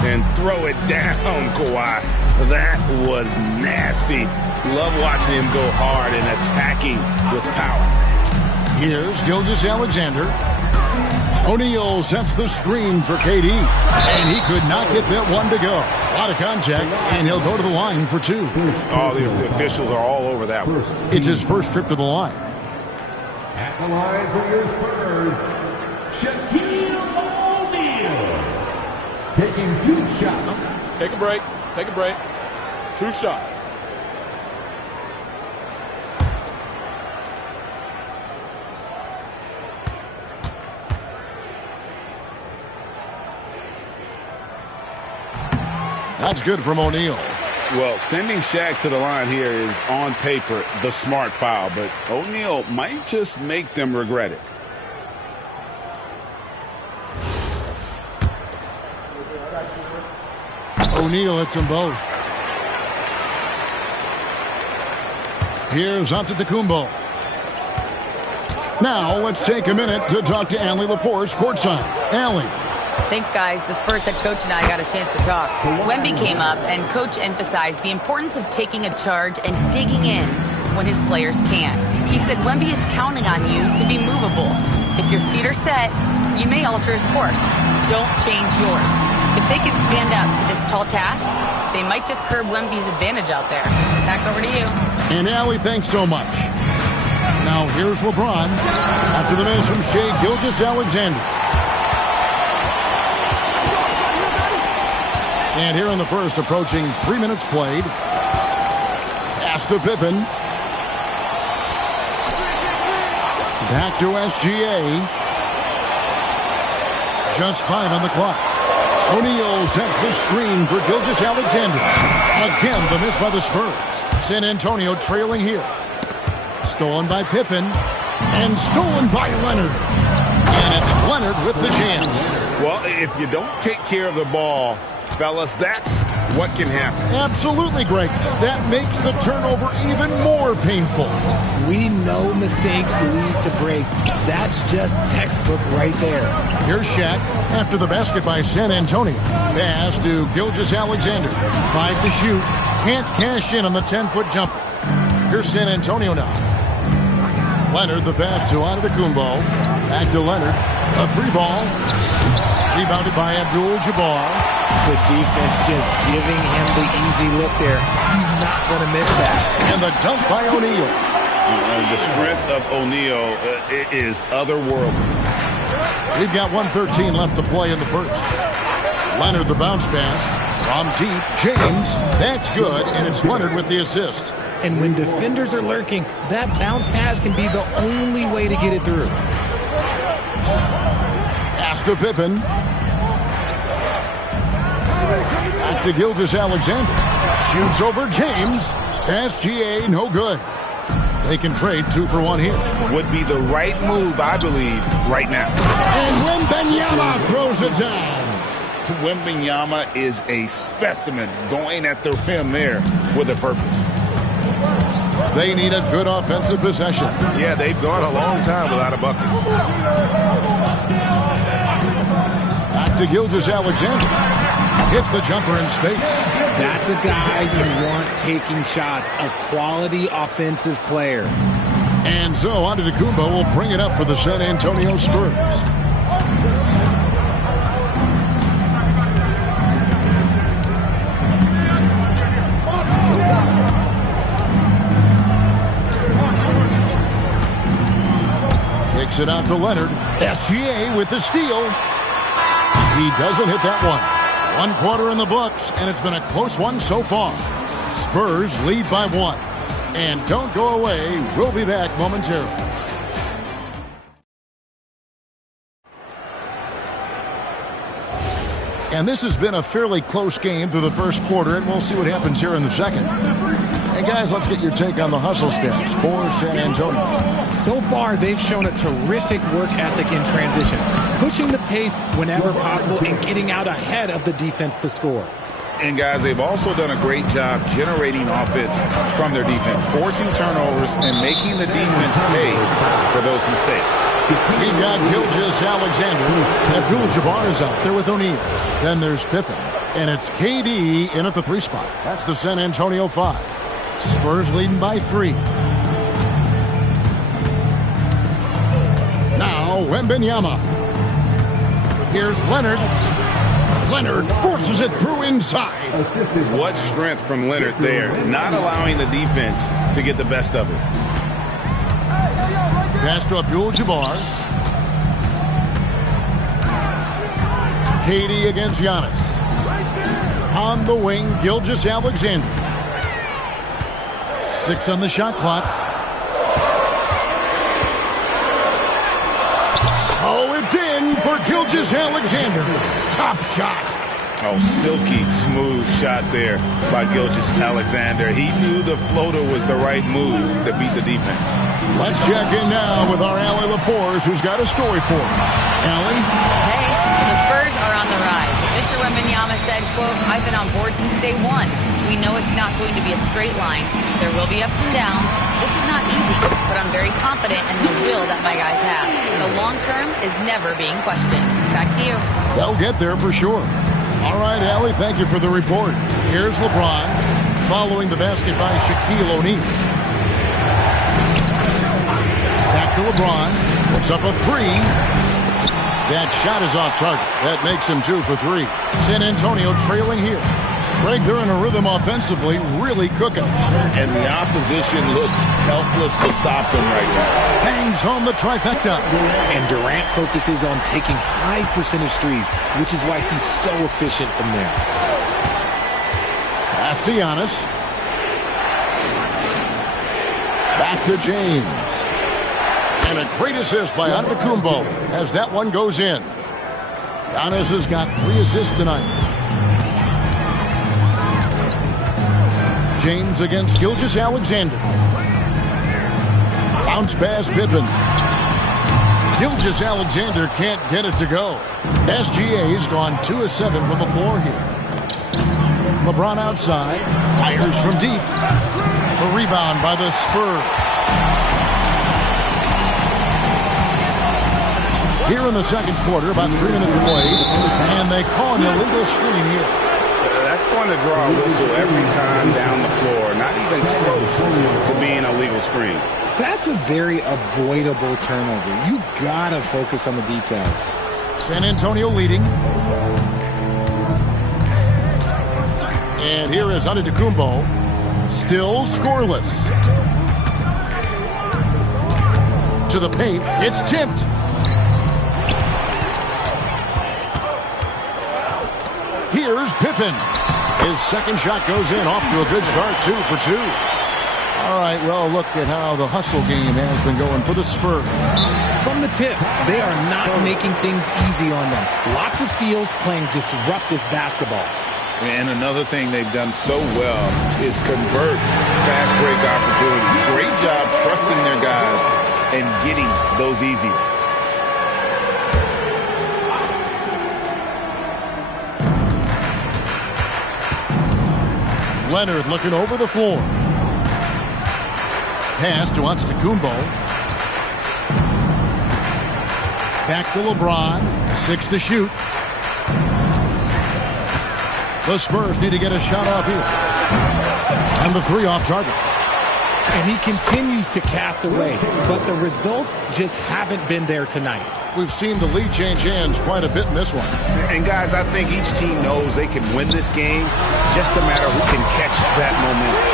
And throw it down, Kawhi. That was nasty. Love watching him go hard and attacking with power. Here's Gilgeous-Alexander. O'Neal sets the screen for KD. And he could not get that one to go. A lot of contact, and he'll go to the line for two. Oh, the officials are all over that one. It's his first trip to the line. At the line for your Spurs, Shaquille O'Neal. Taking 2 shots. Take a break. Take a break. 2 shots. That's good from O'Neal. Well, sending Shaq to the line here is, on paper, the smart foul, but O'Neal might just make them regret it. O'Neal hits them both. Here's Antetokounmpo. Now let's take a minute to talk to Allie LaForce courtside. Allie. Thanks, guys. The Spurs head coach and I got a chance to talk. Wemby came up, and Coach emphasized the importance of taking a charge and digging in when his players can't. He said Wemby is counting on you to be movable. If your feet are set, you may alter his course. Don't change yours. If they can stand up to this tall task, They might just curb Wemby's advantage out there. Back over to you. And Allie, thanks so much. Now here's LeBron after the miss from Shai Gilgeous-Alexander. And here in the first, approaching 3 minutes played. Pass to Pippen. Back to SGA. Just 5 on the clock. O'Neal sets the screen for Gilgeous-Alexander. Again, the miss by the Spurs. San Antonio trailing here. Stolen by Pippen. And stolen by Leonard. And it's Leonard with the jam. Well, if you don't take care of the ball, fellas, that's what can happen. Absolutely, Greg. That makes the turnover even more painful. We know mistakes lead to breaks. That's just textbook right there. Here's Shaq after the basket by San Antonio. Pass to Gilgeous-Alexander. 5 to shoot. Can't cash in on the 10-foot jumper. Here's San Antonio now. Leonard, the pass to Antetokounmpo. Back to Leonard. A 3-ball. Rebounded by Abdul-Jabbar. The defense just giving him the easy look there. He's not going to miss that. And the dunk by O'Neal. The strength of O'Neal is otherworldly. We've got 1:13 left to play in the first. Leonard, the bounce pass. From deep, James. That's good, and it's Leonard with the assist. And when defenders are lurking, that bounce pass can be the only way to get it through. Pass to Pippen. Back to Gilgeous-Alexander. Shoots over James. SGA, no good. They can trade 2 for 1 here. Would be the right move, I believe, right now. And Wembanyama throws it down. Wembanyama is a specimen going at the rim there with a purpose. They need a good offensive possession. Yeah, they've gone a long time without a bucket. Back to Gilgeous-Alexander. Hits the jumper in space. That's a guy you want taking shots, a quality offensive player. And so Antetokounmpo will bring it up for the San Antonio Spurs. Kicks it out to Leonard. SGA with the steal. He doesn't hit that one. 1 quarter in the books, and it's been a close one so far. Spurs lead by 1. And don't go away. We'll be back momentarily. And this has been a fairly close game through the first quarter, and we'll see what happens here in the second. And guys, let's get your take on the hustle stats for San Antonio. So far, they've shown a terrific work ethic in transition, pushing the pace whenever possible and getting out ahead of the defense to score. And guys, they've also done a great job generating offense from their defense, forcing turnovers and making the defense pay for those mistakes. We've got Gilgeous-Alexander. Abdul-Jabbar is out there with O'Neal. Then there's Pippen. And it's KD in at the 3 spot. That's the San Antonio 5. Spurs leading by 3. Now Wembanyama. Here's Leonard. Leonard forces it through inside. What strength from Leonard there, not allowing the defense to get the best of it. Pass to Abdul-Jabbar. KD against Giannis. On the wing, Gilgeous-Alexander. 6 on the shot clock. Oh, it's in for Gilgeous-Alexander. Top shot. Oh, silky smooth shot there by Gilgeous-Alexander. He knew the floater was the right move to beat the defense. Let's check in now with our Allie LaForce, who's got a story for us. Allie? Hey, the Spurs are on the rise. Victor Wembanyama said, quote, "I've been on board since day one. We know it's not going to be a straight line. There will be ups and downs. This is not easy, but I'm very confident in the will that my guys have. The long term is never being questioned." Back to you. They'll get there for sure. All right, Allie, thank you for the report. Here's LeBron following the basket by Shaquille O'Neal. Back to LeBron. Puts up a 3. That shot is off target. That makes him 2 for 3. San Antonio trailing here. Greg, they're in a rhythm offensively, really cooking. And the opposition looks helpless to stop them right now. Bangs home the trifecta. And Durant focuses on taking high percentage threes, which is why he's so efficient from there. Pass to Giannis. Back to James. And a great assist by Antetokounmpo as that one goes in. Giannis has got 3 assists tonight. James against Gilgeous-Alexander. Bounce pass Pippen. Gilgeous-Alexander can't get it to go. SGA's gone 2 of 7 from the floor here. LeBron outside. Fires from deep. A rebound by the Spurs. Here in the second quarter, about 3 minutes played, and they call an illegal screen here. That's going to draw a whistle every time down the floor. Not even close to being a legal screen. That's a very avoidable turnover. You gotta focus on the details. San Antonio leading. And here is Antetokounmpo, still scoreless. To the paint, it's tipped. Here's Pippen. His second shot goes in, off to a good start, 2 for 2. All right, well, look at how the hustle game has been going for the Spurs. From the tip, they are not making things easy on them. Lots of steals, playing disruptive basketball. And another thing they've done so well is convert fast break opportunities. Great job trusting their guys and getting those easy ones. Leonard looking over the floor. Pass to Antetokounmpo. Back to LeBron. 6 to shoot. The Spurs need to get a shot off here. And the 3 off target. And he continues to cast away, but the results just haven't been there tonight. We've seen the lead change hands quite a bit in this one. And guys, I think each team knows they can win this game. Just a matter who can catch that momentum.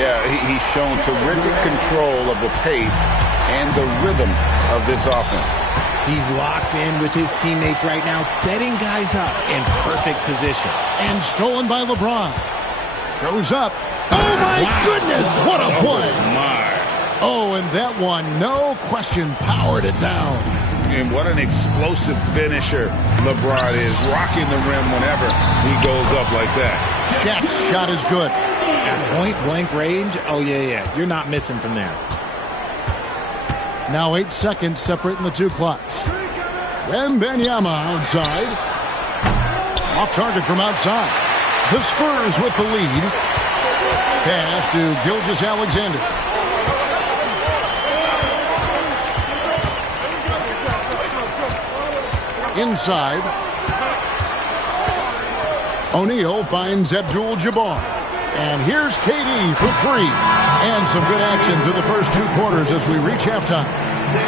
Yeah, he's shown terrific control of the pace and the rhythm of this offense. He's locked in with his teammates right now, setting guys up in perfect position. And stolen by LeBron. Goes up. Oh, my goodness. What a play. Oh, and that one, no question, powered it down. And what an explosive finisher LeBron is, rocking the rim whenever he goes up like that. Shaq's shot is good. At point-blank range, oh, yeah. You're not missing from there. Now 8 seconds separating the 2 clocks. Wembanyama outside. Off target from outside. The Spurs with the lead. Pass to Gilgeous-Alexander. Inside. O'Neal finds Abdul-Jabbar. And here's KD for 3. And some good action through the first 2 quarters as we reach halftime.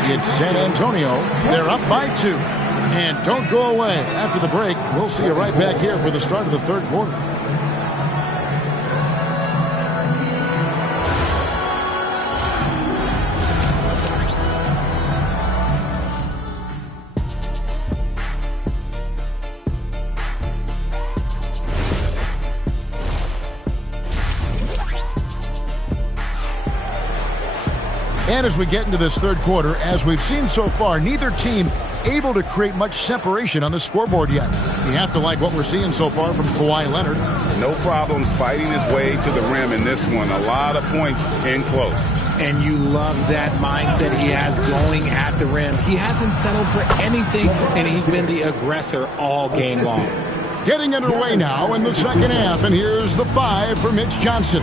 It's San Antonio. They're up by 2. And don't go away. After the break, we'll see you right back here for the start of the third quarter. And as we get into this third quarter, as we've seen so far, neither team able to create much separation on the scoreboard yet. You have to like what we're seeing so far from Kawhi Leonard. No problems fighting his way to the rim in this one. A lot of points in close. And you love that mindset he has going at the rim. He hasn't settled for anything, and he's been the aggressor all game long. Getting underway now in the second half, and here's the 5 for Mitch Johnson.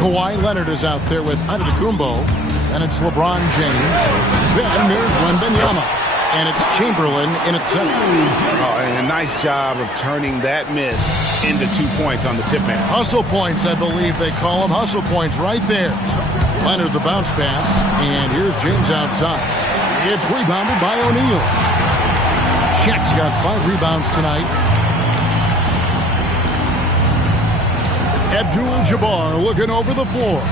Kawhi Leonard is out there with Antetokounmpo, and it's LeBron James. Then there's Wembanyama, and it's Chamberlain in at center. Oh, and a nice job of turning that miss into 2 points on the tip in. Hustle points, I believe they call them. Hustle points right there. Leonard the bounce pass, and here's James outside. It's rebounded by O'Neal. Shaq's got 5 rebounds tonight. Abdul-Jabbar looking over the floor.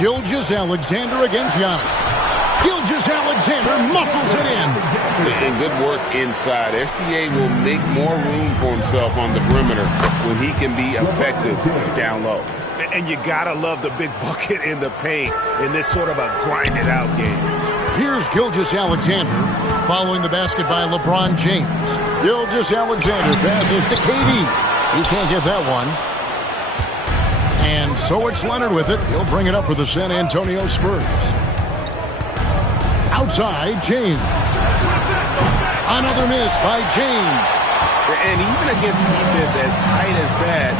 Gilgeous-Alexander against Giannis. Gilgeous-Alexander muscles it in. And good work inside. SGA will make more room for himself on the perimeter when he can be effective down low. And you gotta love the big bucket in the paint in this sort of a grind-it-out game. Here's Gilgeous-Alexander following the basket by LeBron James. Gilgeous-Alexander passes to KD. He can't get that one. And so it's Leonard with it. He'll bring it up for the San Antonio Spurs. Outside, James. Another miss by James. And even against defense as tight as that,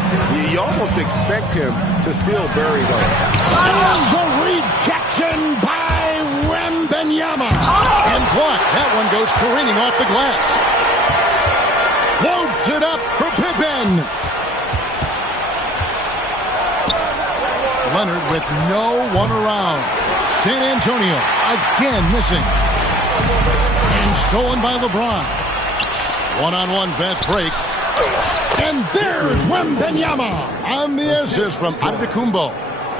you almost expect him to still bury those. And the rejection by Wembanyama. And blocked. That one goes careening off the glass. Floats it up for Pippen. Leonard with no one around. San Antonio again missing. And stolen by LeBron. One-on-one fast break. And there's Wembanyama on the assist from Antetokounmpo.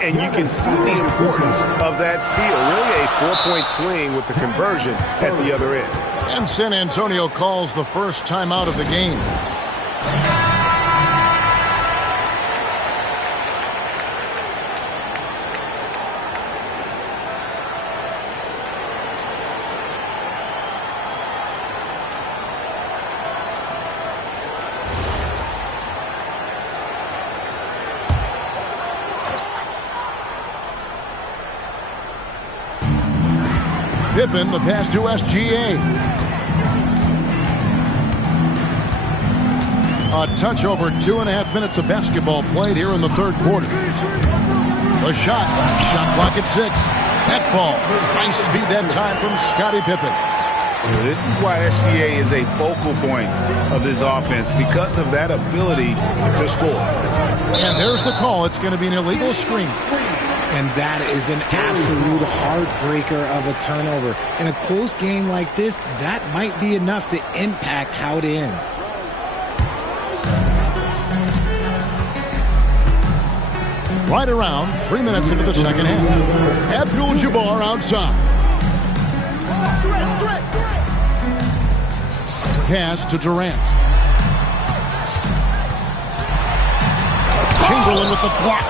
And you can see the importance of that steal. Really a four-point swing with the conversion at the other end. And San Antonio calls the first timeout of the game. Pippen, the pass to SGA. A touch over 2.5 minutes of basketball played here in the third quarter. The shot clock at 6. That falls. Nice speed that time from Scottie Pippen. This is why SGA is a focal point of this offense, because of that ability to score. And there's the call. It's going to be an illegal screen. And that is an absolute heartbreaker of a turnover. In a close game like this, that might be enough to impact how it ends. Right around 3 minutes into the second half. Abdul-Jabbar outside. Pass to Durant. Chamberlain with the block.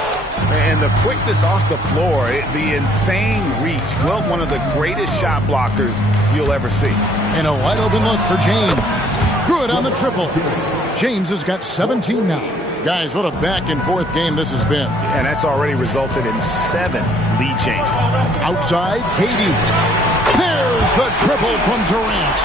And the quickness off the floor, the insane reach. Well, one of the greatest shot blockers you'll ever see. And a wide open look for James. Good on the triple. James has got 17 now. Guys, what a back and forth game this has been. And that's already resulted in 7 lead changes. Outside, KD. There's the triple from Durant.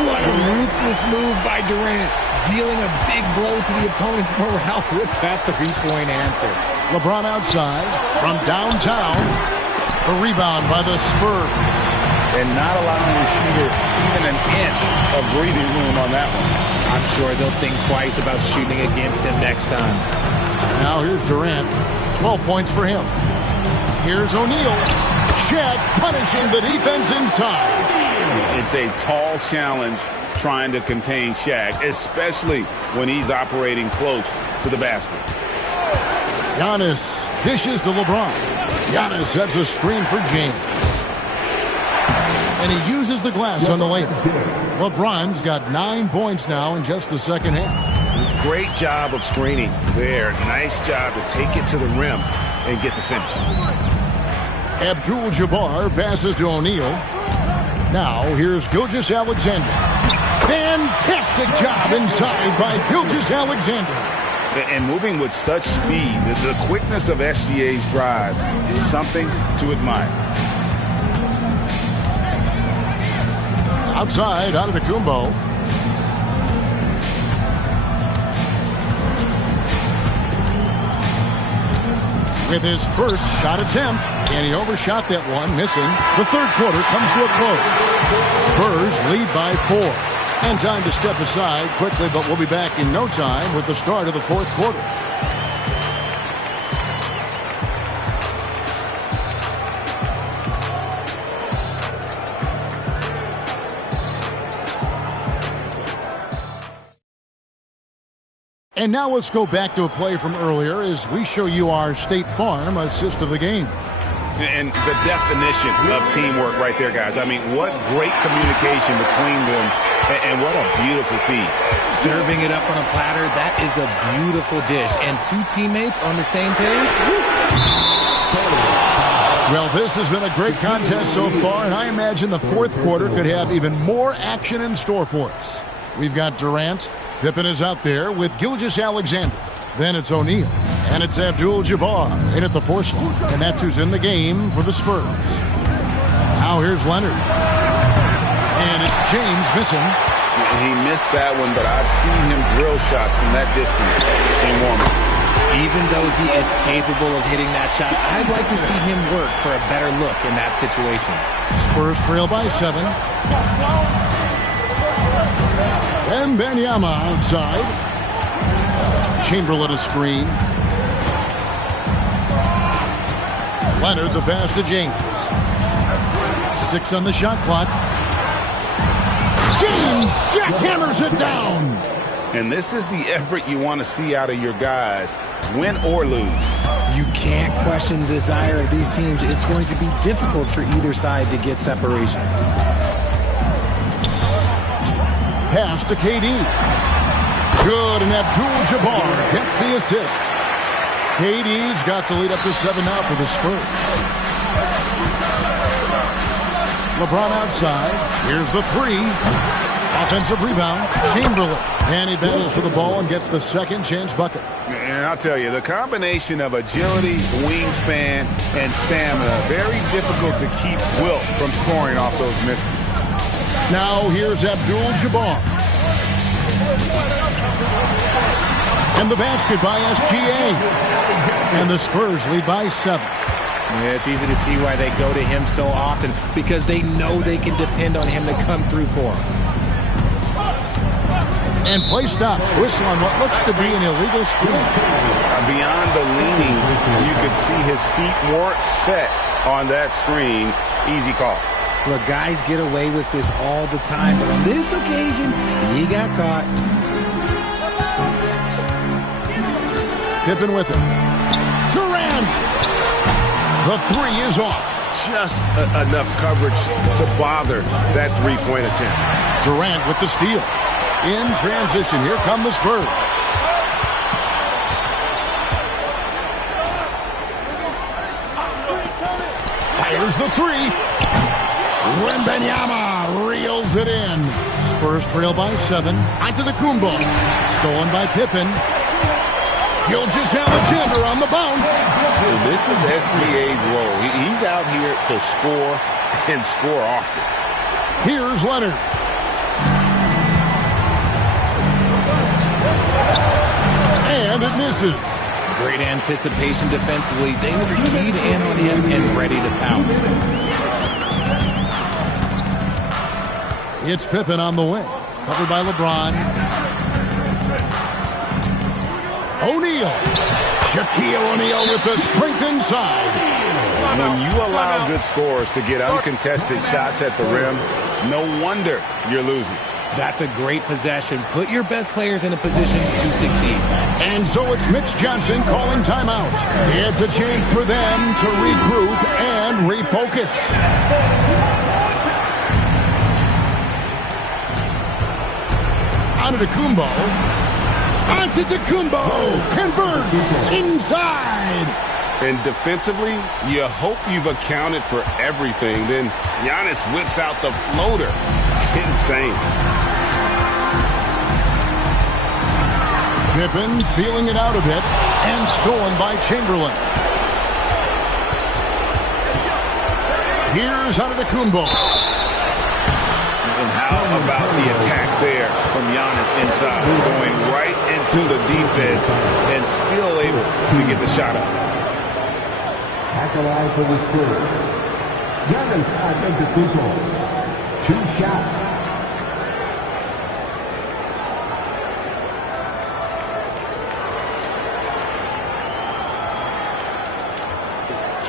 What a ruthless move by Durant, dealing a big blow to the opponent's morale with that three-point answer. LeBron outside from downtown. A rebound by the Spurs. And not allowing the shooter even an inch of breathing room on that one. I'm sure they'll think twice about shooting against him next time. Now here's Durant. 12 points for him. Here's O'Neal. Shaq punishing the defense inside. It's a tall challenge trying to contain Shaq, especially when he's operating close to the basket. Giannis dishes to LeBron. Giannis sets a screen for James. And he uses the glass on the layup. LeBron's got 9 points now in just the second half. Great job of screening there. Nice job to take it to the rim and get the finish. Abdul-Jabbar passes to O'Neal. Now here's Gilgeous-Alexander. Fantastic job inside by Gilgeous-Alexander. And moving with such speed, the quickness of SGA's drives is something to admire. Outside, Antetokounmpo. With his first shot attempt, and he overshot that one, missing. The third quarter comes to a close. Spurs lead by 4. And time to step aside quickly, but we'll be back in no time with the start of the fourth quarter. And now let's go back to a play from earlier as we show you our State Farm assist of the game. And the definition of teamwork right there, guys. I mean, what great communication between them, and what a beautiful feed. Serving it up on a platter, that is a beautiful dish. And two teammates on the same page. Well, this has been a great contest so far, and I imagine the fourth quarter could have even more action in store for us. We've got Durant. Pippen is out there with Gilgeous-Alexander. Then it's O'Neal. And it's Abdul-Jabbar in at the four slot. And that's who's in the game for the Spurs. Now here's Leonard. And it's James missing. He missed that one, but I've seen him drill shots from that distance in warm-up. Even though he is capable of hitting that shot, I'd like to see him work for a better look in that situation. Spurs trail by 7. And Wembanyama outside. Chamberlain a screen. Leonard the pass to James. 6 on the shot clock. James jackhammers it down. And this is the effort you want to see out of your guys, win or lose. You can't question the desire of these teams. It's going to be difficult for either side to get separation. Pass to KD. Good, and Abdul-Jabbar gets the assist. KD's got the lead up to 7 now for the Spurs. LeBron outside. Here's the 3. Offensive rebound. Chamberlain. And he battles for the ball and gets the second chance bucket. And I'll tell you, the combination of agility, wingspan, and stamina, very difficult to keep Wilt from scoring off those misses. Now here's Abdul-Jabbar. And the basket by SGA. And the Spurs lead by 7. Yeah, it's easy to see why they go to him so often, because they know they can depend on him to come through for them. And play stops. Whistle on what looks to be an illegal screen. Beyond the leaning, you could see his feet weren't set on that screen. Easy call. Look, guys get away with this all the time, but on this occasion, he got caught. Pippen with it. Durant! The 3 is off. Just enough coverage to bother that three-point attempt. Durant with the steal. In transition, here come the Spurs. Fires the 3. Wembanyama reels it in. Spurs trail by 7. Antetokounmpo. Stolen by Pippen. Gilgeous-Alexander on the bounce. This is SGA's role. He's out here to score and score often. Here's Leonard. And it misses. Great anticipation defensively. They were keyed in on him and ready to pounce. It's Pippen on the wing. Covered by LeBron. O'Neal. Shaquille O'Neal with the strength inside. When you allow good scorers to get uncontested shots at the rim, no wonder you're losing. That's a great possession. Put your best players in a position to succeed. And so it's Mitch Johnson calling timeout. It's a chance for them to regroup and refocus. Antetokounmpo converts inside. And defensively, you hope you've accounted for everything. Then Giannis whips out the floater. Insane. Pippen feeling it out a bit and stolen by Chamberlain. Here's Antetokounmpo. And how about the attack there from Giannis inside, going right into the defense and still able to get the shot up. At the line for the Spurs, Giannis Antetokounmpo, 2 shots.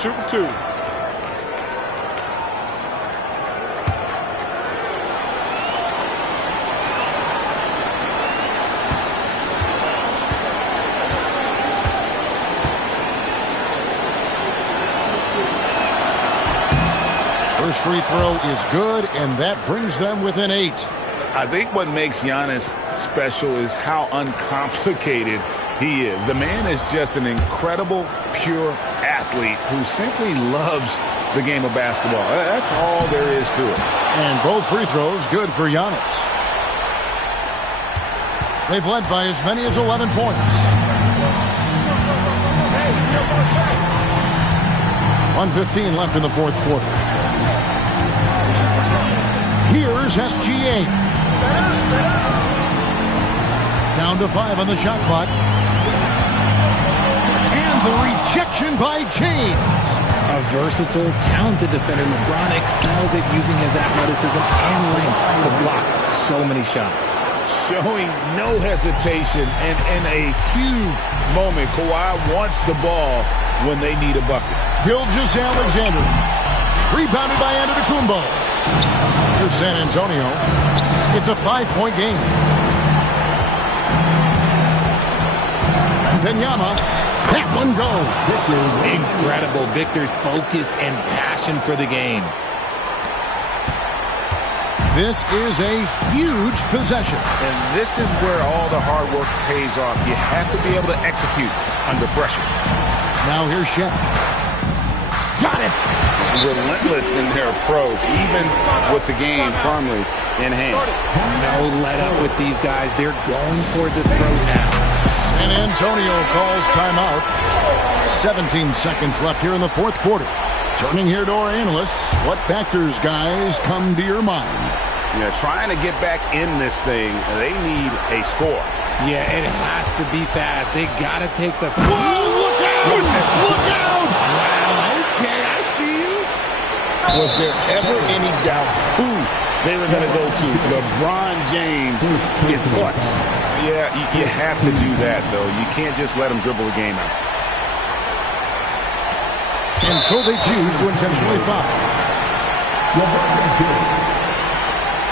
Shooting 2. First free throw is good, and that brings them within 8. I think what makes Giannis special is how uncomplicated he is. The man is just an incredible, pure athlete who simply loves the game of basketball. That's all there is to it. And both free throws good for Giannis. They've led by as many as 11 points. 1:15 left in the fourth quarter. Here's SGA. Down to 5 on the shot clock. And the rejection by James. A versatile, talented defender, LeBron excels at using his athleticism and length to block so many shots. Showing no hesitation, and in a huge moment, Kawhi wants the ball when they need a bucket. Gilgeous-Alexander. Rebounded by Antetokounmpo. Here's San Antonio. It's a 5-point game. Wembanyama. That one goes. Incredible. Victor's focus and passion for the game. This is a huge possession. And this is where all the hard work pays off. You have to be able to execute under pressure. Now here's Shaq. Got it. Relentless in their approach, even with the game firmly in hand. No let up with these guys. They're going for the throw now. San Antonio calls timeout. 17 seconds left here in the fourth quarter. Turning here to our analysts, what factors, guys, come to your mind? Yeah, trying to get back in this thing, they need a score. Yeah, it has to be fast. They got to take the... Whoa, look out! Look out! Wow, okay, I see you. Was there ever any doubt who they were going to go to? LeBron James is clutch. Yeah, you have to do that, though. You can't just let him dribble the game out. And so they choose to intentionally foul.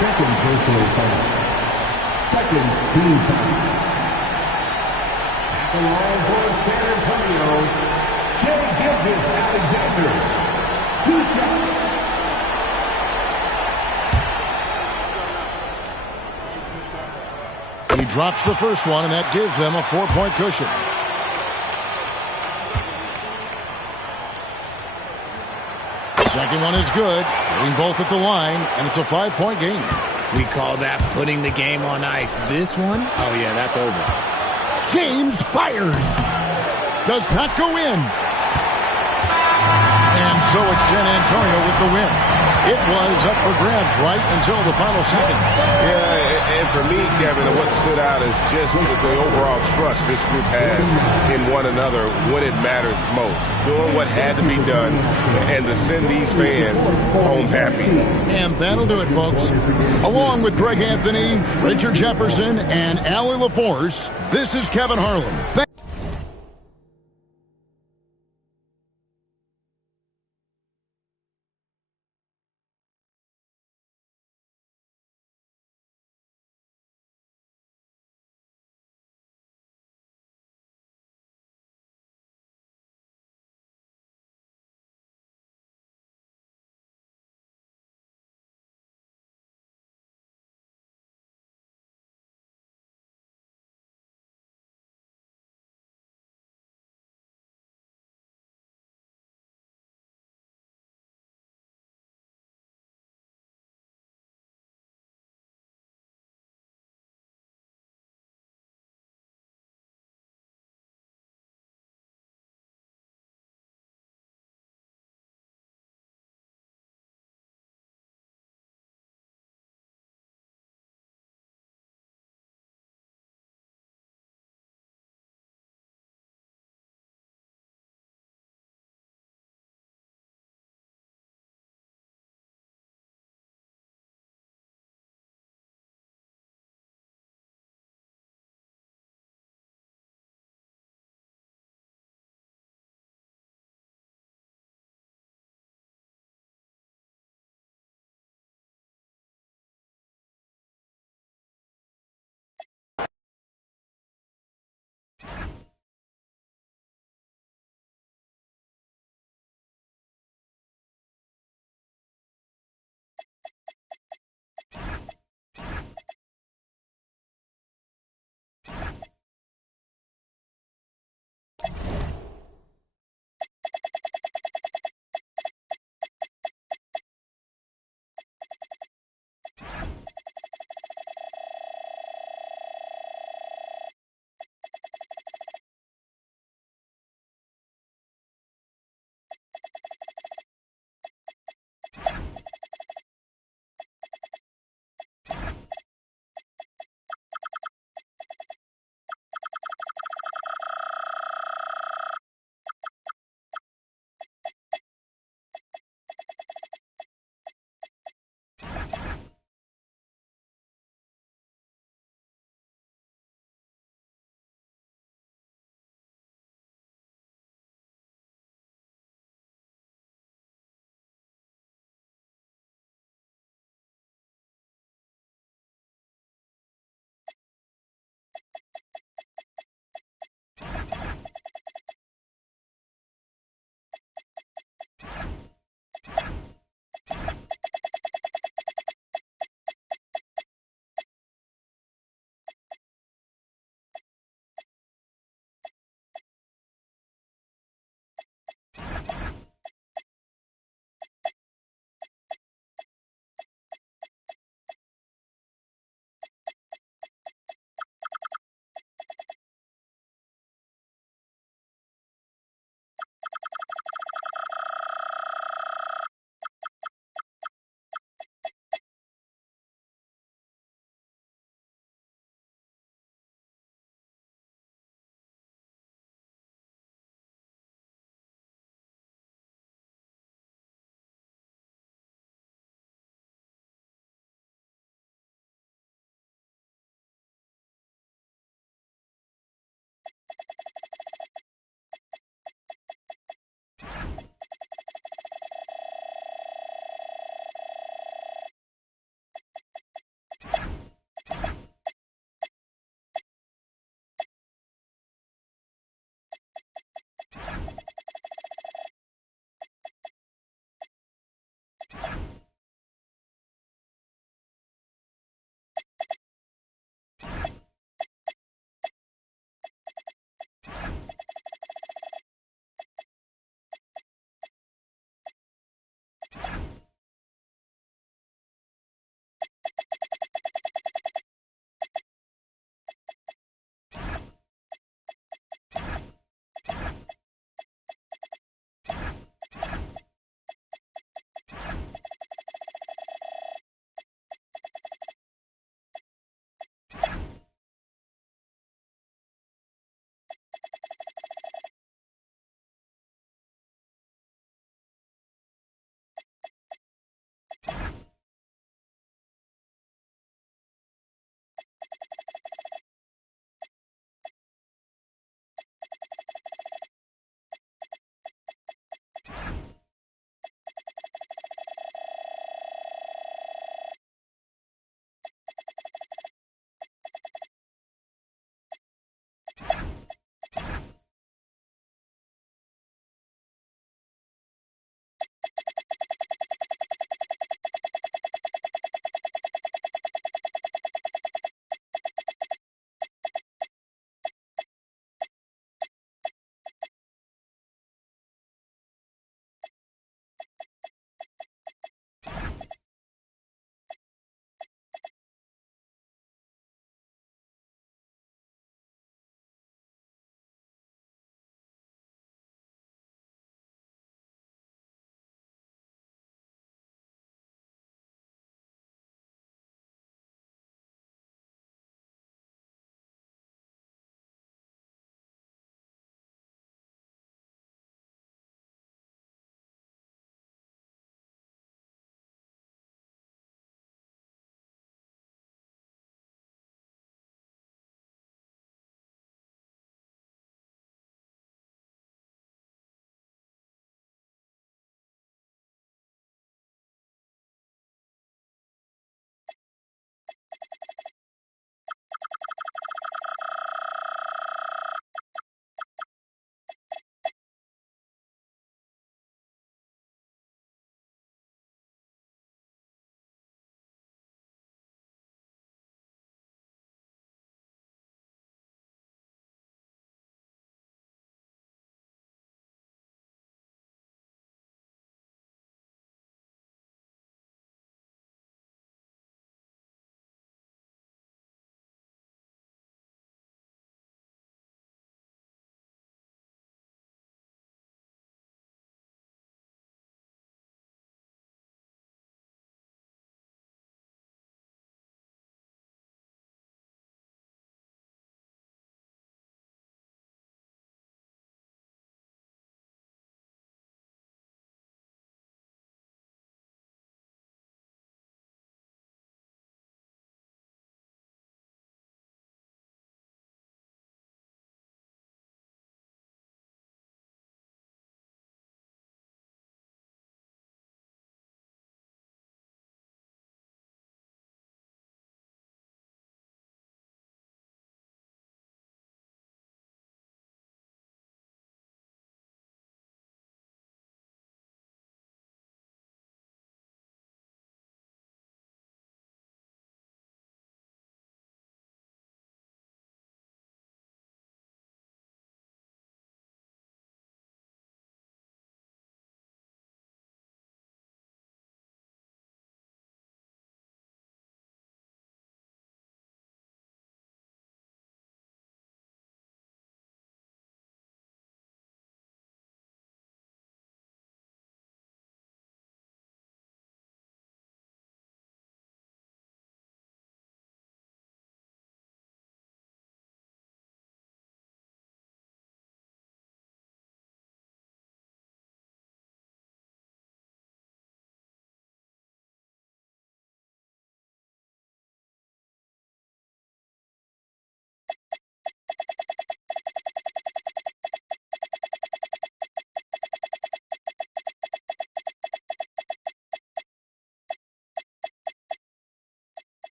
Second personal foul. Second team foul. At the line for San Antonio, Shai Gilgeous-Alexander. 2 shots. He drops the first one, and that gives them a 4-point cushion. Second one is good. Getting both at the line, and it's a 5-point game. We call that putting the game on ice. This one, oh yeah, that's over. James fires. Does not go in. And so it's San Antonio with the win. It was up for grabs right until the final seconds. Yeah, and for me, Kevin, what stood out is just the overall trust this group has in one another when it matters most. Doing what had to be done and to send these fans home happy. And that'll do it, folks. Along with Greg Anthony, Richard Jefferson, and Allie LaForce, this is Kevin Harlan.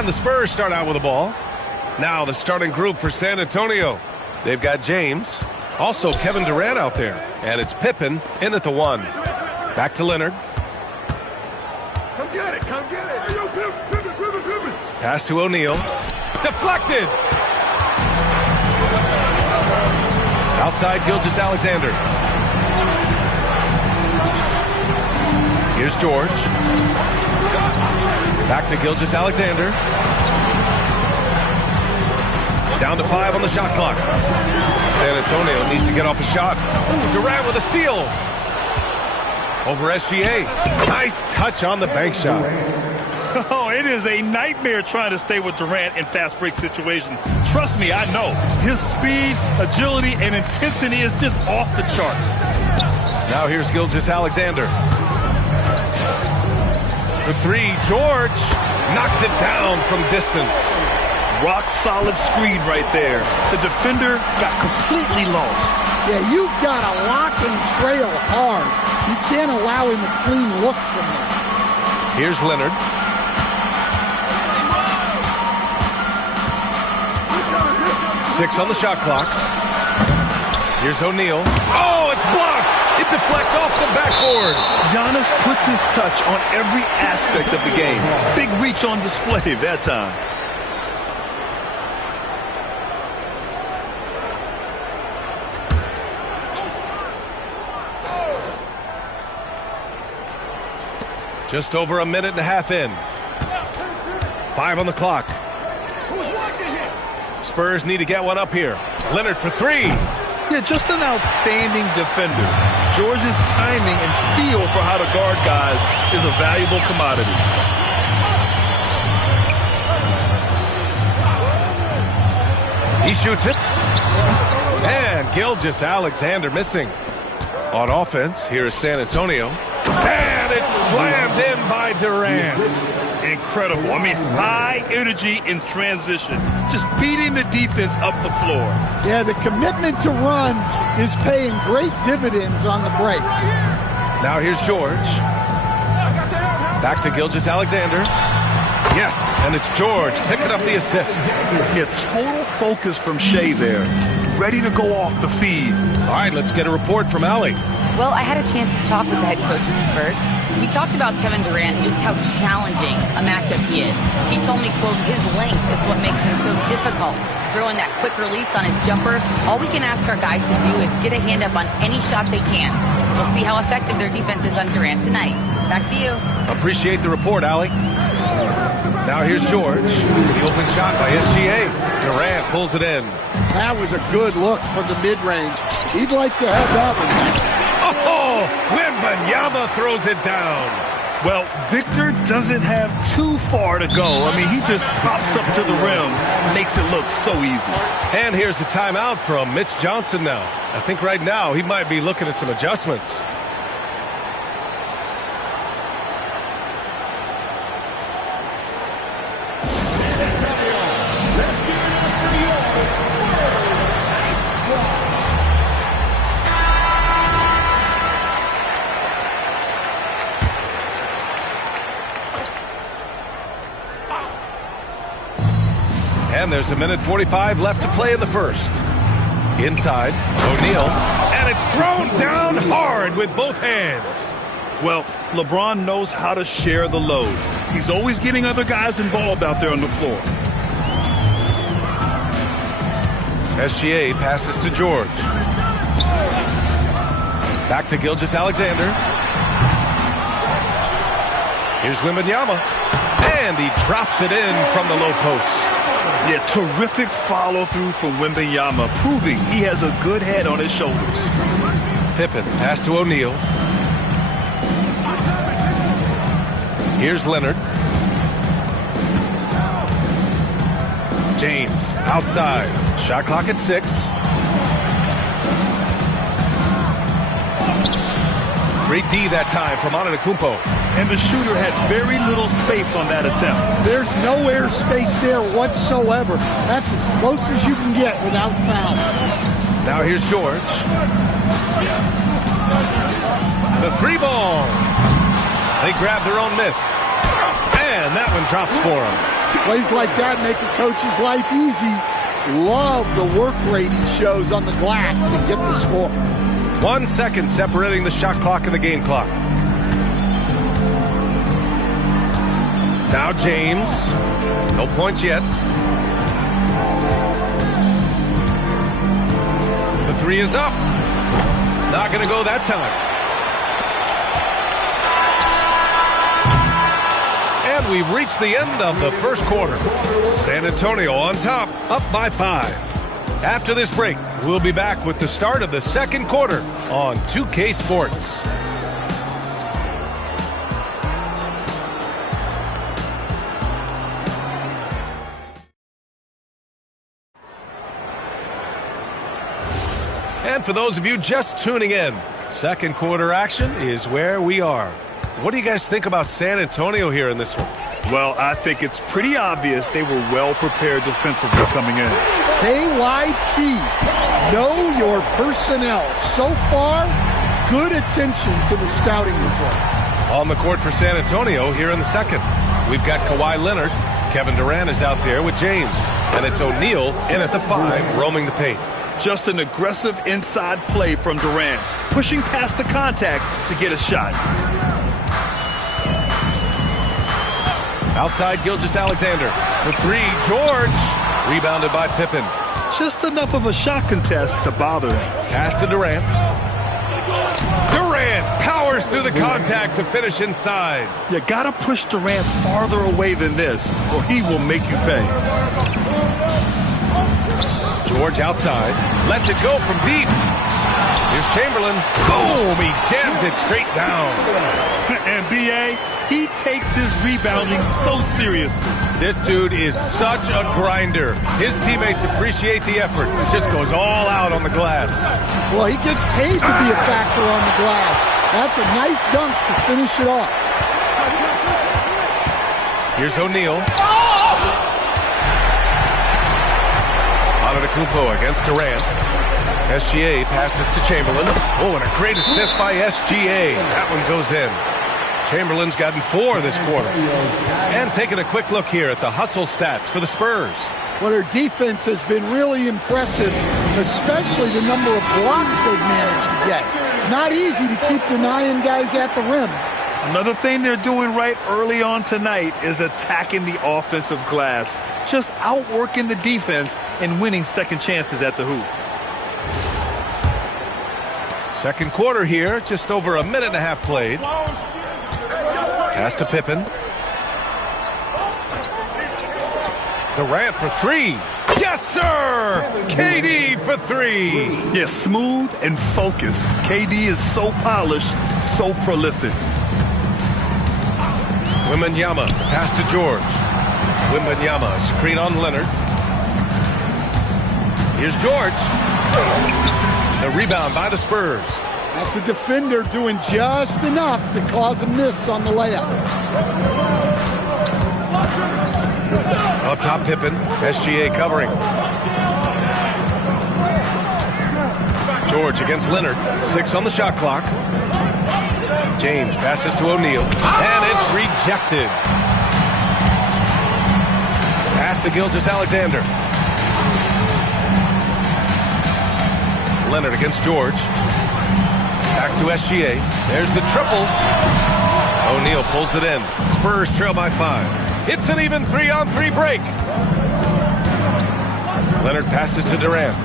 And the Spurs start out with the ball. Now the starting group for San Antonio. They've got James, also Kevin Durant out there. And it's Pippen in at the 1. Back to Leonard. Come get it, come get it. Hey, yo, Pippen. Pass to O'Neal. Deflected! Outside Gilgeous-Alexander. Here's George. Back to Gilgeous-Alexander. Down to 5 on the shot clock. San Antonio needs to get off a shot. Ooh, Durant with a steal. Over SGA. Nice touch on the bank shot. Oh, it is a nightmare trying to stay with Durant in fast break situations. Trust me, I know. His speed, agility, and intensity is just off the charts. Now here's Gilgeous-Alexander. For 3, George knocks it down from distance. Rock solid screen right there. The defender got completely lost. Yeah, you've got to lock and trail hard. You can't allow him a clean look from there. Here's Leonard. Six on the shot clock. Here's O'Neal. Oh, it's blocked! It deflects off the backboard. Giannis puts his touch on every aspect of the game. Big reach on display that time. Just over a minute and a half in. 5 on the clock. Spurs need to get one up here. Leonard for three. Yeah, just an outstanding defender. George's timing and feel for how to guard guys is a valuable commodity. He shoots it. And Gilgeous-Alexander missing. On offense, here is San Antonio. And it's slammed in by Durant. Incredible. I mean, high energy in transition. Just beating the defense up the floor. Yeah, the commitment to run is paying great dividends on the break. Now here's George. Back to Gilgeous-Alexander. Yes, and it's George picking up the assist. Yeah, total focus from Shea there. Ready to go off the feed. All right, let's get a report from Allie. Well, I had a chance to talk with the head coach of the Spurs. We talked about Kevin Durant and just how challenging a matchup he is. He told me, quote, his length is what makes him so difficult. Throwing that quick release on his jumper, all we can ask our guys to do is get a hand up on any shot they can. We'll see how effective their defense is on Durant tonight. Back to you. Appreciate the report, Allie. Now here's George. The open shot by SGA. Durant pulls it in. That was a good look from the mid-range. He'd like to have that one. Oh, Wembanyama throws it down. Well, Victor doesn't have too far to go. I mean, he just pops up to the rim, makes it look so easy. And here's the timeout from Mitch Johnson now. I think right now he might be looking at some adjustments. And there's 1:45 left to play in the first. Inside, O'Neal. And it's thrown down hard with both hands. Well, LeBron knows how to share the load. He's always getting other guys involved out there on the floor. SGA passes to George. Back to Gilgeous-Alexander. Here's Wembanyama. And he drops it in from the low post. Yeah, terrific follow-through from Wembanyama, proving he has a good head on his shoulders. Pippen pass to O'Neal. Here's Leonard. James outside. Shot clock at 6. Great D that time from Antetokounmpo. And the shooter had very little space on that attempt. There's no air space there whatsoever. That's as close as you can get without foul. Now here's George. The three ball. They grab their own miss. And that one drops for him. Plays like that make a coach's life easy. Love the work rate he shows on the glass to get the score. 1 second separating the shot clock and the game clock. Now James. No points yet. The three is up. Not going to go that time. And we've reached the end of the first quarter. San Antonio on top, up by 5. After this break, we'll be back with the start of the second quarter on 2K Sports. And for those of you just tuning in, second quarter action is where we are. What do you guys think about San Antonio here in this one? Well, I think it's pretty obvious they were well prepared defensively coming in. KYP, know your personnel. So far, good attention to the scouting report. On the court for San Antonio here in the second. We've got Kawhi Leonard. Kevin Durant is out there with James. And it's O'Neal in at the 5, roaming the paint. Just an aggressive inside play from Durant, pushing past the contact to get a shot. Outside Gilgeous-Alexander. For 3, George. Rebounded by Pippen. Just enough of a shot contest to bother him. Pass to Durant. Durant powers through the contact to finish inside. You gotta push Durant farther away than this, or he will make you pay. George outside. Lets it go from deep. Here's Chamberlain. Boom! He jams it straight down. And B.A., he takes his rebounding so seriously. This dude is such a grinder. His teammates appreciate the effort. Just goes all out on the glass. Well, he gets paid to be a factor on the glass. That's a nice dunk to finish it off. Here's O'Neal. Antetokounmpo against Durant. SGA passes to Chamberlain. Oh, and a great assist by SGA. That one goes in. Chamberlain's gotten 4 this quarter. And taking a quick look here at the hustle stats for the Spurs. Well, their defense has been really impressive, especially the number of blocks they've managed to get. It's not easy to keep denying guys at the rim. Another thing they're doing right early on tonight is attacking the offensive glass. Just outworking the defense and winning second chances at the hoop. Second quarter here, just over a minute and a half played. Pass to Pippen. Durant for 3. Yes, sir! KD for 3. Yeah, smooth and focused. KD is so polished, so prolific. Wembanyama, pass to George. Wembanyama, screen on Leonard. Here's George. The rebound by the Spurs. That's a defender doing just enough to cause a miss on the layup. Up top, Pippen. SGA covering. George against Leonard. 6 on the shot clock. James passes to O'Neal. And it's rejected. Pass to Gilgeous-Alexander. Leonard against George. Back to SGA. There's the triple. O'Neal pulls it in. Spurs trail by 5. It's an even 3-on-3 break. Leonard passes to Durant.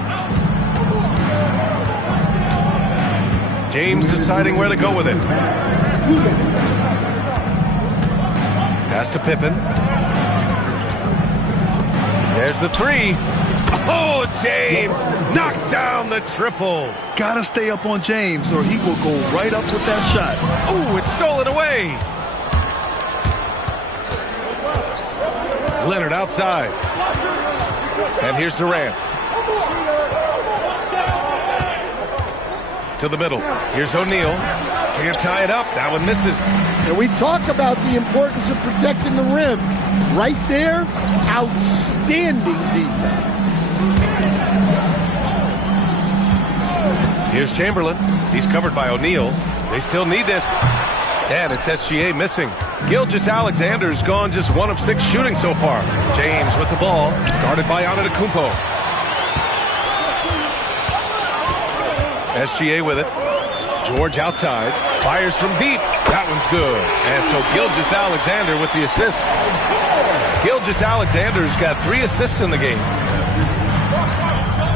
James deciding where to go with it. Pass to Pippen. There's the 3. Oh, James knocks down the triple. Gotta stay up on James or he will go right up with that shot. Oh, it's stolen away. Leonard outside. And here's Durant. To the middle. Here's O'Neal. Can't tie it up. That one misses. And we talk about the importance of protecting the rim. Right there, outstanding defense. Here's Chamberlain. He's covered by O'Neal. They still need this. And it's SGA missing. Gilgeous-Alexander's gone just 1 of 6 shooting so far. James with the ball. Guarded by Antetokounmpo. SGA with it. George outside. Fires from deep. That one's good. And so Gilgeous-Alexander with the assist. Gilgeous-Alexander's got 3 assists in the game.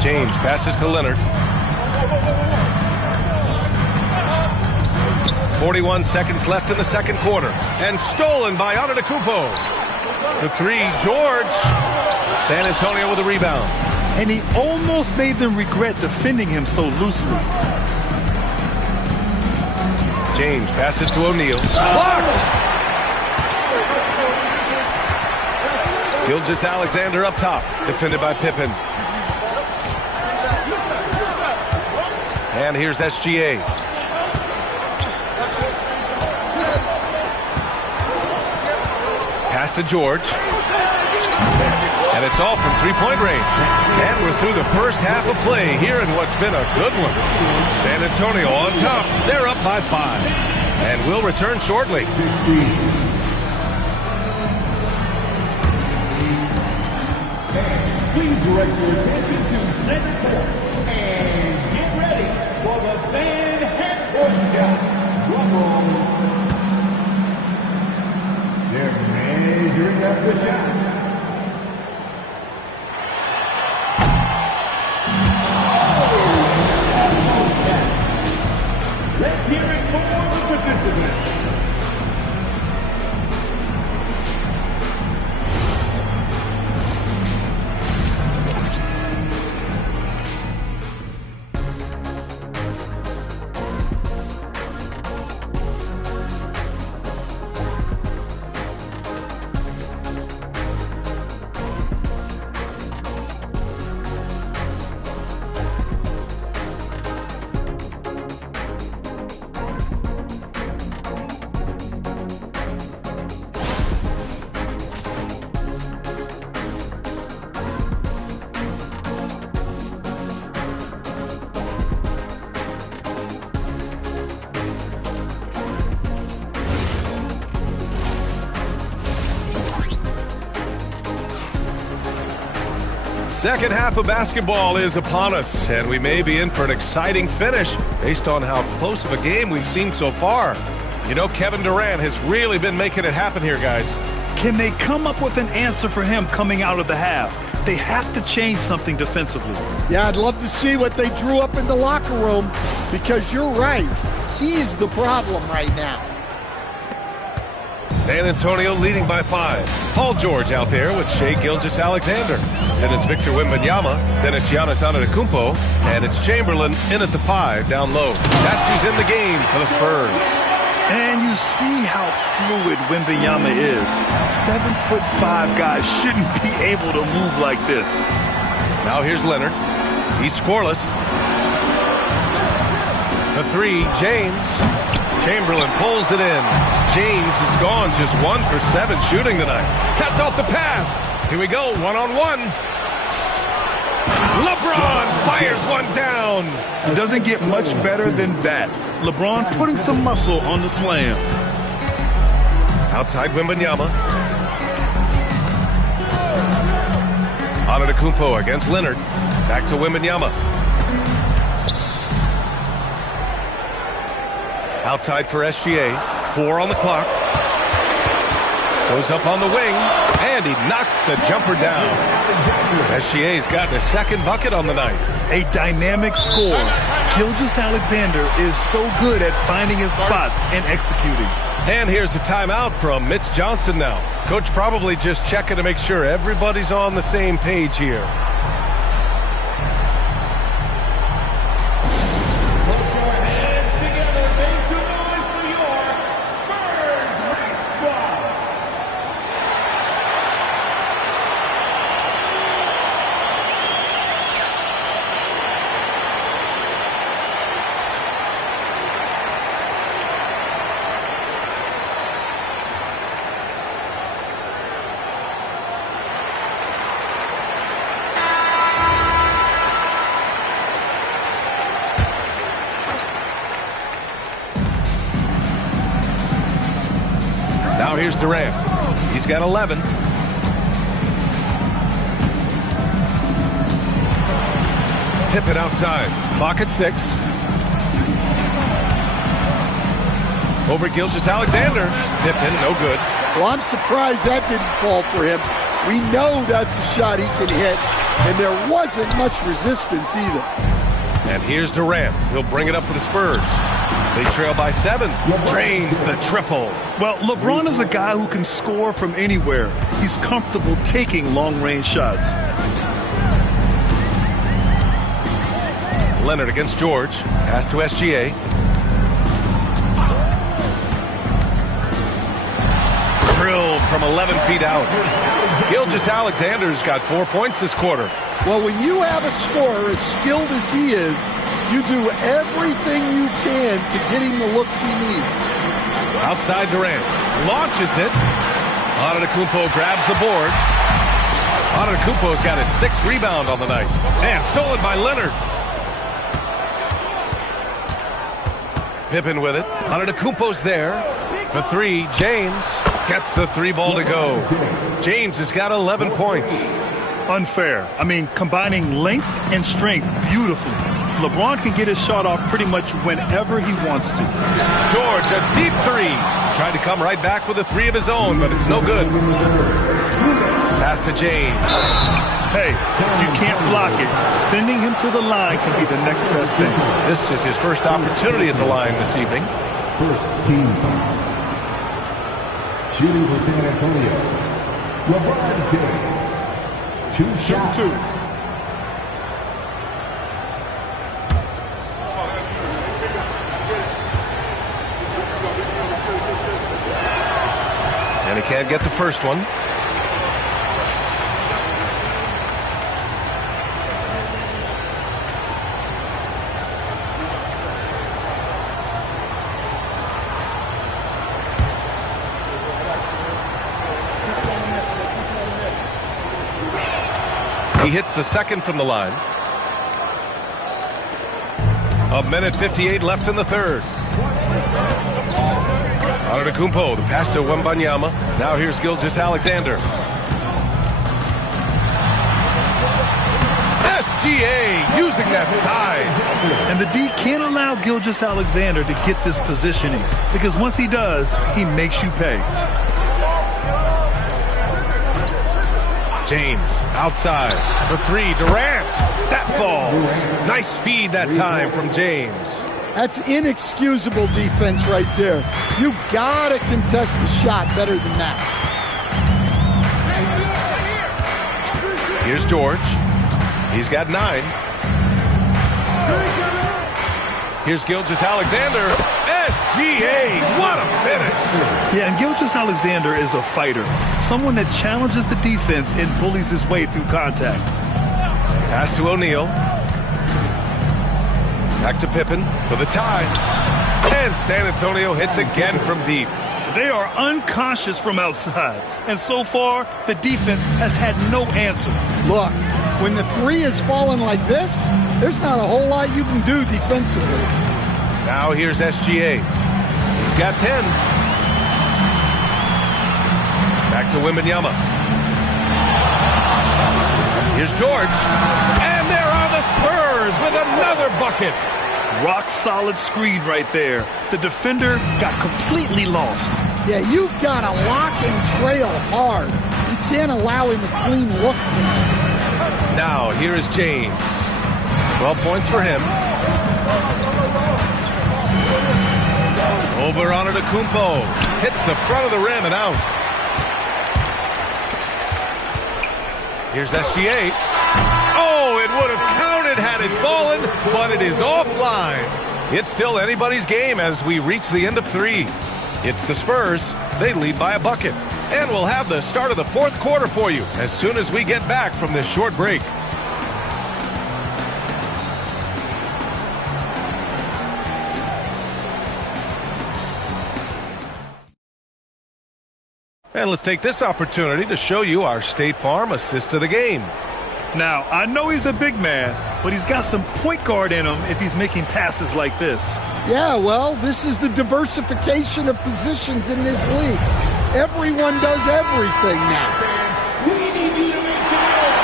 James passes to Leonard. 41 seconds left in the second quarter. And stolen by Antetokounmpo. The 3, George. San Antonio with a rebound. And he almost made them regret defending him so loosely. James passes to O'Neal. Blocked! Gilgeous-Alexander up top. Defended by Pippen. And here's SGA. Pass to George. And it's all from three-point range. And we're through the first half of play here in what's been a good one. San Antonio on top. They're up by 5. And we'll return shortly. Please direct your attention to center court. And get ready for the Van Halfcourt shot. Drum roll. They're measuring up the shot. Let's hear it for the participants. Second half of basketball is upon us, and we may be in for an exciting finish based on how close of a game we've seen so far. You know, Kevin Durant has really been making it happen here, guys. Can they come up with an answer for him coming out of the half? They have to change something defensively. Yeah, I'd love to see what they drew up in the locker room, because you're right. He's the problem right now. San Antonio leading by 5. Paul George out there with Shai Gilgeous-Alexander. Then it's Victor Wembanyama. Then it's Giannis Antetokounmpo. And it's Chamberlain in at the 5 down low. That's who's in the game for the Spurs. And you see how fluid Wembanyama is. 7'5" guys shouldn't be able to move like this. Now here's Leonard. He's scoreless. The 3, James. Chamberlain pulls it in. James is gone just 1 for 7 shooting tonight. Cuts off the pass. Here we go, one-on-one. LeBron fires one down. It doesn't get much better than that. LeBron putting some muscle on the slam. Outside Wembanyama. Antetokounmpo against Leonard. Back to Wembanyama. Outside for SGA. 4 on the clock. Goes up on the wing, and he knocks the jumper down. SGA's gotten a second bucket on the night. A dynamic score. Gilgeous-Alexander is so good at finding his spots and executing. And here's the timeout from Mitch Johnson now. Coach probably just checking to make sure everybody's on the same page here. Now here's Durant. He's got 11. Pippen outside. Clock at 6. Over Gilgeous-Alexander. Pippen, no good. Well, I'm surprised that didn't fall for him. We know that's a shot he can hit, and there wasn't much resistance either. And here's Durant. He'll bring it up for the Spurs. They trail by 7. Drains the triple. Well, LeBron is a guy who can score from anywhere. He's comfortable taking long-range shots. Leonard against George. Pass to SGA. Drilled from 11 feet out. Gilgeous-Alexander's got 4 points this quarter. Well, when you have a scorer as skilled as he is, you do everything you can to get him the looks he needs. Outside Durant. Launches it. Antetokounmpo grabs the board. Antetokounmpo's got his 6th rebound on the night. And stolen by Leonard. Pippen with it. Antetokounmpo's there. For 3, James gets the 3 ball to go. James has got 11 points. Unfair. I mean, combining length and strength beautifully. LeBron can get his shot off pretty much whenever he wants to. George, a deep 3. Tried to come right back with a 3 of his own, but it's no good. Pass to James. Hey, if you can't block it, sending him to the line can be the next best thing. This is his first opportunity at the line this evening. First team. Shooting for San Antonio. LeBron James. 2 shots. 2. And he can't get the first one. He hits the second from the line. 1:58 left in the third. Antetokounmpo, the pass to Wembanyama. Now here's Gilgeous-Alexander. SGA using that size. And the D can't allow Gilgeous-Alexander to get this positioning, because once he does, he makes you pay. James outside. The three, Durant. That falls. Nice feed that time from James. That's inexcusable defense right there. You gotta contest the shot better than that. Here's George. He's got 9. Here's Gilgeous-Alexander. SGA, what a finish. Yeah, and Gilgeous-Alexander is a fighter. Someone that challenges the defense and bullies his way through contact. Pass to O'Neal. Back to Pippen for the tie. And San Antonio hits again from deep. They are unconscious from outside. And so far, the defense has had no answer. Look, when the three is falling like this, there's not a whole lot you can do defensively. Now here's SGA. He's got 10. Back to Wembanyama. Here's George. And there are the Spurs with another bucket. Rock solid screen right there. The defender got completely lost. Yeah, you've got to lock and trail hard. You can't allow him a clean look. Now here is James. 12 points for him. Over Antetokounmpo. Hits the front of the rim and out. Here's SGA. Oh, it would have counted had it fallen, but it is offline. It's still anybody's game as we reach the end of 3. It's the Spurs. They lead by a bucket. And we'll have the start of the 4th quarter for you as soon as we get back from this short break. And let's take this opportunity to show you our State Farm assist to the game. Now, I know he's a big man, but he's got some point guard in him if he's making passes like this. Yeah, well, this is the diversification of positions in this league. Everyone does everything now.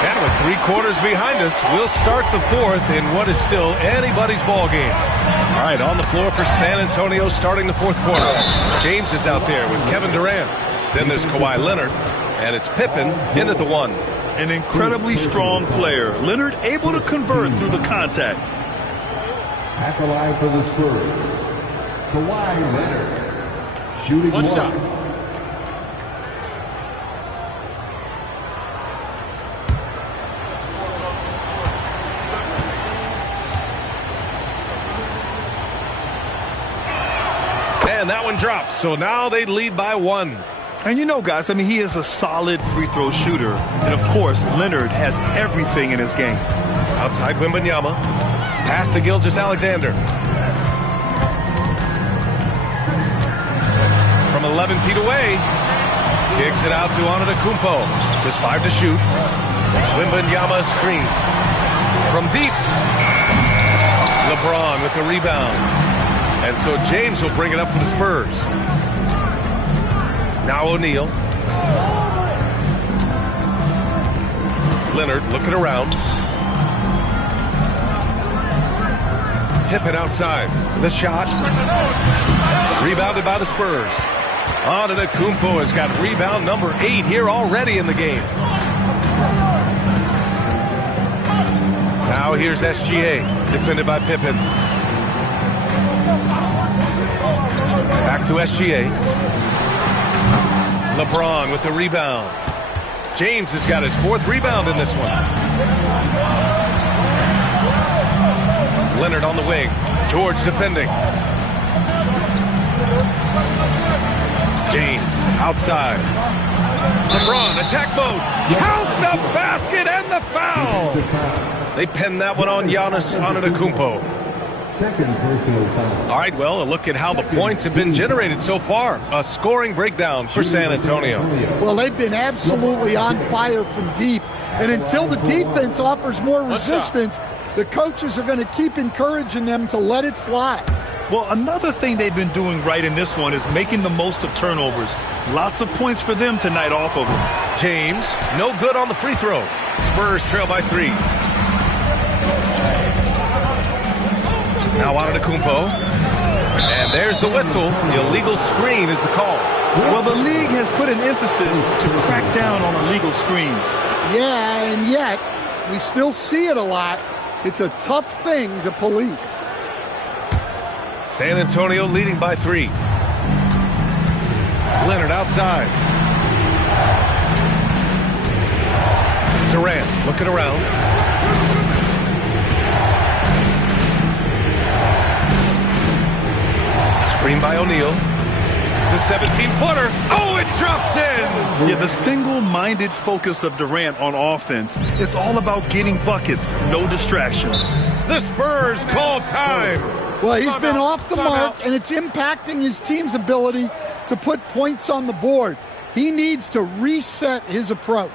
And with 3 quarters behind us, we'll start the 4th in what is still anybody's ball game. All right, on the floor for San Antonio starting the 4th quarter. James is out there with Kevin Durant. Then there's Kawhi Leonard, and it's Pippen in at the 1. An incredibly strong player. Leonard able to convert through the contact. At the line for the Spurs, Kawhi Leonard. Shooting 1 shot. And that one drops, so now they lead by 1. And you know, guys, I mean, he is a solid free throw shooter. And, of course, Leonard has everything in his game. Outside Wembanyama. Pass to Gilgeous-Alexander. From 11 feet away. Kicks it out to Antetokounmpo. Just 5 to shoot. Wembanyama screen. From deep. LeBron with the rebound. And so James will bring it up for the Spurs. Now O'Neal. Leonard looking around. Pippen outside. The shot. Rebounded by the Spurs. Antetokounmpo has got rebound number 8 here already in the game. Now here's SGA. Defended by Pippen. Back to SGA. LeBron with the rebound. James has got his 4th rebound in this one. Leonard on the wing. George defending. James outside. LeBron attack mode. Count the basket and the foul. They pinned that one on Giannis Antetokounmpo. Second personal foul. All right, well, a look at how the points have been generated so far. A scoring breakdown for San Antonio. Well, they've been absolutely on fire from deep. And until the defense offers more resistance, the coaches are going to keep encouraging them to let it fly. Well, another thing they've been doing right in this one is making the most of turnovers. Lots of points for them tonight off of them. James, no good on the free throw. Spurs trail by 3. Now Antetokounmpo. And there's the whistle. The illegal screen is the call. Well, the league has put an emphasis to crack down on illegal screens. Yeah, and yet we still see it a lot. It's a tough thing to police. San Antonio leading by 3. Leonard outside. Durant looking around. Screen by O'Neal. The 17-footer. Oh, it drops in. Yeah, the single-minded focus of Durant on offense. It's all about getting buckets, no distractions. The Spurs call time. Well, he's been off the mark, and it's impacting his team's ability to put points on the board. He needs to reset his approach.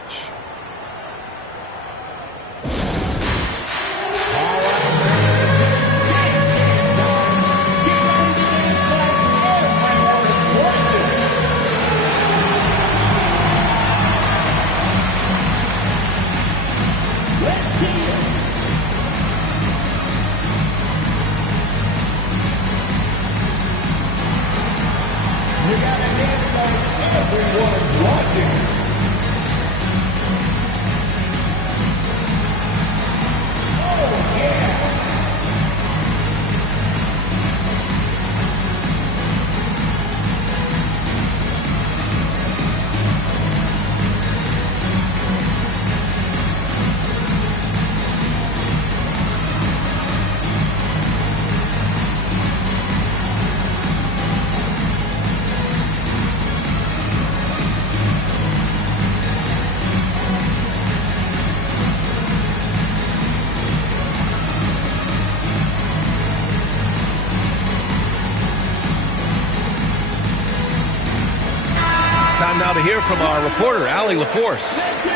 Time now to hear from our reporter, Allie LaForce.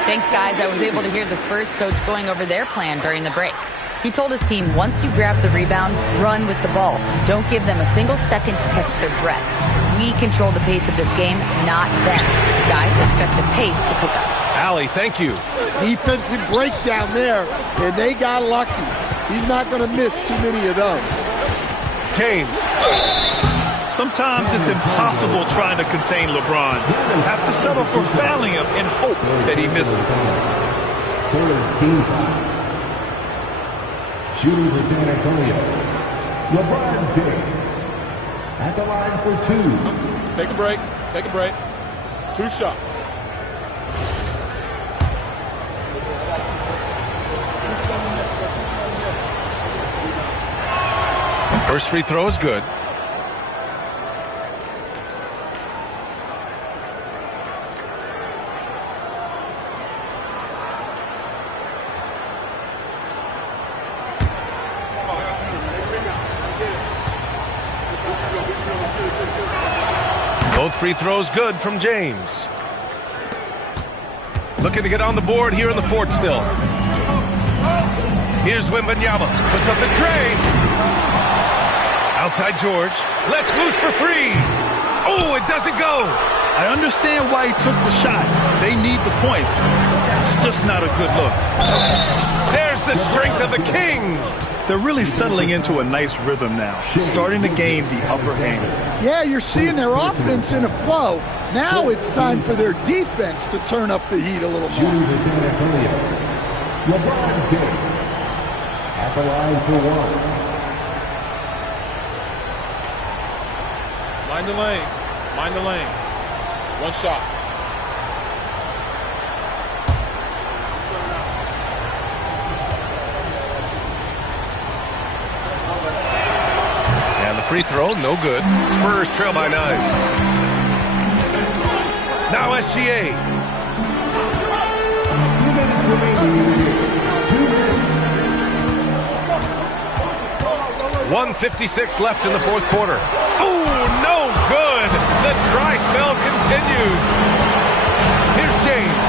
Thanks, guys. I was able to hear the Spurs coach going over their plan during the break. He told his team, once you grab the rebound, run with the ball. Don't give them a single second to catch their breath. We control the pace of this game, not them. Guys, expect the pace to pick up. Allie, thank you. Defensive breakdown there, and they got lucky. He's not going to miss too many of those. James. Sometimes it's impossible trying to contain LeBron. Have to settle for fouling him and hope that he misses. Third team foul. Shooting for San Antonio, LeBron James. At the line for 2. Take a break. Take a break. 2 shots. First free throw is good. Both free throws good from James. Looking to get on the board here in the fourth still. Here's Wembanyama. Puts up the tray. Outside George. Let's loose for 3. Oh, it doesn't go. I understand why he took the shot. They need the points. That's just not a good look. There's the strength of the Kings. They're really settling into a nice rhythm now, starting to gain the upper hand. Yeah, you're seeing their offense in a flow. Now it's time for their defense to turn up the heat a little more. Shooting for San Antonio, LeBron James. At the line for 1. Mind the lanes. Mind the lanes. 1 shot. And the free throw, no good. Spurs trail by 9. Now SGA. 2 minutes remaining. 2 minutes. 1:56 left in the fourth quarter. Oh, no good. The dry spell continues. Here's James.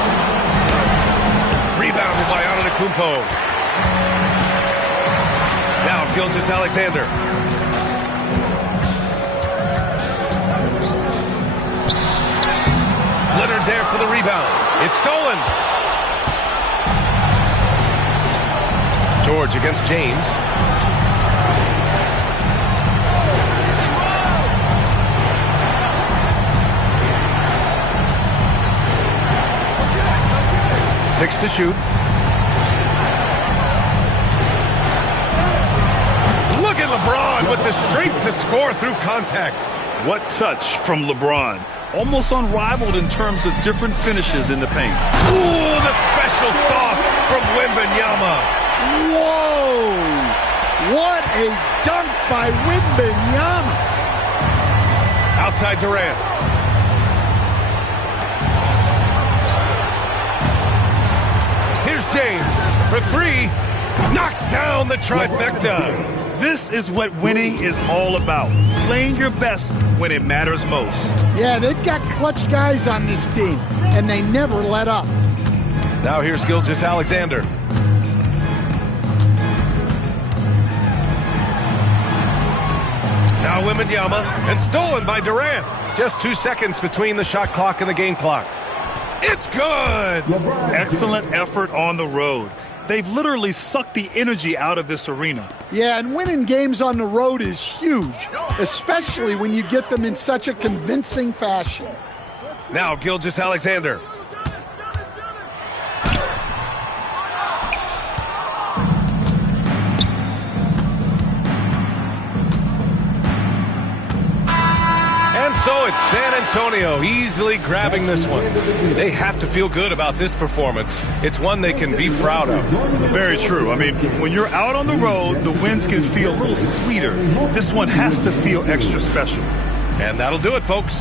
Rebounded by Antetokounmpo. Now Gilgeous-Alexander. Leonard there for the rebound. It's stolen. George against James. looks to shoot. Look at LeBron with the strength to score through contact. What touch from LeBron. Almost unrivaled in terms of different finishes in the paint. Ooh, the special sauce from Wembanyama. Whoa! What a dunk by Wembanyama. Outside Durant. Here's James for three. Knocks down the trifecta. This is what winning is all about. Playing your best when it matters most. Yeah, they've got clutch guys on this team, and they never let up. Now here's Gilgeous-Alexander. Now Wembanyama, and stolen by Durant. Just 2 seconds between the shot clock and the game clock. It's good! Excellent effort on the road. They've literally sucked the energy out of this arena. Yeah, and winning games on the road is huge, especially when you get them in such a convincing fashion. Now Gilgeous-Alexander. And so it's San Antonio easily grabbing this one. They have to feel good about this performance. It's one they can be proud of. Very true. I mean, when you're out on the road, the wins can feel a little sweeter. This one has to feel extra special. And that'll do it, folks.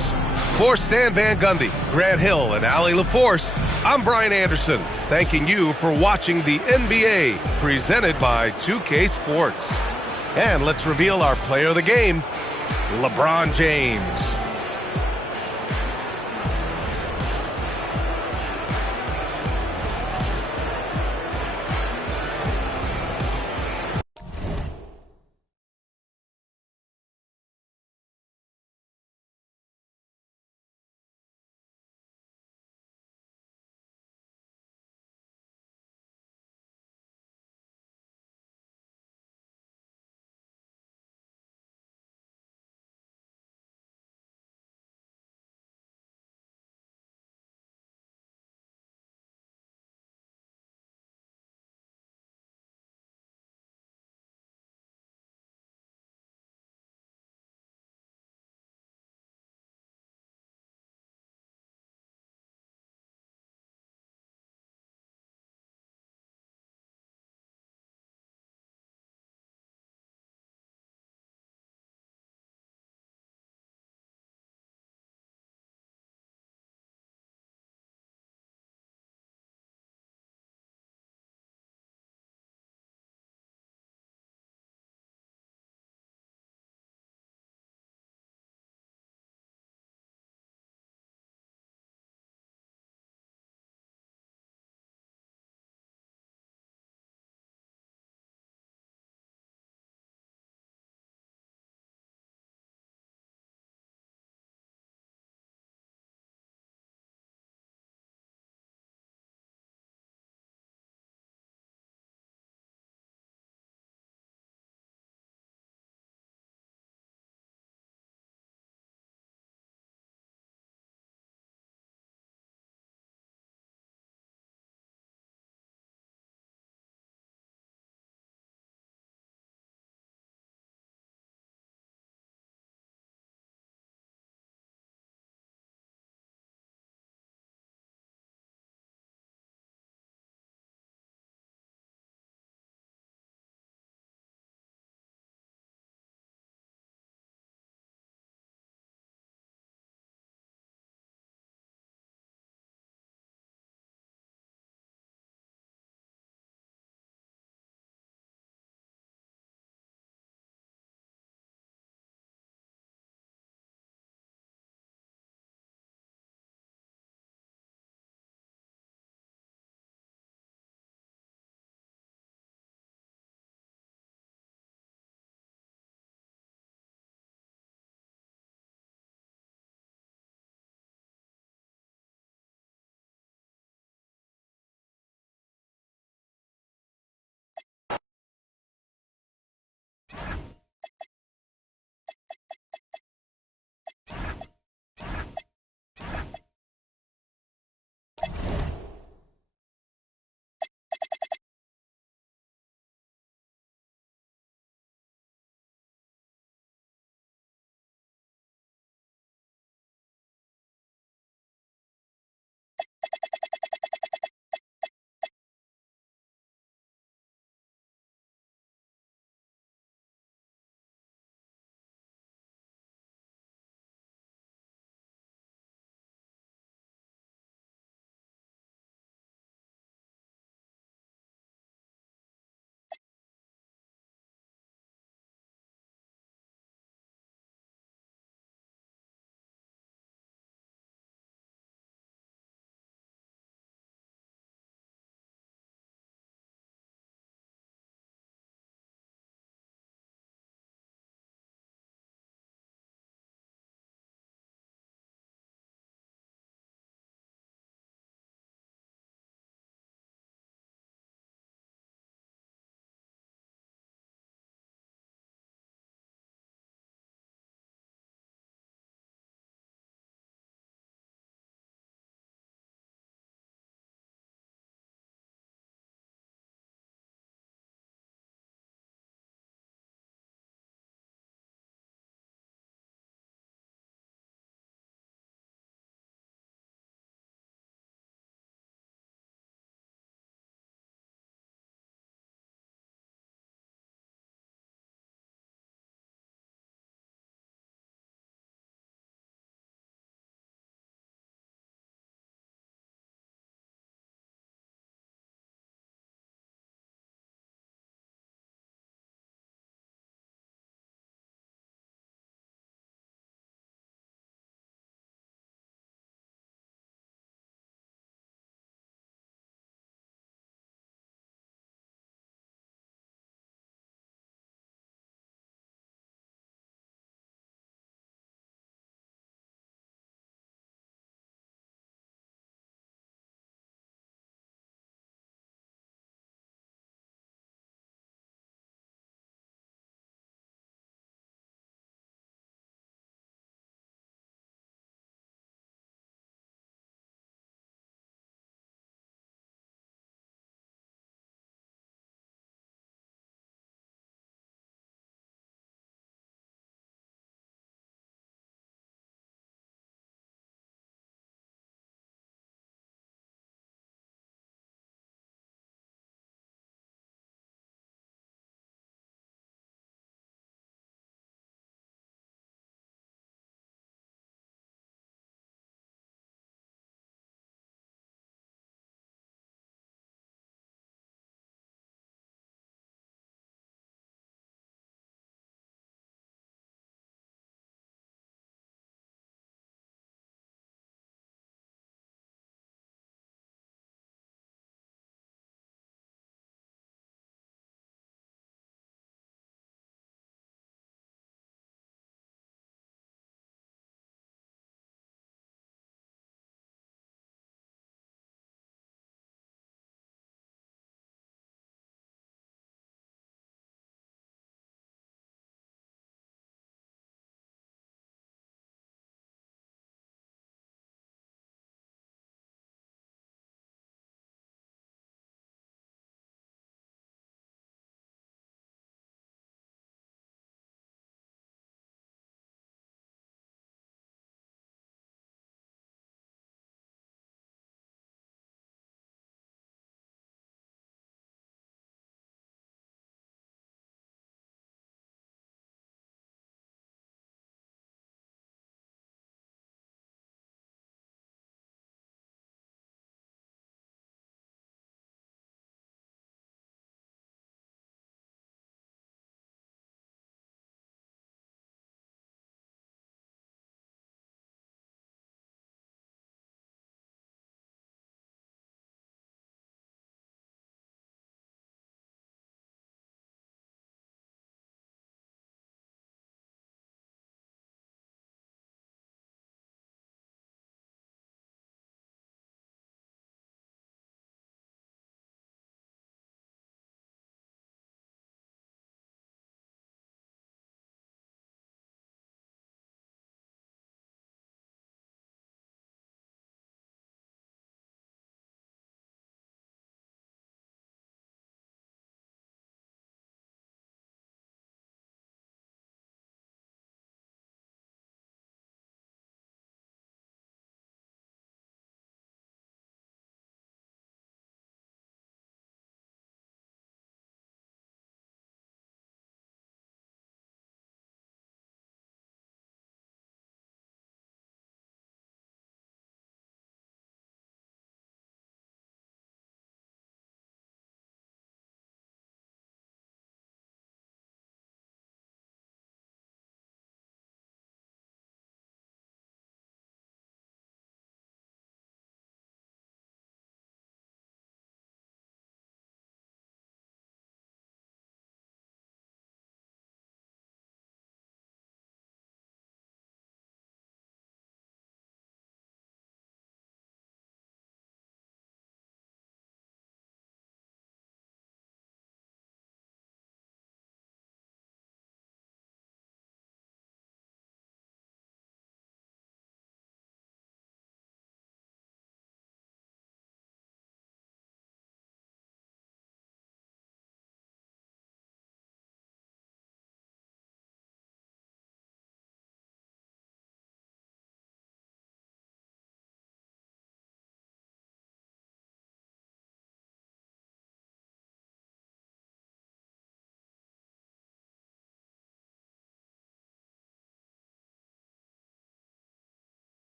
For Stan Van Gundy, Grant Hill, and Allie LaForce, I'm Brian Anderson, thanking you for watching the NBA presented by 2K Sports. And let's reveal our player of the game, LeBron James.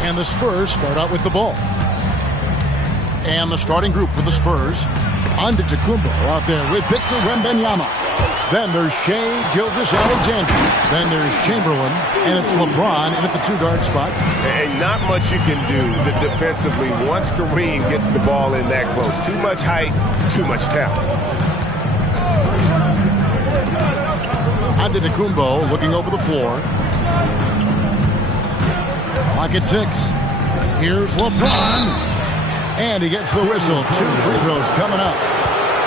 And the Spurs start out with the ball. And the starting group for the Spurs, Antetokounmpo out there with Victor Wembanyama. Then there's Shai Gilgeous-Alexander. Then there's Chamberlain, and it's LeBron in at the two-guard spot. And not much you can do defensively once Kareem gets the ball in that close. Too much height, too much talent. Antetokounmpo looking over the floor. Clock at 6. Here's LeBron. And he gets the whistle. 2 free throws coming up.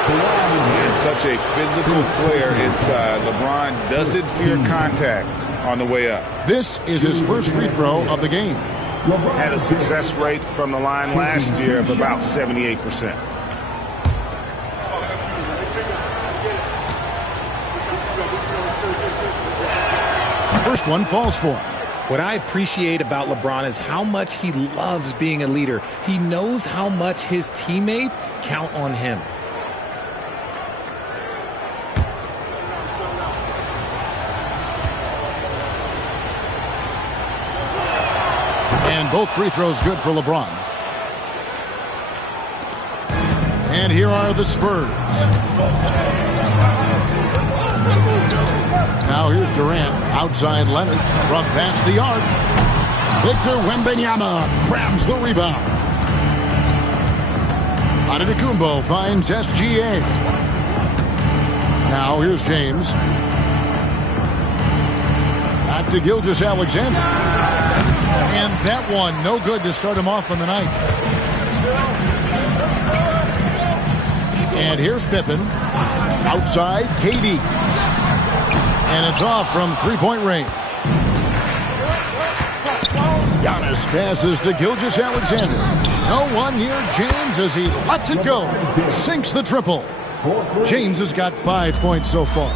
And such a physical player inside. LeBron doesn't fear contact on the way up. This is his first free throw of the game. Had a success rate from the line last year of about 78%. First one falls for him. What I appreciate about LeBron is how much he loves being a leader. He knows how much his teammates count on him. And both free throws good for LeBron. And here are the Spurs. Now here's Durant, outside Leonard, from past the arc. Victor Wembanyama grabs the rebound. Antetokounmpo finds SGA. Now here's James. Back to Gilgeous-Alexander. And that one, no good to start him off on the night. And here's Pippen, outside KD. And it's off from three-point range. Giannis passes to Gilgeous-Alexander. No one near James as he lets it go. Sinks the triple. James has got 5 points so far.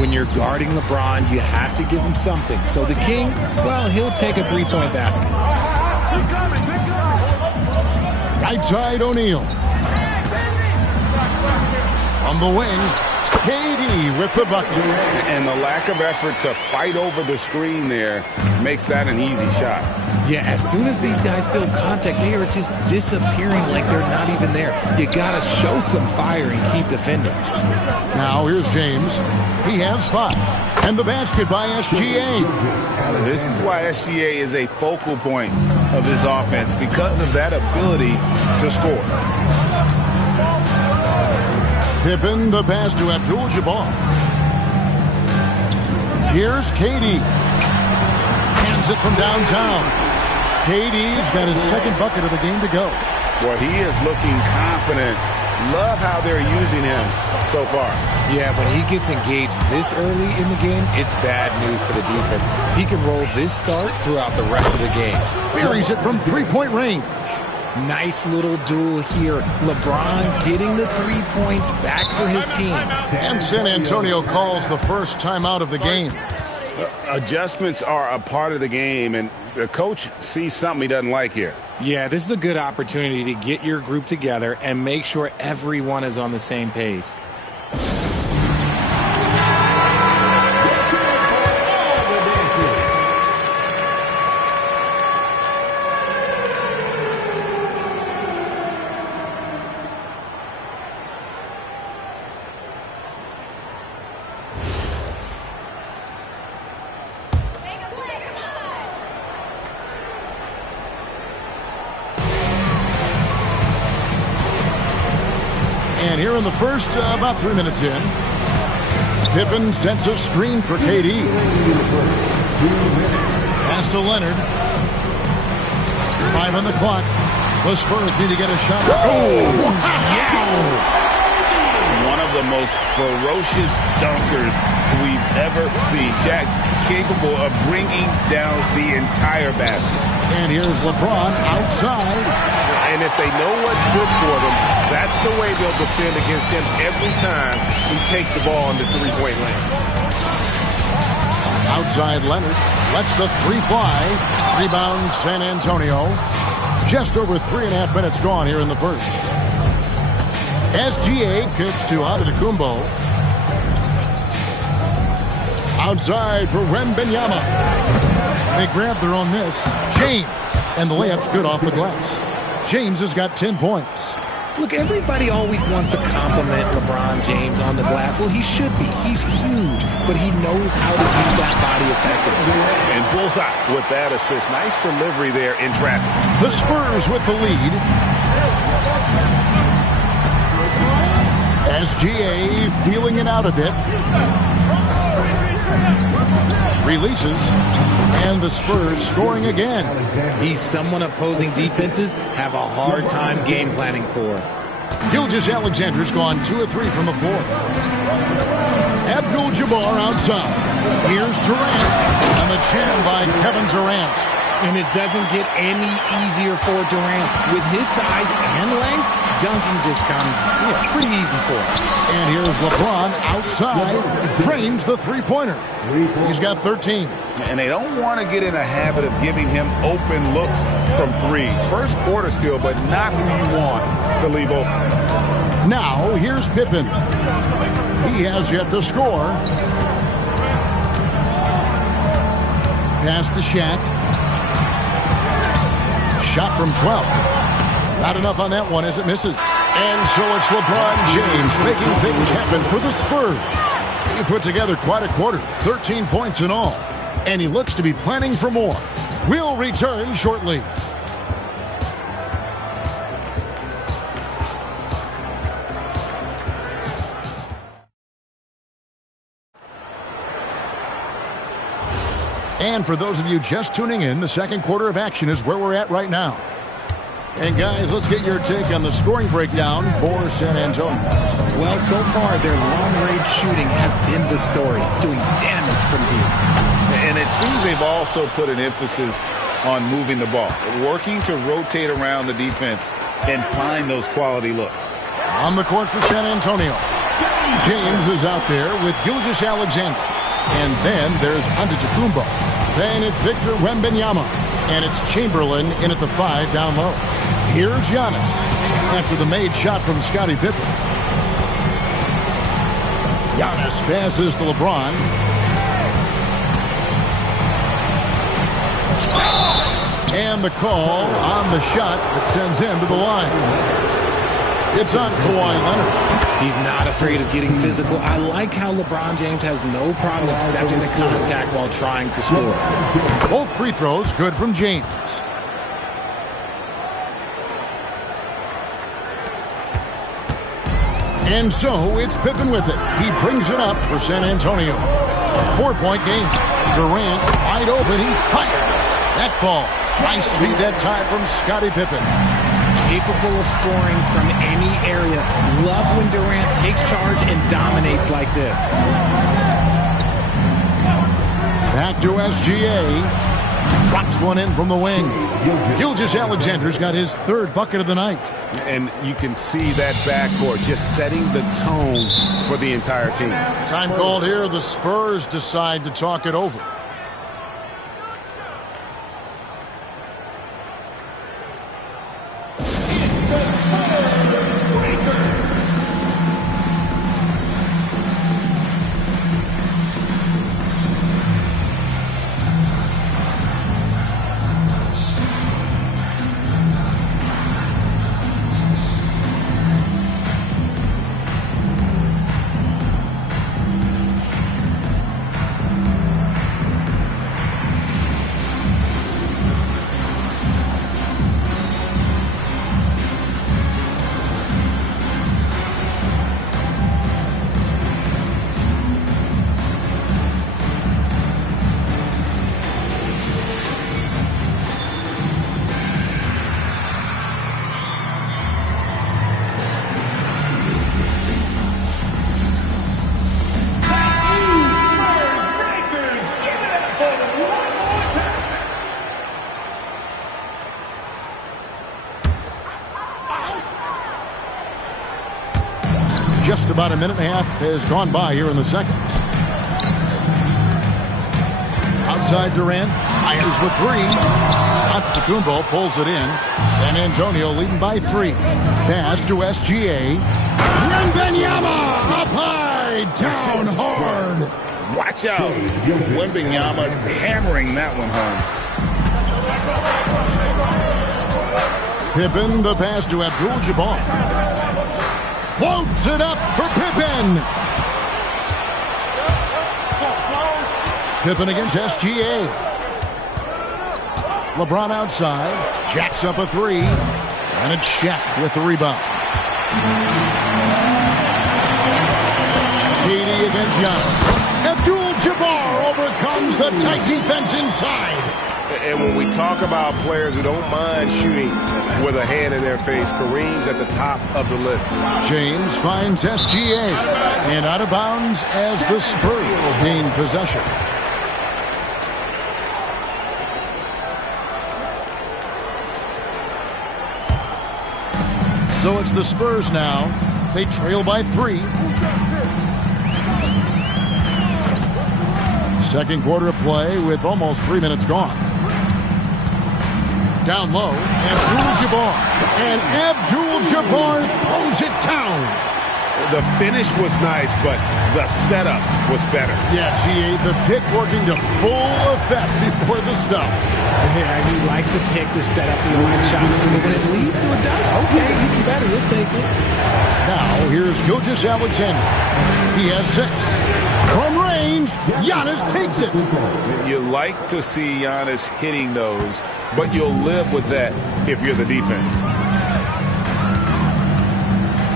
When you're guarding LeBron, you have to give him something. So the King, well, he'll take a three-point basket. Right side O'Neal. From the wing, KD with the bucket. And the lack of effort to fight over the screen there makes that an easy shot. Yeah, as soon as these guys feel contact, they are just disappearing like they're not even there. You got to show some fire and keep defending. Now here's James. He has 5. And the basket by SGA. This is why SGA is a focal point of this offense, because of that ability to score. Pippen, the pass to Abdul-Jabbar. Here's KD. Hands it from downtown. KD's got his second bucket of the game to go. Well, he is looking confident. Love how they're using him so far. Yeah, when he gets engaged this early in the game, it's bad news for the defense. He can roll this start throughout the rest of the game. Buries it from three-point range. Nice little duel here. LeBron getting the 3 points back for his team. And San Antonio calls the first timeout of the game. Adjustments are a part of the game, and the coach sees something he doesn't like here. Yeah, this is a good opportunity to get your group together and make sure everyone is on the same page. And here in the first, about 3 minutes in, Pippen sets a screen for KD. Pass to Leonard. 5 on the clock. The Spurs need to get a shot. Oh, yes! One of the most ferocious dunkers we've ever seen. Shaq capable of bringing down the entire basket. And here's LeBron outside. And if they know what's good for them, that's the way they'll defend against him every time he takes the ball in the three-point lane. Outside Leonard lets the three fly. Rebound San Antonio. Just over 3.5 minutes gone here in the first. SGA kicks to Antetokounmpo. Outside for Wembanyama. They grab their own miss. James. And the layup's good off the glass. James has got 10 points. Look, everybody always wants to compliment LeBron James on the glass. Well, he should be. He's huge, but he knows how to use that body effectively. And bullseye with that assist. Nice delivery there in traffic. The Spurs with the lead. SGA feeling it out a bit. Releases. And the Spurs scoring again. He's someone opposing defenses have a hard time game planning for. Gilgeous-Alexander's gone 2 of 3 from the floor. Abdul-Jabbar outside. Here's Durant. And the jam by Kevin Durant. And it doesn't get any easier for Durant. With his size and length, dunking just comes pretty easy for him. And here's LeBron outside. Drains the three-pointer. He's got 13. And they don't want to get in a habit of giving him open looks from 3. First quarter still, but not who you want to leave open. Now, here's Pippen. He has yet to score. Pass to Shaq. Shot from 12. Not enough on that one as it misses. And so it's LeBron James making things happen for the Spurs. He put together quite a quarter, 13 points in all. And he looks to be planning for more. We'll return shortly. And for those of you just tuning in, the second quarter of action is where we're at right now. And guys, let's get your take on the scoring breakdown for San Antonio. Well, so far, their long-range shooting has been the story, doing damage from deep. And it seems they've also put an emphasis on moving the ball, working to rotate around the defense and find those quality looks. On the court for San Antonio, James is out there with Gilgeous-Alexander. And then there's Antetokounmpo. Then it's Victor Wembanyama. And it's Chamberlain in at the 5 down low. Here's Giannis after the made shot from Scottie Pippen. Giannis passes to LeBron. And the call on the shot that sends him to the line. It's on Kawhi Leonard. He's not afraid of getting physical. I like how LeBron James has no problem accepting the contact while trying to score. Both free throws good from James. And so it's Pippen with it. He brings it up for San Antonio. 4-point game. Durant wide open. He fires. That falls. Nice speed that time from Scottie Pippen. Capable of scoring from any area. Love when Durant takes charge and dominates like this. Back to SGA. Drops one in from the wing. Gilgeous-Alexander's got his third bucket of the night. And you can see that backcourt just setting the tone for the entire team. Time called here. The Spurs decide to talk it over. Just about a minute and a half has gone by here in the second. Outside Durant, fires the three. Antetokounmpo pulls it in. San Antonio leading by 3. Pass to SGA. Wembanyama up high, down hard. Watch out. Wembanyama hammering that one home. Pippen, the pass to Abdul-Jabbar. Floats it up for Pippen. Pippen against SGA. LeBron outside. Jacks up a 3. And it's Shaq with the rebound. KD against Giannis. Abdul-Jabbar overcomes the tight defense inside. And when we talk about players who don't mind shooting with a hand in their face, Kareem's at the top of the list. James finds SGA. And out of bounds as the Spurs gain possession. So it's the Spurs now. They trail by 3. Second quarter of play with almost 3 minutes gone. Down low, Abdul-Jabbar. And Abdul-Jabbar throws it down. The finish was nice, but the setup was better. Yeah, GA, the pick working to full effect before the stuff. Yeah, he liked the pick to set up the open shot. But when it leads to a dunk, okay, even better, we'll take it. Now, here's Gilgeous-Alexander. He has 6. From range, Giannis takes it. You like to see Giannis hitting those, but you'll live with that if you're the defense.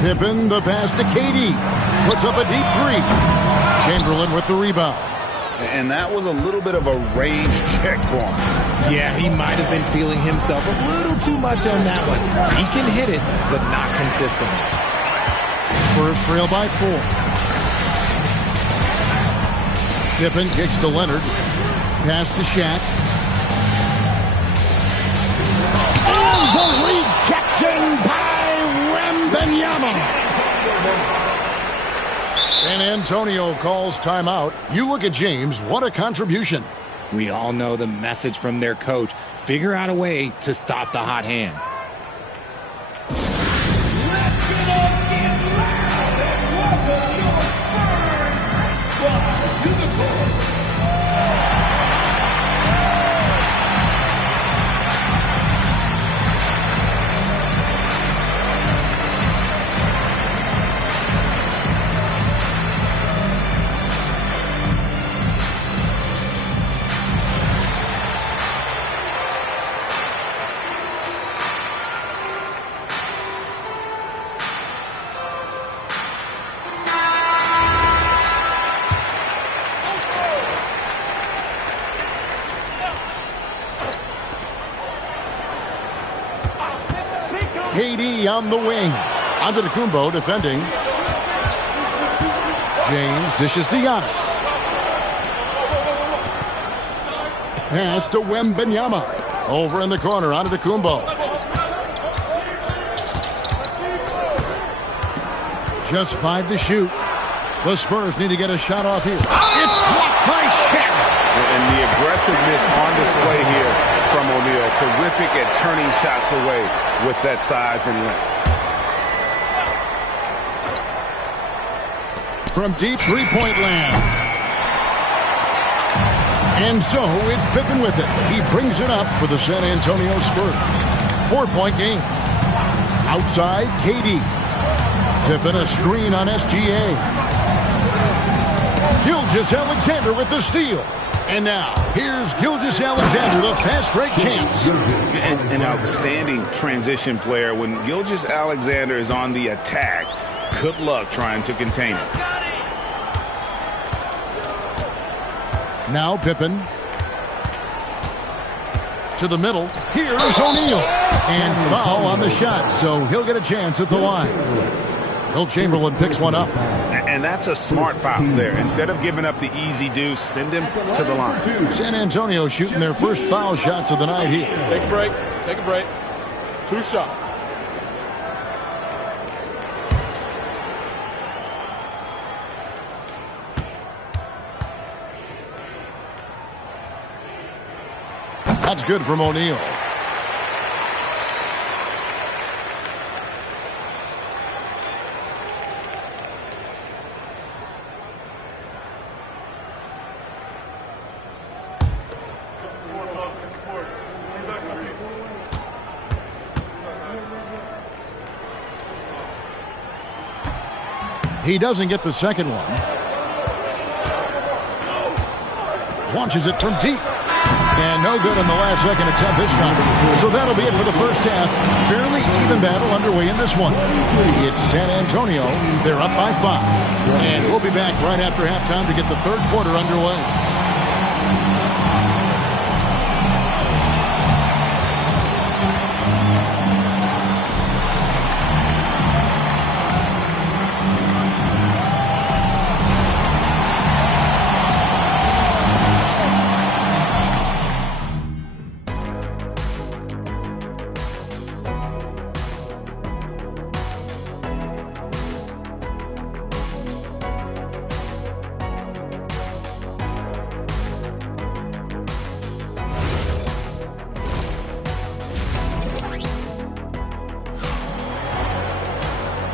Pippen, the pass to KD. Puts up a deep 3. Chamberlain with the rebound. And that was a little bit of a range check for him. Yeah, he might have been feeling himself a little too much on that one. He can hit it, but not consistently. Spurs trail by 4. Pippen kicks to Leonard. Pass to Shaq. And the rejection by Wembanyama. San Antonio calls timeout. You look at James. What a contribution. We all know the message from their coach. Figure out a way to stop the hot hand. KD on the wing. Antetokounmpo defending. James dishes to Giannis. Pass to Wembanyama. Over in the corner, Antetokounmpo. Just 5 to shoot. The Spurs need to get a shot off here. It's blocked by Shaq. And the aggressiveness on display here from O'Neal. Terrific at turning shots away with that size and length. From deep three-point land. And so it's Pippen with it. He brings it up for the San Antonio Spurs. 4-point game. Outside, KD. Pippen a screen on SGA. Gilgeous-Alexander with the steal. And now, here's Gilgeous-Alexander, the fast break champs. An outstanding transition player. When Gilgeous-Alexander is on the attack, good luck trying to contain it. Now Pippen. To the middle. Here's O'Neal. And foul on the shot, so he'll get a chance at the line. Will Chamberlain picks one up. And that's a smart foul there. Instead of giving up the easy deuce, send him to the line. San Antonio shooting their first foul shots of the night here. Take a break. Take a break. 2 shots. That's good from O'Neal. He doesn't get the second one. Launches it from deep. And no good in the last second attempt this time. So that'll be it for the first half. Fairly even battle underway in this one. It's San Antonio. They're up by 5. And we'll be back right after halftime to get the third quarter underway.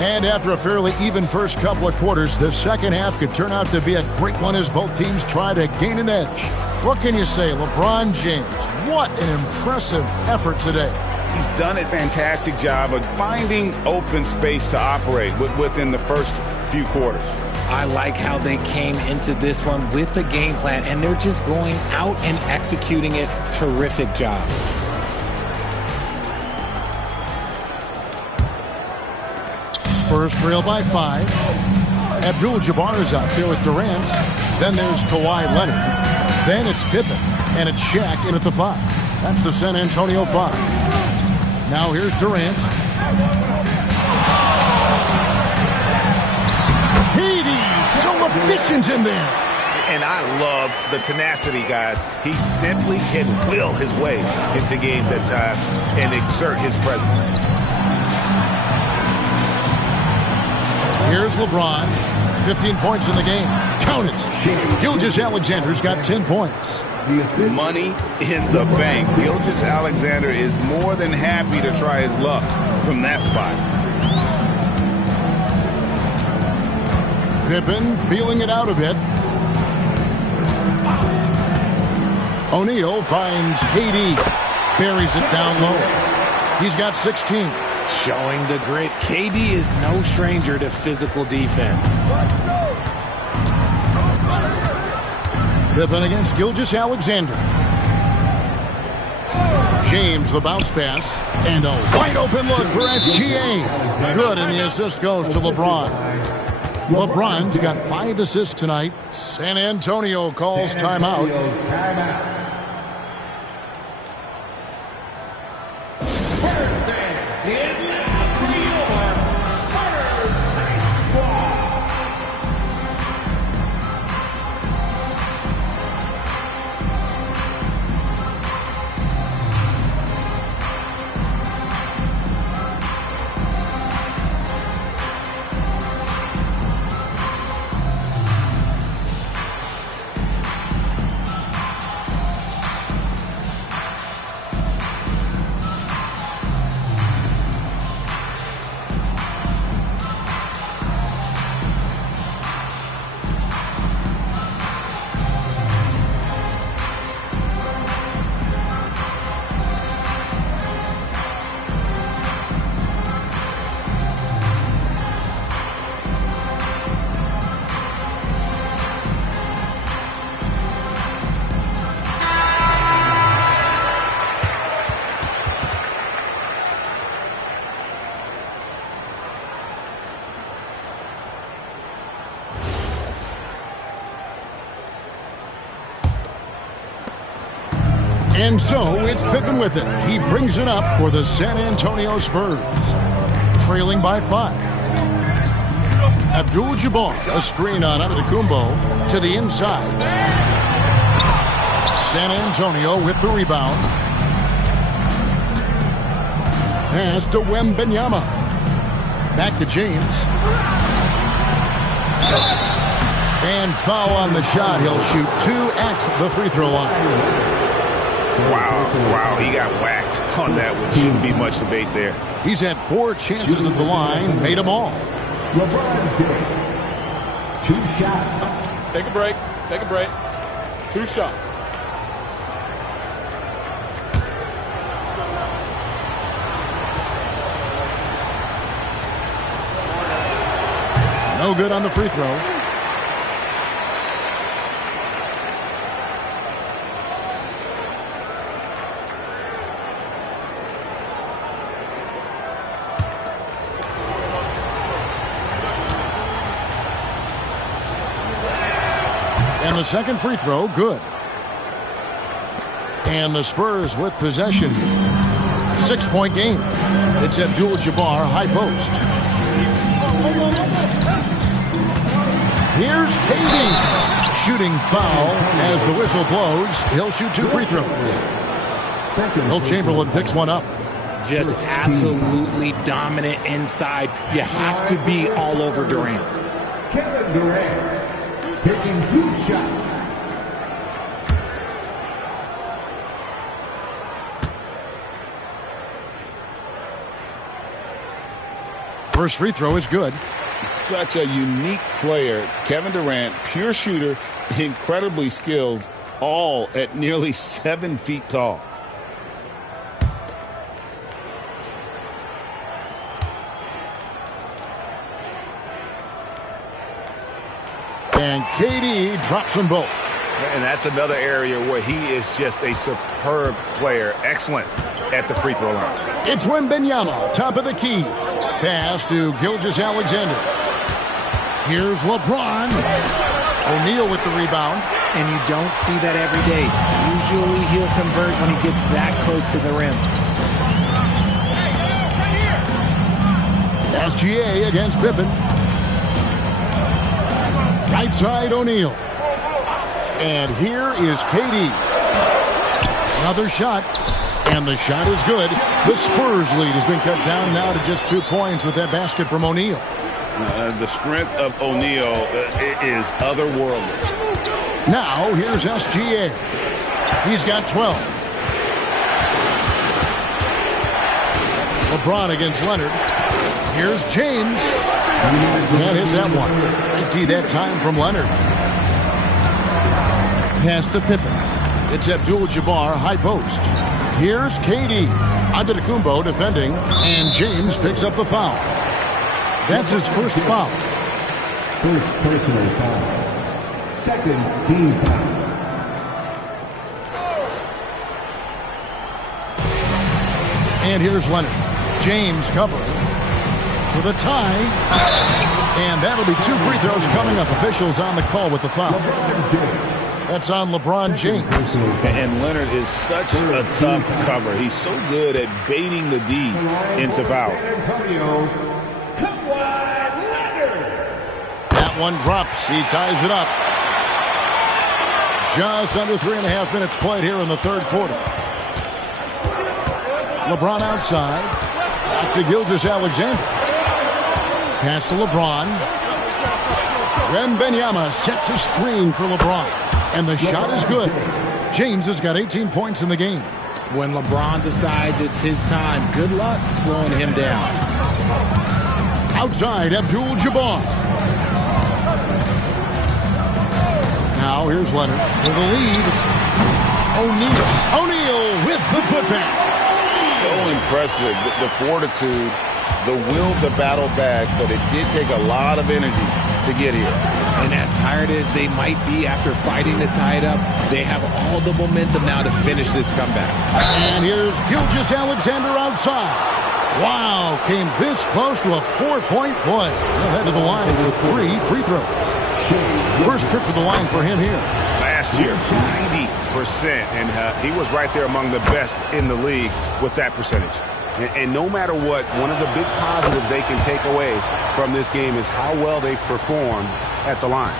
And after a fairly even first couple of quarters, the second half could turn out to be a great one as both teams try to gain an edge. What can you say, LeBron James? What an impressive effort today. He's done a fantastic job of finding open space to operate within the first few quarters. I like how they came into this one with a game plan, and they're just going out and executing it. Terrific job. Spurs trail by 5. Abdul-Jabbar is out there with Durant. Then there's Kawhi Leonard. Then it's Pippen. And it's Shaq in at the 5. That's the San Antonio 5. Now here's Durant. KD, so efficient in there. And I love the tenacity, guys. He simply can will his way into games at times and exert his presence. Here's LeBron. 15 points in the game. Count it. Gilgeous-Alexander's got 10 points. Money in the bank. Gilgeous-Alexander is more than happy to try his luck from that spot. Pippen feeling it out a bit. O'Neal finds KD. Buries it down low. He's got 16. Showing the grit. KD is no stranger to physical defense. Pippen against Gilgeous-Alexander. James the bounce pass. And a wide open look for SGA. Good, and the assist goes to LeBron. LeBron's got 5 assists tonight. San Antonio calls timeout. And so it's Pippen with it. He brings it up for the San Antonio Spurs. Trailing by 5. Abdul-Jabbar, a screen on Antetokounmpo to the inside. San Antonio with the rebound. Pass to Wembanyama. Back to James. And foul on the shot. He'll shoot 2 at the free throw line. Wow, he got whacked on that one. Shouldn't be much debate there. He's had 4 chances at the line, made them all. LeBron James, 2 shots. Take a break. 2 shots. No good on the free throw. And the second free throw, good. And the Spurs with possession. 6-point game. It's Abdul-Jabbar, high post. Here's KD. Shooting foul as the whistle blows. He'll shoot 2 free throws. Will Chamberlain picks one up. Just absolutely dominant inside. You have to be all over Durant. Kevin Durant taking 2 shots. First free throw is good. Such a unique player. Kevin Durant, pure shooter, incredibly skilled, all at nearly 7 feet tall. And KD drops them both. And that's another area where he is just a superb player. Excellent at the free throw line. It's Wembanyama, top of the key. Pass to Gilgeous-Alexander. Here's LeBron. O'Neal with the rebound. And you don't see that every day. Usually he'll convert when he gets that close to the rim. SGA against Pippen. Right side O'Neal. And here is KD. Another shot. And the shot is good. The Spurs lead has been cut down now to just 2 points with that basket from O'Neal. The strength of O'Neal is otherworldly. Now here's SGA. He's got 12. LeBron against Leonard. Here's James. Can't hit that one. Empty that time from Leonard. Pass to Pippen. It's Abdul-Jabbar, high post. Here's KD. Antetokounmpo defending, and James picks up the foul. That's his first foul. First personal foul. Second team foul. And here's Leonard. James covering for the tie. And that'll be 2 free throws coming up. Officials on the call with the foul. That's on LeBron James. And Leonard is such a tough cover. He's so good at baiting the D into foul. That one drops. He ties it up. Just under 3.5 minutes played here in the third quarter. LeBron outside. Back to Gilgeous-Alexander. Pass to LeBron. Wembanyama sets a screen for LeBron. And the shot is good. James has got 18 points in the game. When LeBron decides it's his time, good luck slowing him down. Outside, Abdul-Jabbar. Now here's Leonard with the lead. O'Neal with the putback. So impressive, the fortitude, the will to battle back, but it did take a lot of energy to get here. And as tired as they might be after fighting to tie it up, they have all the momentum now to finish this comeback. And here's Gilgeous-Alexander outside. Wow, came this close to a 4-point play. He'll head to the line with 3 free throws. First trip to the line for him here. Last year, and he was right there among the best in the league with that percentage. And no matter what, one of the big positives they can take away from this game is how well they performed at the line.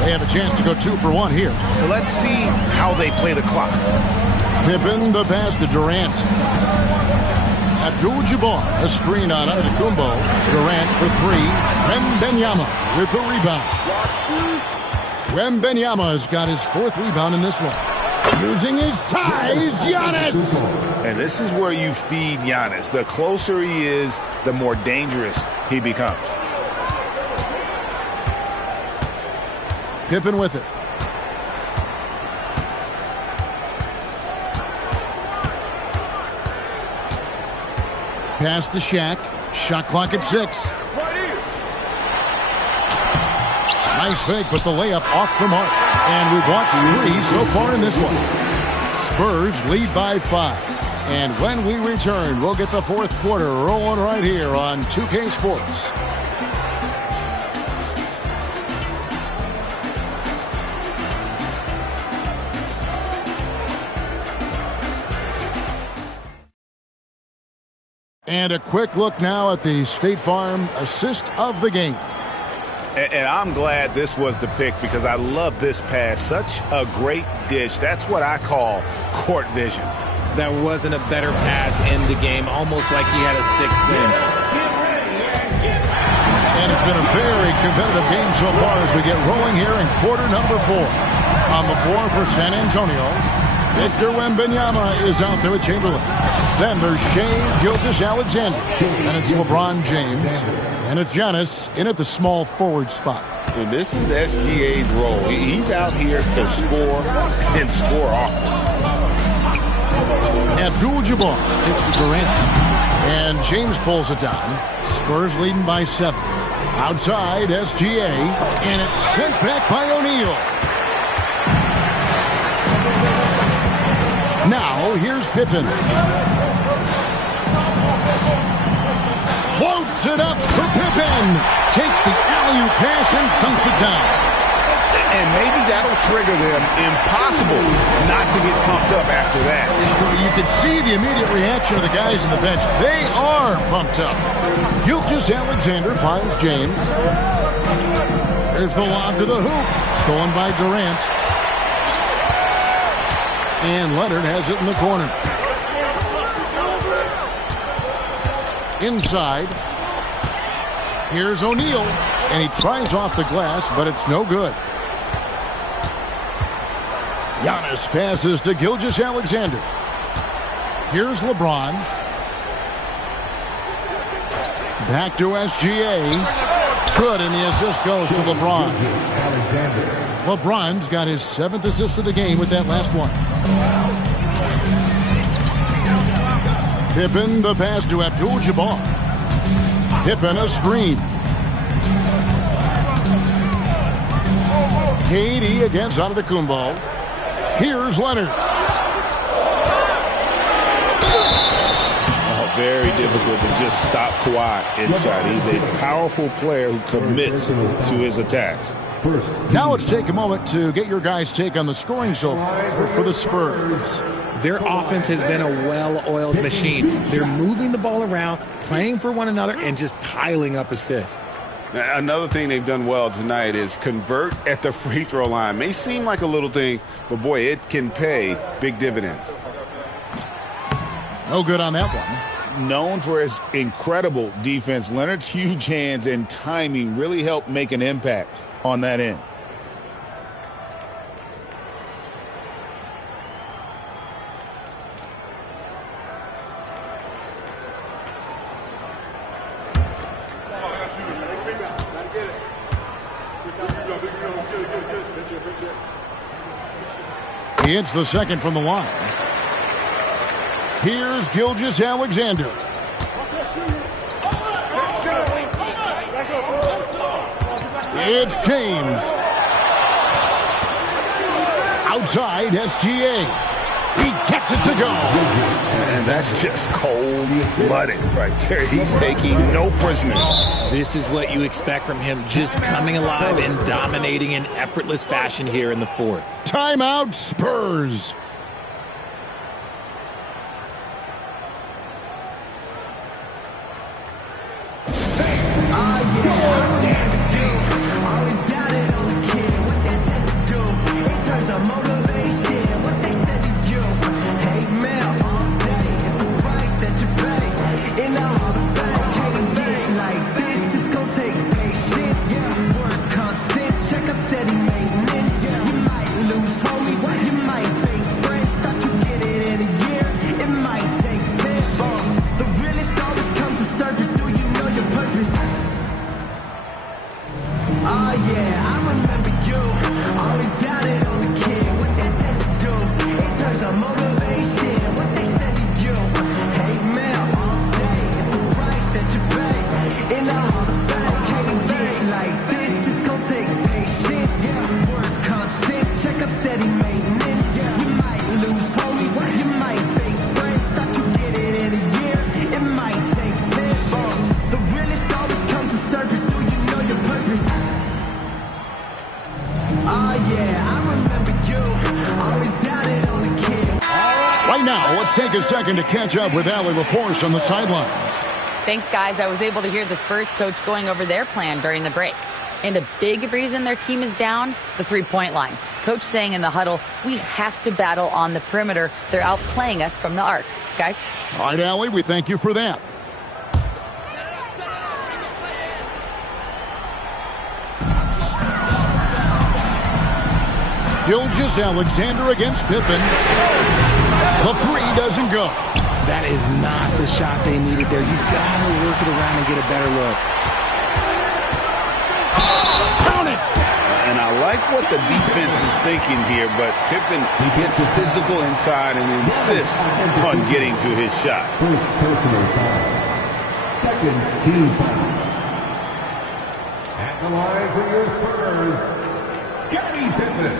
They have a chance to go 2 for 1 here. Well, let's see how they play the clock. Pippen, the pass to Durant. Abdul-Jabbar, a screen on Antetokounmpo. Durant for 3. Wembanyama with the rebound. Wembanyama has got his 4th rebound in this one. Using his size, Giannis! And this is where you feed Giannis. The closer he is, the more dangerous he becomes. Pippen with it. Pass to Shaq. Shot clock at 6. Nice fake, but the layup off the mark. And we've watched 3 so far in this one. Spurs lead by 5. And when we return, we'll get the 4th quarter rolling right here on 2K Sports. And a quick look now at the State Farm assist of the game. And I'm glad this was the pick because I love this pass. Such a great dish. That's what I call court vision. There wasn't a better pass in the game, almost like he had a 6th sense. And it's been a very competitive game so far as we get rolling here in quarter number 4. On the floor for San Antonio, Victor Wembanyama is out there with Chamberlain. Then there's Shai Gilgeous-Alexander. And it's LeBron James. And it's Giannis in at the small forward spot. And this is SGA's role. He's out here to score and score often. Abdul-Jabbar gets to Durant. And James pulls it down. Spurs leading by 7. Outside, SGA. And it's sent back by O'Neal. Now, here's Pippen. Floats it up for Pippen. Takes the alley-oop pass and dunks it down. And maybe that'll trigger them. Impossible not to get pumped up after that. You can see the immediate reaction of the guys on the bench. They are pumped up. Gilgeous-Alexander finds James. There's the lob to the hoop. Stolen by Durant. And Leonard has it in the corner. Inside. Here's O'Neal. And he tries off the glass, but it's no good. Giannis passes to Gilgeous-Alexander. Here's LeBron. Back to SGA. Good, and the assist goes to LeBron. LeBron's got his 7th assist of the game with that last one. Pippen, the pass to Abdul-Jabbar. Pippen, a screen. KD against Antetokounmpo. Here's Leonard. Oh, very difficult to just stop Kawhi inside. He's a powerful player who commits to his attacks. Now let's take a moment to get your guys' take on the scoring so far for the Spurs. Their offense has been a well-oiled machine. They're moving the ball around, playing for one another, and just piling up assists. Another thing they've done well tonight is convert at the free throw line. May seem like a little thing, but boy, it can pay big dividends. No good on that one. Known for his incredible defense, Leonard's huge hands and timing really helped make an impact on that end. He hits the second from the line. Here's Gilgeous-Alexander. It's James. Outside, SGA. He gets it to go. And that's just cold-blooded right there. He's taking no prisoners. This is what you expect from him, just coming alive and dominating in effortless fashion here in the fourth. Timeout, Spurs. Take a second to catch up with Allie LaForce on the sidelines. Thanks, guys. I was able to hear the Spurs coach going over their plan during the break. And a big reason their team is down, the three-point line. Coach saying in the huddle, we have to battle on the perimeter. They're outplaying us from the arc. Guys? All right, Allie, we thank you for that. Gilgeous-Alexander against Pippen. The three doesn't go. That is not the shot they needed there. You got to work it around and get a better look. Count it! And I like what the defense is thinking here, but Pippen gets physical inside and insists on getting to his shot. First personal foul. Second team foul. At the line for your Spurs, Scottie Pippen,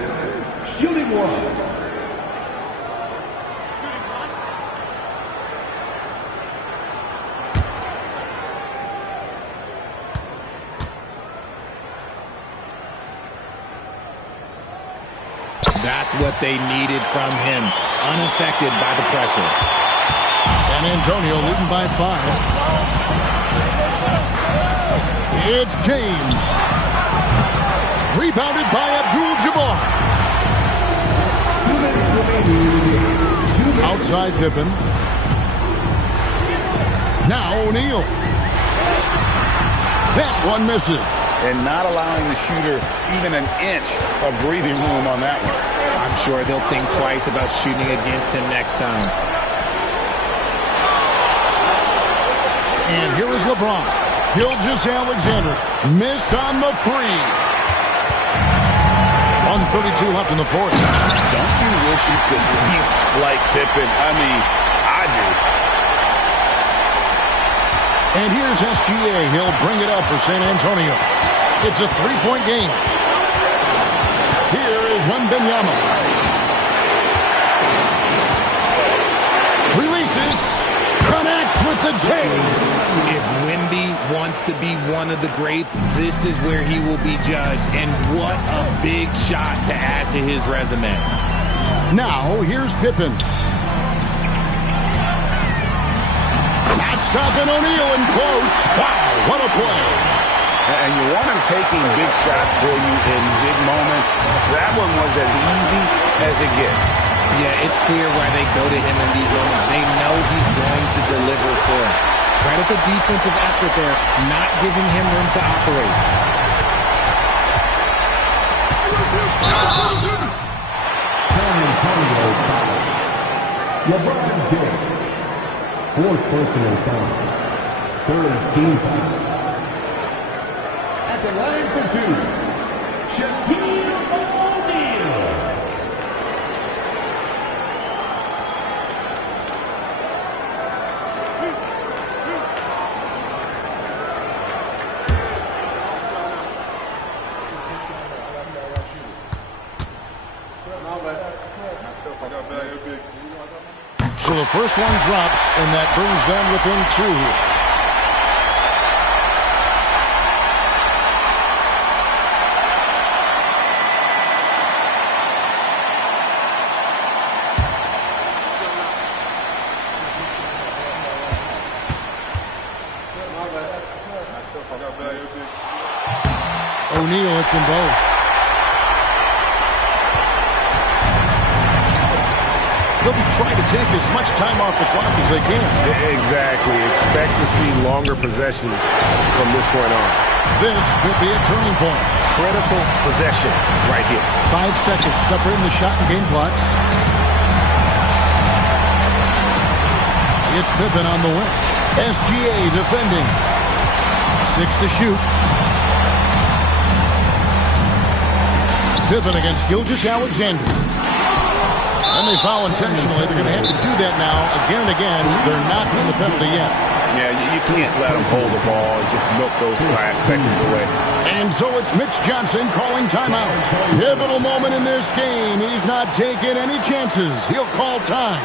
shooting one. That's what they needed from him, unaffected by the pressure. San Antonio leading by 5. It's James. Rebounded by Abdul-Jabbar. Outside Pippen. Now O'Neal. That one misses. And not allowing the shooter even an inch of breathing room on that one. I'm sure they'll think twice about shooting against him next time. And here is LeBron. Gilgeous-Alexander missed on the three. 1:32 left in the fourth. Don't you wish you could leap like Pippen? I mean, I do. And here's SGA. He'll bring it up for San Antonio. It's a three-point game. Here is Wembanyama. Releases. Connects with the J. If Wemby wants to be one of the greats, this is where he will be judged. And what a big shot to add to his resume. Now, here's Pippen. Not stopping O'Neal in close. Wow, what a play. And you want him taking big shots for you in big moments. That one was as easy as it gets. Yeah, it's clear why they go to him in these moments. They know he's going to deliver for them. Credit the defensive effort there, not giving him room to operate. San Antonio foul. LeBron James. Fourth personal foul. Third team foul. At the line for two, Shaquille O'Neal. So the first one drops, and that brings them within 2 here. O'Neal hits them both. They'll be trying to take as much time off the clock as they can. Exactly. Expect to see longer possessions from this point on. This could be a turning point. Critical possession right here. 5 seconds separating the shot and game clocks. It's Pippen on the wing. SGA defending. 6 to shoot. Pippen against Gilgeous-Alexander. And they foul intentionally. They're going to have to do that now again and again. They're not in the penalty yet. Yeah, you can't let them hold the ball and just milk those last seconds away. And so it's Mitch Johnson calling timeout. Pivotal moment in this game. He's not taking any chances. He'll call time.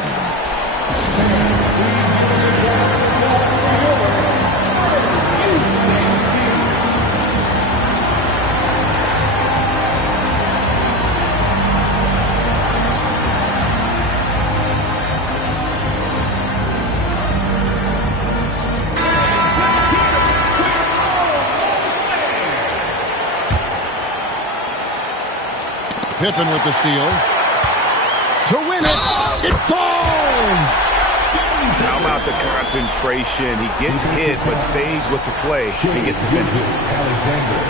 Pippen with the steal. To win it, it falls! How about the concentration? He gets hit, but stays with the play and gets the finish. Alexander,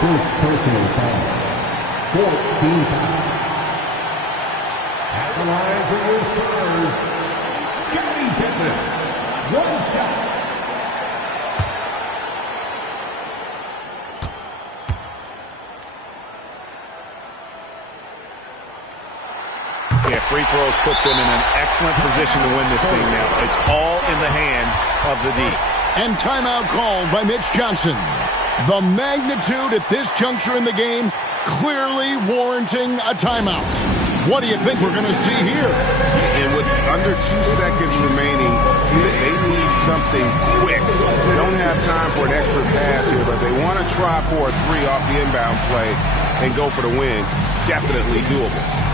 first personal foul. 14 fouls. At the line for your Spurs, Scottie Pippen. 1 shot. Yeah, free throws put them in an excellent position to win this thing now. It's all in the hands of the D. And timeout called by Mitch Johnson. The magnitude at this juncture in the game clearly warranting a timeout. What do you think we're going to see here? And with under 2 seconds remaining, they need something quick. They don't have time for an extra pass here, but they want to try for a 3 off the inbound play and go for the win. Definitely doable.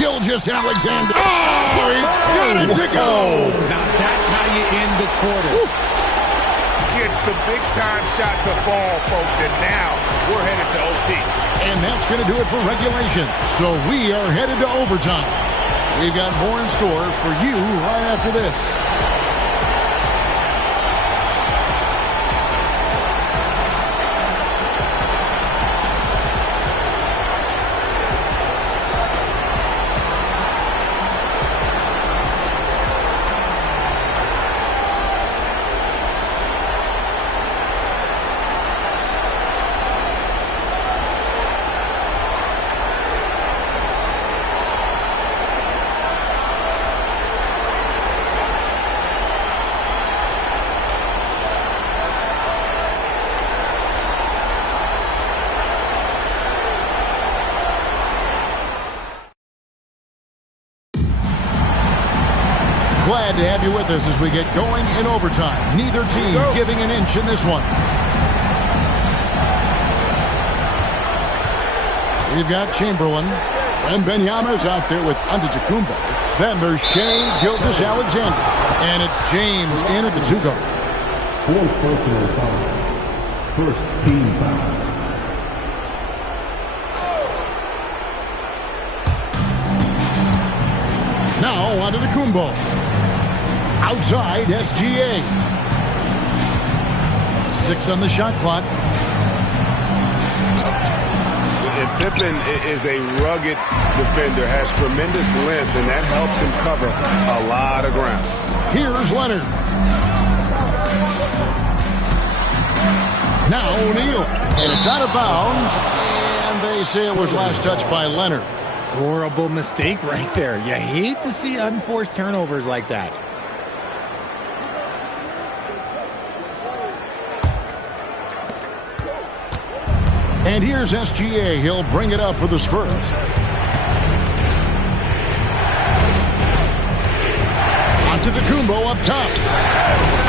Gilgeous-Alexander. Oh, he got it to go. Now that's how you end the quarter. Gets the big-time shot to fall, folks, and now we're headed to OT. And that's going to do it for regulation. So we are headed to overtime. We've got more in store for you right after this. Glad to have you with us as we get going in overtime. Neither team giving an inch in this one. We've got Chamberlain. And Wembanyama's out there with Antetokounmpo. Then there's Shai Gilgeous-Alexander. And it's James in at the 2-guard. 4th personal foul. First team foul. Now onto the Kumbo. Outside SGA. 6 on the shot clock. And Pippen is a rugged defender, has tremendous length, and that helps him cover a lot of ground. Here's Leonard. Now O'Neal. And it's out of bounds. And they say it was last touched by Leonard. Horrible mistake right there. You hate to see unforced turnovers like that. And here's SGA. He'll bring it up for the Spurs. Onto the Kumbo up top.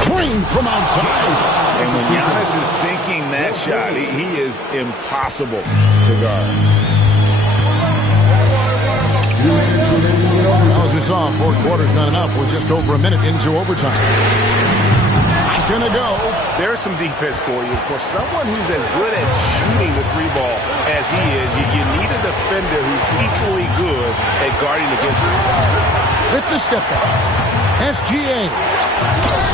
Clean from outside. And when Giannis is sinking that shot, he is impossible to guard. Now, as we saw, 4 quarters not enough. We're just over a minute into overtime. Not gonna go. There's some defense for you. For someone who's as good at shooting the 3-ball as he is, you need a defender who's equally good at guarding against him. With the step back. SGA.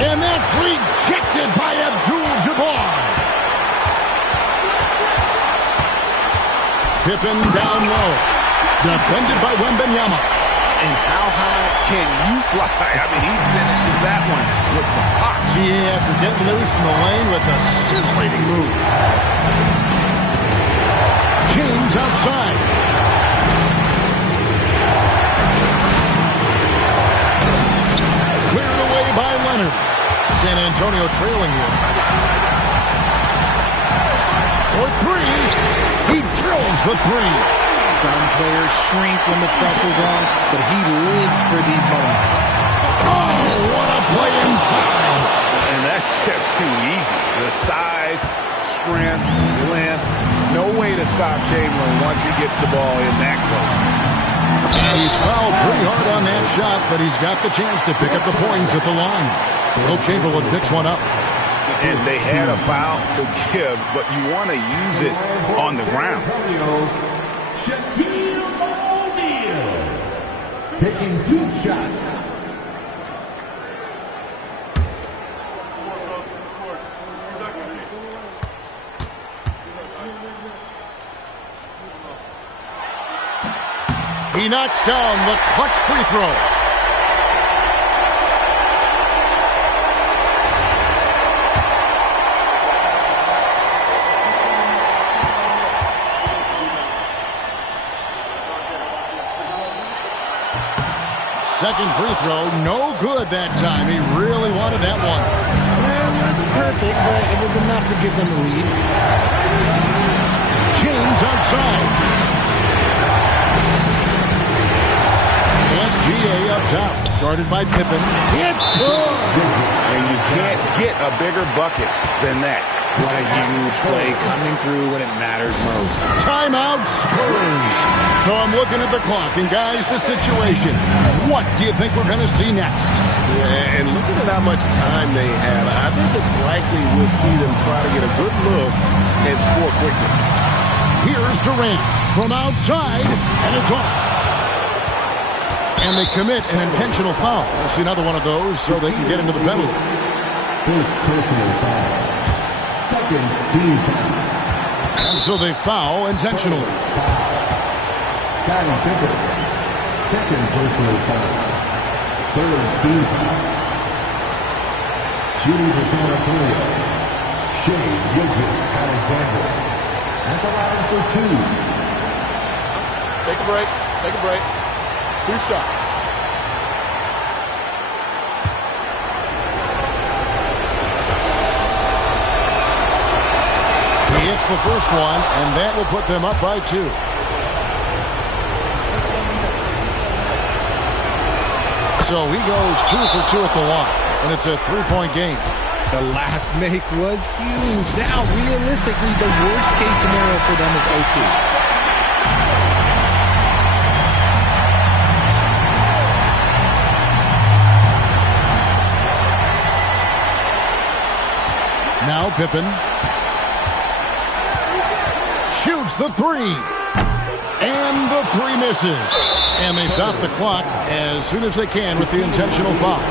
And that's rejected by Abdul-Jabbar. Pippen down low. Defended by Wembanyama. And how high can you fly? I mean, he finishes that one with some pop. Yeah, after getting loose in the lane with a scintillating move. James outside. Cleared away by Leonard. San Antonio trailing here. For 3. He drills the 3. Some players shrink when the pressure's on, but he lives for these moments. Oh, what a play inside. And that's just too easy. The size, strength, length, no way to stop Chamberlain once he gets the ball in that close. And he's fouled pretty hard on that shot, but he's got the chance to pick up the points at the line. Will Chamberlain picks one up. And they had a foul to give, but you want to use it on the ground. Shaquille O'Neal taking 2 shots. He knocks down the clutch free throw. Second free throw, no good that time. He really wanted that one. Well, it wasn't perfect, but it was enough to give them the lead. James outside. SGA up top, guarded by Pippen. It's good! And you can't get a bigger bucket than that. What a huge play coming through when it matters most. Timeout Spurs. So I'm looking at the clock, and guys, the situation. What do you think we're going to see next? Yeah, and looking at how much time they have, I think it's likely we'll see them try to get a good look and score quickly. Here's Durant from outside, and it's off. And they commit an intentional foul. We'll see another one of those so they can get into the penalty. First personal foul. Second team foul. And so they foul intentionally. Scottie Pippen. Second personal foul. Third team foul. Shooting for San Antonio. Shai Gilgeous-Alexander. At the line for 2. Take a break. Take a break. 2 shots. He hits the first one, and that will put them up by 2. So he goes 2 for 2 at the line, and it's a 3-point game. The last make was huge. Now, realistically, the worst-case scenario for them is OT. Pippen. Shoots the three. And the three misses. And they stop the clock as soon as they can with the intentional foul.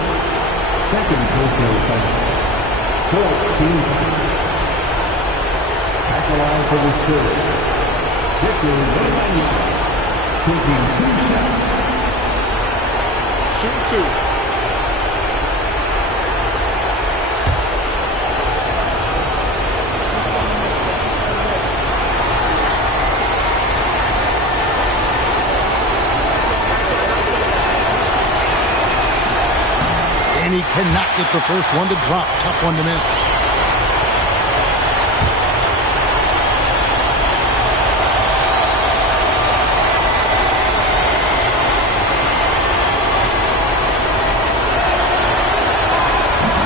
Second personal foul. 14. At the line for the Spurs, Victor Wembanyama taking 2 shots. Shoot 2. And he cannot get the first one to drop. Tough one to miss.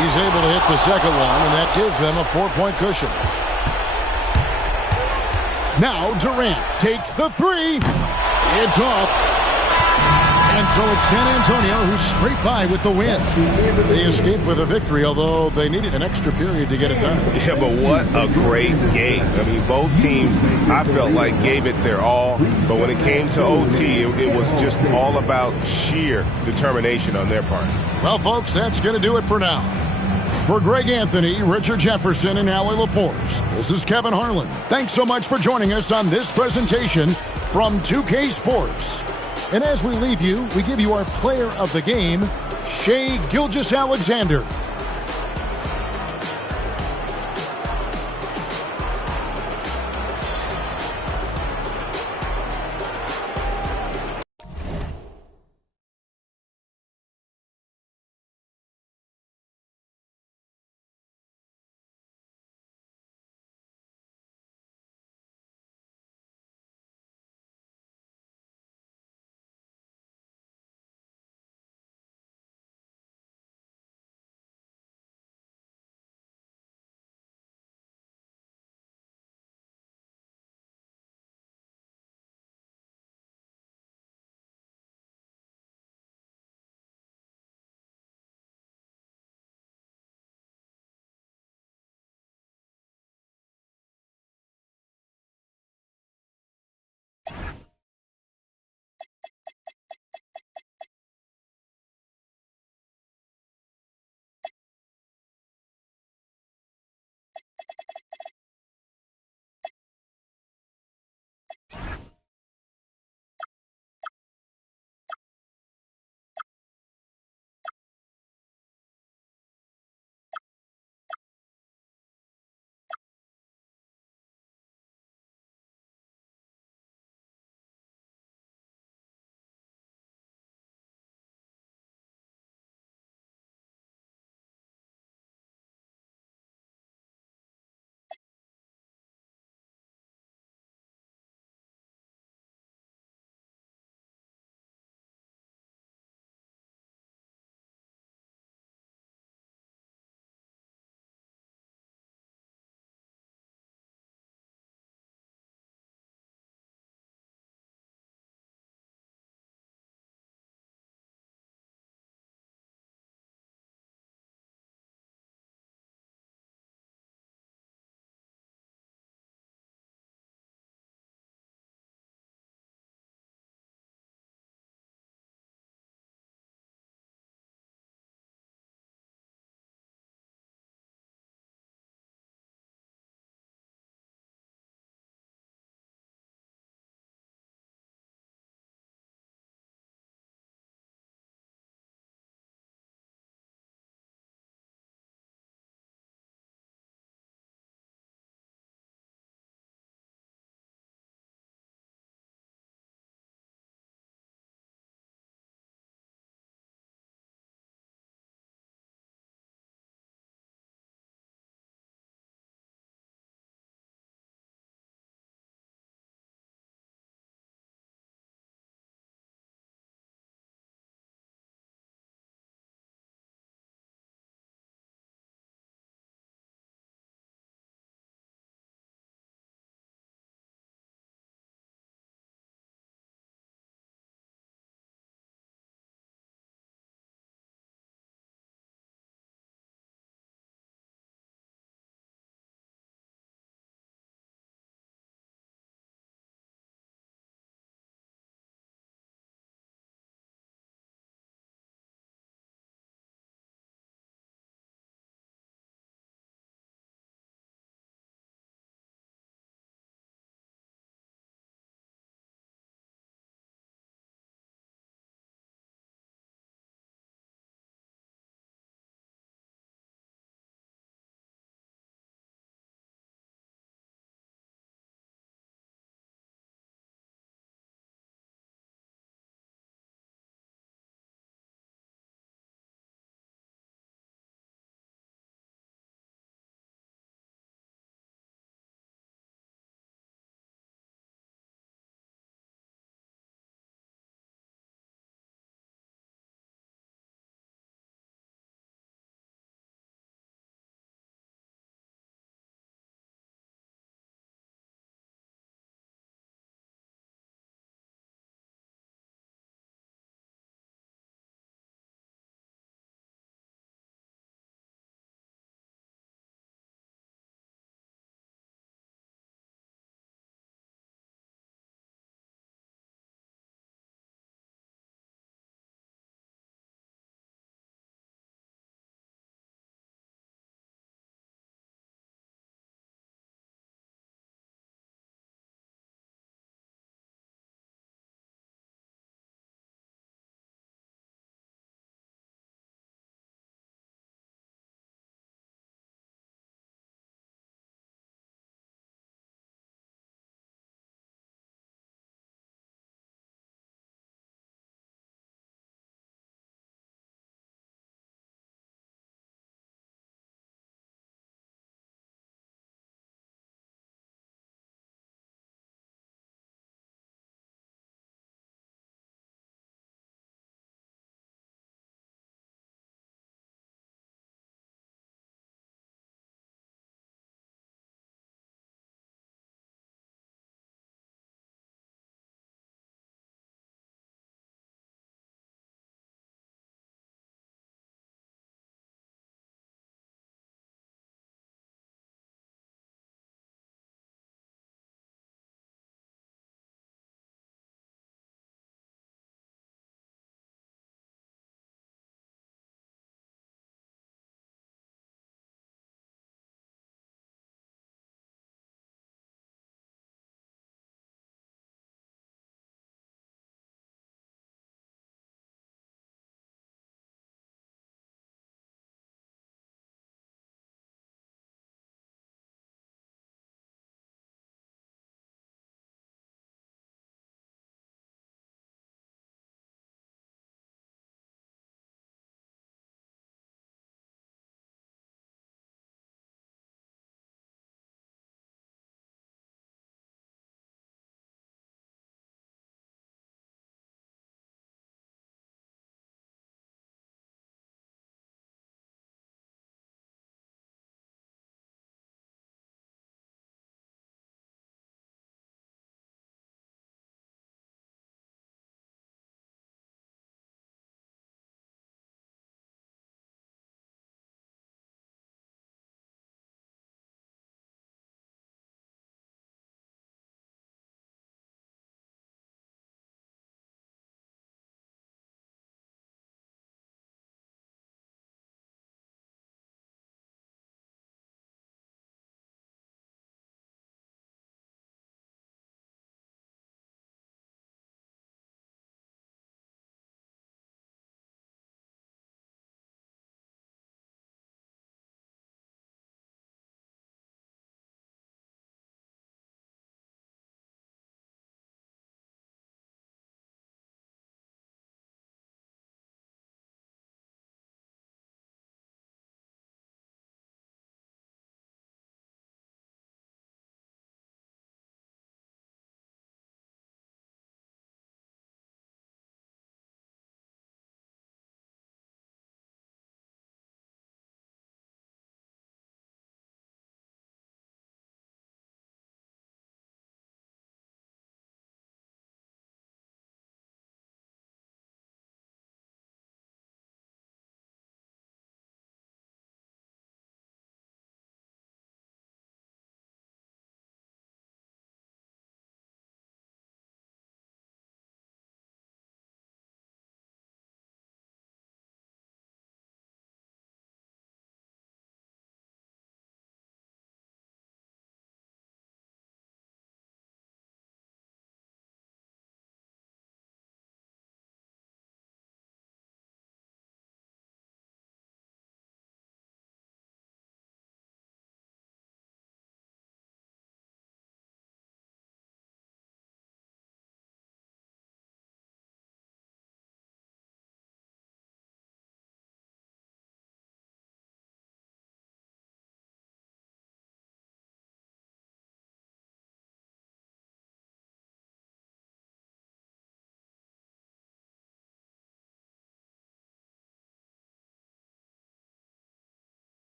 He's able to hit the second one, and that gives them a 4-point cushion. Now Durant takes the three. It's off. And so it's San Antonio who scraped by with the win. They escaped with a victory, although they needed an extra period to get it done. Yeah, but what a great game. I mean, both teams, I felt like, gave it their all. But when it came to OT, it was just all about sheer determination on their part. Well, folks, that's going to do it for now. For Greg Anthony, Richard Jefferson, and Howie LaForce, this is Kevin Harlan. Thanks so much for joining us on this presentation from 2K Sports. And as we leave you, we give you our player of the game, Shai Gilgeous-Alexander.